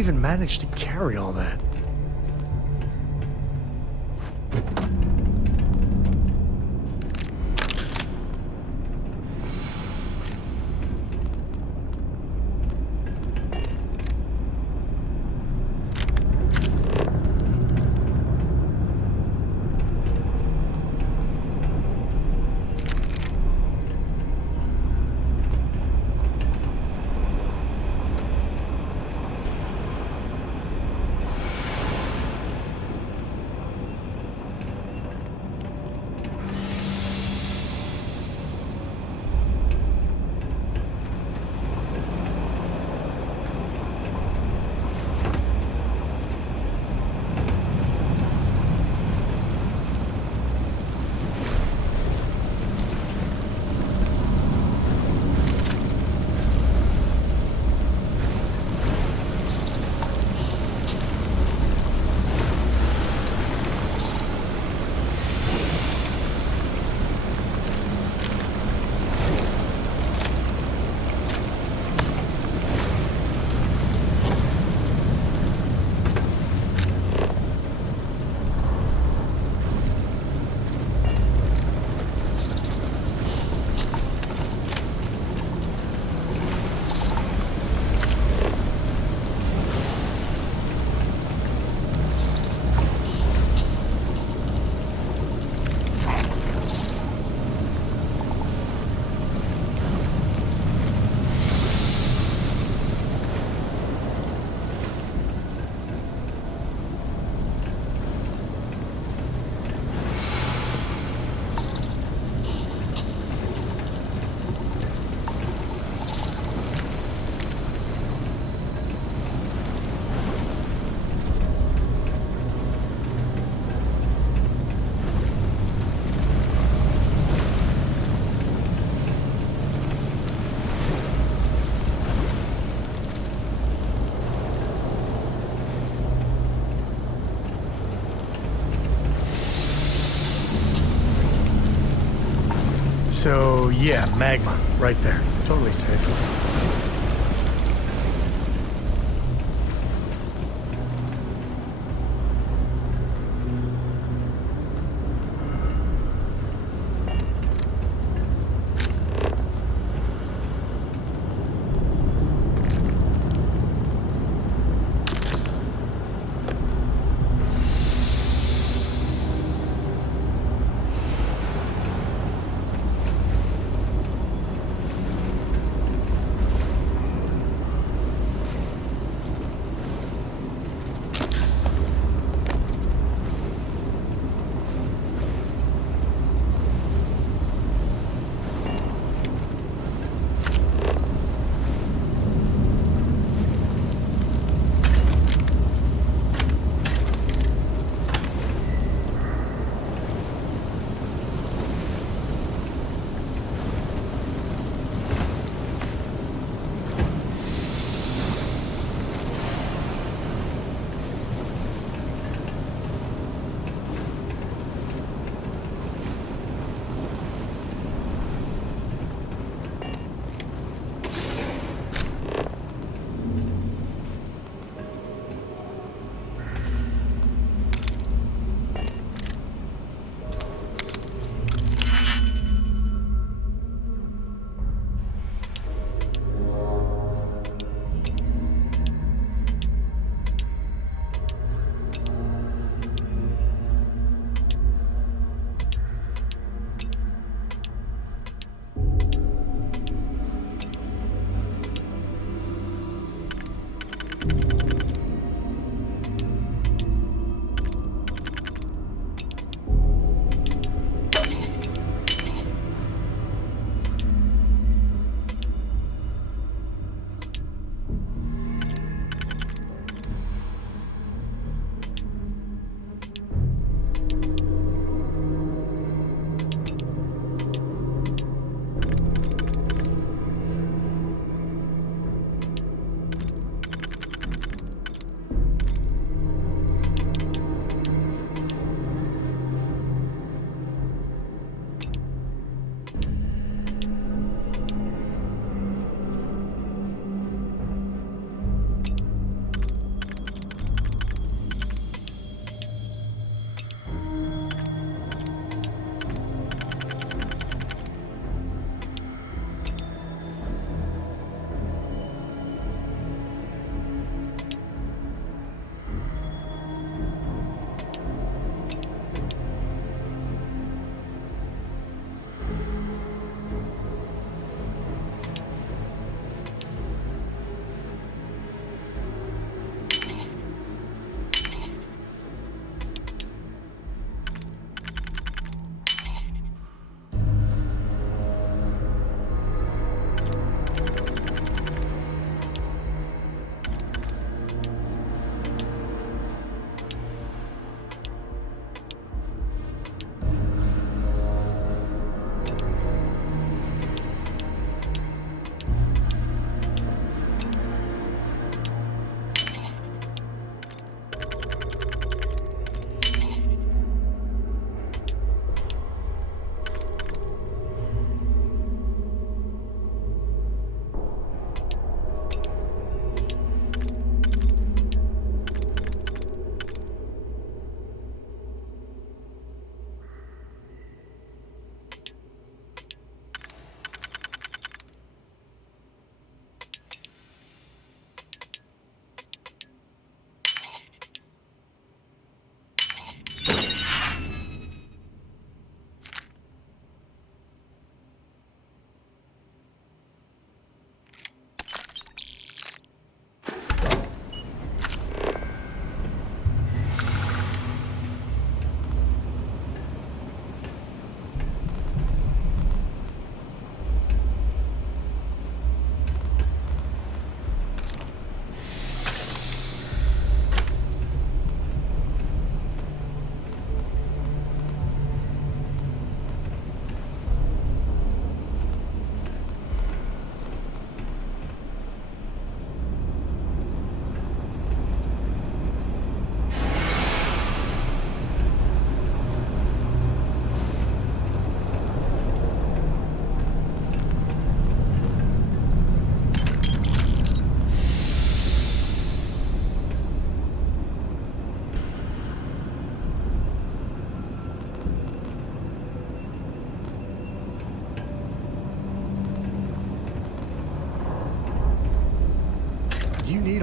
even manage to carry all that? So, yeah, magma, right there. Totally safe.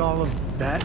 all of that?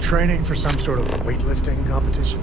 training for some sort of weightlifting competition?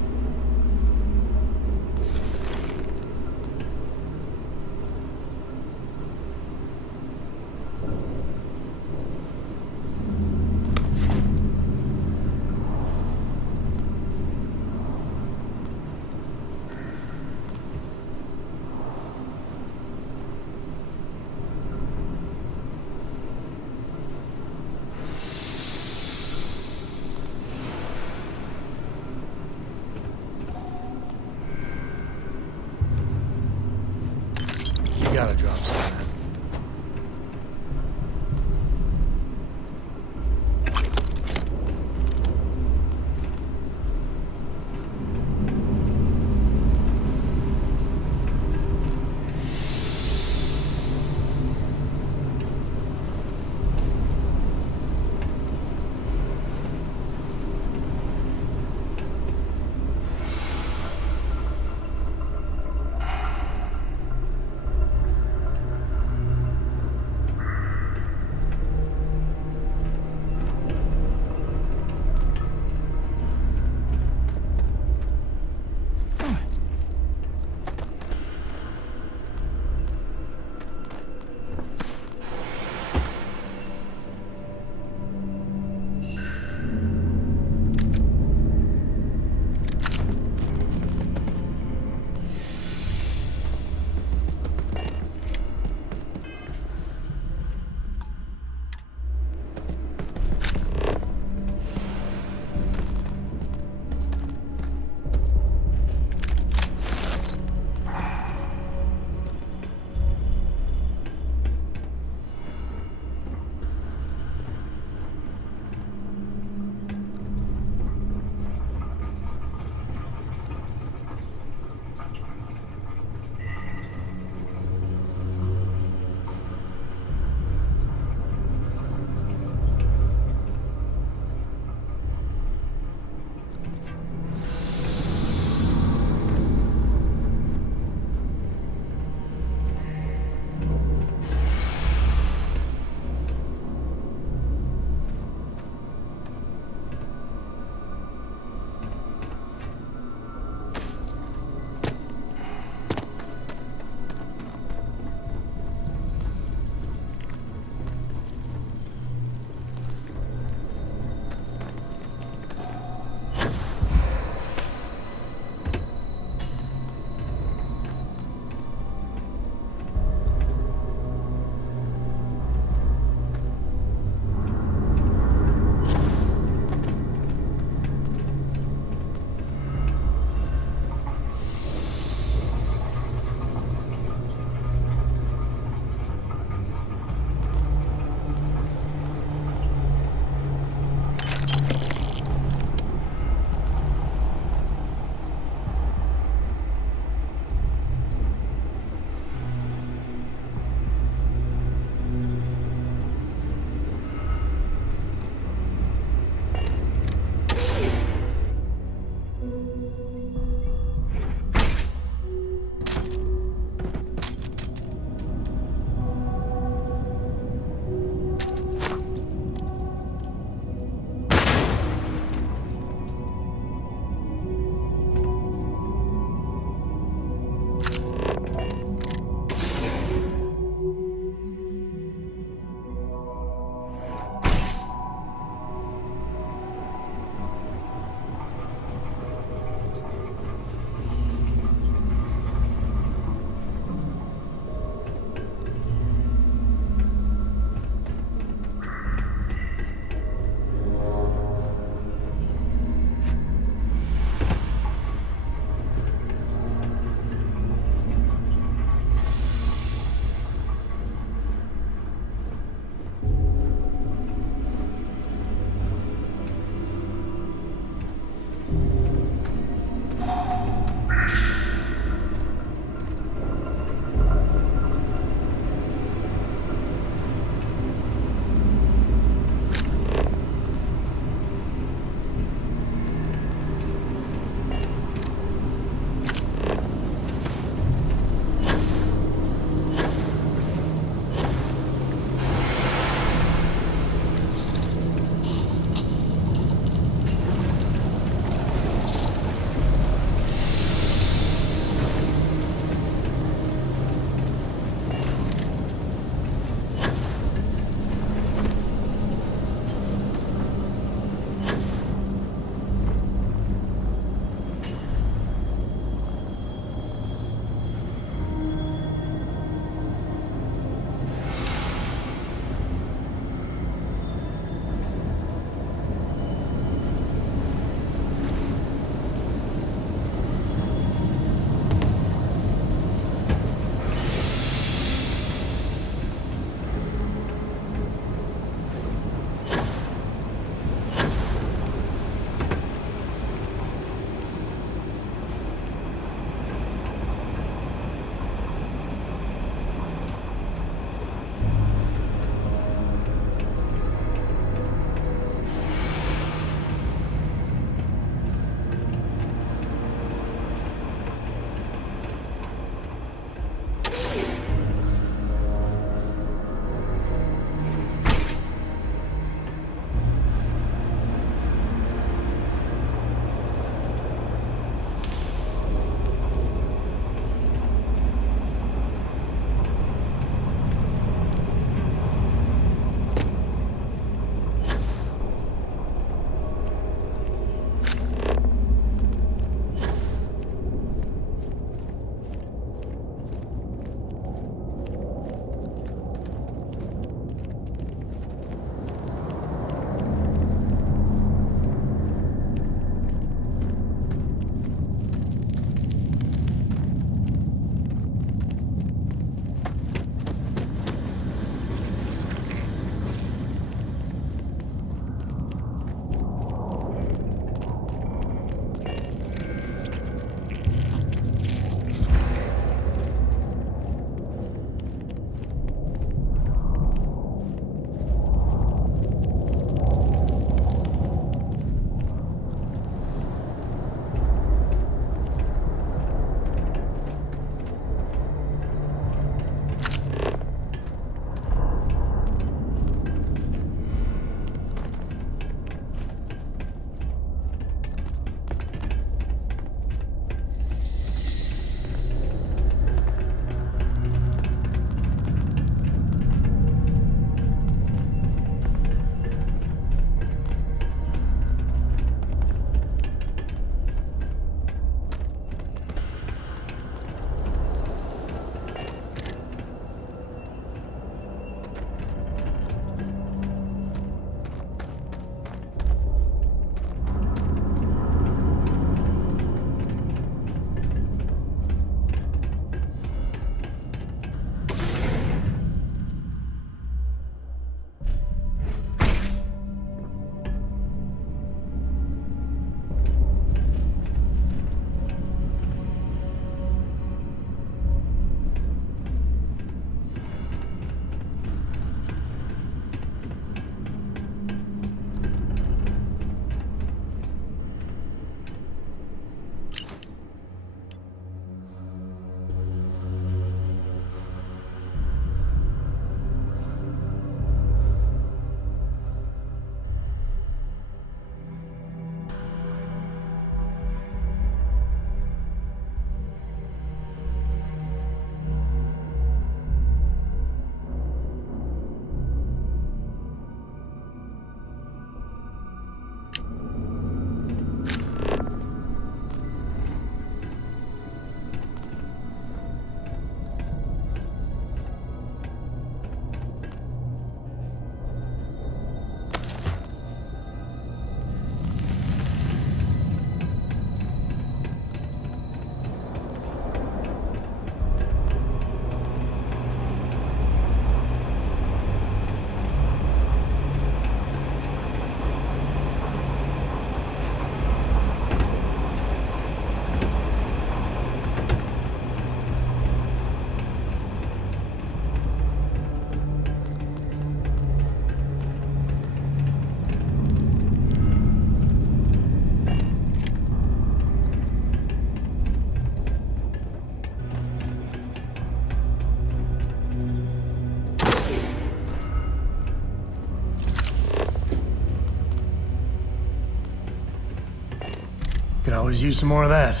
Could always use some more of that.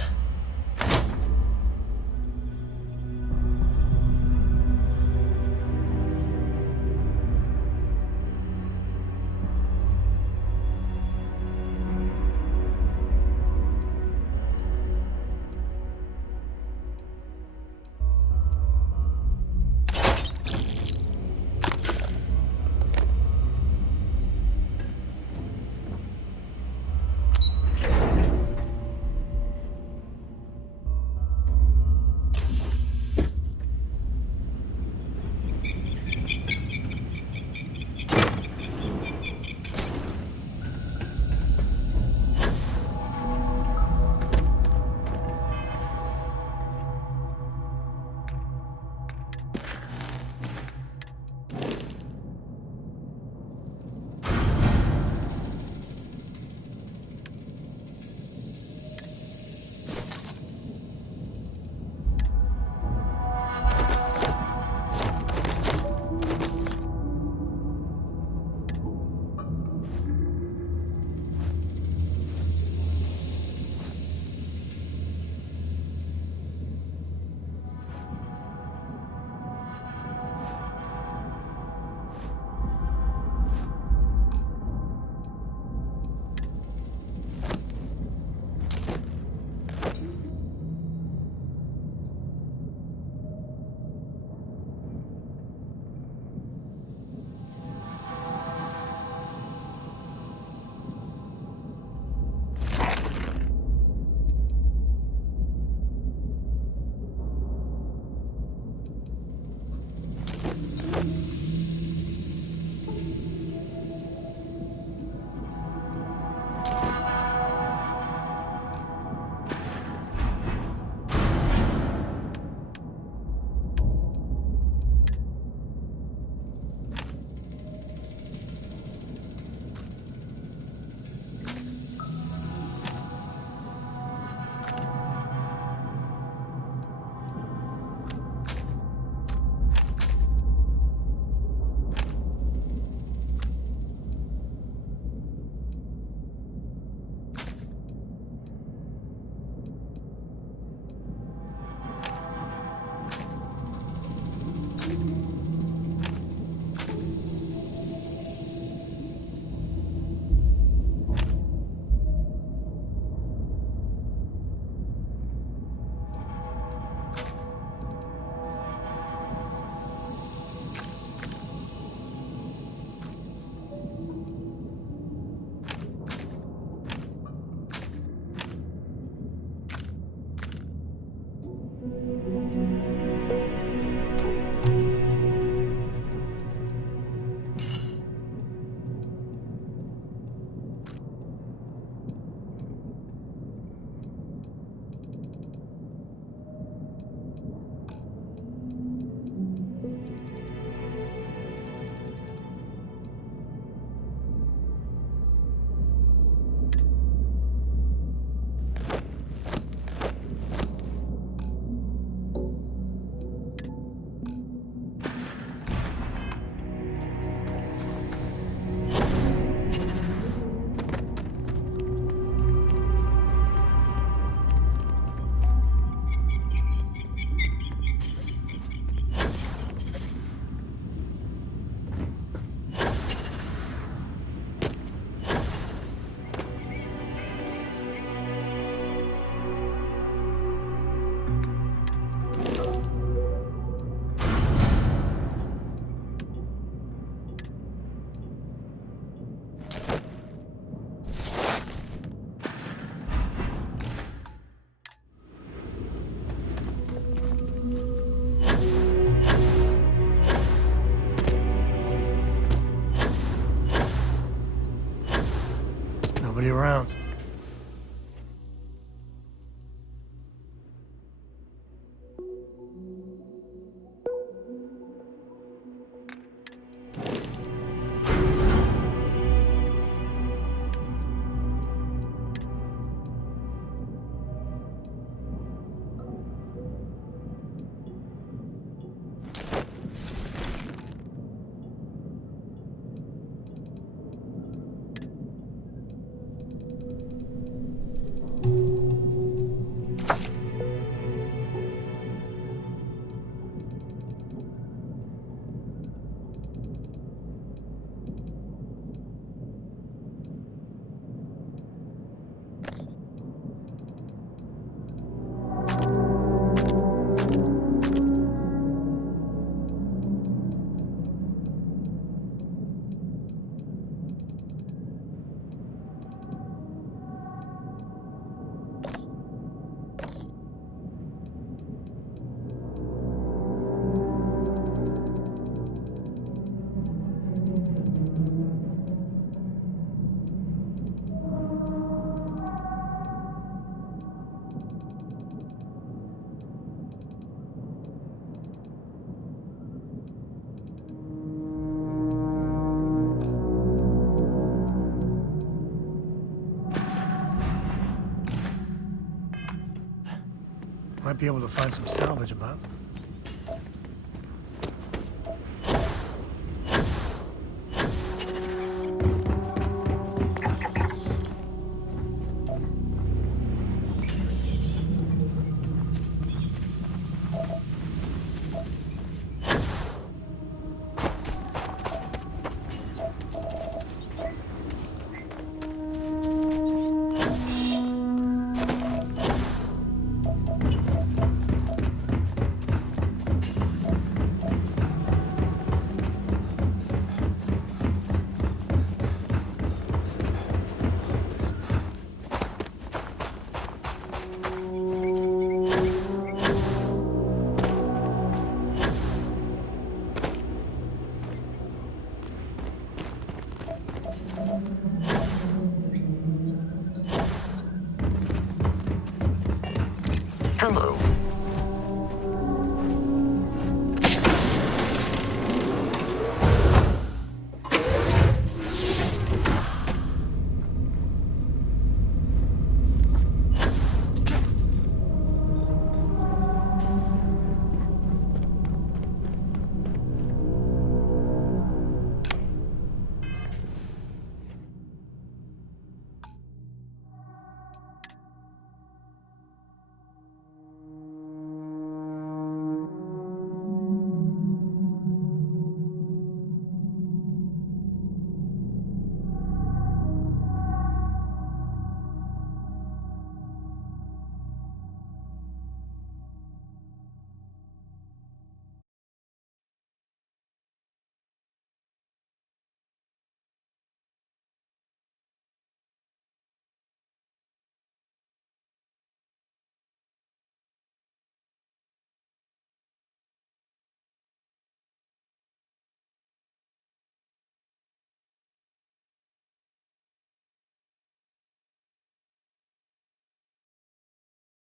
Nobody around. Might be able to find some salvage about. Hello.